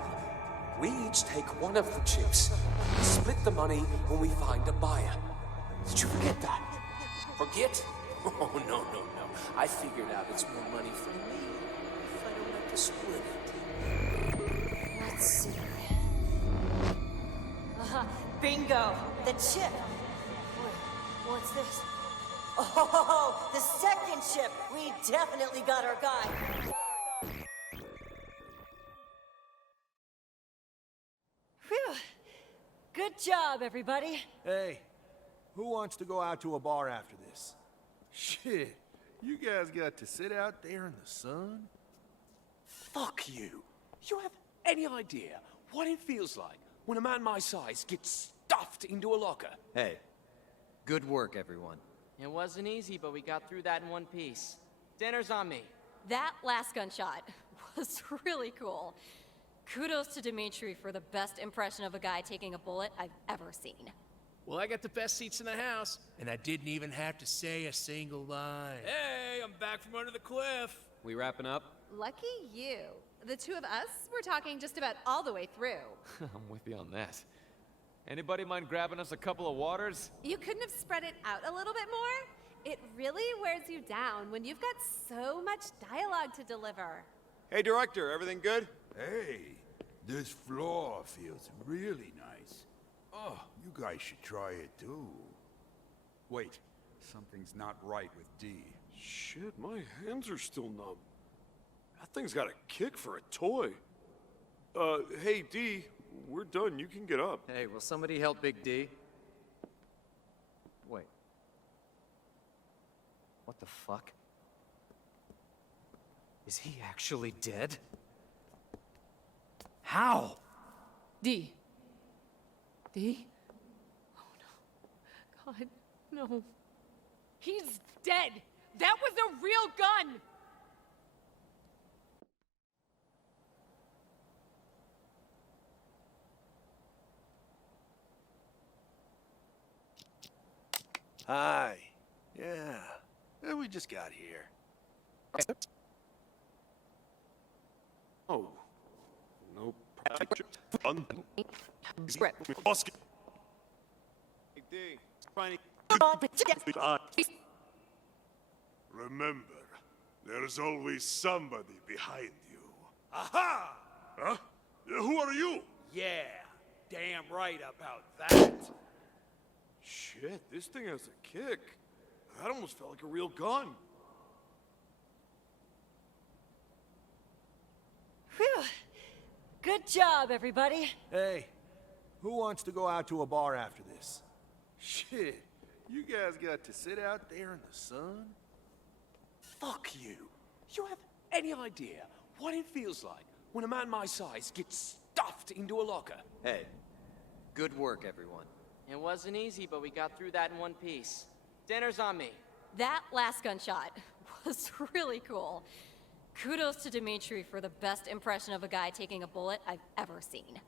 We each take one of the chips. We split the money when we find a buyer. Did you forget that? Forget? Oh, no. I figured out it's more money for me if I don't have to split it. Let's see. Bingo! The chip! Wait, what's this? Oh, the second chip! We definitely got our guy. Phew. Good job, everybody. Hey, who wants to go out to a bar after this? Shit, you guys got to sit out there in the sun? Fuck you. You have any idea what it feels like when a man my size gets stuffed into a locker? Hey, good work, everyone. It wasn't easy, but we got through that in one piece. Dinner's on me. That last gunshot was really cool. Kudos to Dimitri for the best impression of a guy taking a bullet I've ever seen. Well, I got the best seats in the house, and I didn't even have to say a single line. Hey, I'm back from under the cliff. We wrapping up? Lucky you. The 2 of us were talking just about all the way through. I'm with you on that. Anybody mind grabbing us a couple of waters? You couldn't have spread it out a little bit more? It really wears you down when you've got so much dialogue to deliver. Hey, director, everything good? Hey, this floor feels really nice. Oh, you guys should try it too. Wait, something's not right with D. Shit, my hands are still numb. That thing's got a kick for a toy. Hey, D, we're done. You can get up. Hey, will somebody help Big D? Wait. What the fuck? Is he actually dead? How? D? Oh no. God, no. He's dead! That was a real gun! Hi. Yeah, we just got here. Oh. No. Hey, D, trying Remember, there's always somebody behind you. Aha! Huh? Who are you? Yeah, damn right about that. Shit, this thing has a kick. That almost felt like a real gun. Phew. Good job, everybody. Hey, who wants to go out to a bar after this? Shit, you guys got to sit out there in the sun? Fuck you. You have any idea what it feels like when a man my size gets stuffed into a locker? Hey, good work, everyone. It wasn't easy, but we got through that in one piece. Dinner's on me. That last gunshot was really cool. Kudos to Dimitri for the best impression of a guy taking a bullet I've ever seen.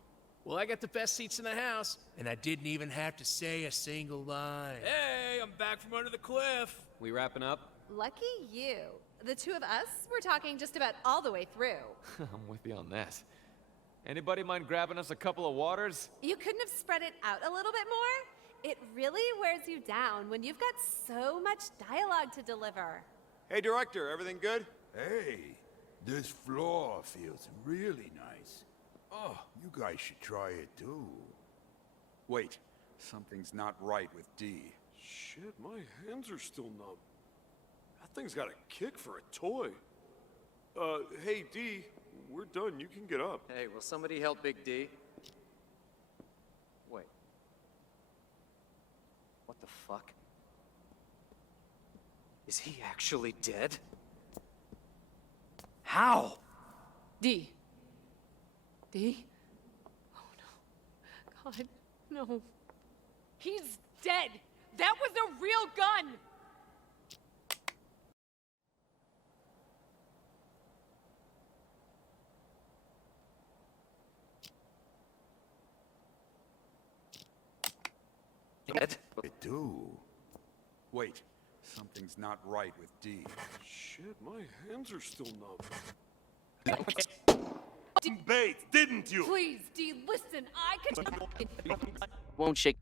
Well, I got the best seats in the house, and I didn't even have to say a single line. Hey, I'm back from under the cliff. We wrapping up? Lucky you. The 2 of us were talking just about all the way through. I'm with you on that. Anybody mind grabbing us a couple of waters? You couldn't have spread it out a little bit more? It really wears you down when you've got so much dialogue to deliver. Hey, director, everything good? Hey, this floor feels really nice. Oh, you guys should try it too. Wait, something's not right with D. Shit, my hands are still numb. That thing's got a kick for a toy. Hey, D, we're done. You can get up. Hey, will somebody help Big D? Wait. What the fuck? Is he actually dead? How? D. D? Oh no. God, no. He's dead! That was a real gun! Dead? I do. Wait, something's not right with D. Shit, my hands are still numb. Bait, didn't you? Please, D, listen, I could... Won't shake.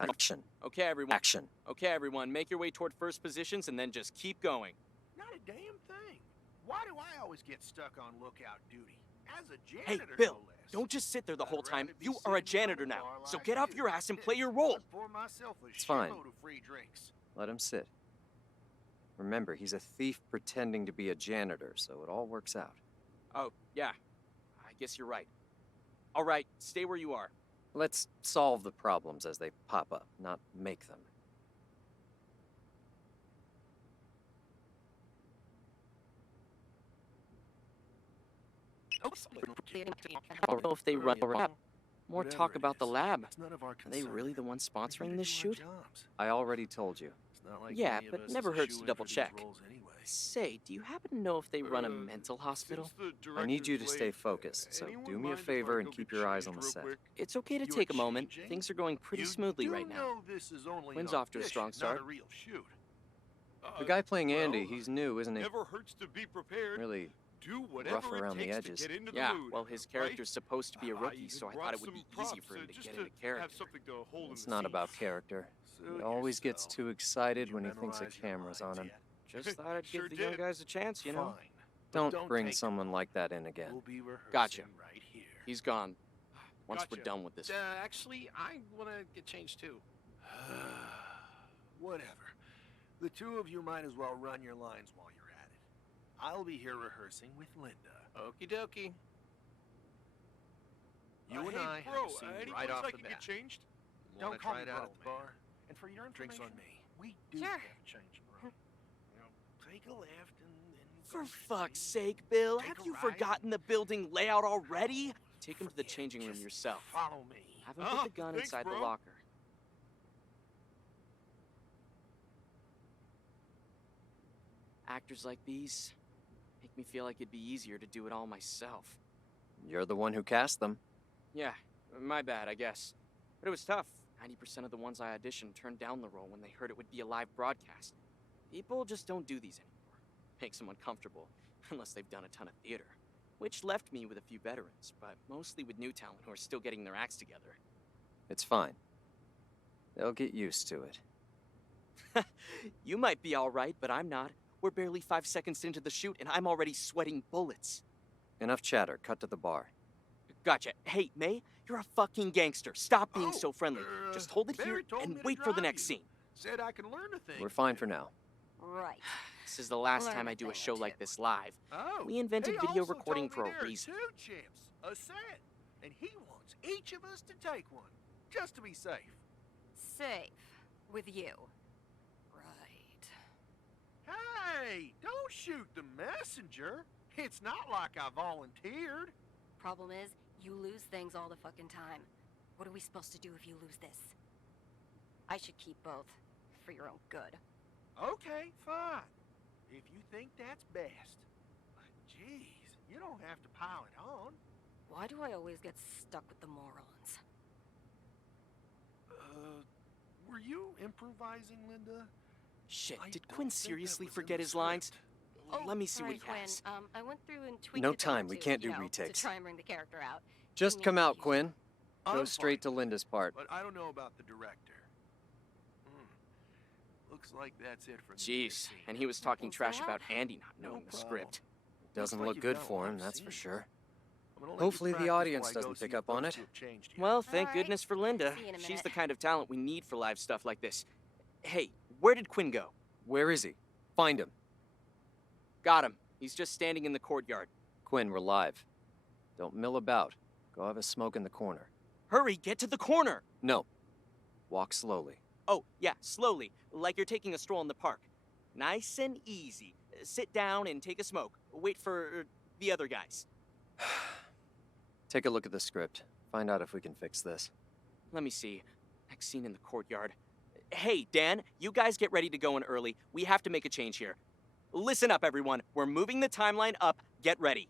Action. Okay, everyone. Action. Okay, everyone, make your way toward first positions and then just keep going. Not a damn thing. Why do I always get stuck on lookout duty? As a Hey, janitor, Bill, no less. don't just sit there the whole time. rather be You are a sitting janitor behind a now, bar so like get off you. your ass and play your role. I'd pour myself a It's fine. shitload of free drinks. Let him sit. Remember, he's a thief pretending to be a janitor, so it all works out. Oh, yeah. I guess you're right. All right, stay where you are. Let's solve the problems as they pop up, not make them. I don't know if they run a lab. More Whatever talk it about the is, lab. it's none of our Are they concern. really the ones We're here sponsoring to this do our shoot? jobs. I already told you. It's not like Yeah, any of but us never is a hurts to shoo-in double for these check. roles anyway. Say, do you happen to know if they run a mental hospital? I need you to stay focused, so do me a favor and keep your eyes on the set. It's okay to You're take a moment. changing? Things are going pretty You smoothly do right now. know this is only Quinn's an off to a strong audition, not start. a real shoot. The guy playing Andy, well, he's new, isn't he? Never hurts to be prepared. Really Do whatever rough around it the takes edges. to get into Yeah, the mood. well, his right? character's supposed to be a rookie, you so I brought thought it would some be easy props, for him to just get to into character. Have something to hold It's in the not about scenes. character. He Suit always gets yourself. too excited Did you when he thinks a memorize your camera's on lines him. yet? Just thought I'd Sure give the young did. guys a chance, you know? Fine. But Don't bring take it. someone like that in again. We'll be rehearsing Gotcha. right here. He's gone. Once we're Gotcha. done with this. Actually, I want to get changed too. Whatever. The two of you might as well run your lines while you're at it. I'll be here rehearsing with Linda. Okie dokie. You and hey, I bro, have a scene any right place off I the can bat. get changed? Wanna Don't call try me it out bro, at the man. bar? And for your Drinks information, on me. We do Sure. have changing room. You know, take a left and then For go fuck's straight. sake, Bill, Take have a you ride. forgotten the building layout already? Take him to the Forget it. changing room Just yourself. Follow me. Have him put the gun thanks, inside the bro. locker. Actors like these make me feel like it'd be easier to do it all myself. You're the one who cast them. Yeah, my bad, I guess. But it was tough. 90% of the ones I auditioned turned down the role when they heard it would be a live broadcast. People just don't do these anymore. Makes them uncomfortable, unless they've done a ton of theater. Which left me with a few veterans, but mostly with new talent who are still getting their acts together. It's fine. They'll get used to it. You might be alright, but I'm not. We're barely 5 seconds into the shoot, and I'm already sweating bullets. Enough chatter. Cut to the bar. Gotcha. Hey, May, you're a fucking gangster. Stop being Oh, so friendly. Just hold it Barry here told and me to wait for the drive next you. scene. Said I can learn a thing. We're fine for now. Right. This is the last Learn time a I do a thing or show like two. this live. Oh, We invented he video also recording told me for a there are reason. 2 chips, a set, and he wants each of us to take one, just to be safe. Safe. With you. Right. Hey, don't shoot the messenger. It's not like I volunteered. Problem is, you lose things all the fucking time. What are we supposed to do if you lose this? I should keep both. For your own good. Okay, fine. If you think that's best. But jeez, you don't have to pile it on. Why do I always get stuck with the morons? Were you improvising, Linda? Shit, I did don't Quinn think that seriously was in forget the his lines? script. Let me see sorry, what he has. Quinn. I went through and tweaked No it down time, we to, can't you do know, retakes. to try and bring the character out. Just come out, Quinn. Go I'm straight to Linda's part. But I don't know about the director. Looks like that's it for the Jeez, and he was talking trash about Andy not knowing the script. Doesn't look good for him, that's for sure. I'm gonna let you Hopefully the practice audience while I go doesn't see pick if up on those it. two have changed yet. Well, thank Alright. goodness for Linda. See you in a She's minute. the kind of talent we need for live stuff like this. Hey, where did Quinn go? Where is he? Find him. Got him. He's just standing in the courtyard. Quinn, we're live. Don't mill about. Go have a smoke in the corner. Hurry, get to the corner! No. Walk slowly. Oh, yeah, slowly, like you're taking a stroll in the park. Nice and easy. Sit down and take a smoke. Wait for the other guys. Take a look at the script. Find out if we can fix this. Let me see. Next scene in the courtyard. Hey, Dan, you guys get ready to go in early. We have to make a change here. Listen up, everyone. We're moving the timeline up. Get ready.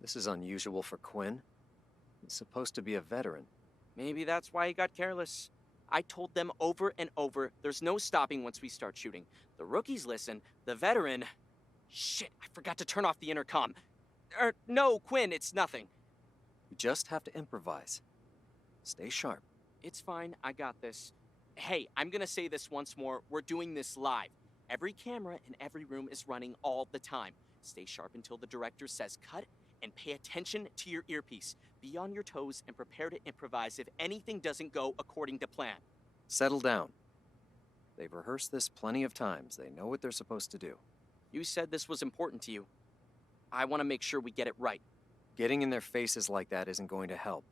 This is unusual for Quinn. He's supposed to be a veteran. Maybe that's why he got careless. I told them over and over, there's no stopping once we start shooting. The rookies listen, the veteran... Shit, I forgot to turn off the intercom. No, Quinn, it's nothing. You just have to improvise. Stay sharp. It's fine, I got this. Hey, I'm gonna say this once more, we're doing this live. Every camera in every room is running all the time. Stay sharp until the director says cut, and pay attention to your earpiece. Be on your toes and prepare to improvise if anything doesn't go according to plan. Settle down. They've rehearsed this plenty of times. They know what they're supposed to do. You said this was important to you. I want to make sure we get it right. Getting in their faces like that isn't going to help.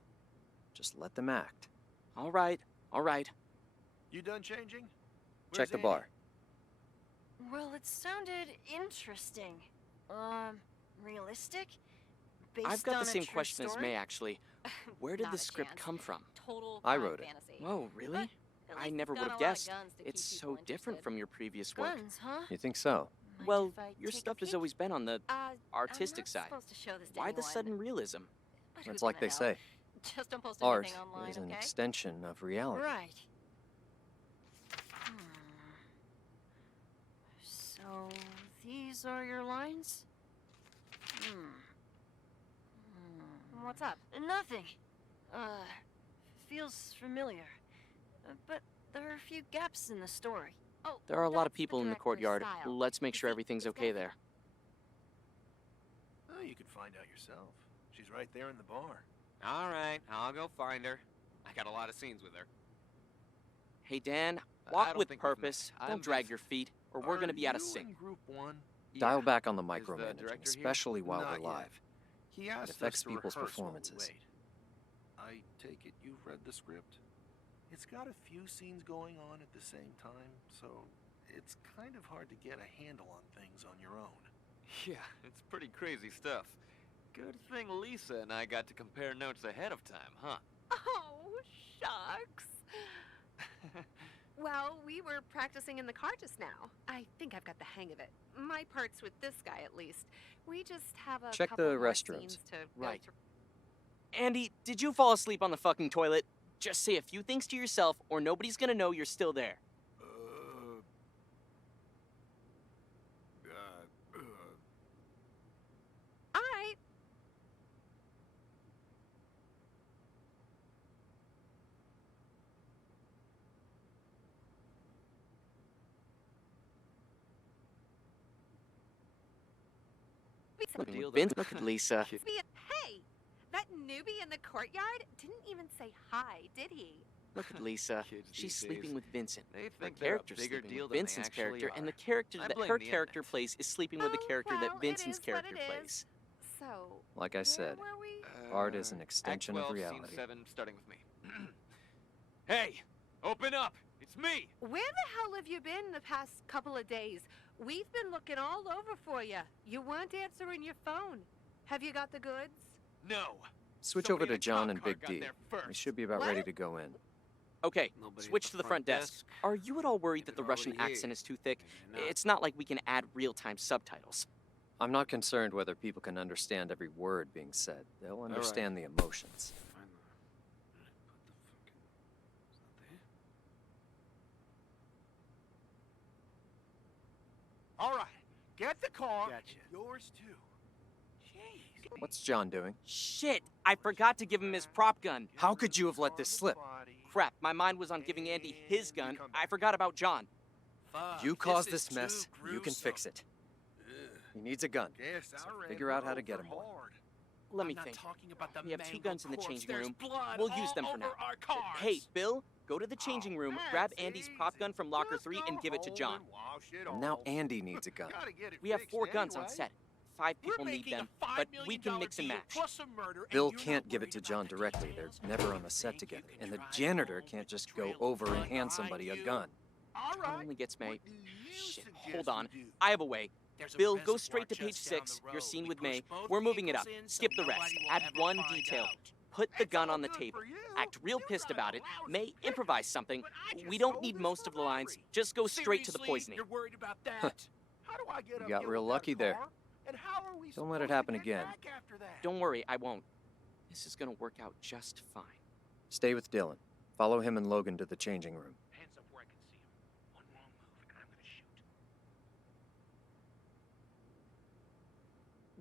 Just let them act. All right, all right. You done changing? Check the bar. Well, it sounded interesting. Realistic? I've got on the a same true question as story? May, actually. Where did Not the a script chance. come from? Total I wrote it. fantasy. Whoa, really? At I least never it's would got have a lot of guessed. guns to It's keep so people different interested. from your previous work. Guns, huh? You think so? Well, Mind if I your take a stuff has peek? always been on the artistic I'm not side. supposed to show this to Why the anyone, sudden realism? but It's who's like gonna they know? say. Just don't post Art anything online, is an okay? extension of reality. Right. So, these are your lines? What's up? Nothing. Feels familiar. But there are a few gaps in the story. Oh, There are a lot of that's people in the director's courtyard. style. Let's make sure See, everything's it's okay got- there. Oh, you could find out yourself. She's right there in the bar. All right, I'll go find her. I got a lot of scenes with her. Hey, Dan, I walk don't with think we've met. purpose. I'm Don't drag Vincent. your feet, or we're gonna be out of Are you sync. in Group 1? Dial back on the Is the micromanaging, director here? especially while Not we're yet. live. He asked affects us to people's rehearse while we performances. wait. I take it you've read the script? It's got a few scenes going on at the same time, so it's kind of hard to get a handle on things on your own. Yeah, it's pretty crazy stuff. Good thing Lisa and I got to compare notes ahead of time, huh? Oh, shucks. Well, we were practicing in the car just now. I think I've got the hang of it. My part's with this guy, at least. We just have a Check couple the more restrooms. scenes to Right. go through. Andy, did you fall asleep on the fucking toilet? Just say a few things to yourself, or nobody's gonna know you're still there. All right. Vince, look at Lisa. Hey, that newbie in the courtyard didn't even say hi, did he? Look at Lisa. Kids She's these sleeping days, with Vincent. they Her think they're a character's bigger sleeping deal with than they Vincent's actually character, and are. the character I that blame her the character internet. plays is sleeping with the character well, that it Vincent's is what character it is. plays. So, Like I said, where were we? art is an extension Act of 12, reality. Scene 7, starting with me. Hey, open up! It's me! Where the hell have you been the past couple of days? We've been looking all over for you. You weren't answering your phone. Have you got the goods? No. Switch Somebody over to in a John cop and car Big got D. there We first. should be about What? ready to go in. Okay, Nobody switch at to the front desk. Are you at all worried that the They're Russian already accent here. is too thick? Maybe not. It's not like we can add real-time subtitles. I'm not concerned whether people can understand every word being said. They'll understand the emotions. All right, get the car. Gotcha. Yours too. Jeez. What's John doing? Shit! I forgot to give him his prop gun. How could you have let this slip? Crap, my mind was on giving Andy his gun. I forgot about John. You caused this mess. You can fix it. He needs a gun. So figure out how to get him one. Let me think. We have 2 guns in the changing room. We'll use them for now. Hey, Bill, go to the changing room, grab Andy's prop gun from locker 3 and give it to John. And now Andy needs a gun. We have 4 guns on set. 5 people need them, but we can mix and match. Bill can't give it to John directly. They're never on the set together. And the janitor can't just go over and hand somebody a gun. John only gets May. Shit, hold on. I have a way. Bill, go straight to page 6, your scene with May. We're moving it up. Skip the rest. Add one detail. Put the gun on the table. Act real pissed about it. May improvise something. We don't need most of the lines. Just go straight to the poisoning. You got real lucky there. Don't let it happen again. Don't worry, I won't. This is gonna work out just fine. Stay with Dylan. Follow him and Logan to the changing room.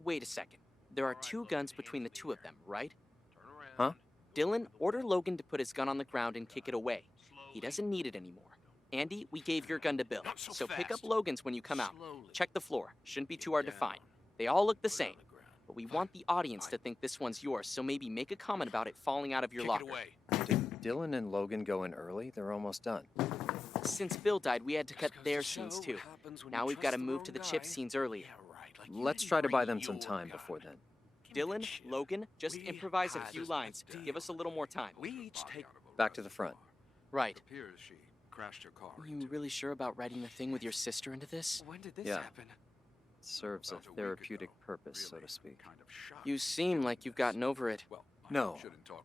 Wait a second. There are 2 guns between the 2 of them, right? Huh? Dylan, order Logan to put his gun on the ground and kick it away. He doesn't need it anymore. Andy, we gave your gun to Bill, so pick up Logan's when you come out. Check the floor. Shouldn't be too hard to find. They all look the same. But we want the audience to think this one's yours, so maybe make a comment about it falling out of your locker. Did Dylan and Logan go in early? They're almost done. Since Bill died, we had to cut their scenes too. Now we've got to move to the chip scenes earlier. Let's try to buy them some time before then. Dylan, Logan, just improvise a few lines. Give us a little more time. Back to the front. Right. Appears she crashed her car. Are you really sure about writing the thing with your sister into this? When did this Yeah. happen? Serves a therapeutic purpose, so to speak. You seem like you've gotten over it. No,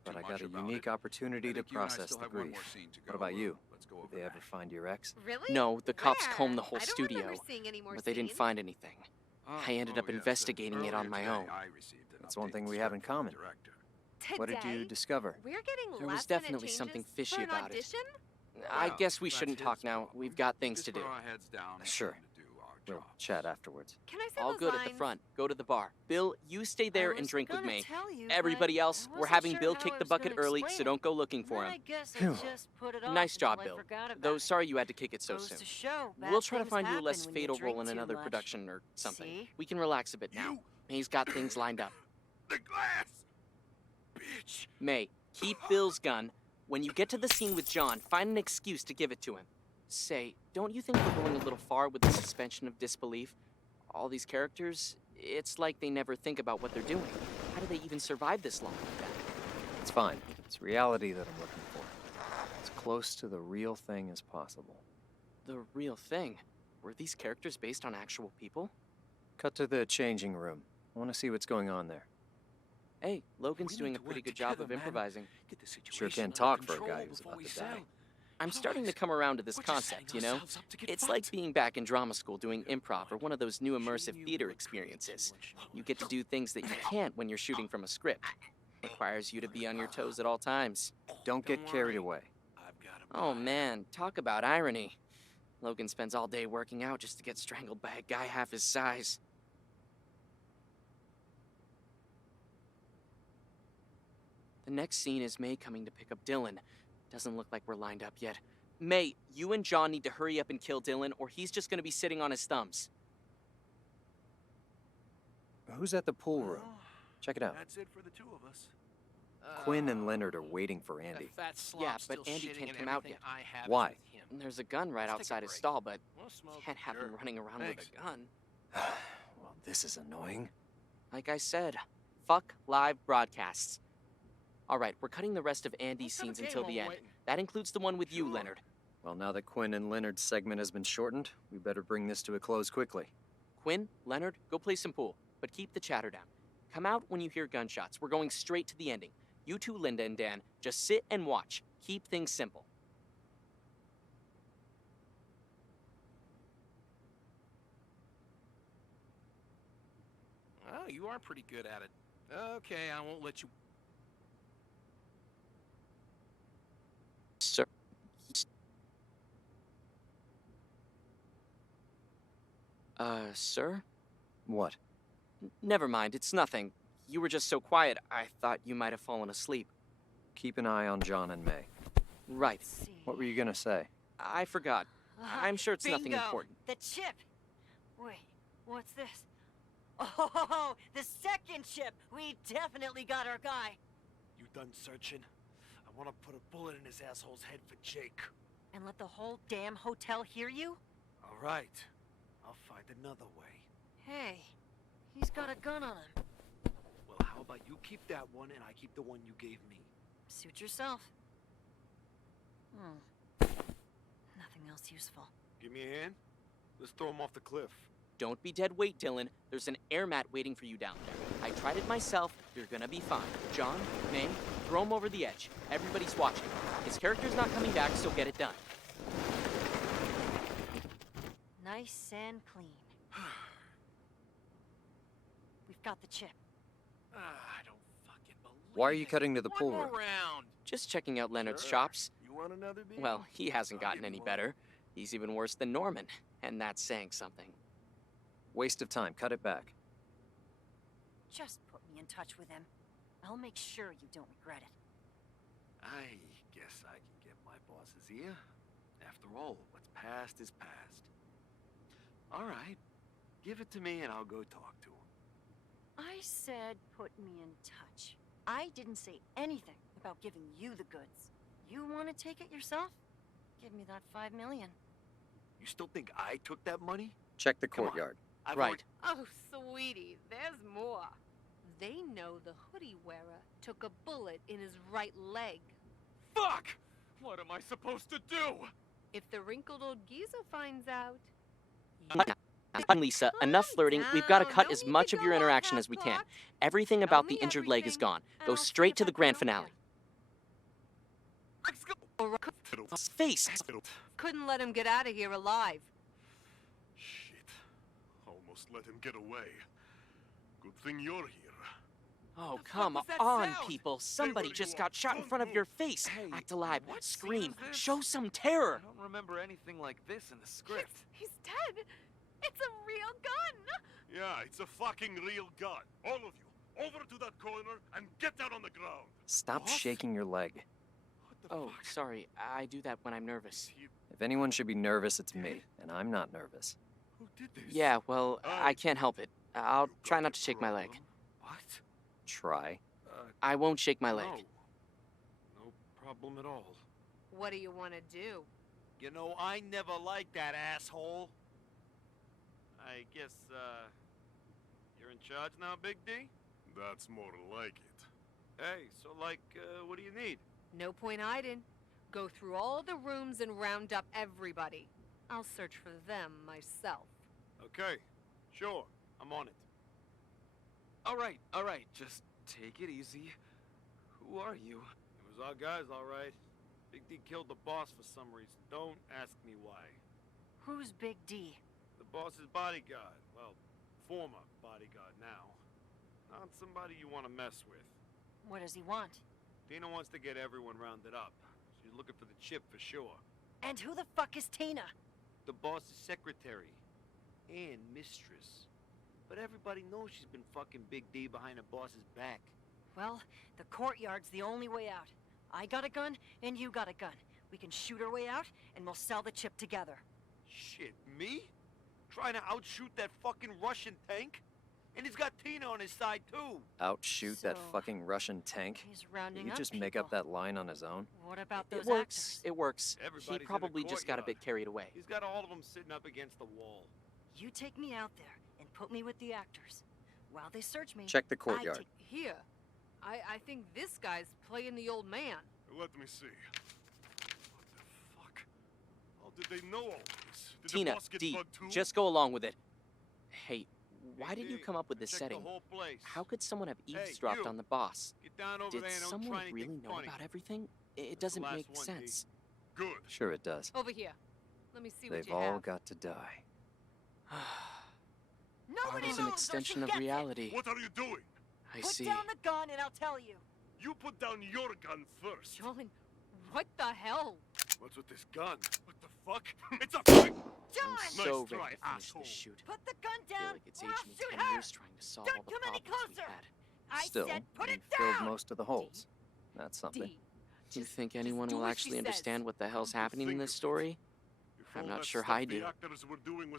but I got a unique opportunity to process the grief. What about you? Did they ever find your ex? Really? No, the cops combed the whole I don't studio, remember seeing any more but they didn't scenes. find anything. I ended up investigating it on my own. That's one thing we have in common. What did you discover? We're getting There was last-minute definitely changes something for fishy an about it. audition? I guess we shouldn't talk now. We've got things to do. Sure. We'll chat afterwards. Can I say All those good at lines? the front. Go to the bar. Bill, you stay there and drink with gonna me. tell you, Everybody but else, I we're wasn't having sure Bill how kick I the was bucket gonna early, explain so it. don't go looking for Then him. I guess I Phew. just put it off Nice job, until I Bill. forgot about Though it. sorry you had to kick it so Goes soon. to show, We'll bad try to things find you a happen less when you fatal drink role in too another much. production or something. See? We can relax a bit now. May's got things lined up. The glass! Bitch! May, keep Bill's gun. When you get to the scene with John, find an excuse to give it to him. Say, don't you think we're going a little far with the suspension of disbelief? All these characters, it's like they never think about what they're doing. How do they even survive this long like that? It's fine. It's reality that I'm looking for. As close to the real thing as possible. The real thing? Were these characters based on actual people? Cut to the changing room. I want to see what's going on there. Hey, Logan's doing a pretty good job of improvising. Sure can talk for a guy who's about to die. I'm starting to come around to this concept, you know? It's like being back in drama school doing improv or one of those new immersive theater experiences. You get to do things that you can't when you're shooting from a script. Requires you to be on your toes at all times. Don't get carried away. Oh man, talk about irony. Logan spends all day working out just to get strangled by a guy half his size. The next scene is May coming to pick up Dylan. Doesn't look like we're lined up yet. May, you and John need to hurry up and kill Dylan, or he's just gonna be sitting on his thumbs. Who's at the pool room? Check it out. That's it for the 2 of us. Quinn and Leonard are waiting for Andy. Yeah, but Andy can't come out yet. Why? There's a gun right outside his stall, but can't have him running around with a gun. Well, this is annoying. Like I said, fuck live broadcasts. All right, we're cutting the rest of Andy's scenes until the end. That includes the one with you, Leonard. Well, now that Quinn and Leonard's segment has been shortened, we better bring this to a close quickly. Quinn, Leonard, go play some pool, but keep the chatter down. Come out when you hear gunshots. We're going straight to the ending. You two, Linda and Dan, just sit and watch. Keep things simple. Oh, you are pretty good at it. Okay, I won't let you... Sir. Sir? What? Never mind, it's nothing. you were just so quiet, I thought you might have fallen asleep. Keep an eye on John and May. Right. What were you gonna say? I forgot. I'm sure it's nothing Bingo! important. The chip! Wait, what's this? Oh, the second chip! We definitely got our guy. You done searching? I want to put a bullet in his asshole's head for Jake. And let the whole damn hotel hear you? All right. I'll find another way. Hey, he's got a gun on him. Well, how about you keep that one and I keep the one you gave me? Suit yourself. Nothing else useful. Give me a hand. Let's throw him off the cliff. Don't be dead weight, Dylan. There's an air mat waiting for you down there. I tried it myself. You're gonna be fine. John, May, throw him over the edge. Everybody's watching. His character's not coming back, so get it done. Nice and clean. We've got the chip. I don't fucking believe Why are you cutting to the pool room? round. Just checking out Leonard's chops. You want another beer? Well, he hasn't gotten any better. He's even worse than Norman, and that's saying something. Waste of time. Cut it back. Just put me in touch with him. I'll make sure you don't regret it. I guess I can get my boss's ear. After all, what's past is past. All right, give it to me and I'll go talk to him. I said put me in touch. I didn't say anything about giving you the goods. You want to take it yourself? Give me that $5 million. You still think I took that money? Check the Come on. courtyard. I've Right. Oh, sweetie, there's more. They know the hoodie wearer took a bullet in his right leg. Fuck! What am I supposed to do? If the wrinkled old geezer finds out... Lisa, enough flirting. We've got to cut as much of your interaction as we can. Everything about the injured leg is gone. Go straight to the grand finale. Face! Couldn't let him get out of here alive. Shit. Almost let him get away. Good thing you're here. Oh, come on, people. Somebody just got shot in front of your face. Act alive. Scream. Show some terror. I don't remember anything like this in the script. He's dead. It's a real gun. Yeah, it's a fucking real gun. All of you, over to that corner and get down on the ground. Stop shaking your leg. Oh, sorry. I do that when I'm nervous. If anyone should be nervous, it's me, and I'm not nervous. Who did this? Yeah, well, I can't help it. I'll try not to shake my leg. What? Try. I won't shake my leg. No problem at all. What do you want to do? You know, I never liked that asshole. I guess, you're in charge now, Big D? That's more like it. Hey, so, like, what do you need? No point hiding. Go through all the rooms and round up everybody. I'll search for them myself. Okay, sure, I'm on it. All right, just take it easy. Who are you? It was our guys, all right. Big D killed the boss for some reason. Don't ask me why. Who's Big D? The boss's bodyguard. Well, former bodyguard now. Not somebody you want to mess with. What does he want? Tina wants to get everyone rounded up. She's looking for the chip for sure. And who the fuck is Tina? The boss's secretary. And mistress. But everybody knows she's been fucking Big D behind the boss's back. Well, the courtyard's the only way out. I got a gun, and you got a gun. We can shoot our way out, and we'll sell the chip together. Shit, me? Trying to outshoot that fucking Russian tank? And he's got Tina on his side, too. Outshoot that So, fucking Russian tank? He's rounding Did you up just make up that line on his own? What about those It works. actors? It works. Everybody's He in the probably just got a courtyard. bit carried away. He's got all of them sitting up against the wall. You take me out there and put me with the actors. While they search me, Check the I courtyard. take... Here. I think this guy's playing the old man. Let me see. What the fuck? How did they know all this? Did the Tina, boss get D, bugged too? just go along with it. Hey, why did you D, come up with this check setting? the whole place. How could someone have Hey, eavesdropped you. on the boss? Get down over Did there and don't someone try anything really know funny. about everything? It That's the doesn't last make one, D. sense. Good. Sure it does. Over here. Let me see what They've you all have. got to die. Nobody Art is an moves or she extension of gets it. reality. What are you doing? I Put see. down the gun and I'll tell you. You put down your gun first. John, what the hell? What's with this gun? What the fuck? It's a fucking... John! I'm so Nice ready try, to finish asshole. this shoot. Put the gun I feel down like it's or aged I'll me shoot 10 her! years trying to solve Don't all the come any problems we closer! had. Still, we filled most of the holes. That's something. Do you think anyone will actually understand what the hell's happening in this story? I'm not sure I do.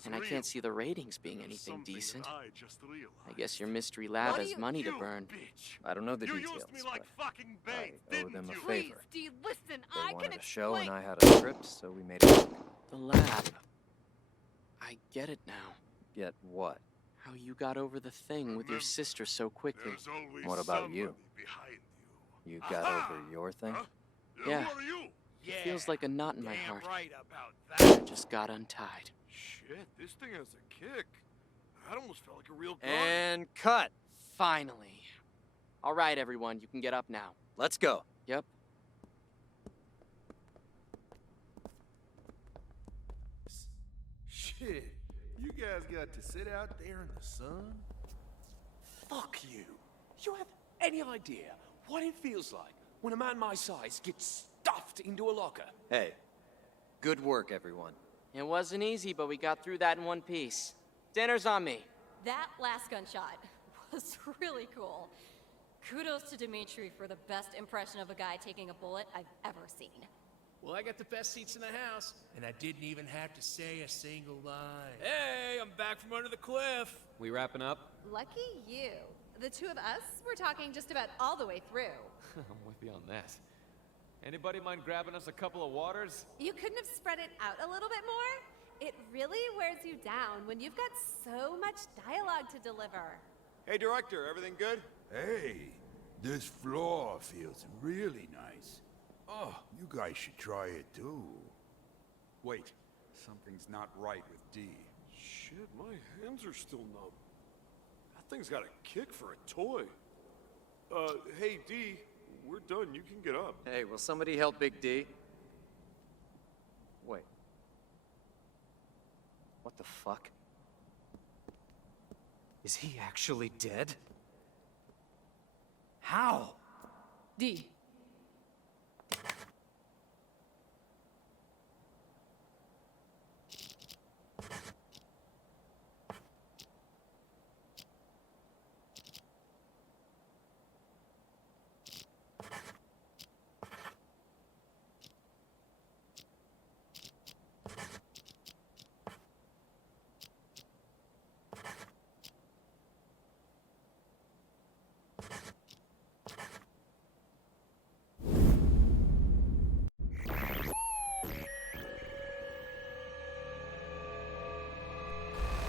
And I can't see the ratings being anything decent. I guess your mystery lab has money to burn. I don't know the details, but I owe them a favor. Dee, listen, They wanted a show and I had a script, so we made it work. The lab. I get it now. Get what? How you got over the thing with your sister so quickly. What about you? You got over your thing? Yeah. It feels like a knot in my heart. I just got untied. Shit, this thing has a kick. That almost felt like a real gun. And cut! Finally. All right, everyone, you can get up now. Let's go. Yep. Shit, you guys got to sit out there in the sun? Fuck you. You have any idea what it feels like when a man my size gets stuffed into a locker? Hey, good work, everyone. It wasn't easy, but we got through that in one piece. Dinner's on me. That last gunshot was really cool. Kudos to Dimitri for the best impression of a guy taking a bullet I've ever seen. Well, I got the best seats in the house, and I didn't even have to say a single line. Hey, I'm back from under the cliff. We wrapping up? Lucky you. The two of us were talking just about all the way through. I'm with you on that. Anybody mind grabbing us a couple of waters? You couldn't have spread it out a little bit more? It really wears you down when you've got so much dialogue to deliver. Hey, director, everything good? Hey, this floor feels really nice. Oh, you guys should try it too. Wait, something's not right with D. Shit, my hands are still numb. That thing's got a kick for a toy. Hey, D, we're done. You can get up. Hey, will somebody help Big D? Wait. What the fuck? Is he actually dead? How? D.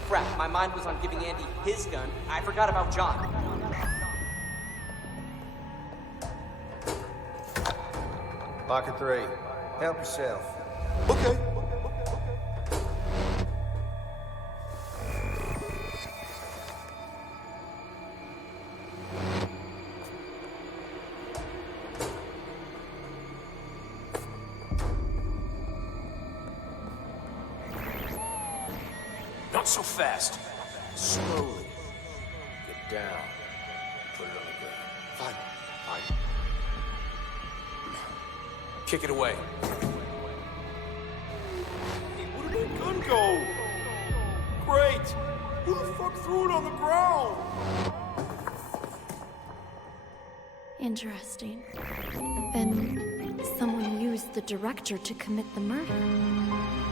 Crap, my mind was on giving Andy his gun. I forgot about John. Locker 3. Help yourself. Okay. Not so fast. Slowly. Get down. Put it on the ground. Fine. Fine. Kick it away. Hey, where did my gun go? Great! Who the fuck threw it on the ground? Interesting. Then someone used the director to commit the murder.